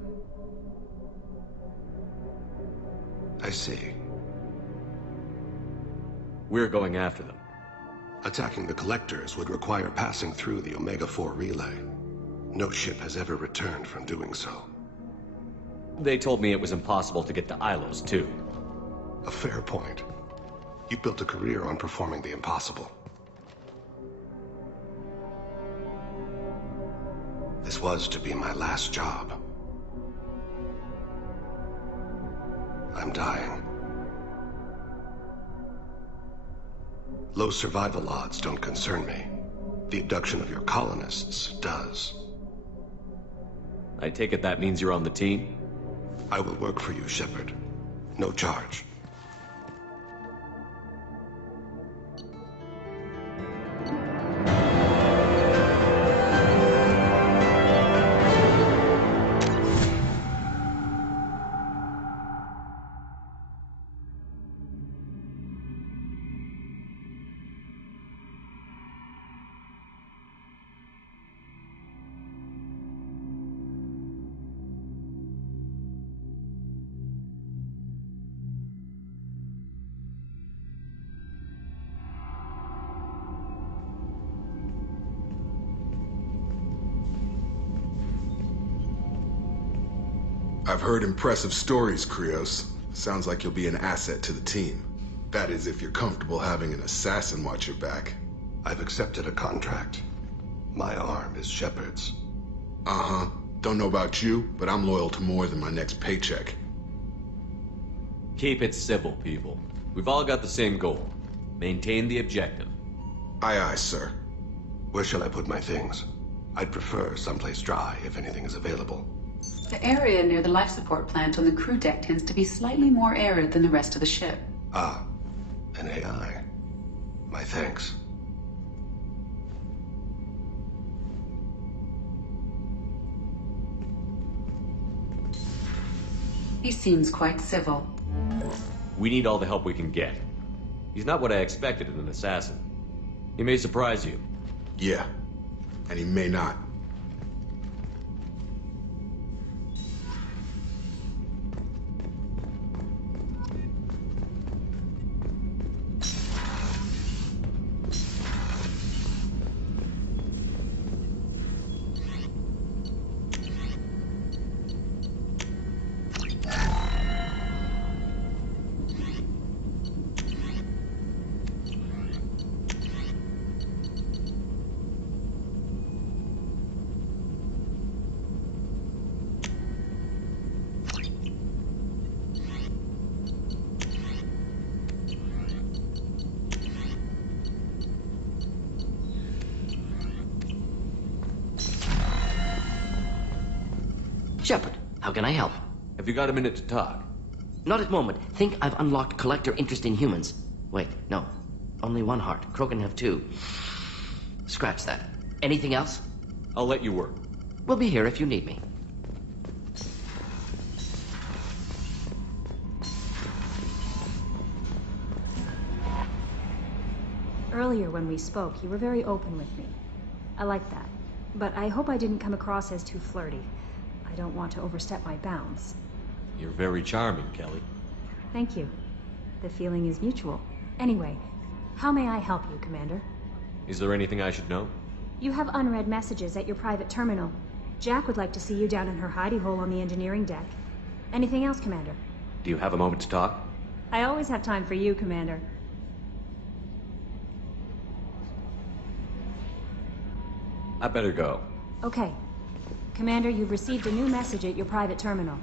I see. We're going after them. Attacking the Collectors would require passing through the Omega-4 relay. No ship has ever returned from doing so. They told me it was impossible to get to Ilos, too. A fair point. You built a career on performing the impossible. This was to be my last job. I'm dying. Low survival odds don't concern me. The abduction of your colonists does. I take it that means you're on the team? I will work for you, Shepard. No charge. I've heard impressive stories, Krios. Sounds like you'll be an asset to the team. That is, if you're comfortable having an assassin watch your back. I've accepted a contract. My arm is Shepard's. Uh-huh. Don't know about you, but I'm loyal to more than my next paycheck. Keep it civil, people. We've all got the same goal. Maintain the objective. Aye, aye, sir. Where shall I put my things? I'd prefer someplace dry if anything is available. The area near the life support plant on the crew deck tends to be slightly more arid than the rest of the ship. Ah, an AI. My thanks. He seems quite civil. We need all the help we can get. He's not what I expected in an assassin. He may surprise you. Yeah, and he may not. Shepard, how can I help? Have you got a minute to talk? Not at the moment. Think I've unlocked Collector interest in humans. Wait, no. Only one heart. Krogan have two. Scratch that. Anything else? I'll let you work. We'll be here if you need me. Earlier when we spoke, you were very open with me. I like that. But I hope I didn't come across as too flirty. I don't want to overstep my bounds. You're very charming, Kelly. Thank you. The feeling is mutual. Anyway, how may I help you, Commander? Is there anything I should know? You have unread messages at your private terminal. Jack would like to see you down in her hidey hole on the engineering deck. Anything else, Commander? Do you have a moment to talk? I always have time for you, Commander. I better go. Okay. Commander, you've received a new message at your private terminal.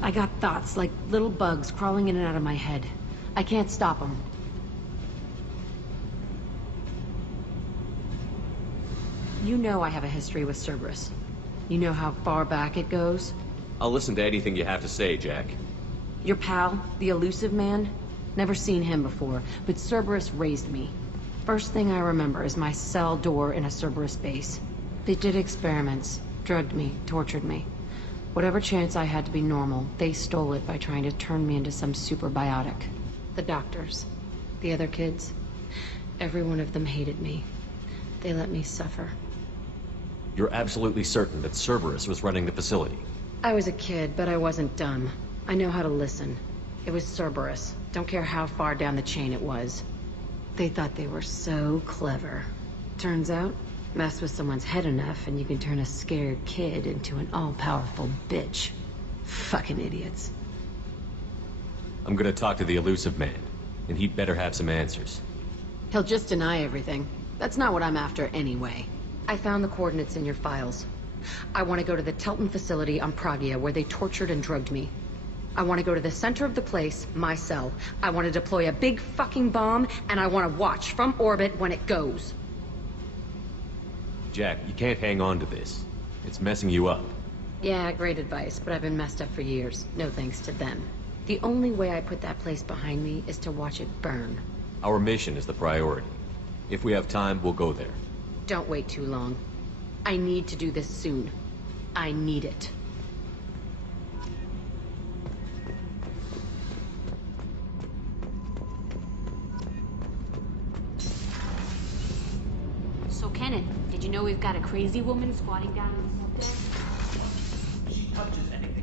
I got thoughts like little bugs crawling in and out of my head. I can't stop them. You know I have a history with Cerberus. You know how far back it goes? I'll listen to anything you have to say, Jack. Your pal, the Elusive Man? Never seen him before, but Cerberus raised me. First thing I remember is my cell door in a Cerberus base. They did experiments, drugged me, tortured me. Whatever chance I had to be normal, they stole it by trying to turn me into some superbiotic. The doctors, the other kids, every one of them hated me. They let me suffer. You're absolutely certain that Cerberus was running the facility? I was a kid, but I wasn't dumb. I know how to listen. It was Cerberus. Don't care how far down the chain it was. They thought they were so clever. Turns out, mess with someone's head enough and you can turn a scared kid into an all-powerful bitch. Fucking idiots. I'm gonna talk to the Elusive Man, and he'd better have some answers. He'll just deny everything. That's not what I'm after anyway. I found the coordinates in your files. I want to go to the Telton facility on Pragia where they tortured and drugged me. I want to go to the center of the place, my cell. I want to deploy a big fucking bomb, and I want to watch from orbit when it goes. Jack, you can't hang on to this. It's messing you up. Yeah, great advice, but I've been messed up for years. No thanks to them. The only way I put that place behind me is to watch it burn. Our mission is the priority. If we have time, we'll go there. Don't wait too long. I need to do this soon. I need it. So, Kenneth, did you know we've got a crazy woman squatting down in the subdeck? She touches anything.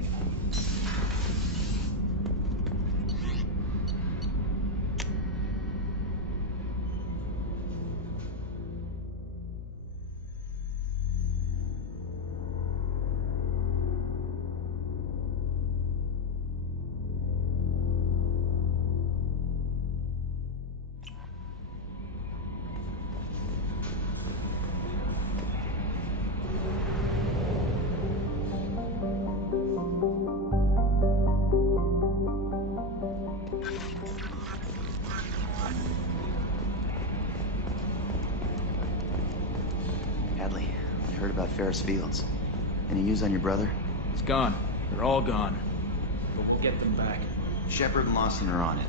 Hadley, I heard about Ferris Fields. Any news on your brother? It's gone. They're all gone. But we'll get them back. Shepard and Lawson are on it.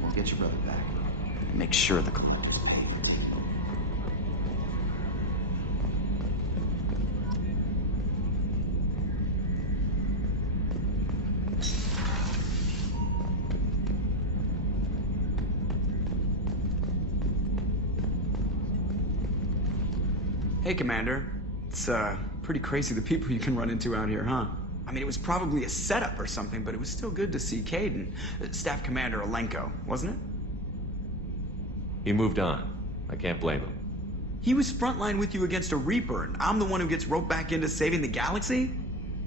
We'll get your brother back. And make sure the collectors pay. Hey, Commander. It's, pretty crazy the people you can run into out here, huh? I mean, it was probably a setup or something, but it was still good to see Cade and Staff Commander Alenko, wasn't it? He moved on. I can't blame him. He was frontline with you against a Reaper, and I'm the one who gets roped back into saving the galaxy?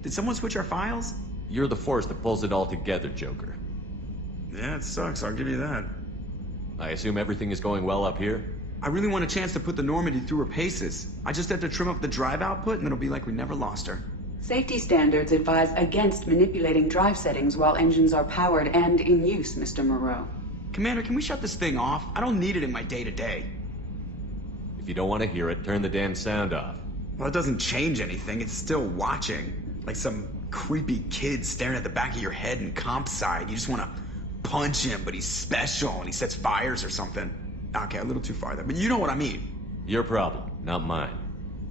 Did someone switch our files? You're the force that pulls it all together, Joker. Yeah, it sucks, I'll give you that. I assume everything is going well up here? I really want a chance to put the Normandy through her paces. I just have to trim up the drive output, and it'll be like we never lost her. Safety standards advise against manipulating drive settings while engines are powered and in use, Mr. Moreau. Commander, can we shut this thing off? I don't need it in my day-to-day. If you don't want to hear it, turn the damn sound off. Well, it doesn't change anything. It's still watching. Like some creepy kid staring at the back of your head in comp side. You just want to punch him, but he's special and he sets fires or something. Okay, a little too far there, but you know what I mean. Your problem, not mine.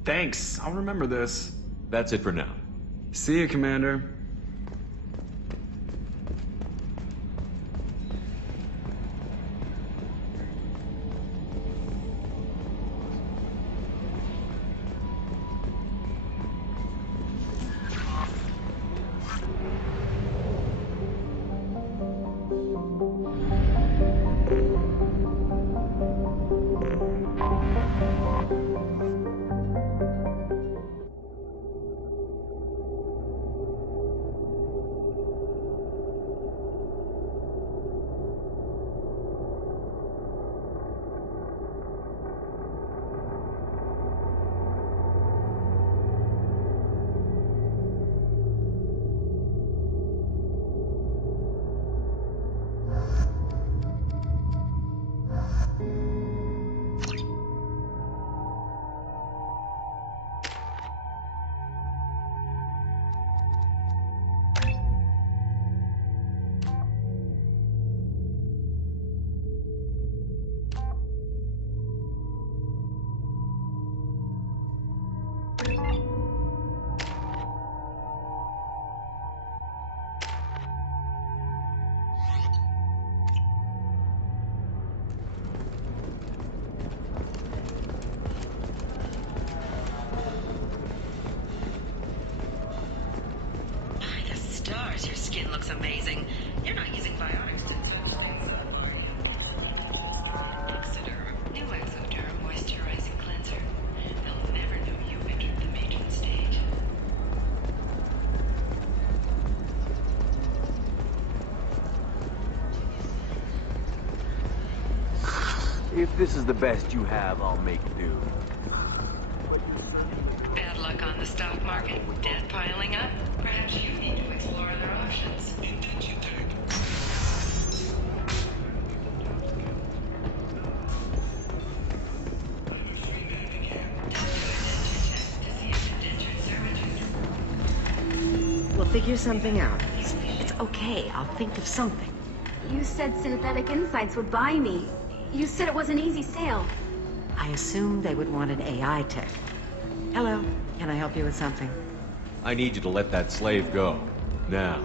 Thanks, I'll remember this. That's it for now. See you, Commander. Your skin looks amazing. You're not using biotics to touch things up, are you? Exoderm. New Exoderm moisturizing cleanser. They'll never know you entered the matron stage. If this is the best you have, I'll make do. Bad luck on the stock market? Debt piling up? Perhaps you need to explore other options. Intention tag. We'll figure something out. It's okay. I'll think of something. You said Synthetic Insights would buy me. You said it was an easy sale. I assumed they would want an AI tech. Hello. Can I help you with something? I need you to let that slave go. Now.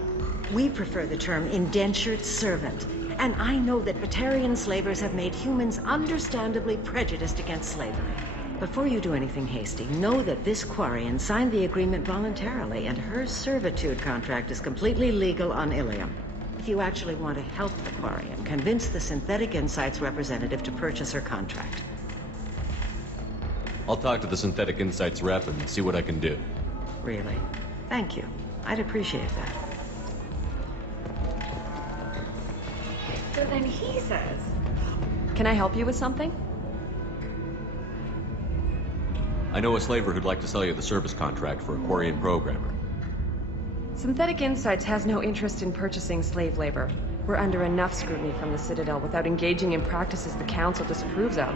We prefer the term indentured servant. And I know that Batarian slavers have made humans understandably prejudiced against slavery. Before you do anything hasty, know that this Quarian signed the agreement voluntarily, and her servitude contract is completely legal on Ilium. If you actually want to help the Quarian, convince the Synthetic Insights representative to purchase her contract. I'll talk to the Synthetic Insights rep and see what I can do. Really? Thank you. I'd appreciate that. So then he says... Can I help you with something? I know a slaver who'd like to sell you the service contract for a Quarian programmer. Synthetic Insights has no interest in purchasing slave labor. We're under enough scrutiny from the Citadel without engaging in practices the Council disapproves of.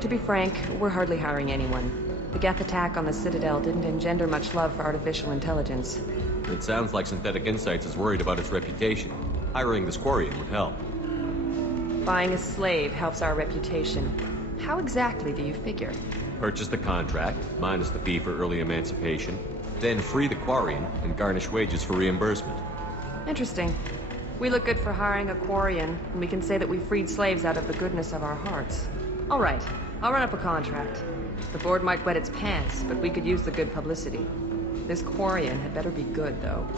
To be frank, we're hardly hiring anyone. The Geth attack on the Citadel didn't engender much love for artificial intelligence. It sounds like Synthetic Insights is worried about its reputation. Hiring this Quarian would help. Buying a slave helps our reputation. How exactly do you figure? Purchase the contract, minus the fee for early emancipation, then free the Quarian and garnish wages for reimbursement. Interesting. We look good for hiring a Quarian, and we can say that we freed slaves out of the goodness of our hearts. All right, I'll run up a contract. The board might wet its pants, but we could use the good publicity. This Quarian had better be good, though.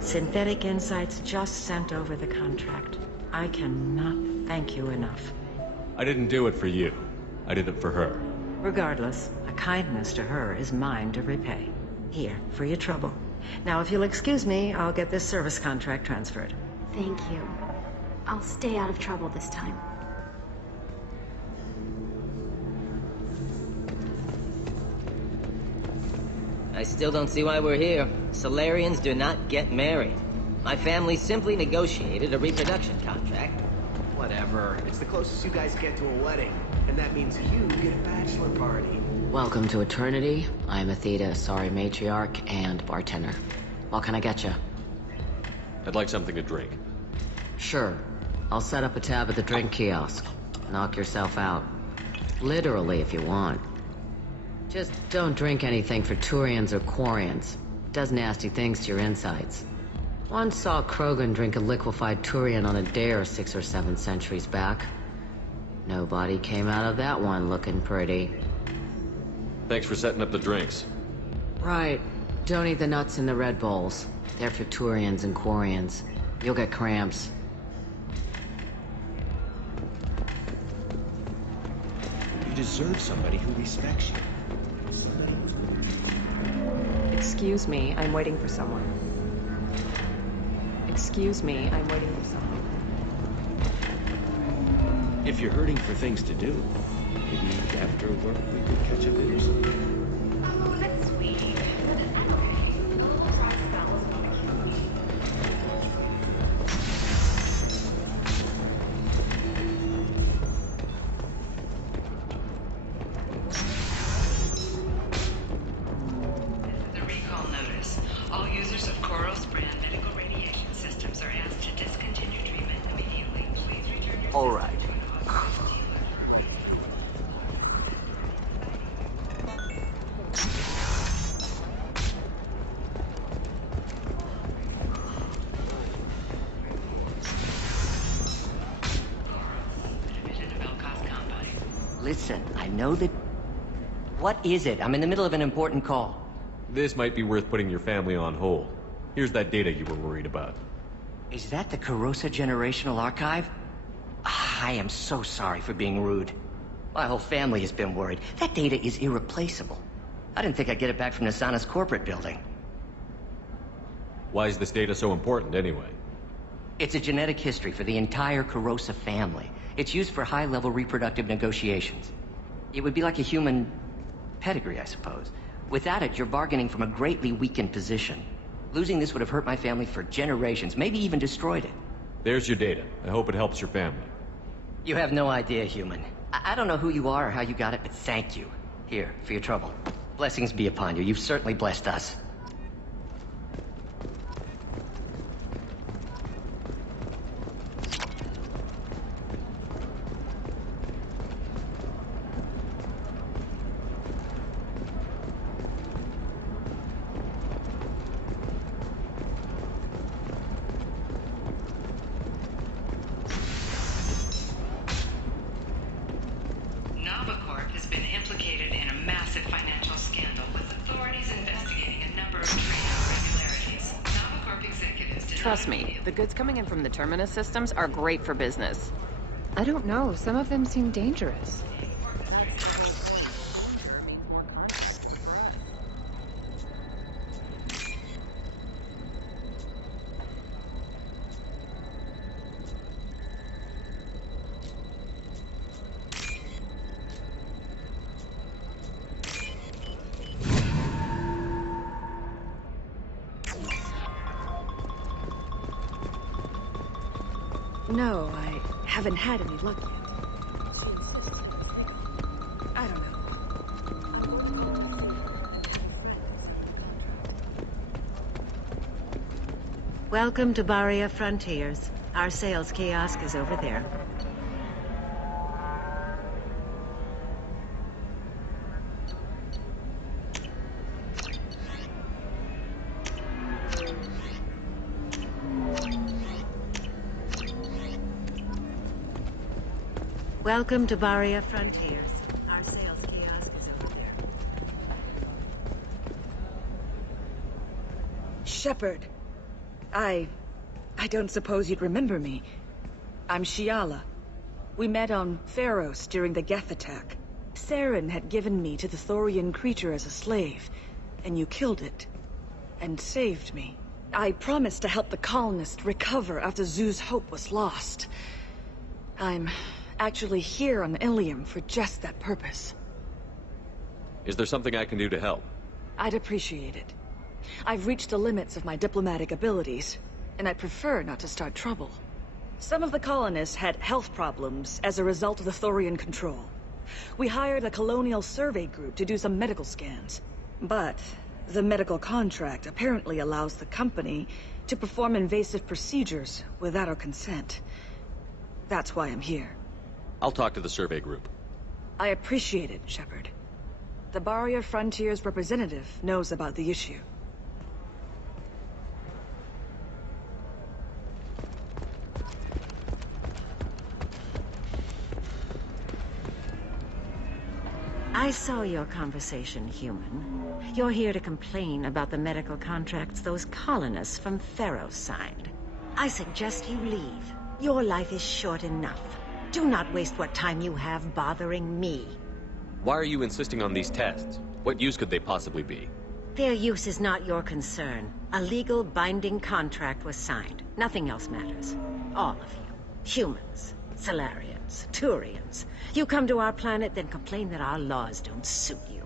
Synthetic Insights just sent over the contract. I cannot thank you enough. I didn't do it for you. I did it for her. Regardless, a kindness to her is mine to repay. Here, for your trouble. Now, if you'll excuse me, I'll get this service contract transferred. Thank you. I'll stay out of trouble this time. I still don't see why we're here. Solarians do not get married. My family simply negotiated a reproduction contract. Whatever. It's the closest you guys get to a wedding. And that means you get a bachelor party. Welcome to Eternity. I'm Athena, sorry matriarch and bartender. What can I get you? I'd like something to drink. Sure. I'll set up a tab at the drink kiosk. Knock yourself out. Literally, if you want. Just don't drink anything for Turians or Quarians. Does nasty things to your insides. Once saw Krogan drink a liquefied Turian on a dare 6 or 7 centuries back. Nobody came out of that one looking pretty. Thanks for setting up the drinks. Right. Don't eat the nuts in the Red Bowls. They're for Turians and Quarians. You'll get cramps. You deserve somebody who respects you. Excuse me, I'm waiting for someone. Excuse me, I'm waiting for someone. If you're hurting for things to do, maybe after work we could catch up or something. Oh, that's sweet. The recall notice. All users of Koros brand medical radiation systems are asked to discontinue treatment immediately. Please return your... All right. Listen, I know that... What is it? I'm in the middle of an important call. This might be worth putting your family on hold. Here's that data you were worried about. Is that the Karosa Generational Archive? I am so sorry for being rude. My whole family has been worried. That data is irreplaceable. I didn't think I'd get it back from Nasana's corporate building. Why is this data so important, anyway? It's a genetic history for the entire Karosa family. It's used for high-level reproductive negotiations. It would be like a human pedigree, I suppose. Without it, you're bargaining from a greatly weakened position. Losing this would have hurt my family for generations, maybe even destroyed it. There's your data. I hope it helps your family. You have no idea, human. I don't know who you are or how you got it, but thank you. Here, for your trouble. Blessings be upon you. You've certainly blessed us. Nabacorp has been implicated in a massive financial scandal with authorities investigating a number of trading irregularities. Nabacorp executives did Trust me, the goods coming in from the Terminus systems are great for business. I don't know, some of them seem dangerous. No, I haven't had any luck yet. She insisted. I don't know. Welcome to Baria Frontiers. Our sales kiosk is over there. Welcome to Baria Frontiers. Our sales kiosk is over there. Shepard. I don't suppose you'd remember me. I'm Shiala. We met on Pharos during the Geth attack. Saren had given me to the Thorian creature as a slave, and you killed it. And saved me. I promised to help the colonists recover after Zoo's hope was lost. I'm actually here on Ilium for just that purpose. Is there something I can do to help? I'd appreciate it. I've reached the limits of my diplomatic abilities, and I'd prefer not to start trouble. Some of the colonists had health problems as a result of the Thorian control. We hired a colonial survey group to do some medical scans. But the medical contract apparently allows the company to perform invasive procedures without our consent. That's why I'm here. I'll talk to the survey group. I appreciate it, Shepard. The Barrier Frontiers representative knows about the issue. I saw your conversation, human. You're here to complain about the medical contracts those colonists from Pharos signed. I suggest you leave. Your life is short enough. Do not waste what time you have bothering me. Why are you insisting on these tests? What use could they possibly be? Their use is not your concern. A legal binding contract was signed. Nothing else matters. All of you. Humans, Salarians, Turians. You come to our planet, then complain that our laws don't suit you.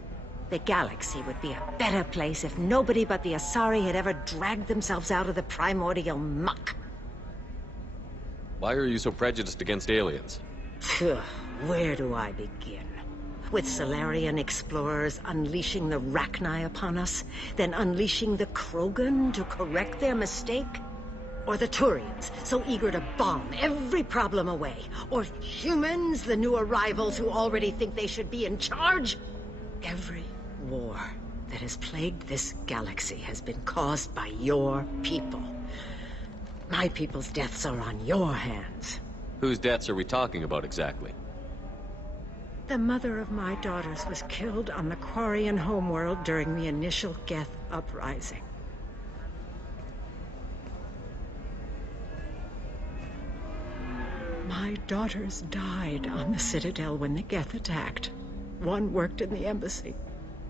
The galaxy would be a better place if nobody but the Asari had ever dragged themselves out of the primordial muck. Why are you so prejudiced against aliens? Where do I begin? With Salarian explorers unleashing the Rachni upon us, then unleashing the Krogan to correct their mistake? Or the Turians, so eager to bomb every problem away? Or humans, the new arrivals who already think they should be in charge? Every war that has plagued this galaxy has been caused by your people. My people's deaths are on your hands. Whose deaths are we talking about exactly? The mother of my daughters was killed on the Quarian homeworld during the initial Geth uprising. My daughters died on the Citadel when the Geth attacked. One worked in the embassy.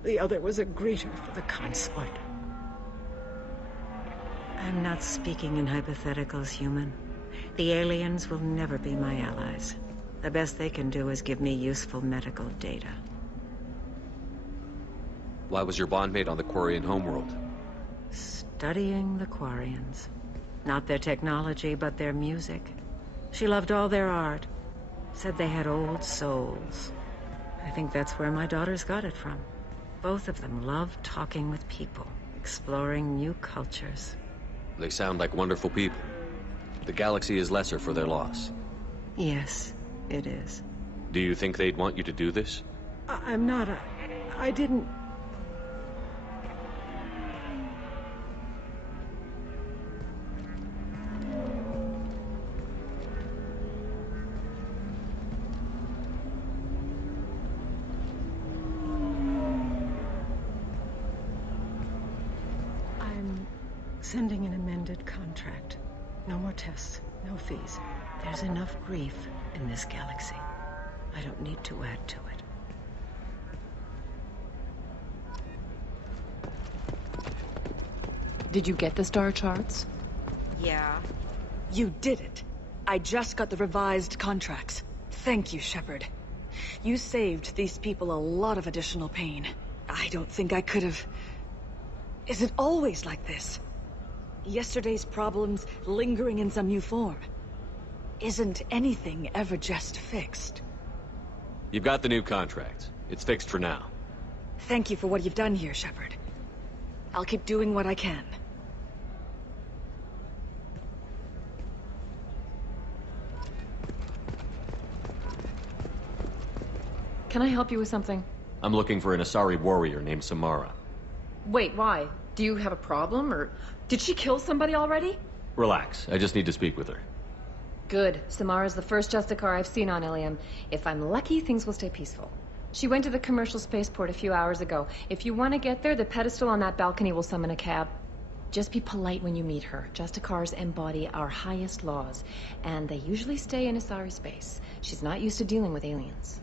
The other was a greeter for the consort. I'm not speaking in hypotheticals, human. The aliens will never be my allies. The best they can do is give me useful medical data. Why was your bondmate on the Quarian homeworld? Studying the Quarians. Not their technology, but their music. She loved all their art. Said they had old souls. I think that's where my daughters got it from. Both of them loved talking with people, exploring new cultures. They sound like wonderful people. The galaxy is lesser for their loss. Yes, it is. Do you think they'd want you to do this? I'm not I didn't... Sending an amended contract. No more tests, no fees. There's enough grief in this galaxy. I don't need to add to it. Did you get the star charts? Yeah. You did it. I just got the revised contracts. Thank you, Shepard. You saved these people a lot of additional pain. I don't think I could have... Is it always like this? Yesterday's problems lingering in some new form. Isn't anything ever just fixed? You've got the new contract. It's fixed for now. Thank you for what you've done here, Shepard. I'll keep doing what I can. Can I help you with something? I'm looking for an Asari warrior named Samara. Wait, why? Do you have a problem, or did she kill somebody already? Relax. I just need to speak with her. Good. Samara's the first Justicar I've seen on Ilium. If I'm lucky, things will stay peaceful. She went to the commercial spaceport a few hours ago. If you want to get there, the pedestal on that balcony will summon a cab. Just be polite when you meet her. Justicars embody our highest laws, and they usually stay in Asari space. She's not used to dealing with aliens.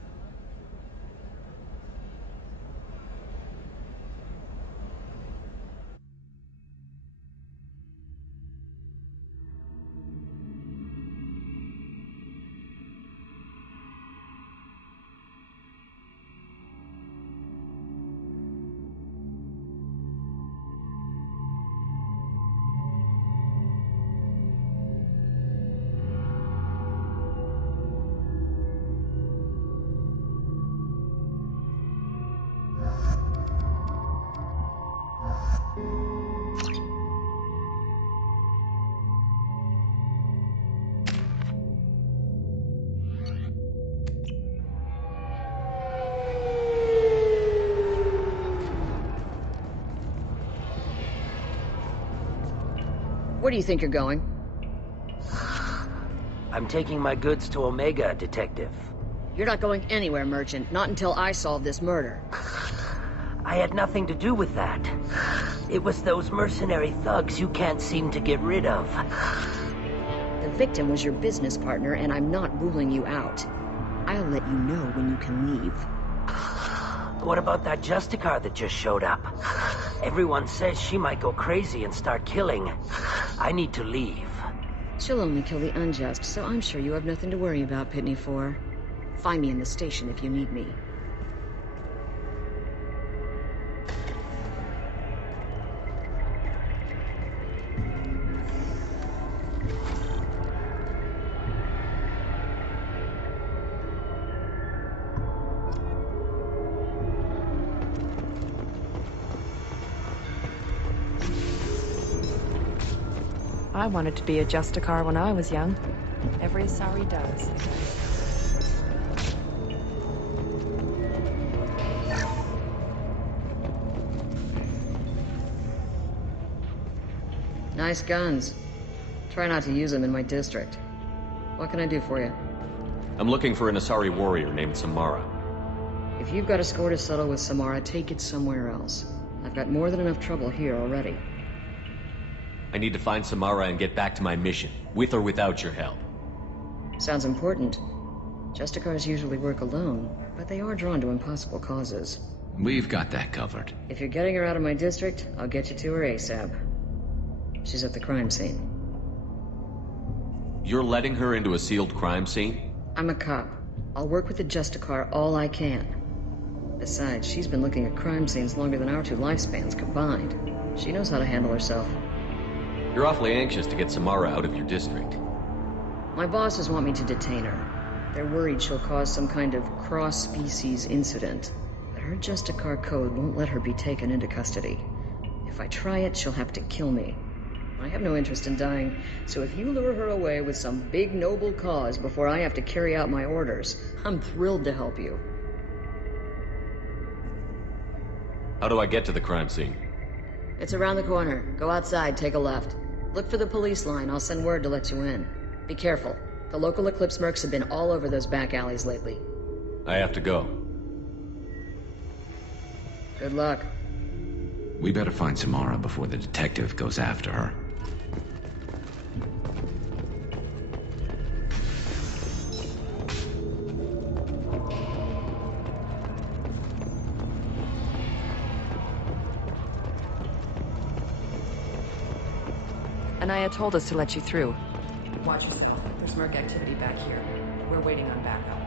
Where do you think you're going? I'm taking my goods to Omega, Detective. You're not going anywhere, Merchant. Not until I solve this murder. I had nothing to do with that. It was those mercenary thugs you can't seem to get rid of. The victim was your business partner, and I'm not ruling you out. I'll let you know when you can leave. What about that Justicar that just showed up? Everyone says she might go crazy and start killing. I need to leave. She'll only kill the unjust, so I'm sure you have nothing to worry about, Pitney 4. Find me in the station if you need me. I wanted to be a Justicar when I was young. Every Asari does. Nice guns. Try not to use them in my district. What can I do for you? I'm looking for an Asari warrior named Samara. If you've got a score to settle with Samara, take it somewhere else. I've got more than enough trouble here already. I need to find Samara and get back to my mission, with or without your help. Sounds important. Justicars usually work alone, but they are drawn to impossible causes. We've got that covered. If you're getting her out of my district, I'll get you to her ASAP. She's at the crime scene. You're letting her into a sealed crime scene? I'm a cop. I'll work with the Justicar all I can. Besides, she's been looking at crime scenes longer than our two lifespans combined. She knows how to handle herself. You're awfully anxious to get Samara out of your district. My bosses want me to detain her. They're worried she'll cause some kind of cross-species incident. But her Justicar code won't let her be taken into custody. If I try it, she'll have to kill me. I have no interest in dying, so if you lure her away with some big noble cause before I have to carry out my orders, I'm thrilled to help you. How do I get to the crime scene? It's around the corner. Go outside, take a left. Look for the police line. I'll send word to let you in. Be careful. The local Eclipse mercs have been all over those back alleys lately. I have to go. Good luck. We better find Samara before the detective goes after her. Anaya told us to let you through. Watch yourself. There's merc activity back here. We're waiting on backup.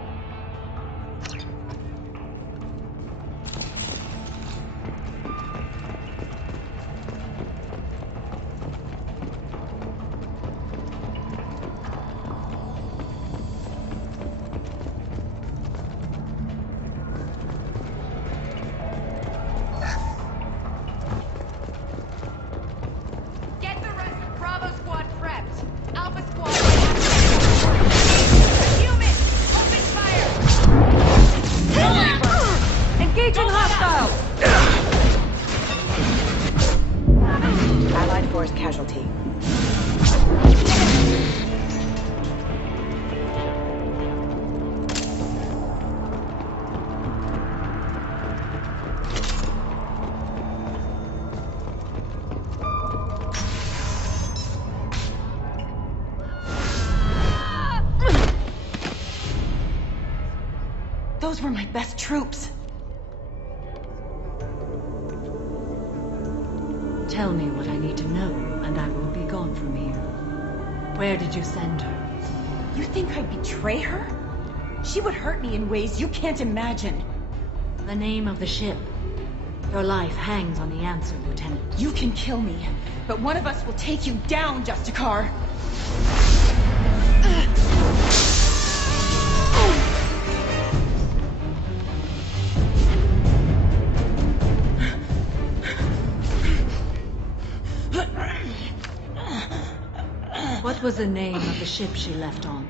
Human! Open fire! Those were my best troops. Tell me what I need to know, and I will be gone from here. Where did you send her? You think I'd betray her? She would hurt me in ways you can't imagine. The name of the ship. Your life hangs on the answer, Lieutenant. You can kill me, but one of us will take you down, Justicar. What was the name of the ship she left on?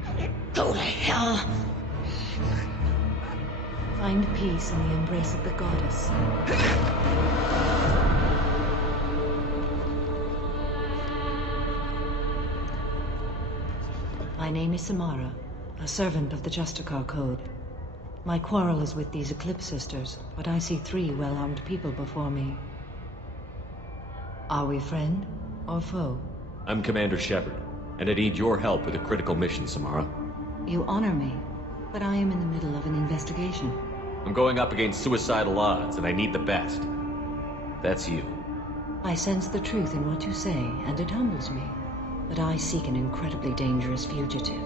Go to hell! Find peace in the embrace of the goddess. My name is Samara, a servant of the Justicar Code. My quarrel is with these Eclipse Sisters, but I see 3 well-armed people before me. Are we friend or foe? I'm Commander Shepard, and I need your help with a critical mission, Samara. You honor me, but I am in the middle of an investigation. I'm going up against suicidal odds, and I need the best. That's you. I sense the truth in what you say, and it humbles me. But I seek an incredibly dangerous fugitive.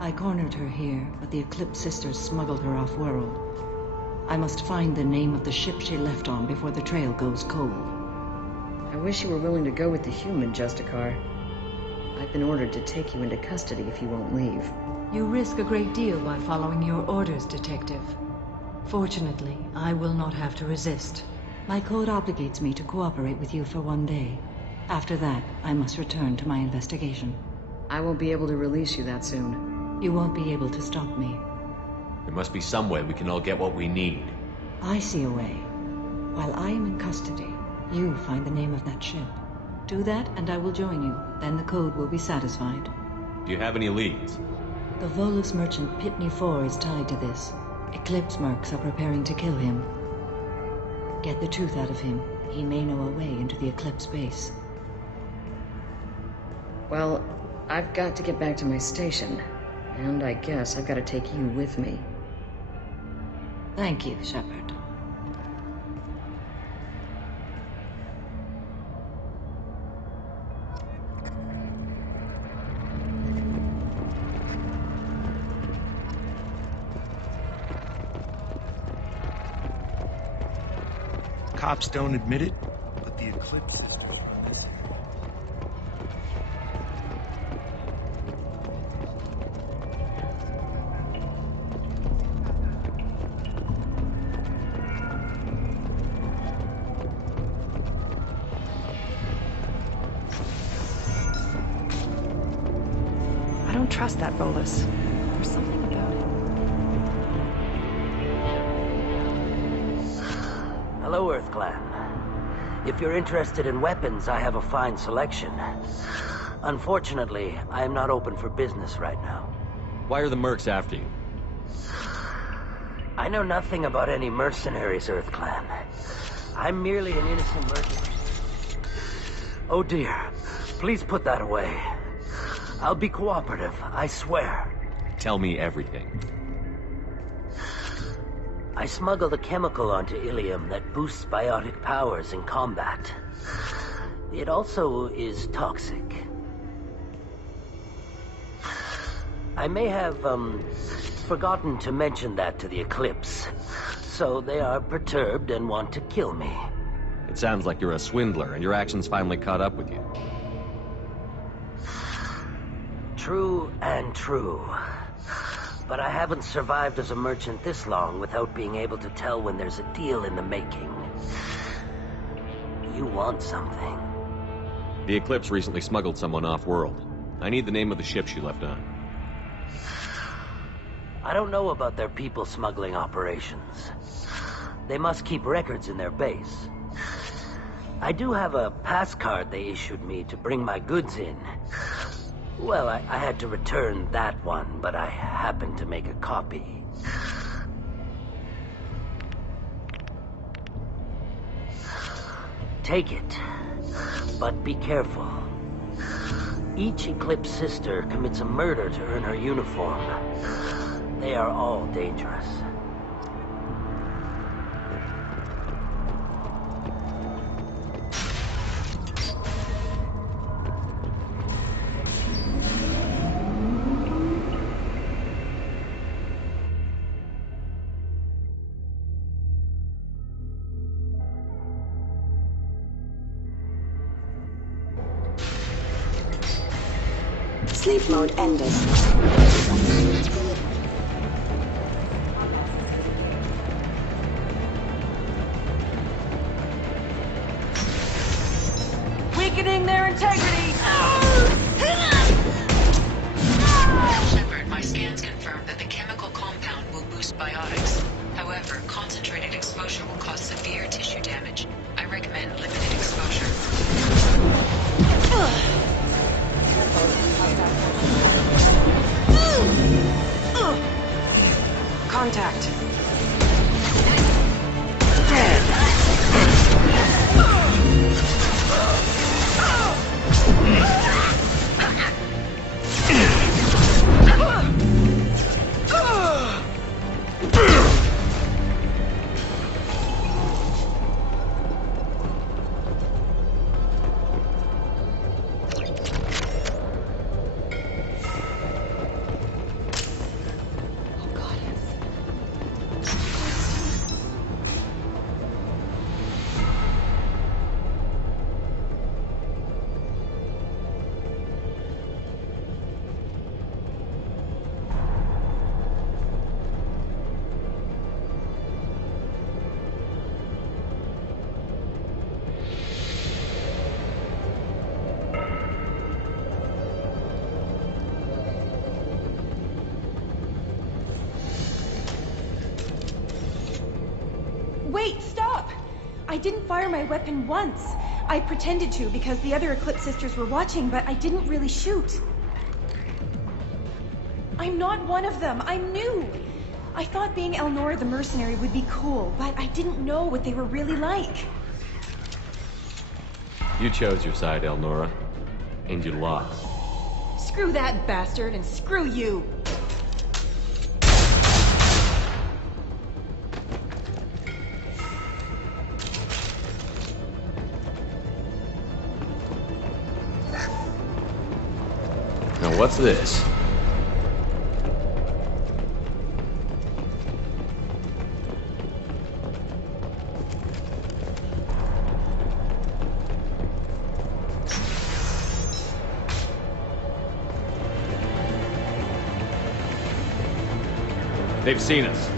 I cornered her here, but the Eclipse Sisters smuggled her off-world. I must find the name of the ship she left on before the trail goes cold. I wish you were willing to go with the human, Justicar. I've been ordered to take you into custody if you won't leave. You risk a great deal by following your orders, Detective. Fortunately, I will not have to resist. My code obligates me to cooperate with you for 1 day. After that, I must return to my investigation. I won't be able to release you that soon. You won't be able to stop me. There must be some way we can all get what we need. I see a way. While I am in custody, you find the name of that ship. Do that, and I will join you. Then the code will be satisfied. Do you have any leads? The Volus merchant Pitney 4 is tied to this. Eclipse mercs are preparing to kill him. Get the truth out of him. He may know a way into the Eclipse base. Well, I've got to get back to my station. And I guess I've got to take you with me. Thank you, Shepard. Cops don't admit it, but the Eclipse Sisters are missing. I don't trust that Volus. There's something about it. Hello, Earth Clan. If you're interested in weapons, I have a fine selection. Unfortunately, I am not open for business right now. Why are the mercs after you? I know nothing about any mercenaries, Earth Clan. I'm merely an innocent merchant. Oh dear, please put that away. I'll be cooperative, I swear. Tell me everything. I smuggled a chemical onto Ilium that boosts biotic powers in combat. It also is toxic. I may have, forgotten to mention that to the Eclipse. So they are perturbed and want to kill me. It sounds like you're a swindler, and your actions finally caught up with you. True and true. But I haven't survived as a merchant this long without being able to tell when there's a deal in the making. You want something. The Eclipse recently smuggled someone off-world. I need the name of the ship she left on. I don't know about their people smuggling operations. They must keep records in their base. I do have a pass card they issued me to bring my goods in. Well, I had to return that one, but I happened to make a copy. Take it, but be careful. Each Eclipse sister commits a murder to earn her uniform. They are all dangerous. Sleep mode ended. Weakening their integrity! Shepard, my scans confirm that the chemical compound will boost biotics. However, concentrated exposure will cause severe tissue damage. I recommend limited exposure. Contact. Wait, stop! I didn't fire my weapon once. I pretended to because the other Eclipse sisters were watching, but I didn't really shoot. I'm not one of them. I'm new. I thought being Elnora the mercenary would be cool, but I didn't know what they were really like. You chose your side, Elnora. And you lost. Screw that bastard, and screw you! Now what's this? They've seen us.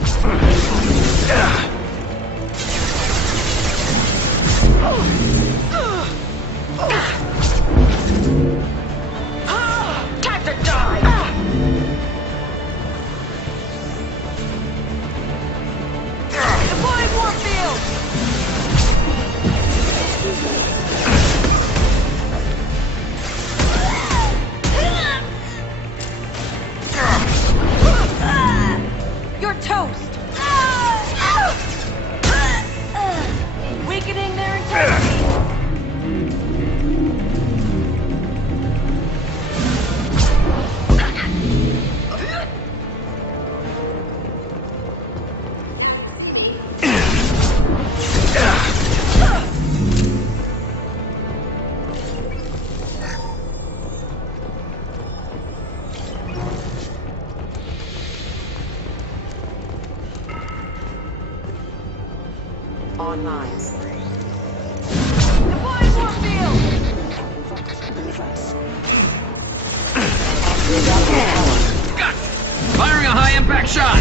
Time to die! Deploying Warfield! You're toast! Weakening their integrity! Online. Deploying Warfield! Firing a high-impact shot!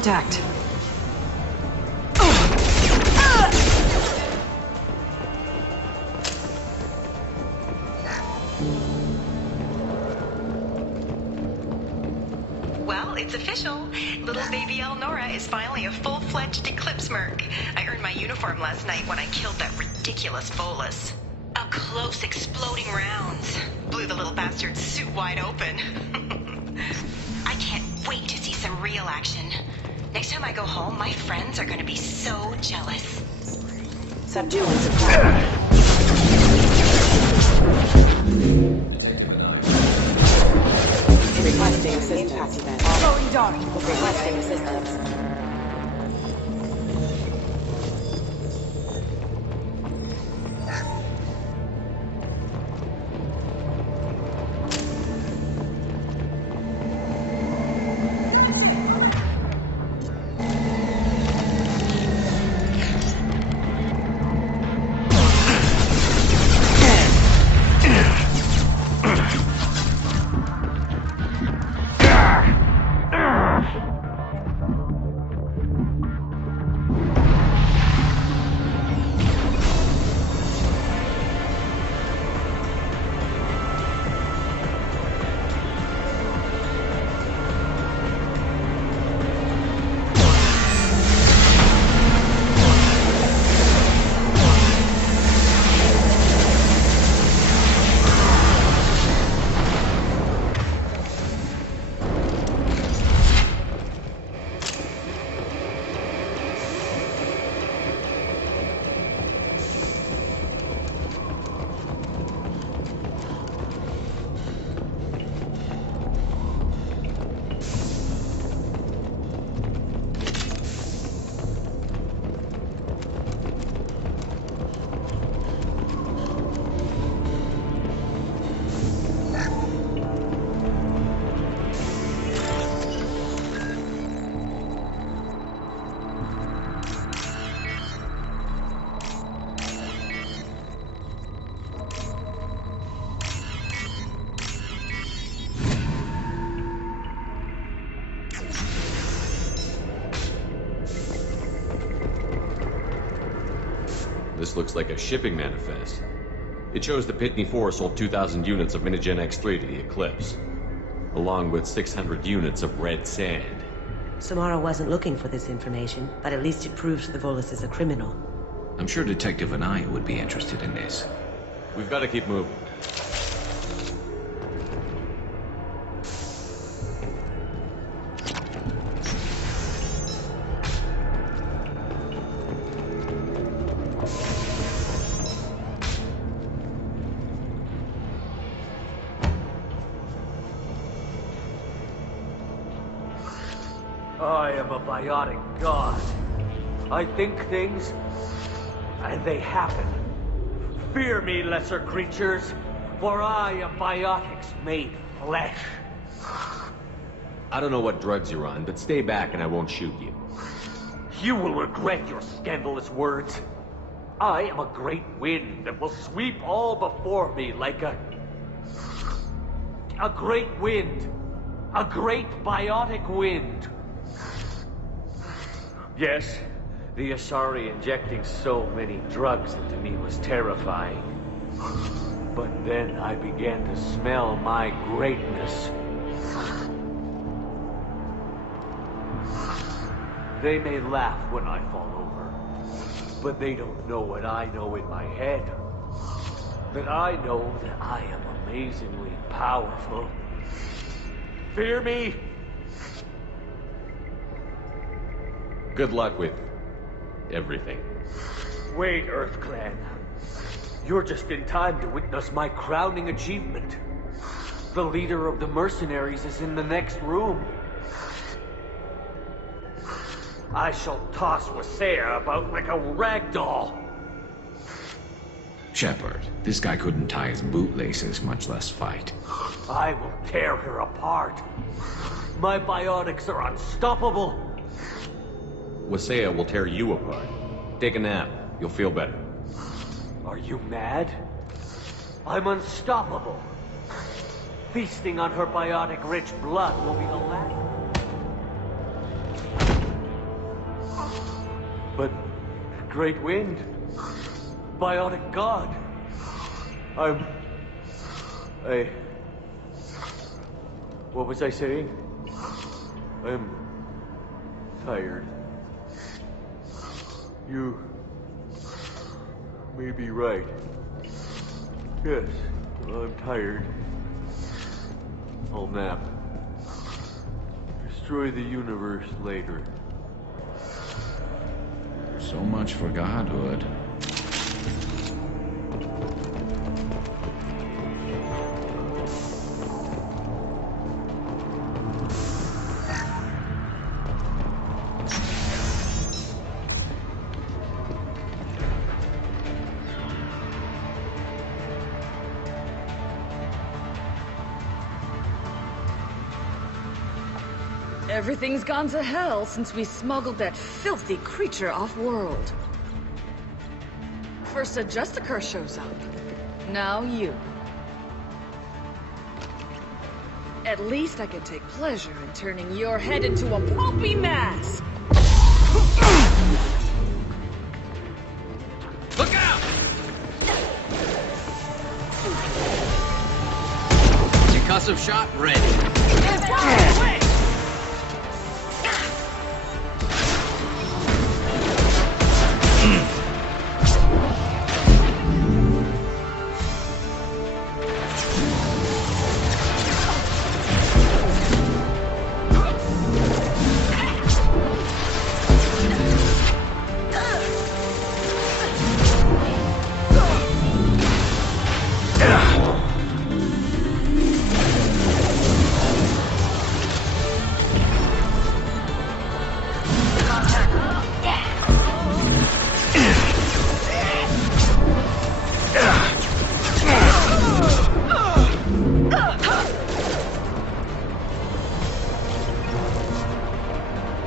Contact. Well, it's official. Little baby Elnora is finally a full-fledged Eclipse merc. I earned my uniform last night when I killed that ridiculous Volus. Up close, exploding rounds. Blew the little bastard's suit wide open. I can't wait to see some real action. Next time I go home, my friends are gonna be so jealous. Subdue and supply. Requesting assistance. Going dark. Requesting assistance. This looks like a shipping manifest. It shows the Pitney 4 sold 2,000 units of Minigen X3 to the Eclipse, along with 600 units of red sand. Samara wasn't looking for this information, but at least it proves the Volus is a criminal. I'm sure Detective Anaya would be interested in this. We've got to keep moving. I am a biotic god. I think things, and they happen. Fear me, lesser creatures, for I am biotics made flesh. I don't know what drugs you're on, but stay back and I won't shoot you. You will regret your scandalous words. I am a great wind that will sweep all before me like a great wind. A great biotic wind. Yes, the Asari injecting so many drugs into me was terrifying. But then I began to smell my greatness. They may laugh when I fall over, but they don't know what I know in my head. That I know that I am amazingly powerful. Fear me? Good luck with everything. Wait, EarthClan. You're just in time to witness my crowning achievement. The leader of the mercenaries is in the next room. I shall toss Wasea about like a rag doll. Shepard, this guy couldn't tie his bootlaces, much less fight. I will tear her apart. My biotics are unstoppable. Wasea will tear you apart. Take a nap. You'll feel better. Are you mad? I'm unstoppable. Feasting on her biotic-rich blood will be the last. But Great Wind, Biotic God, what was I saying? I'm tired. You may be right. Yes, I'm tired. I'll nap. Destroy the universe later. So much for godhood. Everything's gone to hell since we smuggled that filthy creature off-world. First a Justicar shows up. Now you. At least I can take pleasure in turning your head into a pulpy mass! Look out! Concussive shot ready.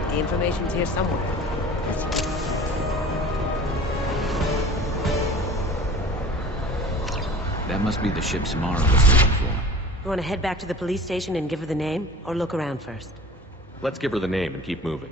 The information's here somewhere. That must be the ship Samara was looking for. You want to head back to the police station and give her the name, or look around first? Let's give her the name and keep moving.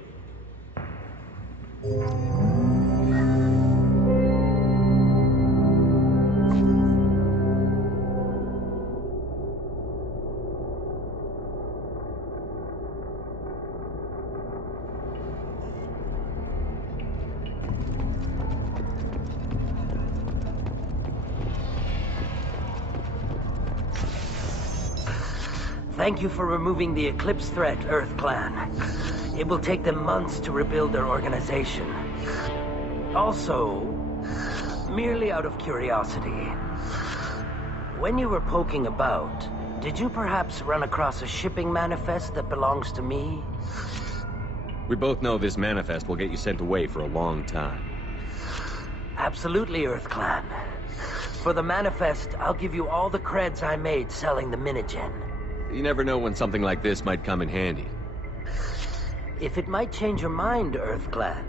Thank you for removing the Eclipse threat, Earth Clan. It will take them months to rebuild their organization. Also, merely out of curiosity, when you were poking about, did you perhaps run across a shipping manifest that belongs to me? We both know this manifest will get you sent away for a long time. Absolutely, Earth Clan. For the manifest, I'll give you all the creds I made selling the Minigen. You never know when something like this might come in handy. If it might change your mind, Earth Clan,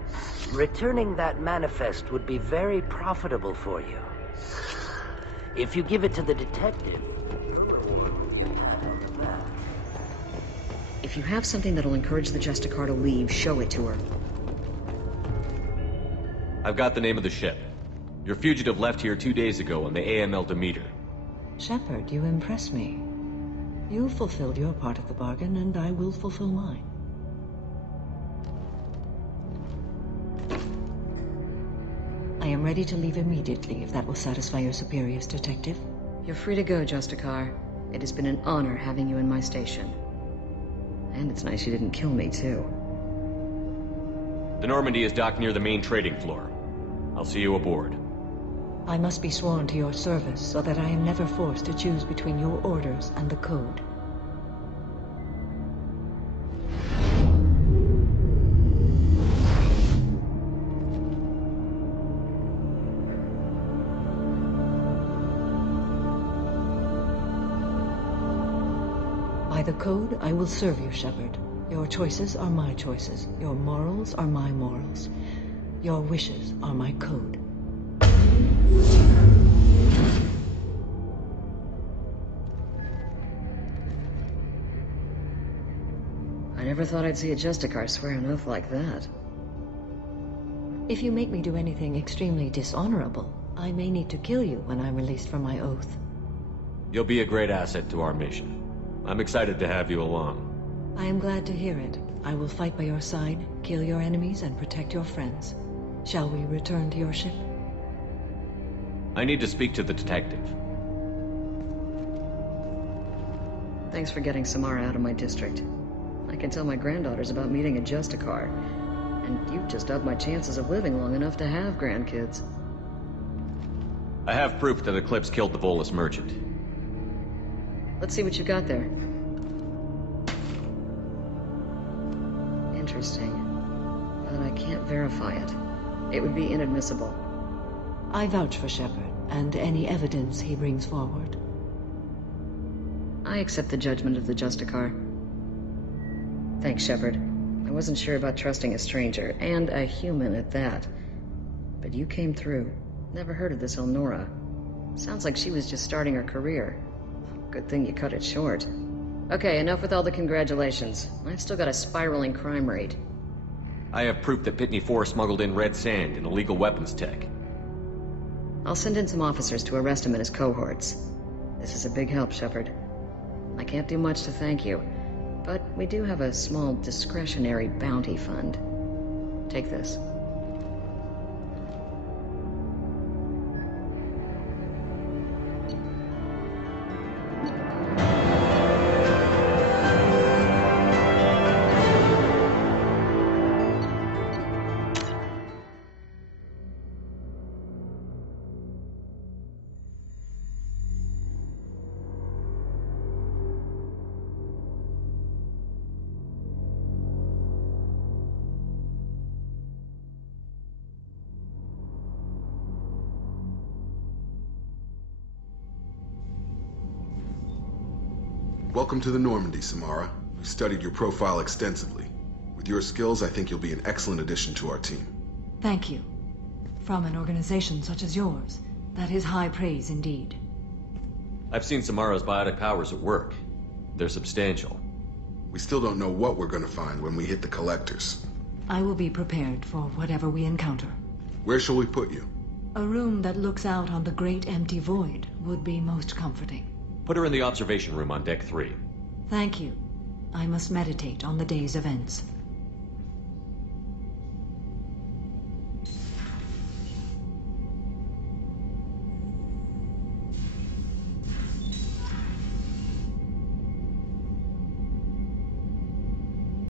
returning that manifest would be very profitable for you. If you give it to the detective... If you have something that'll encourage the Justicar to leave, show it to her. I've got the name of the ship. Your fugitive left here 2 days ago on the AML Demeter. Shepard, you impress me. You fulfilled your part of the bargain, and I will fulfill mine. I am ready to leave immediately, if that will satisfy your superiors, Detective. You're free to go, Justicar. It has been an honor having you in my station. And it's nice you didn't kill me, too. The Normandy is docked near the main trading floor. I'll see you aboard. I must be sworn to your service, so that I am never forced to choose between your orders and the Code. By the Code, I will serve you, Shepard. Your choices are my choices. Your morals are my morals. Your wishes are my code. I never thought I'd see a Justicar swear an oath like that. If you make me do anything extremely dishonorable, I may need to kill you when I'm released from my oath. You'll be a great asset to our mission. I'm excited to have you along. I am glad to hear it. I will fight by your side, kill your enemies, and protect your friends. Shall we return to your ship? I need to speak to the detective. Thanks for getting Samara out of my district. I can tell my granddaughters about meeting a Justicar, and you've just upped my chances of living long enough to have grandkids. I have proof that Eclipse killed the Volus merchant. Let's see what you got there. Interesting. But I can't verify it. It would be inadmissible. I vouch for Shepard, and any evidence he brings forward. I accept the judgment of the Justicar. Thanks, Shepard. I wasn't sure about trusting a stranger, and a human at that. But you came through. Never heard of this Elnora. Sounds like she was just starting her career. Good thing you cut it short. Okay, enough with all the congratulations. I've still got a spiraling crime rate. I have proof that Pitney 4 smuggled in red sand and illegal weapons tech. I'll send in some officers to arrest him and his cohorts. This is a big help, Shepard. I can't do much to thank you, but we do have a small discretionary bounty fund. Take this. Welcome to the Normandy, Samara. We studied your profile extensively. With your skills, I think you'll be an excellent addition to our team. Thank you. From an organization such as yours, that is high praise indeed. I've seen Samara's biotic powers at work. They're substantial. We still don't know what we're gonna find when we hit the collectors. I will be prepared for whatever we encounter. Where shall we put you? A room that looks out on the great empty void would be most comforting. Put her in the observation room on Deck 3. Thank you. I must meditate on the day's events.